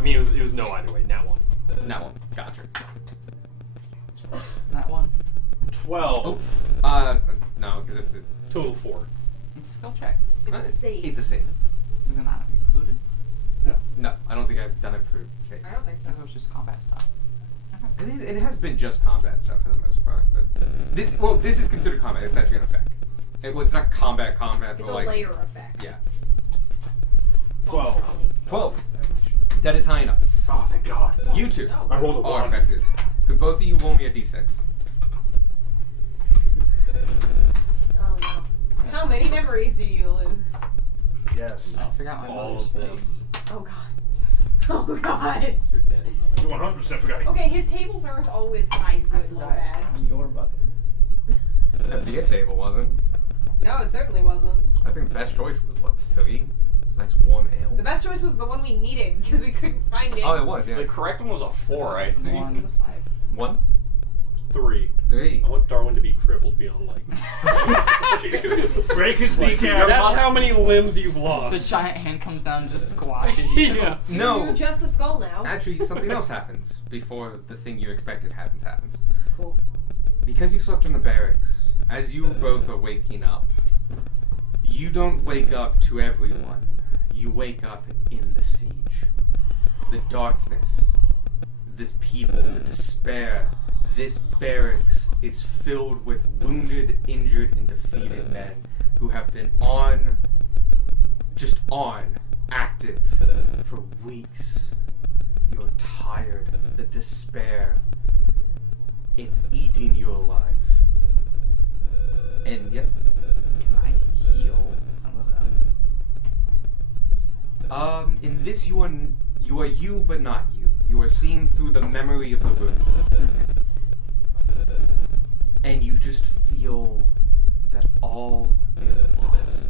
mean, it was no either way. Nat 1. That one. Gotcha. That one. 12. No, because it's a... Total 4. It's a skill check. It's a save. It's a save. Is it not included? No, I don't think I've done it for saves. I don't think I so. thought it was just combat stuff. It has been just combat stuff for the most part, but this is considered combat. It's actually an effect. It's not combat, It's but a like layer effect. yeah. 12. 12. That is high enough. Oh, thank God. You two I rolled a are 1. affected. Could both of you roll me a d6? Oh no. How many memories do you lose? Yes. I forgot my All mother's of them. face. Oh god. Oh god. You're dead. You 100% forgot. Okay, his tables aren't always high, I good, low, forgot bad. your bucket. That'd be a table, wasn't? No, it certainly wasn't. I think the best choice was what 3. It's nice warm ale. The best choice was the one we needed because we couldn't find it. Oh, it was yeah. The correct one was a 4, I think. It was One. a 5. 1, 3. 3. I want Darwin to be crippled beyond like. Break his kneecap. That's how many limbs you've The lost. giant hand comes down and just squashes you. Yeah. No. You're just a skull now. Actually, something else happens before the thing you expected happens. Cool. Because you slept in the barracks, as you both are waking up, you don't wake up to everyone. You wake up in the siege. The darkness, this people, the despair. This barracks is filled with wounded, injured, and defeated men who have been active for weeks. You're tired. The despair, it's eating you alive. And yeah. Can I heal some of them? In this you are you, but not you. You are seeing through the memory of the room. And you just feel that all is lost.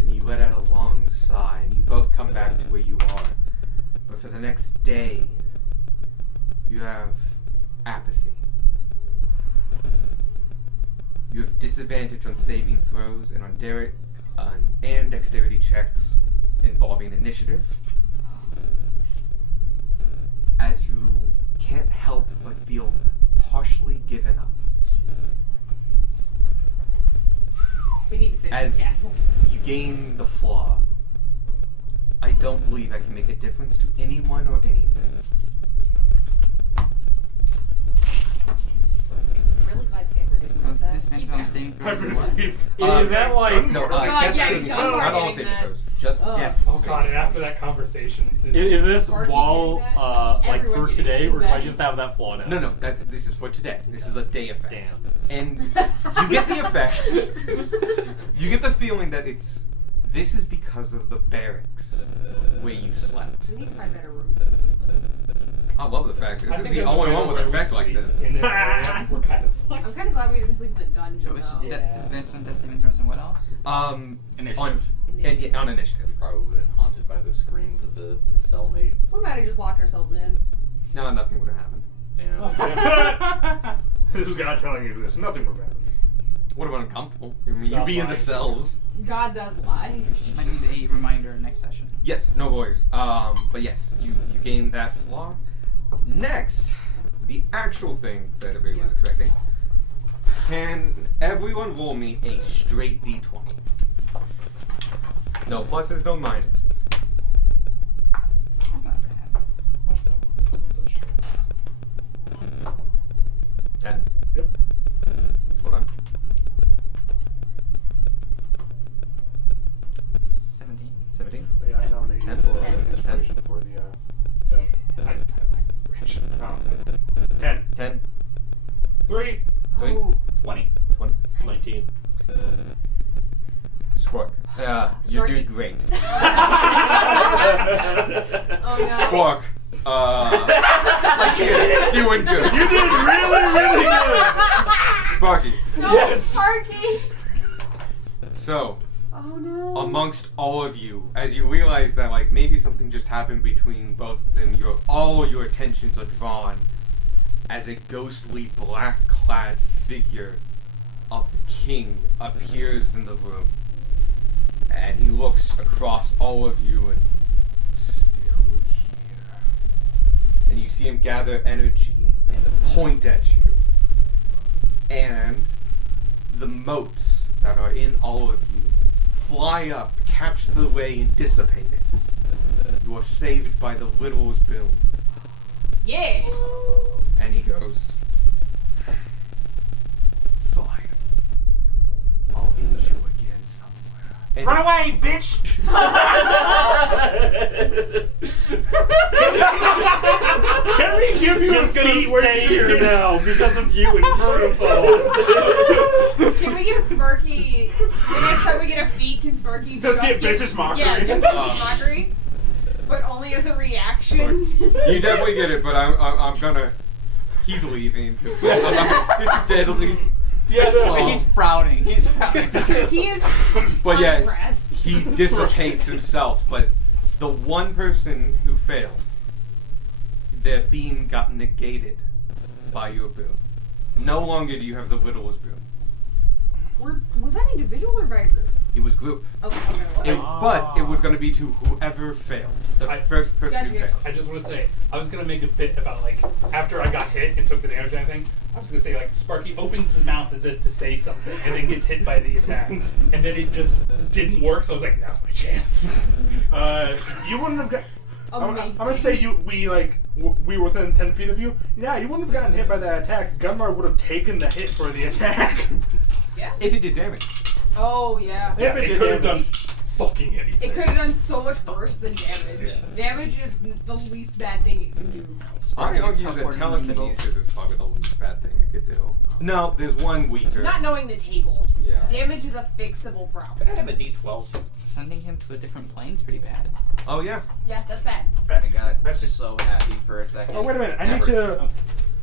And you let out a long sigh, and you both come back to where you are. But for the next day, you have apathy. You have disadvantage on saving throws and on and dexterity checks involving initiative, as you can't help but feel partially given up. We need to finish As the castle. you gain the flaw, I don't believe I can make a difference to anyone or anything. Really glad Tanner didn't So use that. disadvantage on saving throws. I and what? believe. Is that like? No, God, death yeah, saving you throws, are not all getting saving that. throws. Just Ugh. death. Oh god, and after that conversation too. Is this Sparky while getting that? like Everyone for getting today, that. or do I just have that flaw now? No, this is for today. This is a day effect. Damn. And you get the effect. You get the feeling that this is because of the barracks where you slept. We need to find better rooms to sleep in. I love the fact that I this is think the in only middle one with where we effect like sleep this. In this area, we're kind of fucked. I'm kind of glad we didn't sleep in the dungeon, So it's though. Yeah. disadvantage on death saving throws and what else? Initiative. On initiative. We've probably been haunted by the screams of the cellmates. We might have just locked ourselves in. No, nothing would have happened. Damn. This is God telling you this. Nothing will happen. What about uncomfortable? I mean, Stop you'd be in the lying. cells. God does lie. Might need a reminder next session. Yes, no worries. But yes, you gain that flaw. Next, the actual thing that everybody was expecting. Can everyone roll me a straight d20? No pluses, no minuses. That's not bad. What is that one with such strings? 10. Yep. Hold on. 17. 17. Yeah, I nominated Ten. for Ten. inspiration for the. I have max inspiration. Oh, 10. 10. 3. Three. Oh, 20. 20. 19. Squawk. You're Squawky. doing great. oh no. Squawk. You're doing good. You did really, really good. Sparky. No, Yes. Sparky. So, Oh no. amongst all of you, as you realize that like maybe something just happened between both of them, all your attentions are drawn as a ghostly black-clad figure of the king appears in the room. And he looks across all of you and still here. And you see him gather energy and point at you. And the motes that are in all of you fly up, catch the ray, and dissipate it. You are saved by the Little's boon. Yeah. And he goes, fine. I'll end you again somewhere. And Run away, bitch! Can we give you Just a gonna feat where stay you here just get- now because of you and Brutal. Can we give Sparky the next time we get a feat? Can Sparky Just get vicious mockery. Yeah, just vicious mockery, but only as a reaction. you definitely get it, but I'm gonna. He's leaving because this is deadly. Yeah, no. He's frowning. He's frowning. He is But yeah, unimpressed. he dissipates himself. But the one person who failed, their beam got negated by your boon. No longer do you have the Little's boon. Was that individual or by group? It was group. Okay. But it was going to be to whoever failed. The first person who Gotcha. failed. I just want to say, I was gonna make a bit about like after I got hit and took the damage and everything. I was gonna say like Sparky opens his mouth as if to say something and then gets hit by the attack, and then it just didn't work. So I was like, now's my chance. You wouldn't have got. I'm Amazing. gonna say we were within 10 feet of you. Yeah, you wouldn't have gotten hit by that attack. Gunmar would have taken the hit for the attack. Yeah. If it did damage. Oh yeah. If it it did could have done damage. fucking anything. It could have done so much worse than damage. Damage is the least bad thing it can do. I argue that Teleporting in the middle. telekinesis is probably the least bad thing it could do. No, there's one weaker. Not knowing the table. Yeah. Damage is a fixable problem. Could I have a D12? Sending him to a different plane's pretty bad. Oh yeah. Yeah, that's bad. I got That's it. so happy for a second. Oh, wait a minute. I need to.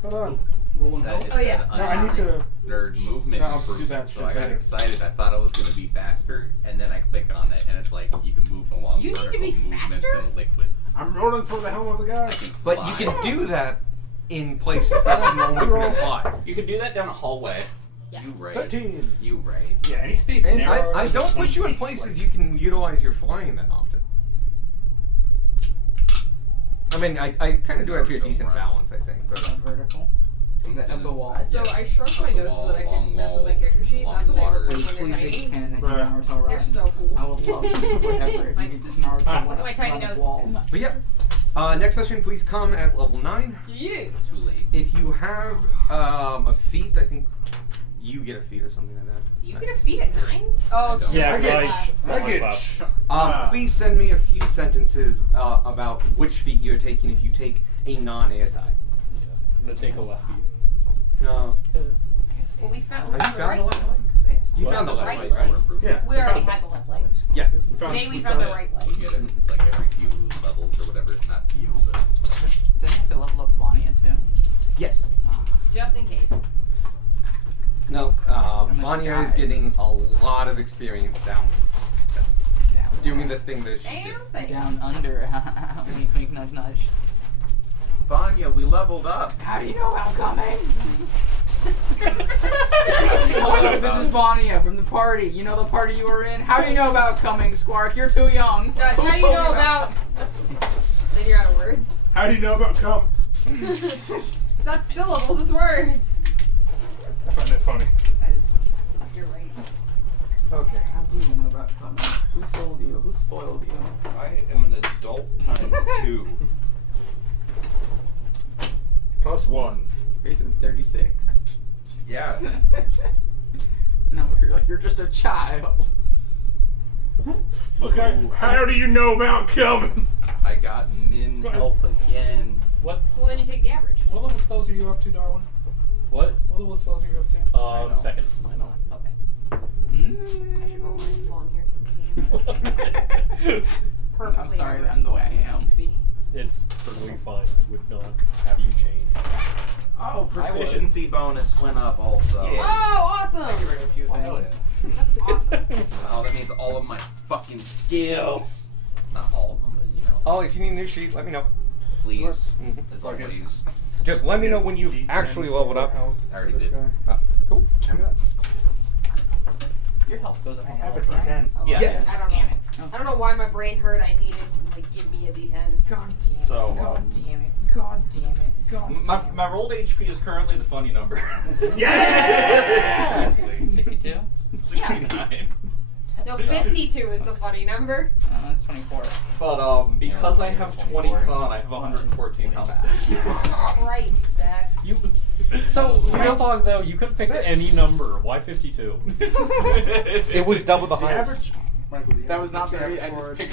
Hold on. Roll It and said, help. it Oh, said yeah. No, I need to. nerd movement No, do improvement, that so shit I got later. excited. I thought it was going to be faster, and then I click on it, and it's like you can move along You need to vertical be movements faster? and liquids. I'm rolling for the helm of the guy. I can But fly. you can do that in places that you normally couldn't fly. You can do that down a hallway. Yeah. You right. 13. You right. Yeah, any space And narrower I than don't 20 put you in feet, places like- you can utilize your flying that often. I mean, I kind of do actually a decent balance, I think. But Vertical. Of the wall. So I shrunk my Up the notes so that I wall, could mess with my long character sheet. walls, That's what they long look like Please, when they're please, tiny. cannon that Bruh. Naruto ride. They're so cool. I would love to whatever. If My- you could just Naruto Ah, look at my tiny run up notes. walls. But yeah. Next session, please come at level 9. Yeah. Too late. If you have a feat, I think you get a feat or something like that. Do you get a feat at 9? Oh, don't. Yeah, I get. like- I like get. class. Please send me a few sentences about which feat you're taking if you take a non-ASI. I'm gonna take a left feet. No. Well, we found Have you the found right the left leg. leg? You found the left Right leg, leg. right? Yeah. We already had the left leg. Yeah. Today we found the right leg. You get it like every few levels or whatever. Not few, but Didn't I have to level up Vanya too? Yes. Just in case. No. Unless Vanya she is dies. getting a lot of experience down doing the thing that she did. Damn, say. Down under. Wink, wink, nudge, nudge. Vanya, we leveled up. How do you know I'm coming? Hello, Hello, this is Vanya from the party. You know the party you were in? How do you know about coming, Squark? You're too young. Guys, how do you know about... Then you're out of words. How do you know about come? It's not syllables, it's words. I find it funny. That is funny. You're right. Okay. How do you know about coming? Who told you? Who spoiled you? I am an adult times 2. +1. Basically 36. Yeah. No, you're like, you're just a child. Look, how do you know about coming? I got min health again. What Well, then you take the average. what level spells are you up to, Darwin? What? What level spells are you up to? I know. Second. I know. Okay. I should roll my while I'm here. Perfectly I'm sorry that I'm average the way I is am. supposed to be. It's perfectly fine. I would not have you change. Oh, proficiency bonus went up also. Oh, awesome! I get rid of a few things. That's awesome. Oh, that means all of my fucking skill. Not all of them, but you know. Oh, if you need a new sheet, let me know. Please, Mhm. as always. Just let me know when you've actually leveled up. I already did. Cool. Your health goes up I on have a level, right? D10. Oh, Yes. I don't know. Damn it. I don't know why my brain heard I needed, like, give me a D10. God damn it. So, God damn it. God damn it. God damn it. My rolled HP is currently the funny number. Yeah! 62? 69. No, 52 is the funny number. That's 24. But because Yeah, I have 24. 20 con, I have 114 health. Christ, Dak. You. So, real talk though, you could have picked any number. Why 52? It was double the The highest. average. Michael, the That was not average the I for just picked